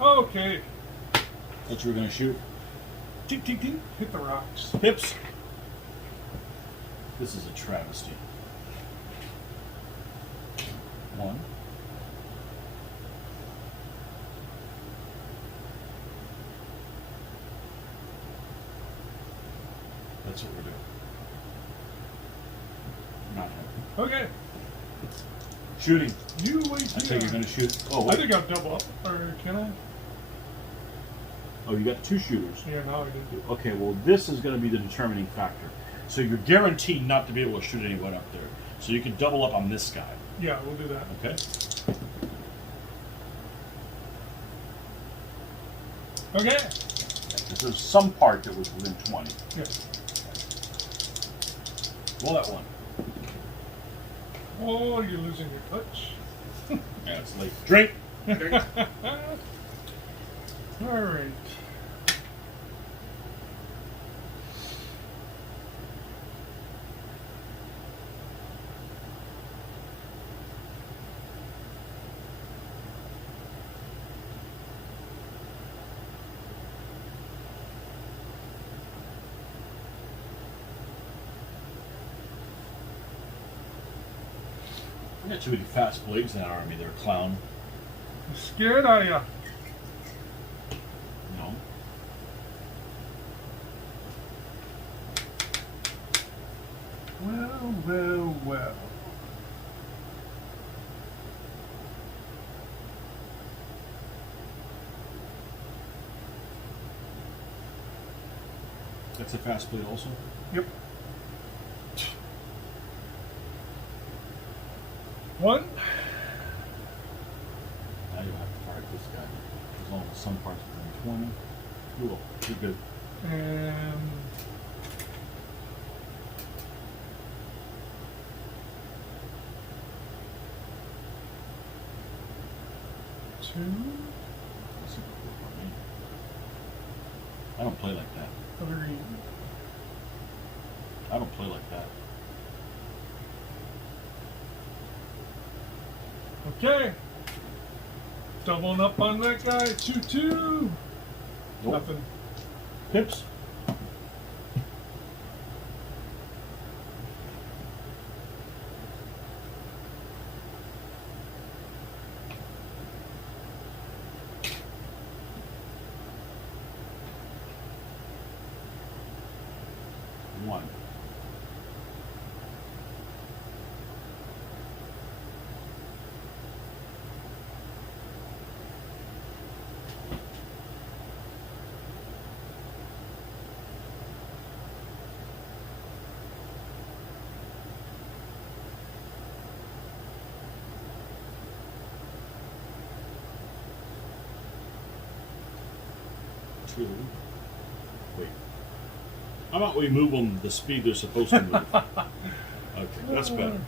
Okay. Thought you were going to shoot. Tink, tink, tink. Hit the rocks. Hips. This is a travesty. 1. That's what we're doing. Not happening. Okay. Shooting. You wait I think here. you're going to shoot. Oh, I wait. think I'll double up. Or can I? Oh, you got 2 shooters. Yeah, now I did. Okay, well, this is going to be the determining factor. So you're guaranteed not to be able to shoot anyone up there. So you can double up on this guy. Yeah, we'll do that. Okay? Okay. Because there's some part that was within 20. Yeah. Roll that one. Oh, you're losing your touch. Yeah, it's late. Drink. All right. We got too many fast blades in that army. They're a clown. You scared, are ya? No. Well, well, well. That's a fast blade also? Yep. 1. Now you'll have to fire this guy. As long as some parts within 20. Cool. You're good. And 2. That's super cool for me. I don't play like that. 3. I don't play like that. Okay. Doubling up on that guy. 2, 2. Nope. Nothing. Pips. One. 2. Wait. How about we move them the speed they're supposed to move? Okay, that's better.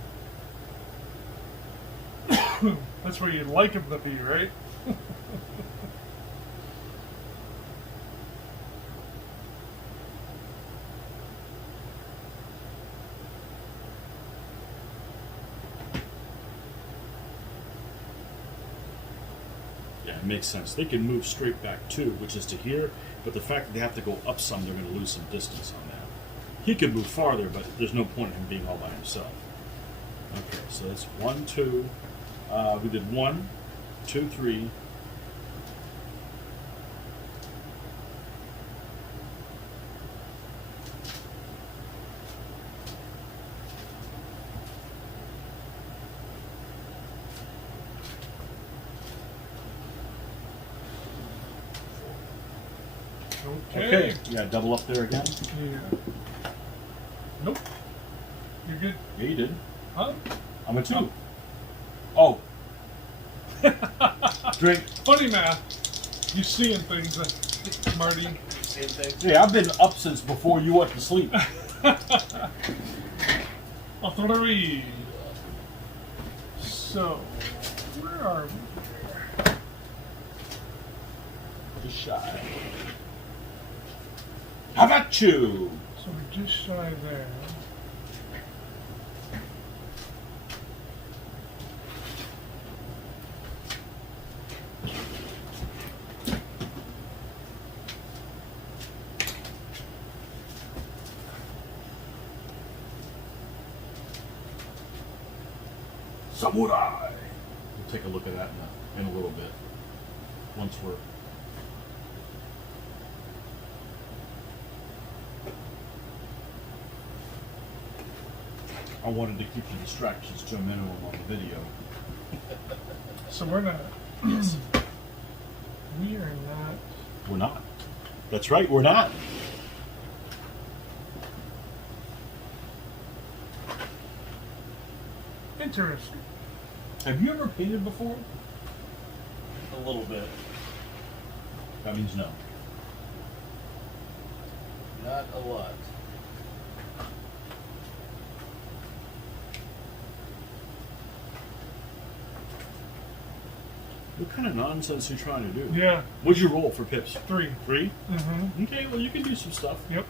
That's where you'd like them to be, right? Yeah, it makes sense. They can move straight back too, which is to here, but the fact that they have to go up some, they're going to lose some distance on that. He could move farther, but there's no point in him being all by himself. Okay, so that's 1, 2. We did 1, 2, 3. Okay. Yeah, double up there again. Yeah. Nope. You're good. Yeah, you did. Huh? I'm a 2. Oh. Drink. Funny math. You seeing things, Marty. Same thing. Yeah, I've been up since before you went to sleep. A 3. So, where are we? Just shy. How about you? So we're just shy there. Samurai. We'll take a look at that in a little bit. Once we're. I wanted to keep the distractions to a minimum on the video. So we're not. Yes. We are not. We're not. That's right, we're not. Interesting. Have you ever painted before? A little bit. That means no. Not a lot. What kind of nonsense are you trying to do? Yeah. What'd you roll for pips? 3. 3? Mm-hmm. Okay, well you can do some stuff. Yep.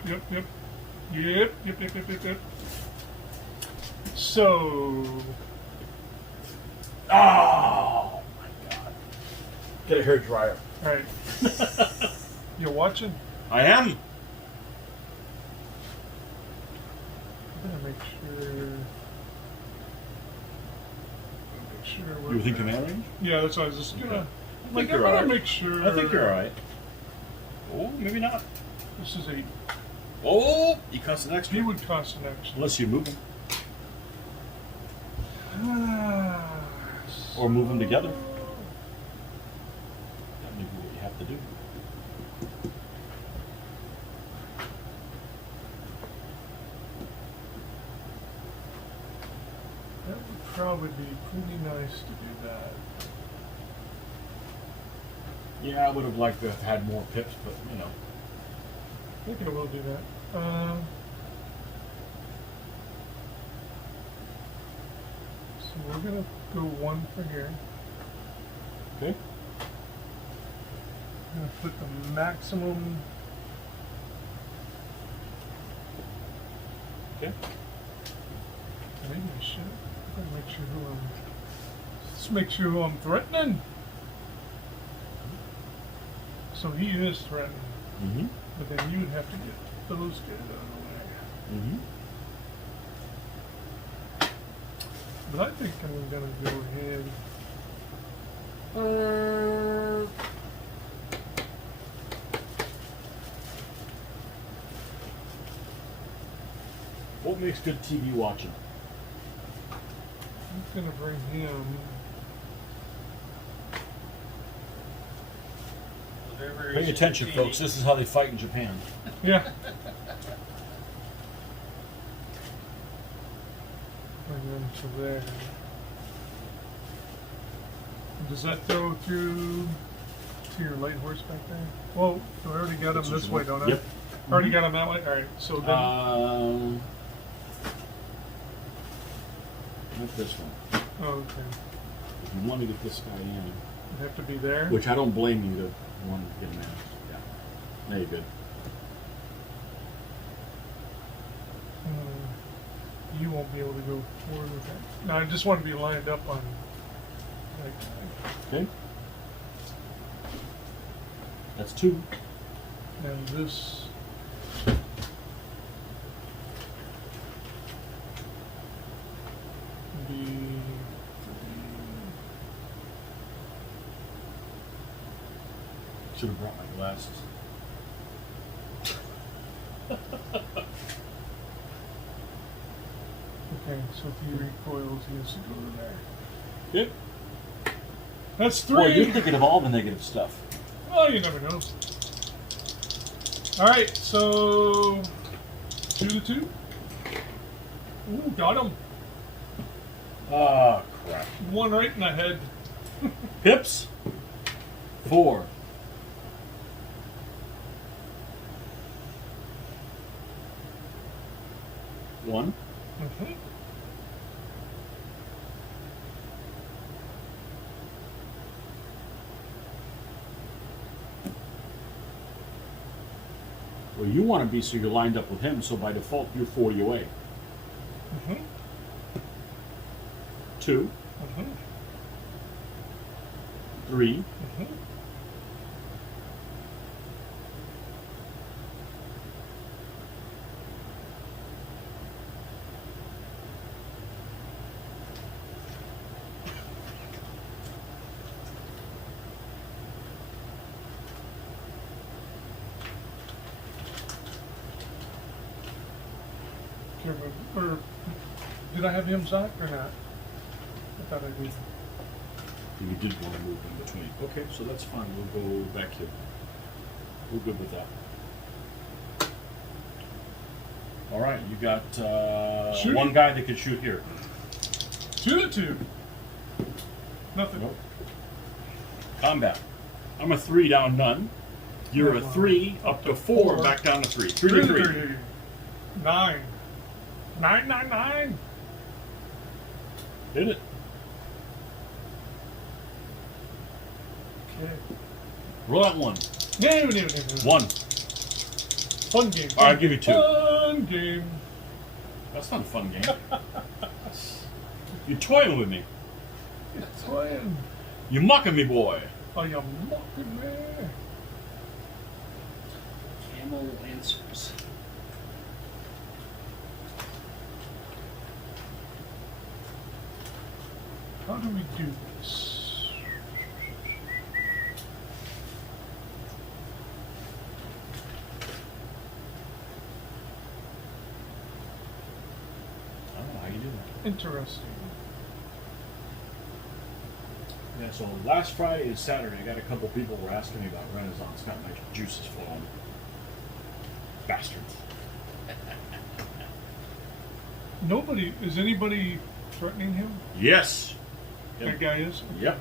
So, Oh my god. Get a hair dryer. all right. You're watching? I am. I'm gonna make sure. You within command range? Yeah, that's what I was just gonna. Okay. I think I'm you're gonna alright. make sure. I think you're alright. Oh, maybe not. This is 8. Oh, you cost an He extra. would cost an extra. Unless you move them. Or move them together. That may be what you have to do. That would probably be pretty nice to do that. Yeah, I would have liked to have had more pips, but you know. I think I will do that. So we're gonna go 1 for here. Okay. I'm gonna put the maximum. Okay. Maybe I should. Let's make sure who I'm. Let's make sure who I'm threatening. So he is threatening, Mm-hmm. but then you would have to get those guys out of the way. Mm-hmm. But I think I'm gonna go ahead. What makes good TV watching? I'm gonna bring him. Pay attention, folks. This is how they fight in Japan. Yeah. Bring him to there. Does that go through to your light horse back there? Well, I already got him That's what this you way, want. don't I? Yep. Already got him that way? Alright, so then. Not this one. Oh, okay. If you want to get this guy in, You have to be there. which I don't blame you to want to get him in. Yeah. There you go. You won't be able to go forward with that. No, I just want to be lined up on. Like, Okay. That's 2. and this. Be. Should have brought my glasses. Okay, so if he recoils, he has to go to there. Good. That's 3. Boy, you're thinking of all the negative stuff. Oh, you never know. Alright, so 2 to 2. Ooh, got him. Ah, crap. One right in the head. Pips. 4. One. Mm-hmm. Well, you want to be so you're lined up with him, so by default you're 40 away. Mm-hmm. 2. Mm-hmm. 3. Mm-hmm. Or did I have him Zach or not? I thought I did. You did want to move in between. Okay, so that's fine. We'll go back here. We're good with that. All right, you got Shoot. one guy that can shoot here. 2 to 2. Nothing. Nope. Combat. I'm a 3 down none. You're a 3 up to 4, back down to 3. 3 to 3. 9. 9, 9, 9. Hit it. Okay. Roll that 1. No. 1. Fun game. All right, I'll give you 2. Fun game. That's not a fun game. You're toying with me. It's fun. You're mocking me, boy. Oh, you're mocking me. Camel Lancers. How do we do this? I don't know how you do that. Interesting. Yeah, so last Friday and Saturday, I got a couple people were asking me about Renaissance. Got my juices flowing. Bastards. Is anybody threatening him? Yes. That guy is? Yep.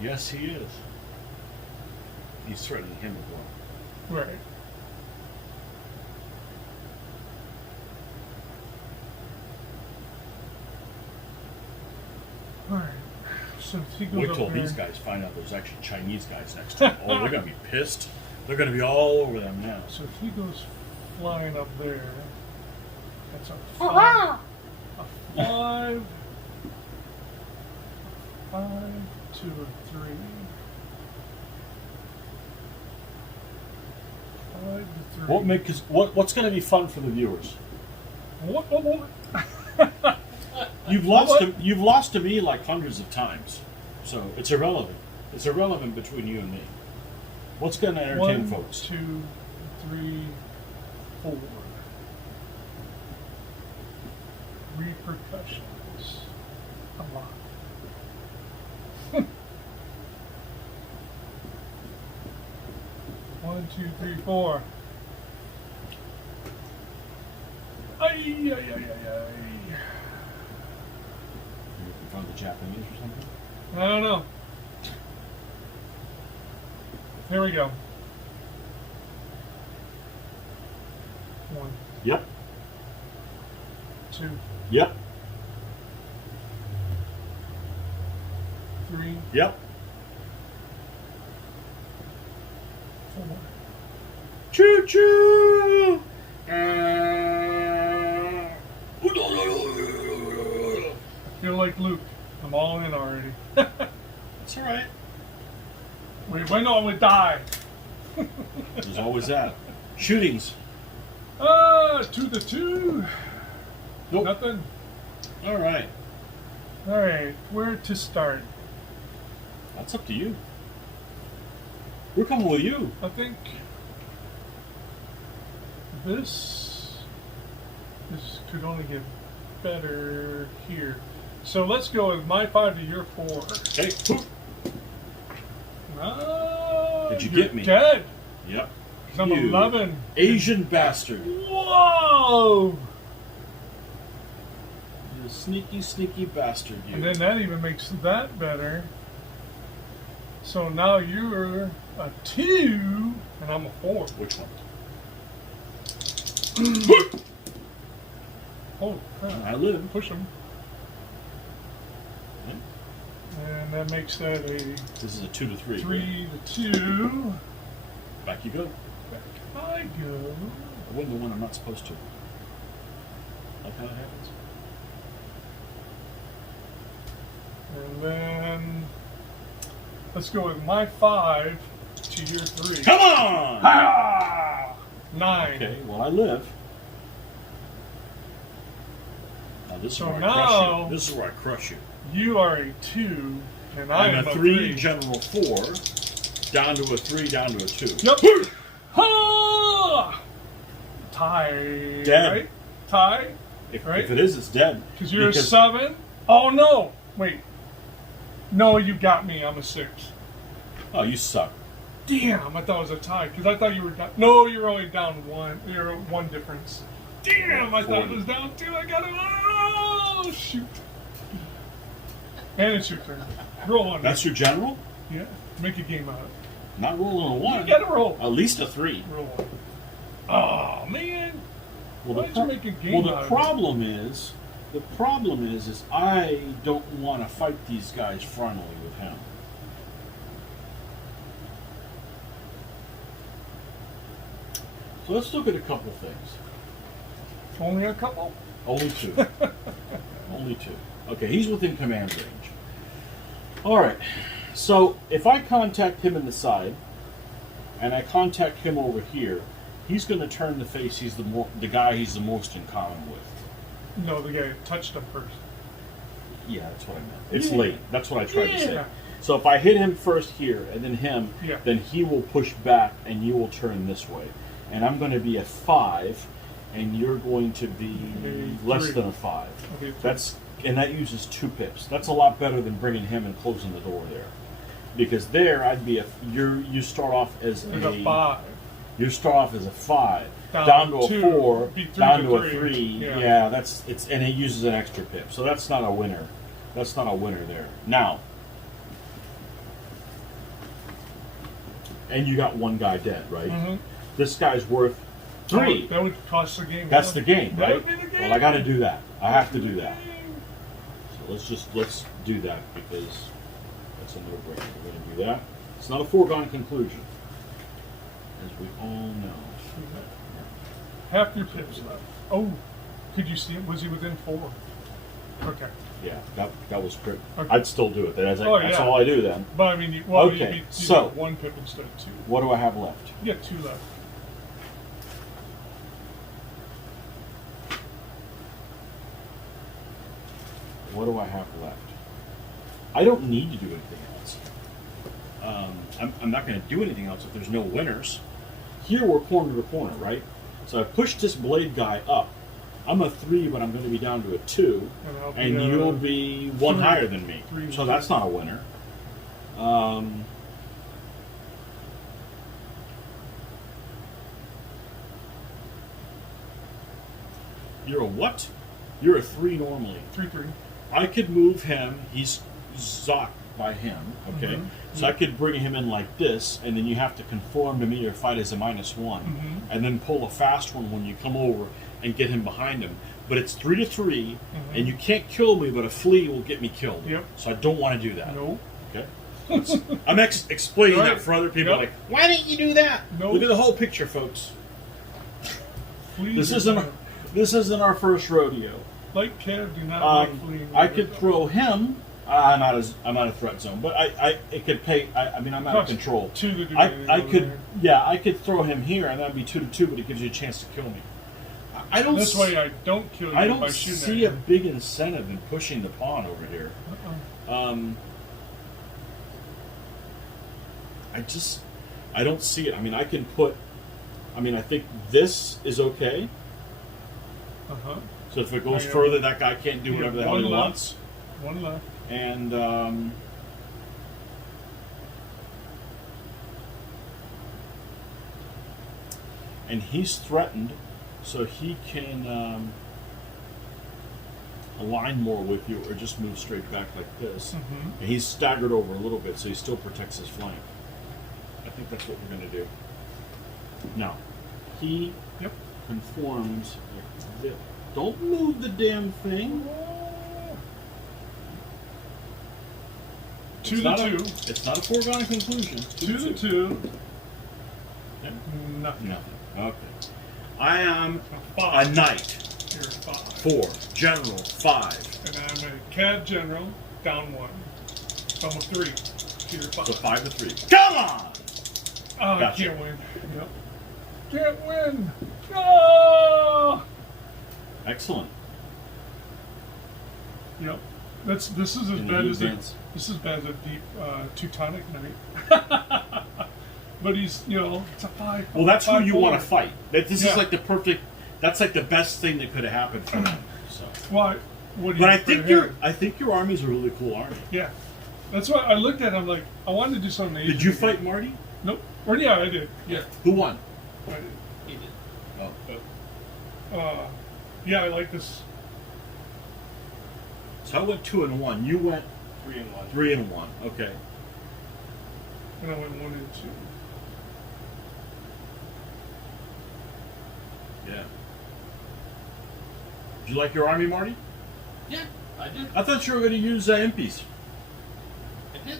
Yes, he is. He's threatening him as well. Right. Alright. So if he goes Wait up till there, these guys find out there's actually Chinese guys next to him. Oh, they're gonna be pissed. They're gonna be all over them now. So if he goes flying up there, that's a 5. A 5. 5, 2, or 3. 5 to 3. What's gonna be fun for the viewers? What? You've lost to me like hundreds of times, so it's irrelevant. It's irrelevant between you and me. What's going to entertain 1, folks? 2, 3, 4. Repercussions. A lot. One, 2, 3, 4. Ay. You in front of the Japanese or something? I don't know. Here we go. 1, Yep. 2, Yep. 3, Yep. 4. Choo choo. I feel like Luke. I'm all in already. That's all right. Wait, when I would die. There's always that. Shootings. To the 2. Nope. Nothing. All right. All right, where to start? That's up to you. We're coming with you. I think this could only get better here. So let's go with my 5 to your 4. Okay. Ah, Did you you're get me? Dead. Yep. 'Cause I'm You 11. Asian bastard. Whoa! You sneaky, sneaky bastard. You. And then that even makes that better. So now you're a 2, and I'm a 4. Which one? Oh crap! I live. Push him. And that makes that a This is a 2 to 3. 3 to 2. Back you go. Back I go. I win the one I'm not supposed to. Like how it happens. And then let's go with my 5 to your 3. Come on! Ah! 9. Okay, well I live. Now this is So where I now- crush you. This is where I crush you. You are a 2, and I am I'm a 3, general 4, down to a 3, down to a 2. Yep. Ha! Tie. Dead. Right? Tie. If, Right? if it is, it's dead. Because you're a 7. Oh no! Wait. No, you got me. I'm a 6. Oh, you suck. Damn! I thought it was a tie. Because I thought you were down. No, you're only down 1. You're 1 difference. Damn! I thought it was down 2. I got it. Oh shoot! And it's your turn. Roll on. That's your general? Yeah. Make a game out of it. Not rolling a 1. You gotta roll. At least a 3. Roll one. Oh man! Well, Why did you make a game the out of it? problem is I don't want to fight these guys frontally with him. So let's look at a couple things. Only a couple. Only 2. Only 2. Okay, he's within command range. All right. So if I contact him in the side, and I contact him over here, he's going to turn the face. He's the guy he's the most in common with. No, the guy touched him first. Yeah, that's what I meant. It's Yeah. late. That's what I tried to say. Yeah. So if I hit him first here and then him, Yeah. then he will push back and you will turn this way. And I'm going to be a 5, and you're going to be Maybe less 3. than a 5. Okay, And that uses 2 pips. That's a lot better than bringing him and closing the door there. Because there I'd be you start off as There's a 5. You start off as a 5, Down down to a to 4, be 3 down to to a 3. 3. Yeah. Yeah, and it uses an extra pip. So that's not a winner. That's not a winner there. Now, and you got one guy dead, right? Mm-hmm. This guy's worth 3. That would cost the game. That's the game, That right? would be the game. Well, I got to do that. I have to do that. So let's do that because that's a no-brainer. We're going to do that. It's not a foregone conclusion, as we all know. Half your pips left. Oh, could you see him? Was he within 4? Okay. Yeah, that was great. Okay. I'd still do it. That's Oh, that's yeah. all I do then. But I mean, you Okay, so- got 1 pip instead of 2. What do I have left? You got 2 left. What do I have left? I don't need to do anything else. I'm not going to do anything else if there's no winners. Here we're corner to corner, right? So I pushed this blade guy up. I'm a 3, but I'm going to be down to a 2, And I'll be, and you'll be 1 3. higher than me. 3. So that's not a winner. You're a what? You're a 3 normally. 3-3. I could move him. He's by him. Okay, Mhm. so I could bring him in like this, and then you have to conform to me or fight as a -1, Mhm. and then pull a fast one when you come over and get him behind him. But it's 3 to 3, and you can't kill me, but a flea will get me killed. Yep. So I don't want to do that. No. Okay. I'm explaining Right. that for other people. Yep. Like, why didn't you do that? No. Look at the whole picture, folks. Fleas This isn't our first rodeo. like Kev do not like fleeing. I could throw him. I'm out of threat zone, but it could pay. I mean, I'm out of Cost control. 2 to do I anything could, over yeah, I could throw him here, and that'd be 2 to 2, but it gives you a chance to kill me. I don't. This way I don't kill you I by don't shooting see a at you. big incentive in pushing the pawn over here. I don't see it. I mean, I can put. I mean, I think this is okay. Uh-huh. So if it goes Yeah. further, that guy can't do Yeah, whatever the hell one he left. wants. One left. And he's threatened, so he can align more with you, or just move straight back like this. Mhm. And he's staggered over a little bit, so he still protects his flank. I think that's what we're going to do. Now, he Yep. conforms like this. Don't move the damn thing. 2 It's to not 2. It's not a foregone conclusion. 2 to 2. Yeah. Nothing. Nothing. Okay. I am a 5. knight. You're 5. 4. General. 5. And I'm a CAD general, down 1. So I'm a 3. You're 5. So 5 to 3. Come on! Oh, Gotcha. I can't win. Yep. Can't win. Oh! Excellent. Yep. This is as And bad you as a advance. this is bad as a deep Teutonic knight. But he's it's a 5. Well, that's who 5 you want forward. to fight. This Yeah. is like the perfect. That's like the best thing that could have happened for him. So. Why? What do But you I think your army's a really cool army. Yeah. That's why I looked at it, I'm like, I wanted to do something. Did you fight Marty? Nope. Or yeah, I did. Yeah. Who won? I did. He did. Oh. Yeah, I like this. So I went 2 and 1. You went 3 and 1. 3 and 1. Okay. And I went 1 and 2. Yeah. Did you like your army, Marty? Yeah, I did. I thought you were going to use impies. I did.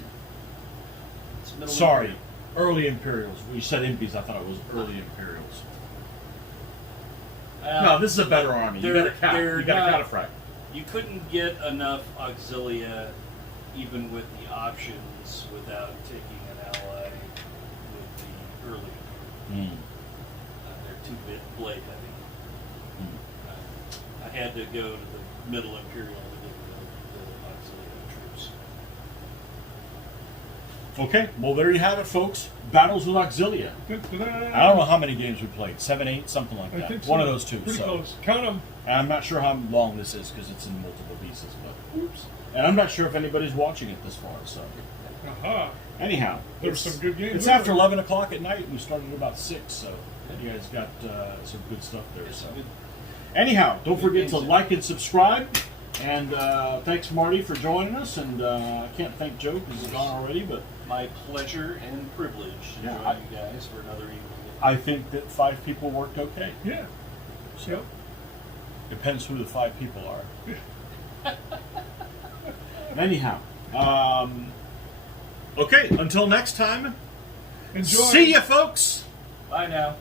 It's middle Sorry, Imperial. early Imperials. When you said impies, I thought it was early Imperials. No, this is a better army. You got a cat. they're You got a not- cataphract. You couldn't get enough Auxilia, even with the options, without taking an ally with the early. Mm. They're too blade heavy. I had to go to the middle Imperial to get the Auxilia troops. Okay, well there you have it, folks. Battles with Auxilia. I don't know how many games we played. 7, 8, something like I that. think so. One of those two. Pretty so. close. Count them. And I'm not sure how long this is because it's in multiple pieces. But oops. And I'm not sure if anybody's watching it this far. So Aha. anyhow, There were some good games. It's after 11 o'clock at night. We started at about 6, so you guys got some good stuff there. So anyhow, don't forget to like and subscribe. And thanks, Marty, for joining us. And I can't thank Joe because he's gone already, but My pleasure and privilege to Yeah, join you guys for another evening. I think that 5 people worked okay. Yeah. So Yep. depends who the 5 people are. Anyhow, okay. Until next time. Enjoy. See ya, folks. Bye now.